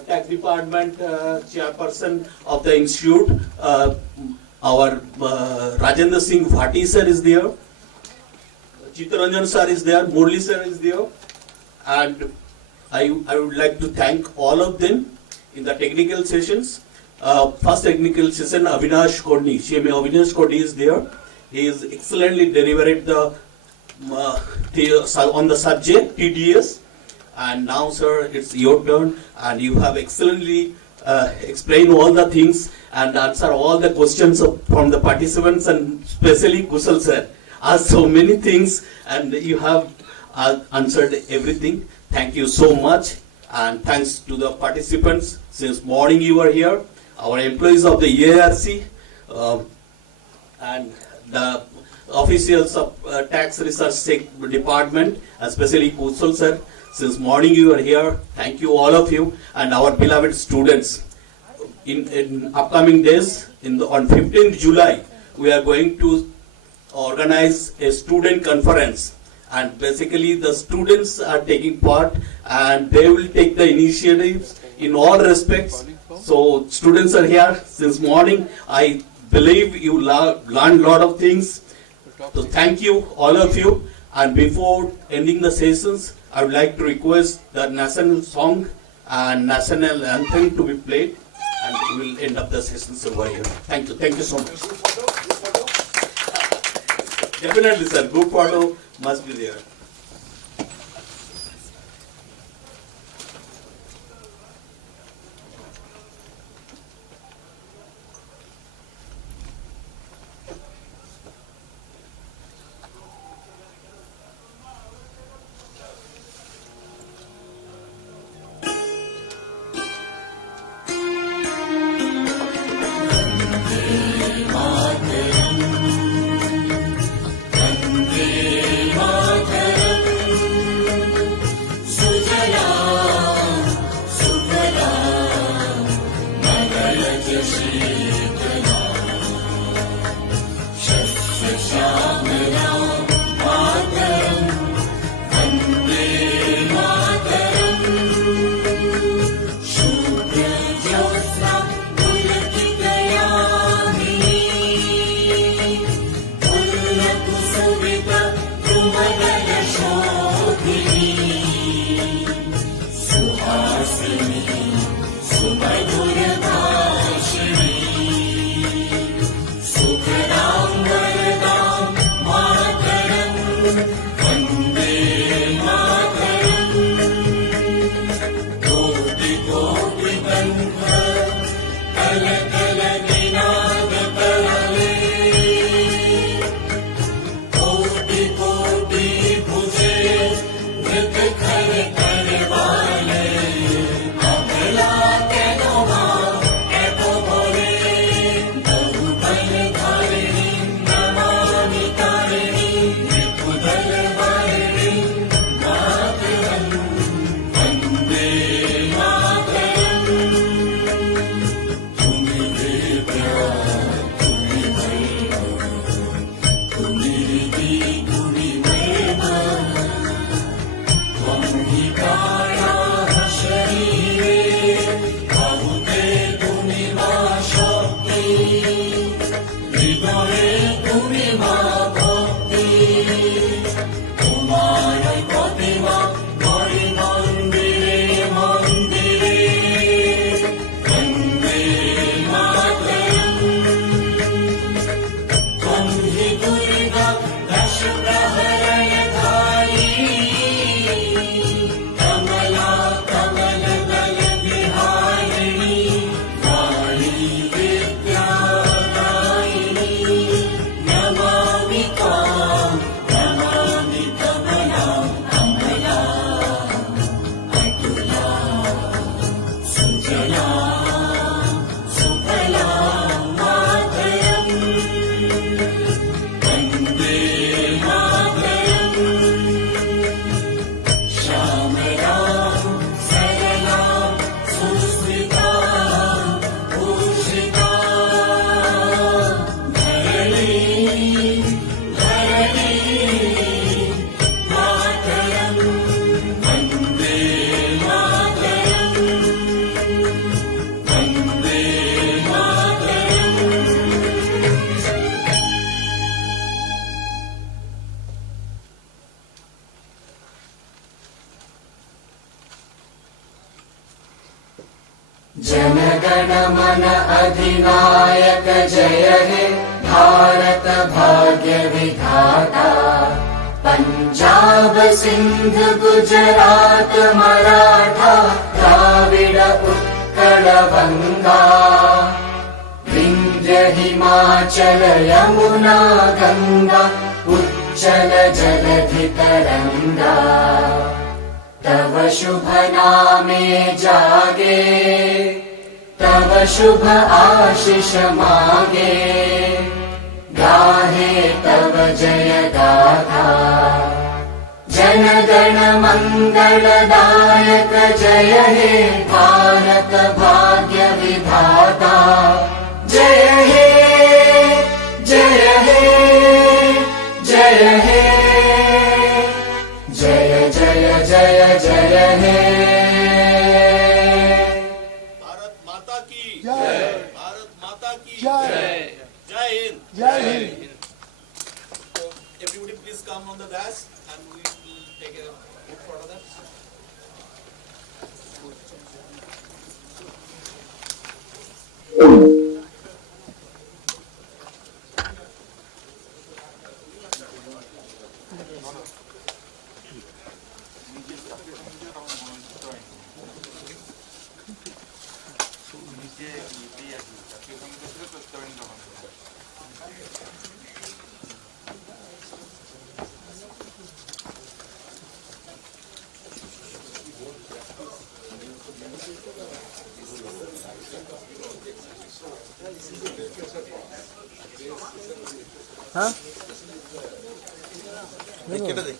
tax department chairperson of the institute, our Rajendra Singh Bhati sir is there, Chittaranjan sir is there, Murli sir is there, and I would like to thank all of them in the technical sessions. first technical session, Avinash Kodni. CMA Avinash Kodni is there. He is excellently delivered on the subject TDS. And now, sir, it's your turn, and you have excellently explained all the things and answer all the questions from the participants, and especially Kusal sir asked so many things, and you have answered everything. Thank you so much, and thanks to the participants. Since morning you are here, our employees of the EARC, and the officials of Tax Research Department, especially Kusal sir. Since morning you are here. Thank you all of you, and our beloved students. In upcoming days, on 15th July, we are going to organize a student conference, and basically the students are taking part, and they will take the initiatives in all respects. So students are here since morning. I believe you learned a lot of things. So thank you, all of you. And before ending the sessions, I would like to request the national song and national anthem to be played, and we will end up the sessions over here. Thank you. Thank you so much. Definitely, sir. Good photo must be there. Vande Mataram. जनगण मन अधिनायक जय हे भारत भाग्य विधाता पंजाब सिंध गुजरात मराठा द्राविड उत्कल बंगा विंध्य हिमाचल यमुना गंगा उच्चल जलधि तरंगा तव शुभ नामे जागे तव शुभ आशीष मागे गाहे तव जय गाथा जनगण मंगलदायक जय हे भारत भाग्य विधाता जय हे जय हे जय हे जय जय जय जय हे भारत माता की जय, भारत माता की जय, जय हिंद, जय Hind. Everybody please come on the dais and we will take a good photo of that. हाँ কেটে দে